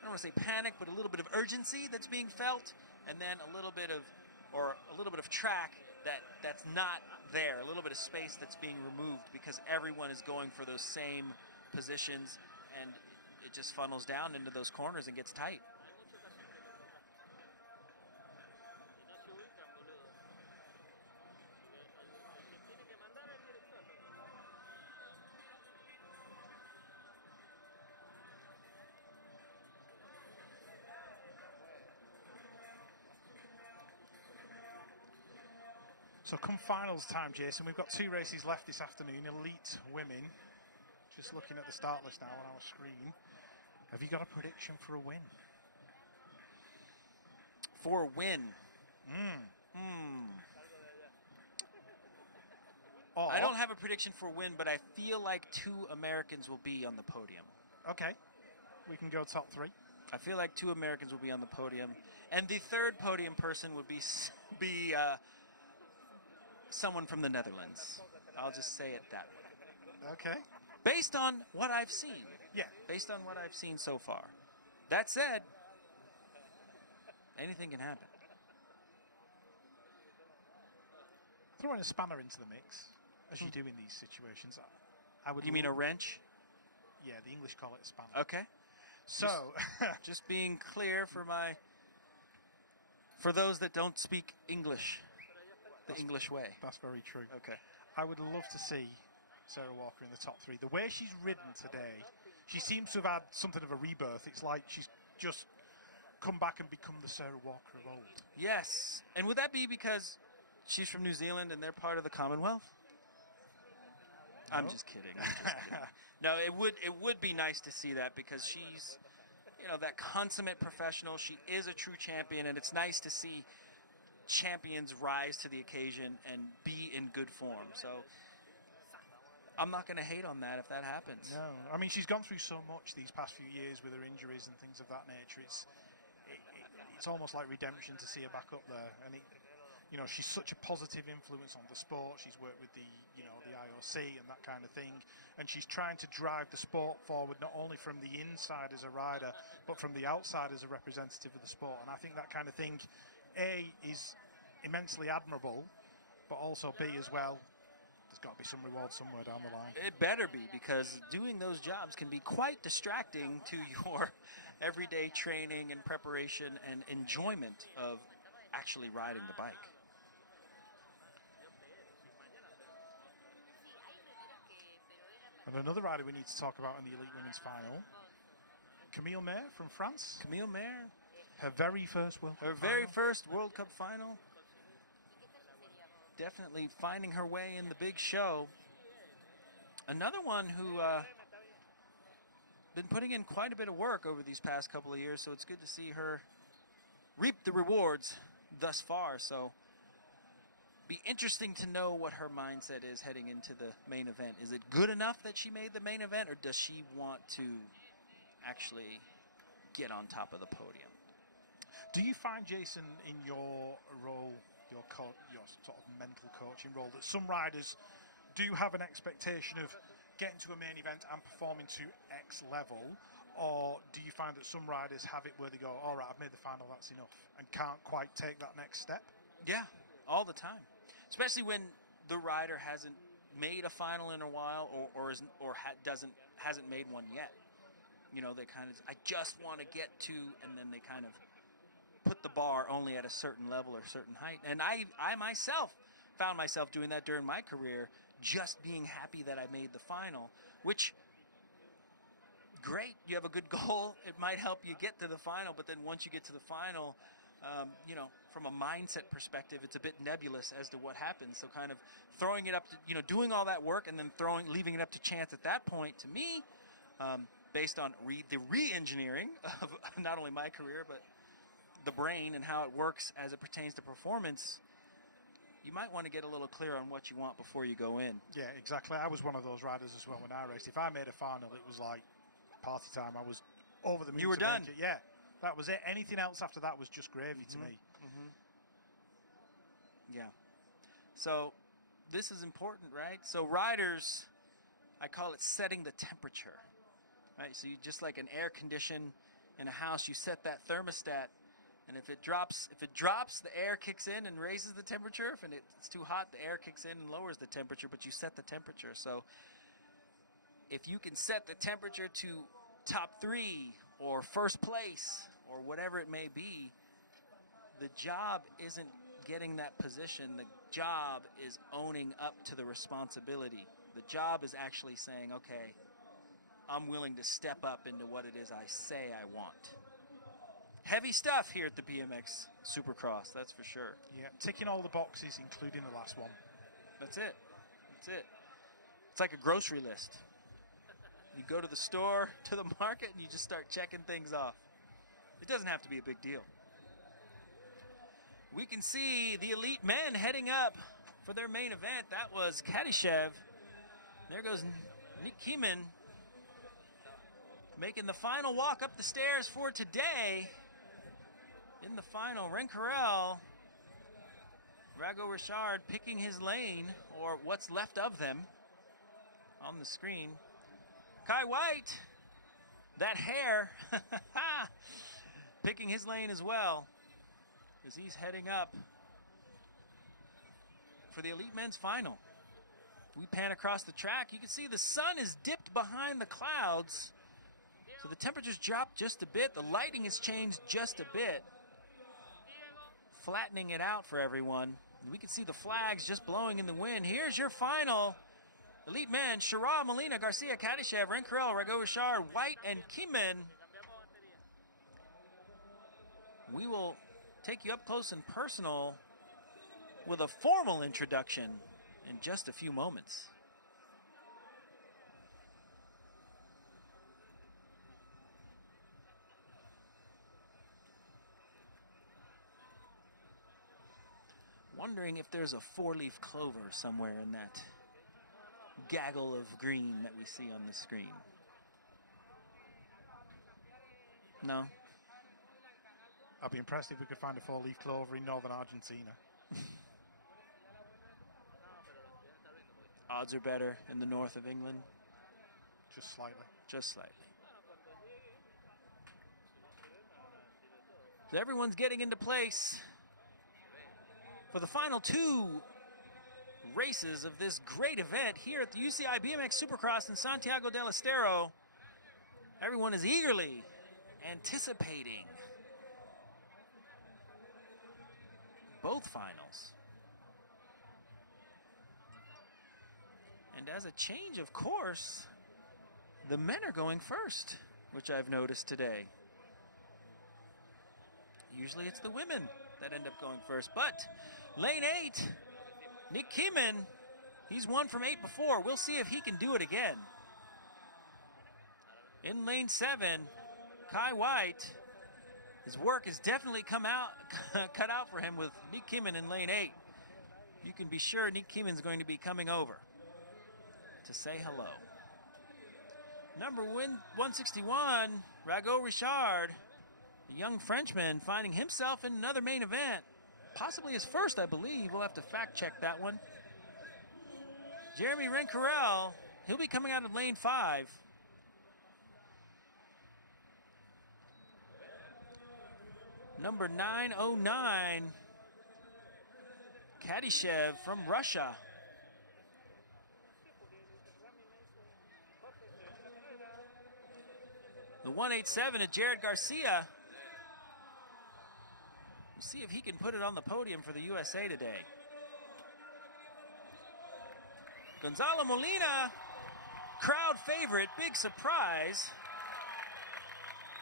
I don't want to say panic, but a little bit of urgency that's being felt, and then a little bit of track that's not there, a little bit of space that's being removed because everyone is going for those same positions, and it just funnels down into those corners and gets tight. So come finals time, Jason, we've got 2 races left this afternoon, elite women. Just looking at the start list now on our screen. Have you got a prediction for a win? For a win. Or, I don't have a prediction for a win, but I feel like 2 Americans will be on the podium. Okay, we can go top 3. I feel like 2 Americans will be on the podium, and the third podium person would be someone from the Netherlands. I'll just say it that way. Okay. Based on what I've seen. Yeah. Based on what I've seen so far. That said, anything can happen. Throwing a spanner into the mix, as you do in these situations. I would. You mean a wrench? Yeah, the English call it a spanner. Okay. So, Just being clear for those that don't speak English, the English way. that's very true. Okay. I would love to see Sarah Walker in the top 3. The way she's ridden today, she seems to have had something of a rebirth. It's like she's just come back and become the Sarah Walker of old. Yes. And would that be because she's from New Zealand and they're part of the Commonwealth? I'm just kidding. No, it would be nice to see that because she's, that consummate professional. She is a true champion, and it's nice to see champions rise to the occasion and be in good form. So I'm not going to hate on that if that happens. No, I mean, she's gone through so much these past few years with her injuries and things of that nature. It's almost like redemption to see her back up there, and she's such a positive influence on the sport. She's worked with the IOC and that kind of thing, and she's trying to drive the sport forward not only from the inside as a rider, but from the outside as a representative of the sport. And I think that kind of thing, A, is immensely admirable, but also B as well, there's got to be some reward somewhere down the line. It better be, because doing those jobs can be quite distracting to your everyday training and preparation and enjoyment of actually riding the bike. And another rider we need to talk about in the Elite Women's Final, Camille Mayer from France. Camille Mayer, Her very first World Cup very final. first World Cup final. Definitely finding her way in the big show. Another one who been putting in quite a bit of work over these past couple of years, so it's good to see her reap the rewards thus far. So be interesting to know what her mindset is heading into the main event. Is it good enough that she made the main event, or does she want to actually get on top of the podium? Do you find, Jason, in your role, your sort of mental coaching role, that some riders do have an expectation of getting to a main event and performing to X level, or do you find that some riders have it where they go, all right, I've made the final, that's enough, and can't quite take that next step? Yeah, all the time. Especially when the rider hasn't made a final in a while, hasn't made one yet. They kind of, I just want to get to, and then they kind of put the bar only at a certain level or certain height. And I myself found myself doing that during my career, just being happy that I made the final, which, great, you have a good goal, it might help you get to the final, but then once you get to the final, from a mindset perspective, it's a bit nebulous as to what happens. So kind of throwing it up to, doing all that work and then leaving it up to chance at that point, to me, based on the re-engineering of not only my career, but the brain and how it works as it pertains to performance, you might want to get a little clear on what you want before you go in. Yeah, exactly. I was one of those riders as well when I raced. If I made a final, it was like party time. I was over the moon. You were to make done. it. Yeah, that was it. Anything else after that was just gravy to me. Yeah. So this is important, right? So riders, I call it setting the temperature, right? So you just like an air condition in a house, you set that thermostat, and if it drops, the air kicks in and raises the temperature. If it's too hot, the air kicks in and lowers the temperature, but you set the temperature. So if you can set the temperature to top 3 or first place or whatever it may be. The job isn't getting that position. The job is owning up to the responsibility. The job is actually saying, okay, I'm willing to step up into what it is I say I want. Heavy stuff here at the BMX Supercross, that's for sure. Yeah, ticking all the boxes, including the last one. That's it. That's it. It's like a grocery list. You go to the store, to the market, and you just start checking things off. It doesn't have to be a big deal. We can see the elite men heading up for their main event. That was Kadyshev. There goes Nick Kieman making the final walk up the stairs for today. In the final, Renkarel, Rago Richard picking his lane, or what's left of them, on the screen. Kai White, that hair, picking his lane as well, as he's heading up for the elite men's final. We pan across the track. You can see the sun is dipped behind the clouds, so the temperature's dropped just a bit. The lighting has changed just a bit, flattening it out for everyone. We can see the flags just blowing in the wind. Here's your final. Elite men, Shara, Molina, Garcia, Kadyshev, Renkarel, Rago Richard, White, and Kieman. We will take you up close and personal with a formal introduction in just a few moments. Wondering if there's a 4-leaf clover somewhere in that gaggle of green that we see on the screen. No? I'd be impressed if we could find a 4-leaf clover in northern Argentina. Odds are better in the north of England. Just slightly. Just slightly. So everyone's getting into place for the final 2 races of this great event here at the UCI BMX Supercross in Santiago del Estero. Everyone is eagerly anticipating both finals. And as a change of course, the men are going first, which I've noticed today. Usually it's the women that end up going first, but lane 8, Nick Kieman, he's won from 8 before. We'll see if he can do it again. In lane 7, Kai White, his work has definitely come out, cut out for him with Nick Kieman in lane 8. You can be sure Nick Kieman's going to be coming over to say hello. Number 161, Rago Richard, the young Frenchman, finding himself in another main event. Possibly his first, I believe. We'll have to fact check that one. Jeremy Renkarel, he'll be coming out of lane 5. Number 909, Kadyshev from Russia. The 187 is Jared Garcia. We'll see if he can put it on the podium for the USA today. Gonzalo Molina, crowd favorite, big surprise.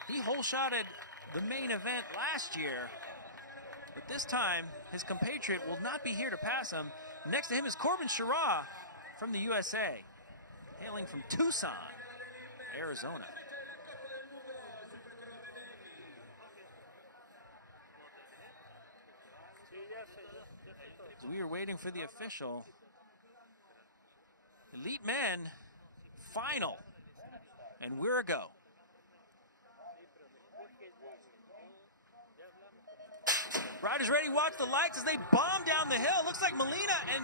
He hole-shotted the main event last year, but this time his compatriot will not be here to pass him. Next to him is Corbin Shara from the USA, hailing from Tucson, Arizona. We are waiting for the official. Elite men, final, and we're a go. Riders ready, watch the lights as they bomb down the hill. Looks like Molina and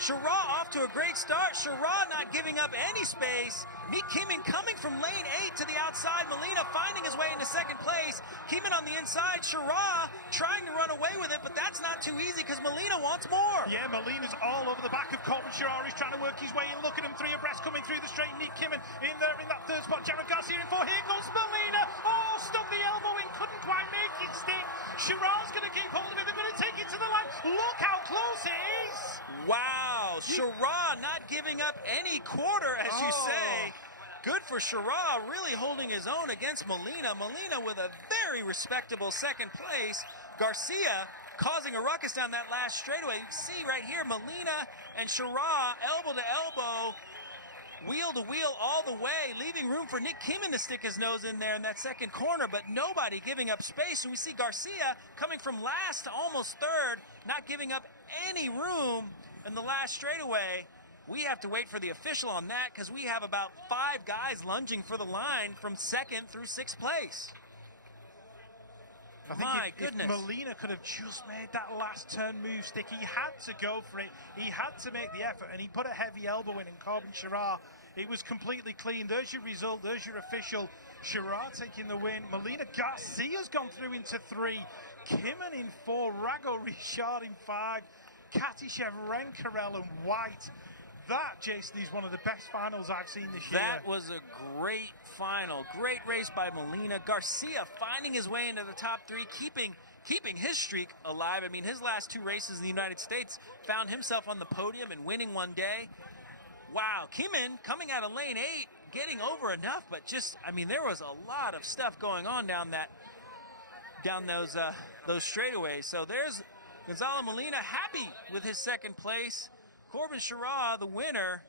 Shira off to a great start. Shira not giving up any space. Meet Keeman coming from lane 8 to the outside. Molina finding his way into second place. Keeman on the inside. Shira trying to run away with it, but that's not too easy because Molina wants more. Yeah, Molina's all over the back of Corbin Shira. He's trying to work his way in. Look at him, 3 abreast coming through the straight. Nick Keeman in there in that third spot. Jared Garcia in 4. Here comes Molina. Oh, stuck the elbow in. Couldn't quite make it stick. Shira's going to keep hold of it. They're going to take it to the line. Look how close it is. Wow, Shira not giving up any quarter, as you say. Good for Shira, really holding his own against Molina. Molina with a very respectable second place. Garcia causing a ruckus down that last straightaway. You can see right here, Molina and Shira elbow to elbow, wheel to wheel all the way, leaving room for Nick Keeman to stick his nose in there in that second corner, but nobody giving up space. And we see Garcia coming from last to almost third, not giving up any room in the last straightaway. We have to wait for the official on that because we have about 5 guys lunging for the line from second through 6th place. I think if Molina could have just made that last turn move stick, he had to go for it. He had to make the effort, and he put a heavy elbow in, and Corbin Shira, it was completely clean. There's your result. There's your official. Shira taking the win. Molina Garcia's gone through into 3. Keeman in 4. Rago Richard in 5. Katishev, Renkarel, and White. That, Jason, is one of the best finals I've seen this year. That was a great final. Great race by Molina. Garcia finding his way into the top 3, keeping his streak alive. I mean, his last 2 races in the United States found himself on the podium and winning one day. Wow, Keeman coming out of lane 8, getting over enough, but just, I mean, there was a lot of stuff going on down those straightaways. So there's Gonzalo Molina happy with his second place. Corbin Shira, the winner,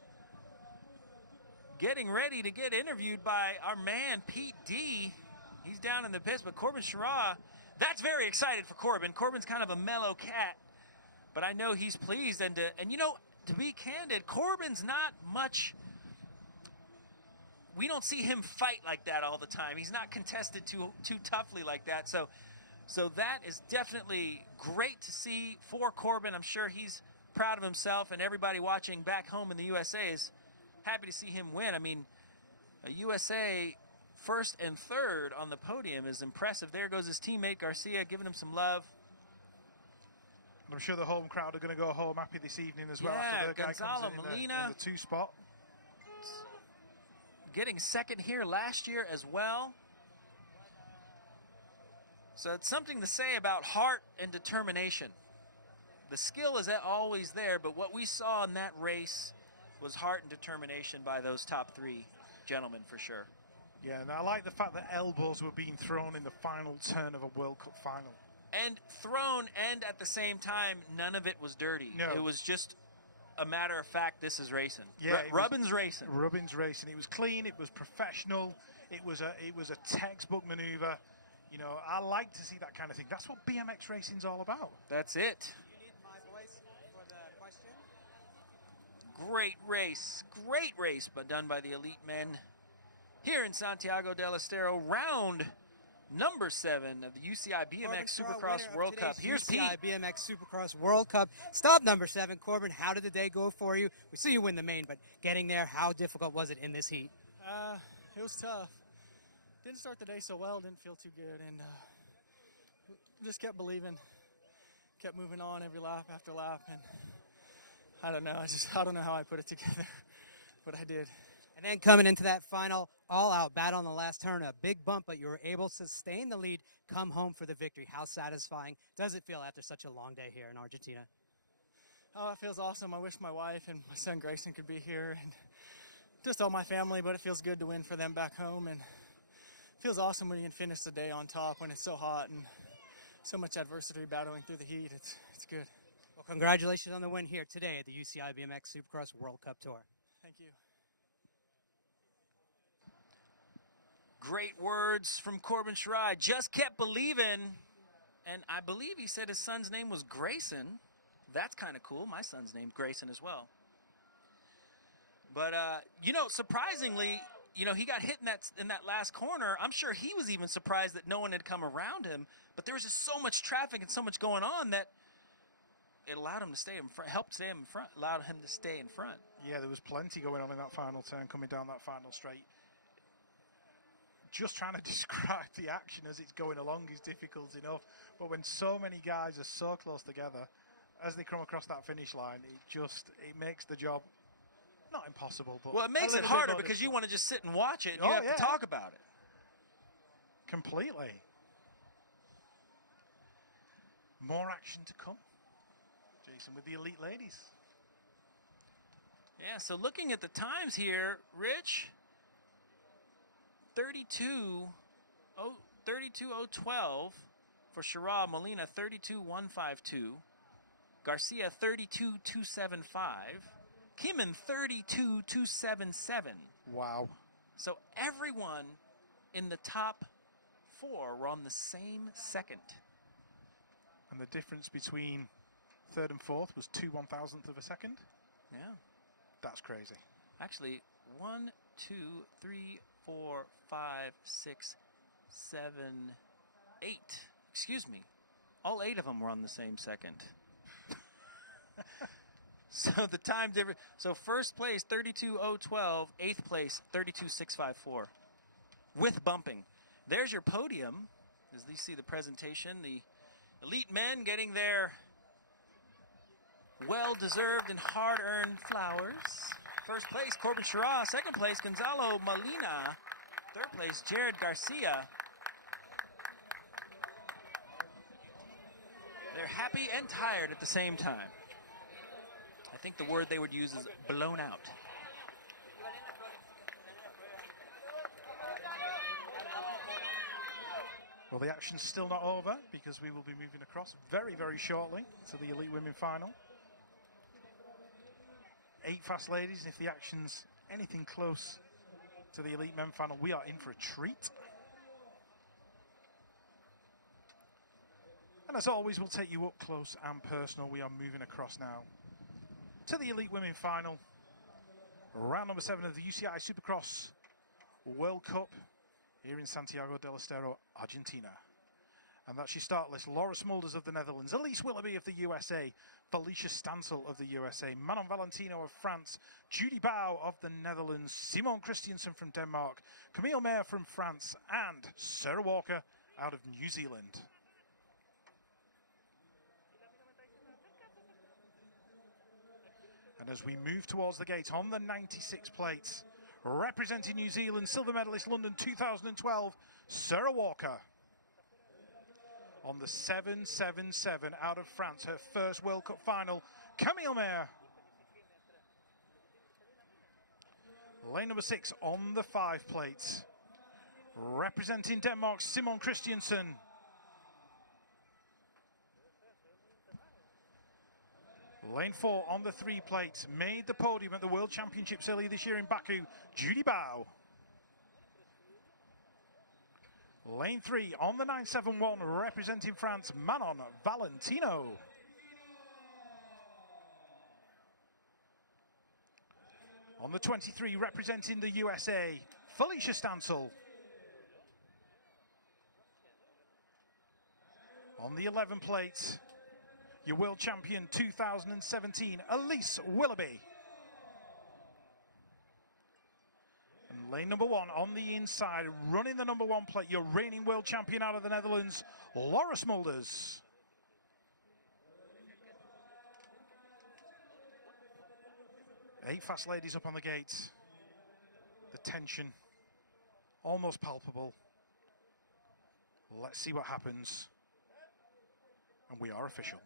getting ready to get interviewed by our man, Pete D. He's down in the pits, but Corbin Shira, that's very excited for Corbin. Corbin's kind of a mellow cat, but I know he's pleased. And you know, to be candid, Corbin's not much, we don't see him fight like that all the time. He's not contested too toughly like that. So that is definitely great to see for Corbin. I'm sure he's proud of himself, and everybody watching back home in the USA is happy to see him win. I mean, a USA first and third on the podium is impressive. There goes his teammate Garcia giving him some love. I'm sure the home crowd are going to go home happy this evening as well. Yeah, after their guy Gonzalo comes in Molina in the 2 spot. Getting second here last year as well. So it's something to say about heart and determination. The skill is always there, but what we saw in that race was heart and determination by those top 3 gentlemen for sure. Yeah, and I like the fact that elbows were being thrown in the final turn of a World Cup final. And thrown, and at the same time, none of it was dirty. No. It was just a matter of fact, this is racing. Yeah, Rubbin's racing. Rubbin's racing. It was clean. It was professional. It was a textbook maneuver. You know, I like to see that kind of thing. That's what BMX racing's all about. That's it. Great race, but done by the elite men here in Santiago del Estero. Round number 7 of the UCI BMX Supercross World Cup. Here's Pete. UCI BMX Supercross World Cup. Stop number 7, Corbin. How did the day go for you? We see you win the main, but getting there, how difficult was it in this heat? It was tough. Didn't start the day so well. Didn't feel too good, and just kept believing. Kept moving on every lap after lap, and I don't know. I don't know how I put it together, but I did. And then coming into that final all-out battle on the last turn, a big bump, but you were able to sustain the lead, come home for the victory. How satisfying does it feel after such a long day here in Argentina? Oh, it feels awesome. I wish my wife and my son Grayson could be here, and just all my family, but it feels good to win for them back home, and it feels awesome when you can finish the day on top when it's so hot and so much adversity battling through the heat. It's good. Well, congratulations on the win here today at the UCI BMX Supercross World Cup Tour. Thank you. Great words from Corbin Shira. Just kept believing, and I believe he said his son's name was Grayson. That's kind of cool. My son's named Grayson as well. But, you know, surprisingly, you know, he got hit in that last corner. I'm sure he was even surprised that no one had come around him. But there was just so much traffic and so much going on that it allowed him to stay in front, helped stay in front, allowed him to stay in front. Yeah, there was plenty going on in that final turn, coming down that final straight. Just trying to describe the action as it's going along is difficult enough, but when so many guys are so close together, as they come across that finish line, it makes the job not impossible, but well, it makes it harder because you want to just sit and watch it and you have to talk about it. Completely. More action to come, Jason, with the elite ladies. Yeah, so looking at the times here, Rich, 32:012 for Shira. Molina 32:152, Garcia 32:275, Kiman 32:277. Wow. So everyone in the top 4 were on the same second. And the difference between third and fourth was 2/1000th of a second. Yeah. That's crazy. Actually, 1, 2, 3, 4, 5, 6, 7, 8. Excuse me. All 8 of them were on the same second. So the time difference. So first place 32:012, 8th place 32:654, with bumping. There's your podium. As you see the presentation, the elite men getting their well-deserved and hard-earned flowers. First place, Corbin Shira. Second place, Gonzalo Molina. Third place, Jared Garcia. They're happy and tired at the same time. I think the word they would use is blown out. Well, the action's still not over because we will be moving across very, very shortly to the elite women final. 8 fast ladies. If the action's anything close to the elite men final, we are in for a treat. And as always, we'll take you up close and personal. We are moving across now to the elite women final. Round number 7 of the UCI Supercross World Cup here in Santiago del Estero, Argentina. And that's your start list. Laura Smulders of the Netherlands, Elise Willoughby of the USA, Felicia Stansel of the USA, Manon Valentino of France, Judy Bow of the Netherlands, Simone Christiansen from Denmark, Camille Mayer from France, and Sarah Walker out of New Zealand. And as we move towards the gate on the 96 plates, representing New Zealand, silver medalist London 2012, Sarah Walker. On the 777 out of France, her first World Cup final, Camille Mayer. Lane number 6 on the 5 plates, representing Denmark, Simone Christiansen. Lane 4 on the 3 plates, made the podium at the World Championships earlier this year in Baku, Judy Bow. Lane 3 on the 971, representing France, Manon Valentino. On the 23, representing the USA, Felicia Stansel. On the 11 plate, your world champion 2017, Elise Willoughby. And lane number 1 on the inside, running the number 1 plate, your reigning world champion out of the Netherlands, Laura Smulders. Eight fast ladies up on the gate. The tension almost palpable. Let's see what happens. And we are official.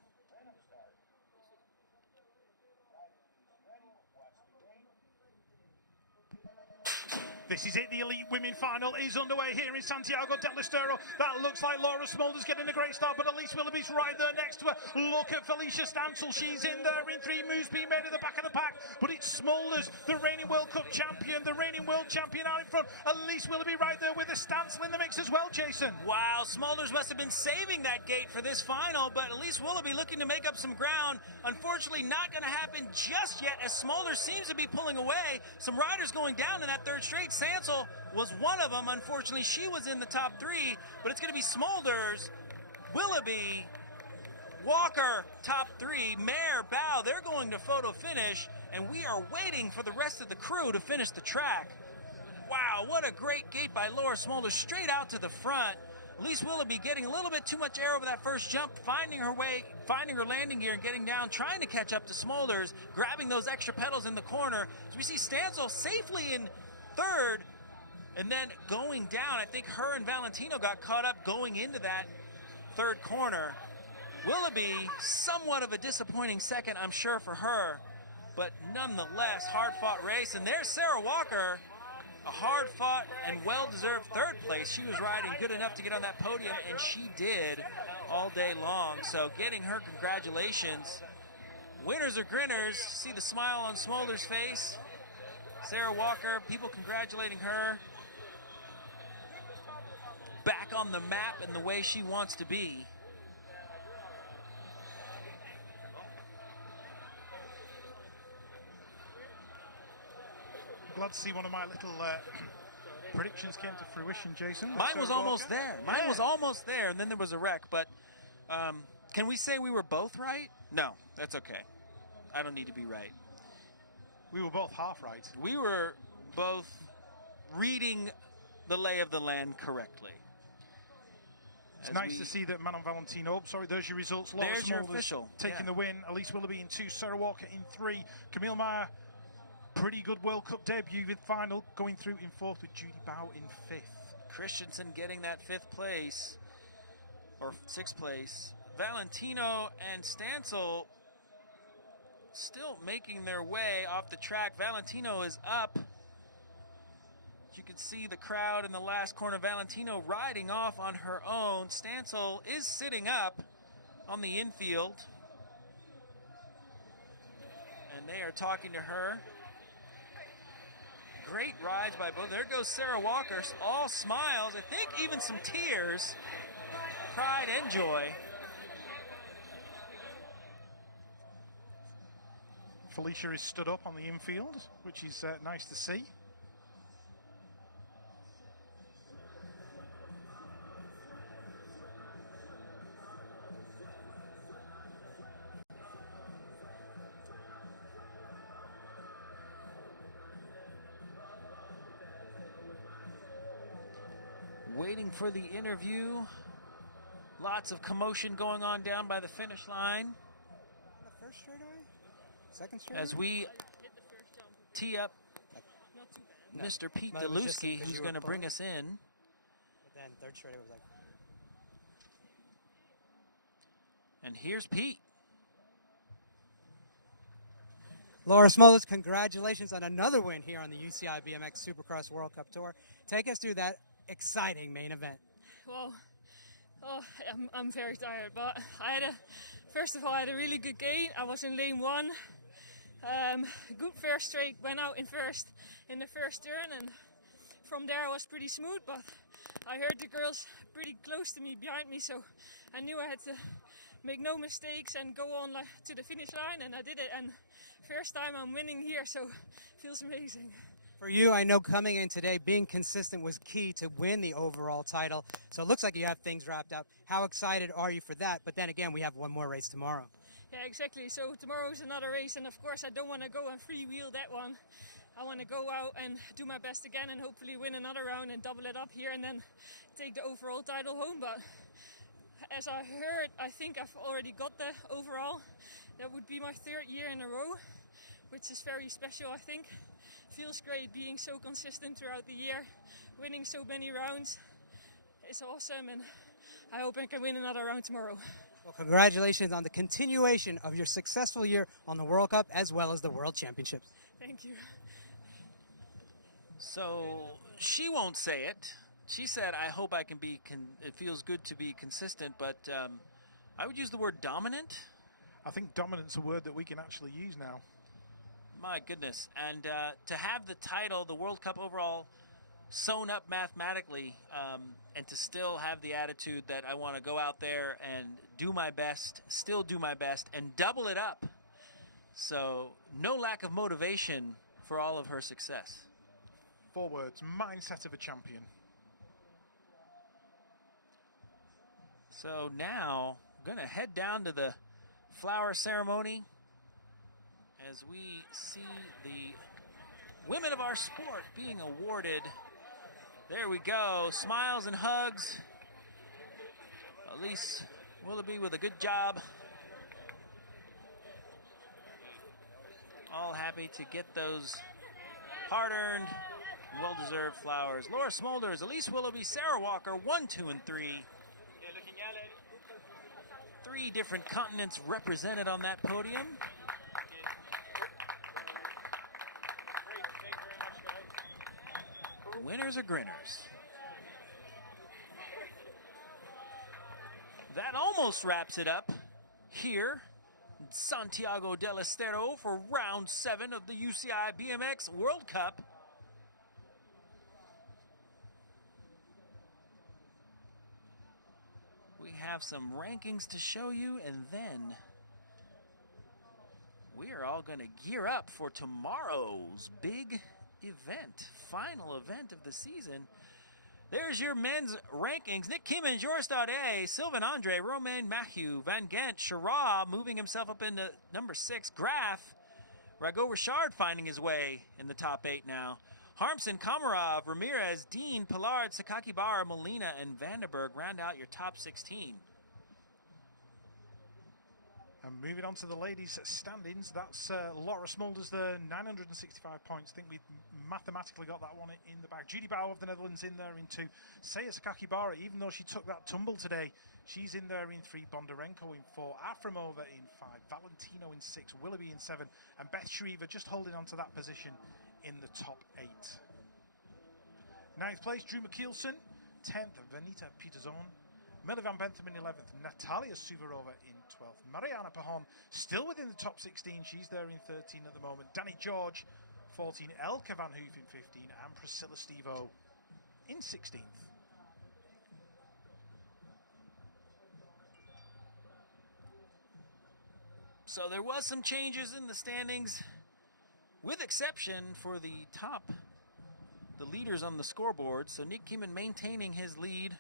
This is it, the elite women final is underway here in Santiago del Estero. That looks like Laura Smulders getting a great start, but Elise Willoughby's right there next to her. Look at Felicia Stansel, she's in there in 3 moves being made at the back of the pack, but it's Smulders, the reigning World Cup champion, the reigning world champion out in front. Elise Willoughby right there with a Stansel in the mix as well, Jason. Wow, Smulders must have been saving that gate for this final, but Elise Willoughby looking to make up some ground. Unfortunately, not going to happen just yet, as Smulders seems to be pulling away. Some riders going down in that 3rd straight. Stansel was one of them. Unfortunately, she was in the top 3, but it's going to be Smulders, Willoughby, Walker, top 3. Mare, Bow, they're going to photo finish, and we are waiting for the rest of the crew to finish the track. Wow, what a great gate by Laura Smulders, straight out to the front. Elise Willoughby getting a little bit too much air over that first jump, finding her way, finding her landing gear and getting down, trying to catch up to Smulders, grabbing those extra pedals in the corner. So we see Stansel safely in third, and then going down. I think her and Valentino got caught up going into that third corner. Willoughby, somewhat of a disappointing second, I'm sure, for her, but nonetheless, hard-fought race. And there's Sarah Walker, a hard-fought and well-deserved third place. She was riding good enough to get on that podium, and she did all day long. So getting her congratulations. Winners are grinners. See the smile on Smulders' face. Sarah Walker, people congratulating her. Back on the map and the way she wants to be. Glad to see one of my little predictions came to fruition, Jason. Mine was almost there. Mine was almost there, and then there was a wreck. But can we say we were both right? No, that's okay. I don't need to be right. We were both half right. We were both reading the lay of the land correctly. It's nice to see that Manon Valentino. Sorry, there's your results. Laura There's your Smulders official. taking the win. Elise Willoughby in 2, Sarah Walker in 3, Camille Meyer. Pretty good World Cup debut with final, going through in 4th with Judy Bow in 5th. Christensen getting that 5th place, or 6th place. Valentino and Stansel still making their way off the track. Valentino is up. You can see the crowd in the last corner. Valentino riding off on her own. Stansel is sitting up on the infield. And they are talking to her. Great rides by both. There goes Sarah Walker, all smiles, I think even some tears, pride and joy. Felicia is stood up on the infield, which is nice to see. Waiting for the interview. Lots of commotion going on down by the finish line. The first straightaway? Second straightaway? As we tee up Mr. Pete Deluski, who's going to bring us in. But then third straightaway was like... And here's Pete. Laura Smulders, congratulations on another win here on the UCI BMX Supercross World Cup Tour. Take us through that exciting main event. Well, I'm very tired, but first of all, I had a really good gate. I was in lane 1. Good first straight, went out in first in the first turn, and from there I was pretty smooth, but I heard the girls pretty close to me, behind me, so I knew I had to make no mistakes and go on to the finish line, and I did it, and first time I'm winning here, so it feels amazing. For you, I know coming in today, being consistent was key to win the overall title. So it looks like you have things wrapped up. How excited are you for that? But then again, we have one more race tomorrow. Yeah, exactly. So tomorrow is another race, and of course I don't want to go and freewheel that one. I want to go out and do my best again and hopefully win another round and double it up here and then take the overall title home. But as I heard, I think I've already got the overall. That would be my 3rd year in a row, which is very special, I think. Feels great being so consistent throughout the year, winning so many rounds. It's awesome, and I hope I can win another round tomorrow. Well, congratulations on the continuation of your successful year on the World Cup as well as the World Championships. Thank you. So she won't say it. She said, I hope I can be, it feels good to be consistent, but I would use the word dominant. I think dominant's a word that we can actually use now. My goodness. And to have the title, the World Cup overall, sewn up mathematically, and to still have the attitude that I want to go out there and do my best, still do my best, and double it up. So no lack of motivation for all of her success. 4 words, mindset of a champion. So now going to head down to the flower ceremony as we see the women of our sport being awarded. There we go. Smiles and hugs. Elise Willoughby with a good job. All happy to get those hard-earned, well-deserved flowers. Laura Smulders, Elise Willoughby, Sarah Walker, 1, 2, and 3. 3 different continents represented on that podium. Winners are grinners. That almost wraps it up here in Santiago del Estero for round 7 of the UCI BMX World Cup. We have some rankings to show you, and then we are all going to gear up for tomorrow's big event, final event of the season. There's your men's rankings. Nick Kieman, Joris Daudet, Sylvain Andre, Romain Mathieu, Van Gent, Chara moving himself up into number 6, Graf, Rago Richard finding his way in the top 8 now. Harmson, Komarov, Ramirez, Dean, Pillard, Sakaki Bar, Molina, and Vandenberg round out your top 16. And moving on to the ladies' standings, that's Laura Smulders, the 965 points. I think we mathematically got that one in the bag. Judy Bauer of the Netherlands in there in 2. Seiya Sakakibara, even though she took that tumble today, she's in there in 3. Bondarenko in 4. Afremova in 5. Valentino in 6. Willoughby in 7. And Beth Shriver just holding on to that position in the top 8. 9th place, Drew McKeelson. 10th, Vanita Peterson. Melly Van Bentham in 11th. Natalia Suvarova in 12th. Mariana Pajon still within the top 16. She's there in 13 at the moment. Danny George, 14. Elke Van Hoof in 15. And Priscilla Stevo in 16th. So there was some changes in the standings, with exception for the leaders on the scoreboard. So Nick Kieman maintaining his lead.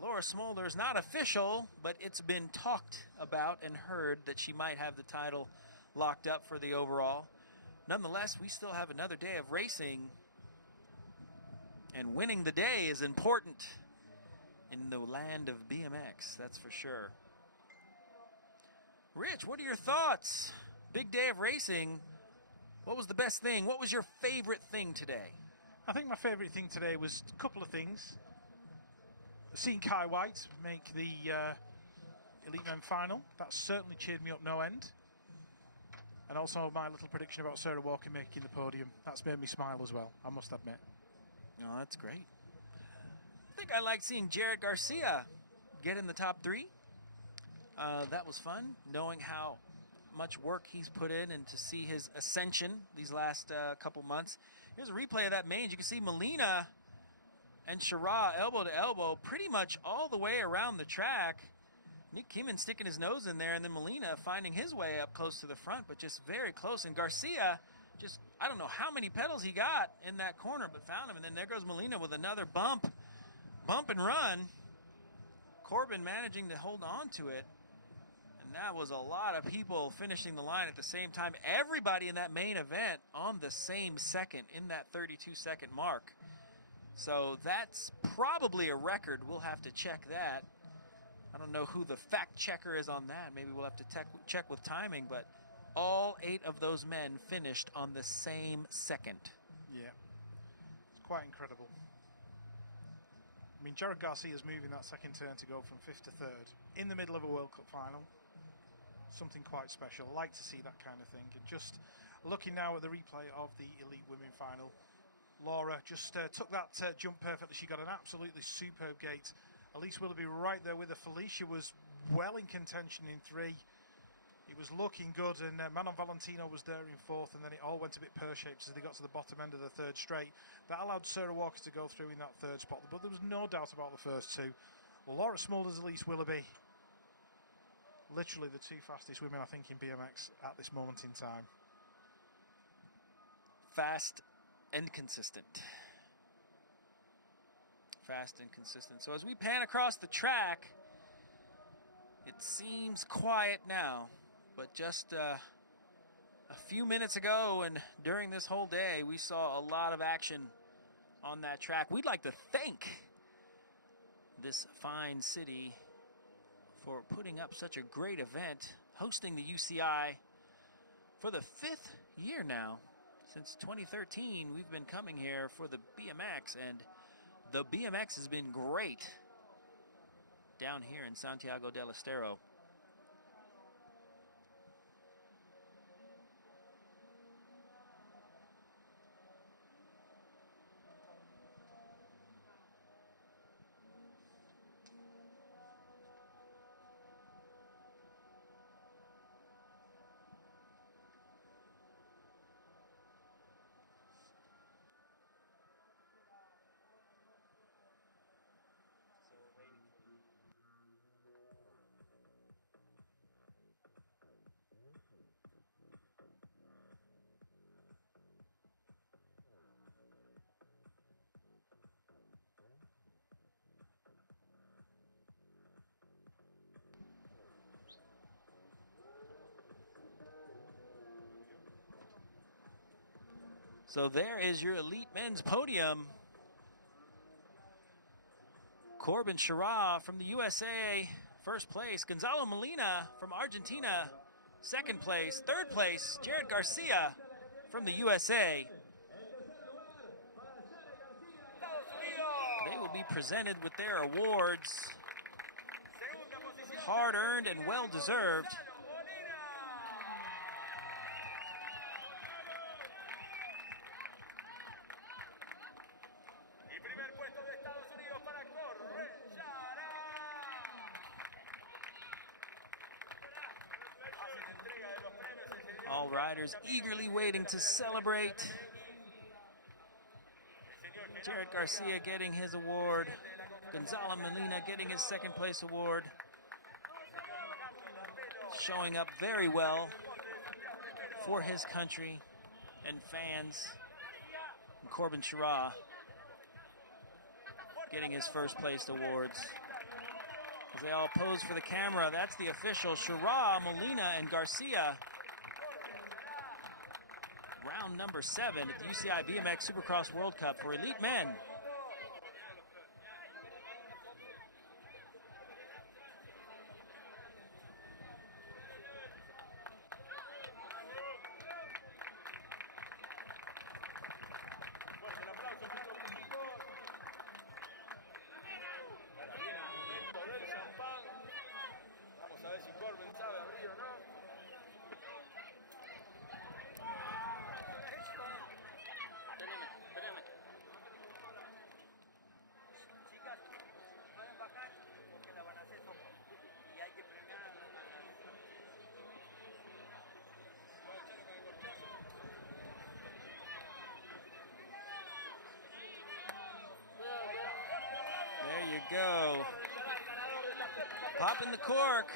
Laura Smulders, not official, but it's been talked about and heard that she might have the title locked up for the overall. Nonetheless, we still have another day of racing, and winning the day is important in the land of BMX, that's for sure. Rich, what are your thoughts? Big day of racing. What was the best thing? What was your favorite thing today? I think my favorite thing today was a couple of things. Seeing Kai White make the Elite Men final, that certainly cheered me up no end. And also my little prediction about Sarah Walker making the podium, that's made me smile as well, I must admit. Oh, that's great. I think I liked seeing Jared Garcia get in the top 3. That was fun, knowing how much work he's put in and to see his ascension these last couple months. Here's a replay of that mange. You can see Molina and Chara elbow to elbow pretty much all the way around the track. Nick Kieman sticking his nose in there, and then Molina finding his way up close to the front, but just very close. And Garcia, just, I don't know how many pedals he got in that corner, but found him. And then there goes Molina with another bump and run. Corbin managing to hold on to it. And that was a lot of people finishing the line at the same time. Everybody in that main event on the same second, in that 32-second mark. So that's probably a record. We'll have to check that. I don't know who the fact checker is on that. Maybe we'll have to check with timing, but all 8 of those men finished on the same second. Yeah, it's quite incredible. I mean, Jared Garcia's moving that second turn to go from 5th to 3rd in the middle of a World Cup final. Something quite special. I like to see that kind of thing. And just looking now at the replay of the Elite Women final, Laura just took that jump perfectly. She got an absolutely superb gate. Elise Willoughby right there with her. Felicia was well in contention in 3. It was looking good, and Manon Valentino was there in 4th, and then it all went a bit pear-shaped as they got to the bottom end of the 3rd straight. That allowed Sarah Walker to go through in that 3rd spot, but there was no doubt about the first 2. Laura Smulders, Elise Willoughby, literally the 2 fastest women, I think, in BMX at this moment in time. Fast and consistent. Fast and consistent. So as we pan across the track, It seems quiet now, but just a few minutes ago and during this whole day, we saw a lot of action on that track. We'd like to thank this fine city for putting up such a great event, hosting the UCI for the 5th year now. Since 2013, we've been coming here for the BMX, and the BMX has been great down here in Santiago del Estero. So there is your elite men's podium. Corbin Schirra from the USA, first place. Gonzalo Molina from Argentina, second place. Third place, Jared Garcia from the USA. They will be presented with their awards. Hard-earned and well-deserved. All riders eagerly waiting to celebrate. Jared Garcia getting his award. Gonzalo Molina getting his second place award. Showing up very well for his country and fans. And Corbin Schirra getting his first place awards. As they all pose for the camera, that's the official. Schirra, Molina, and Garcia. Round number 7 at the UCI BMX Supercross World Cup for elite men. There you go. Popping the cork.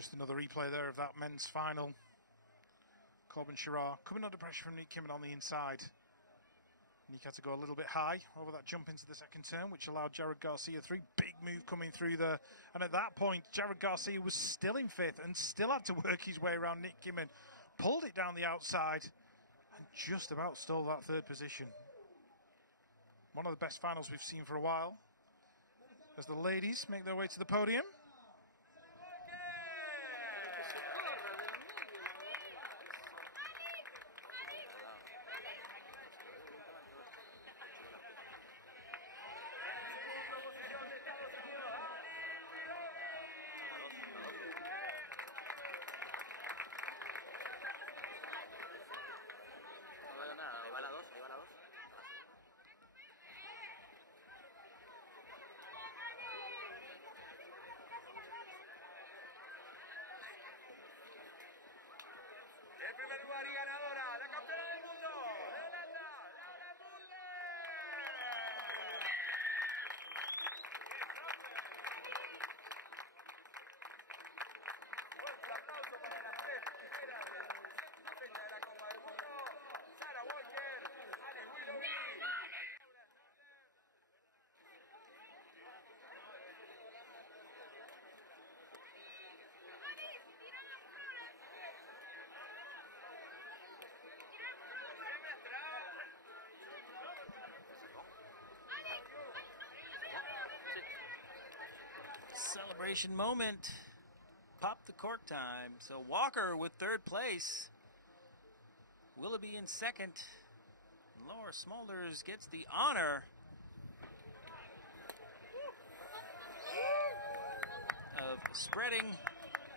Just another replay there of that men's final. Corbin Sherrar coming under pressure from Nick Kimmon on the inside. Nick had to go a little bit high over that jump into the second turn, which allowed Jared Garcia through. Big move coming through there. And at that point, Jared Garcia was still in fifth and still had to work his way around Nick Kimmon. Pulled it down the outside and just about stole that third position. One of the best finals we've seen for a while. As the ladies make their way to the podium. El primer lugar y ganadora, la campeona del mundo, de Holanda, Laura Mulder. Fuerte aplauso para las tres primeras de la séptima fecha de la Copa del Mundo, Sarah Walker, Alice Willoughby. Celebration moment. Pop the cork time. So Walker with third place. Willoughby in second. Laura Smulders gets the honor of spreading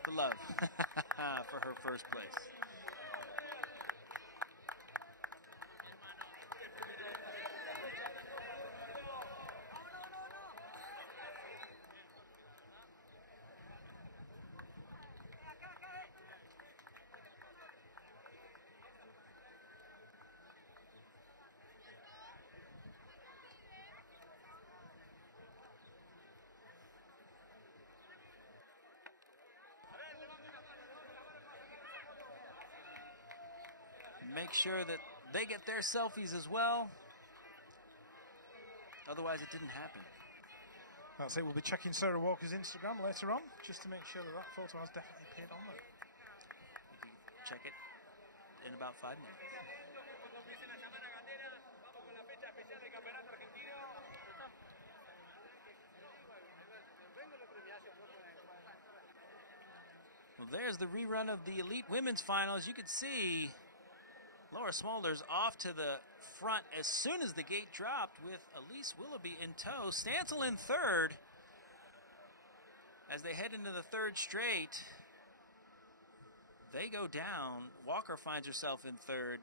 the love for her first place. Make sure that they get their selfies as well. Otherwise, it didn't happen. That's it. We'll be checking Sarah Walker's Instagram later on, just to make sure that that photo has definitely appeared on there. Check it in about 5 minutes. Well, there's the rerun of the Elite Women's Final. As you can see, Laura Smulders off to the front as soon as the gate dropped with Elise Willoughby in tow. Stancil in third as they head into the third straight. They go down. Walker finds herself in third,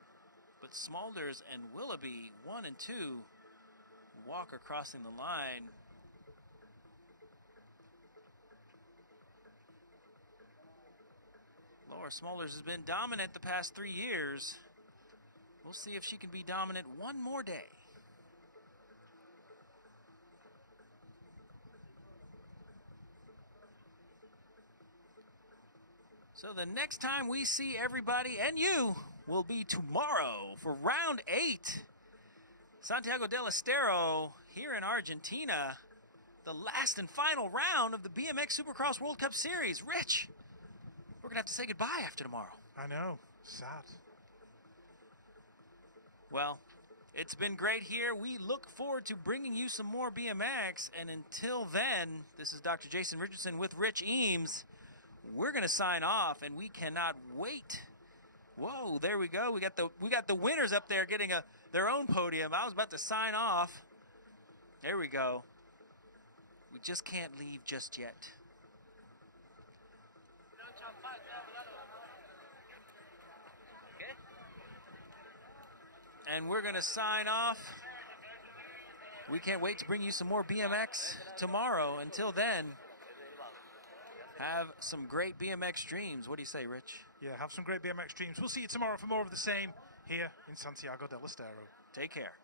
but Smulders and Willoughby 1 and 2. Walker crossing the line. Laura Smulders has been dominant the past 3 years. We'll see if she can be dominant one more day. So the next time we see everybody and you will be tomorrow for round 8. Santiago del Estero here in Argentina. The last and final round of the BMX Supercross World Cup Series. Rich, we're going to have to say goodbye after tomorrow. I know. Sad. Well, it's been great here. We look forward to bringing you some more BMX. And until then, this is Dr. Jason Richardson with Rich Eames. We're going to sign off, and we cannot wait. Whoa, there we go. We got the winners up there getting their own podium. I was about to sign off. There we go. We just can't leave just yet. And we're going to sign off. We can't wait to bring you some more BMX tomorrow. Until then, have some great BMX dreams. What do you say, Rich? Yeah, have some great BMX dreams. We'll see you tomorrow for more of the same here in Santiago del Estero. Take care.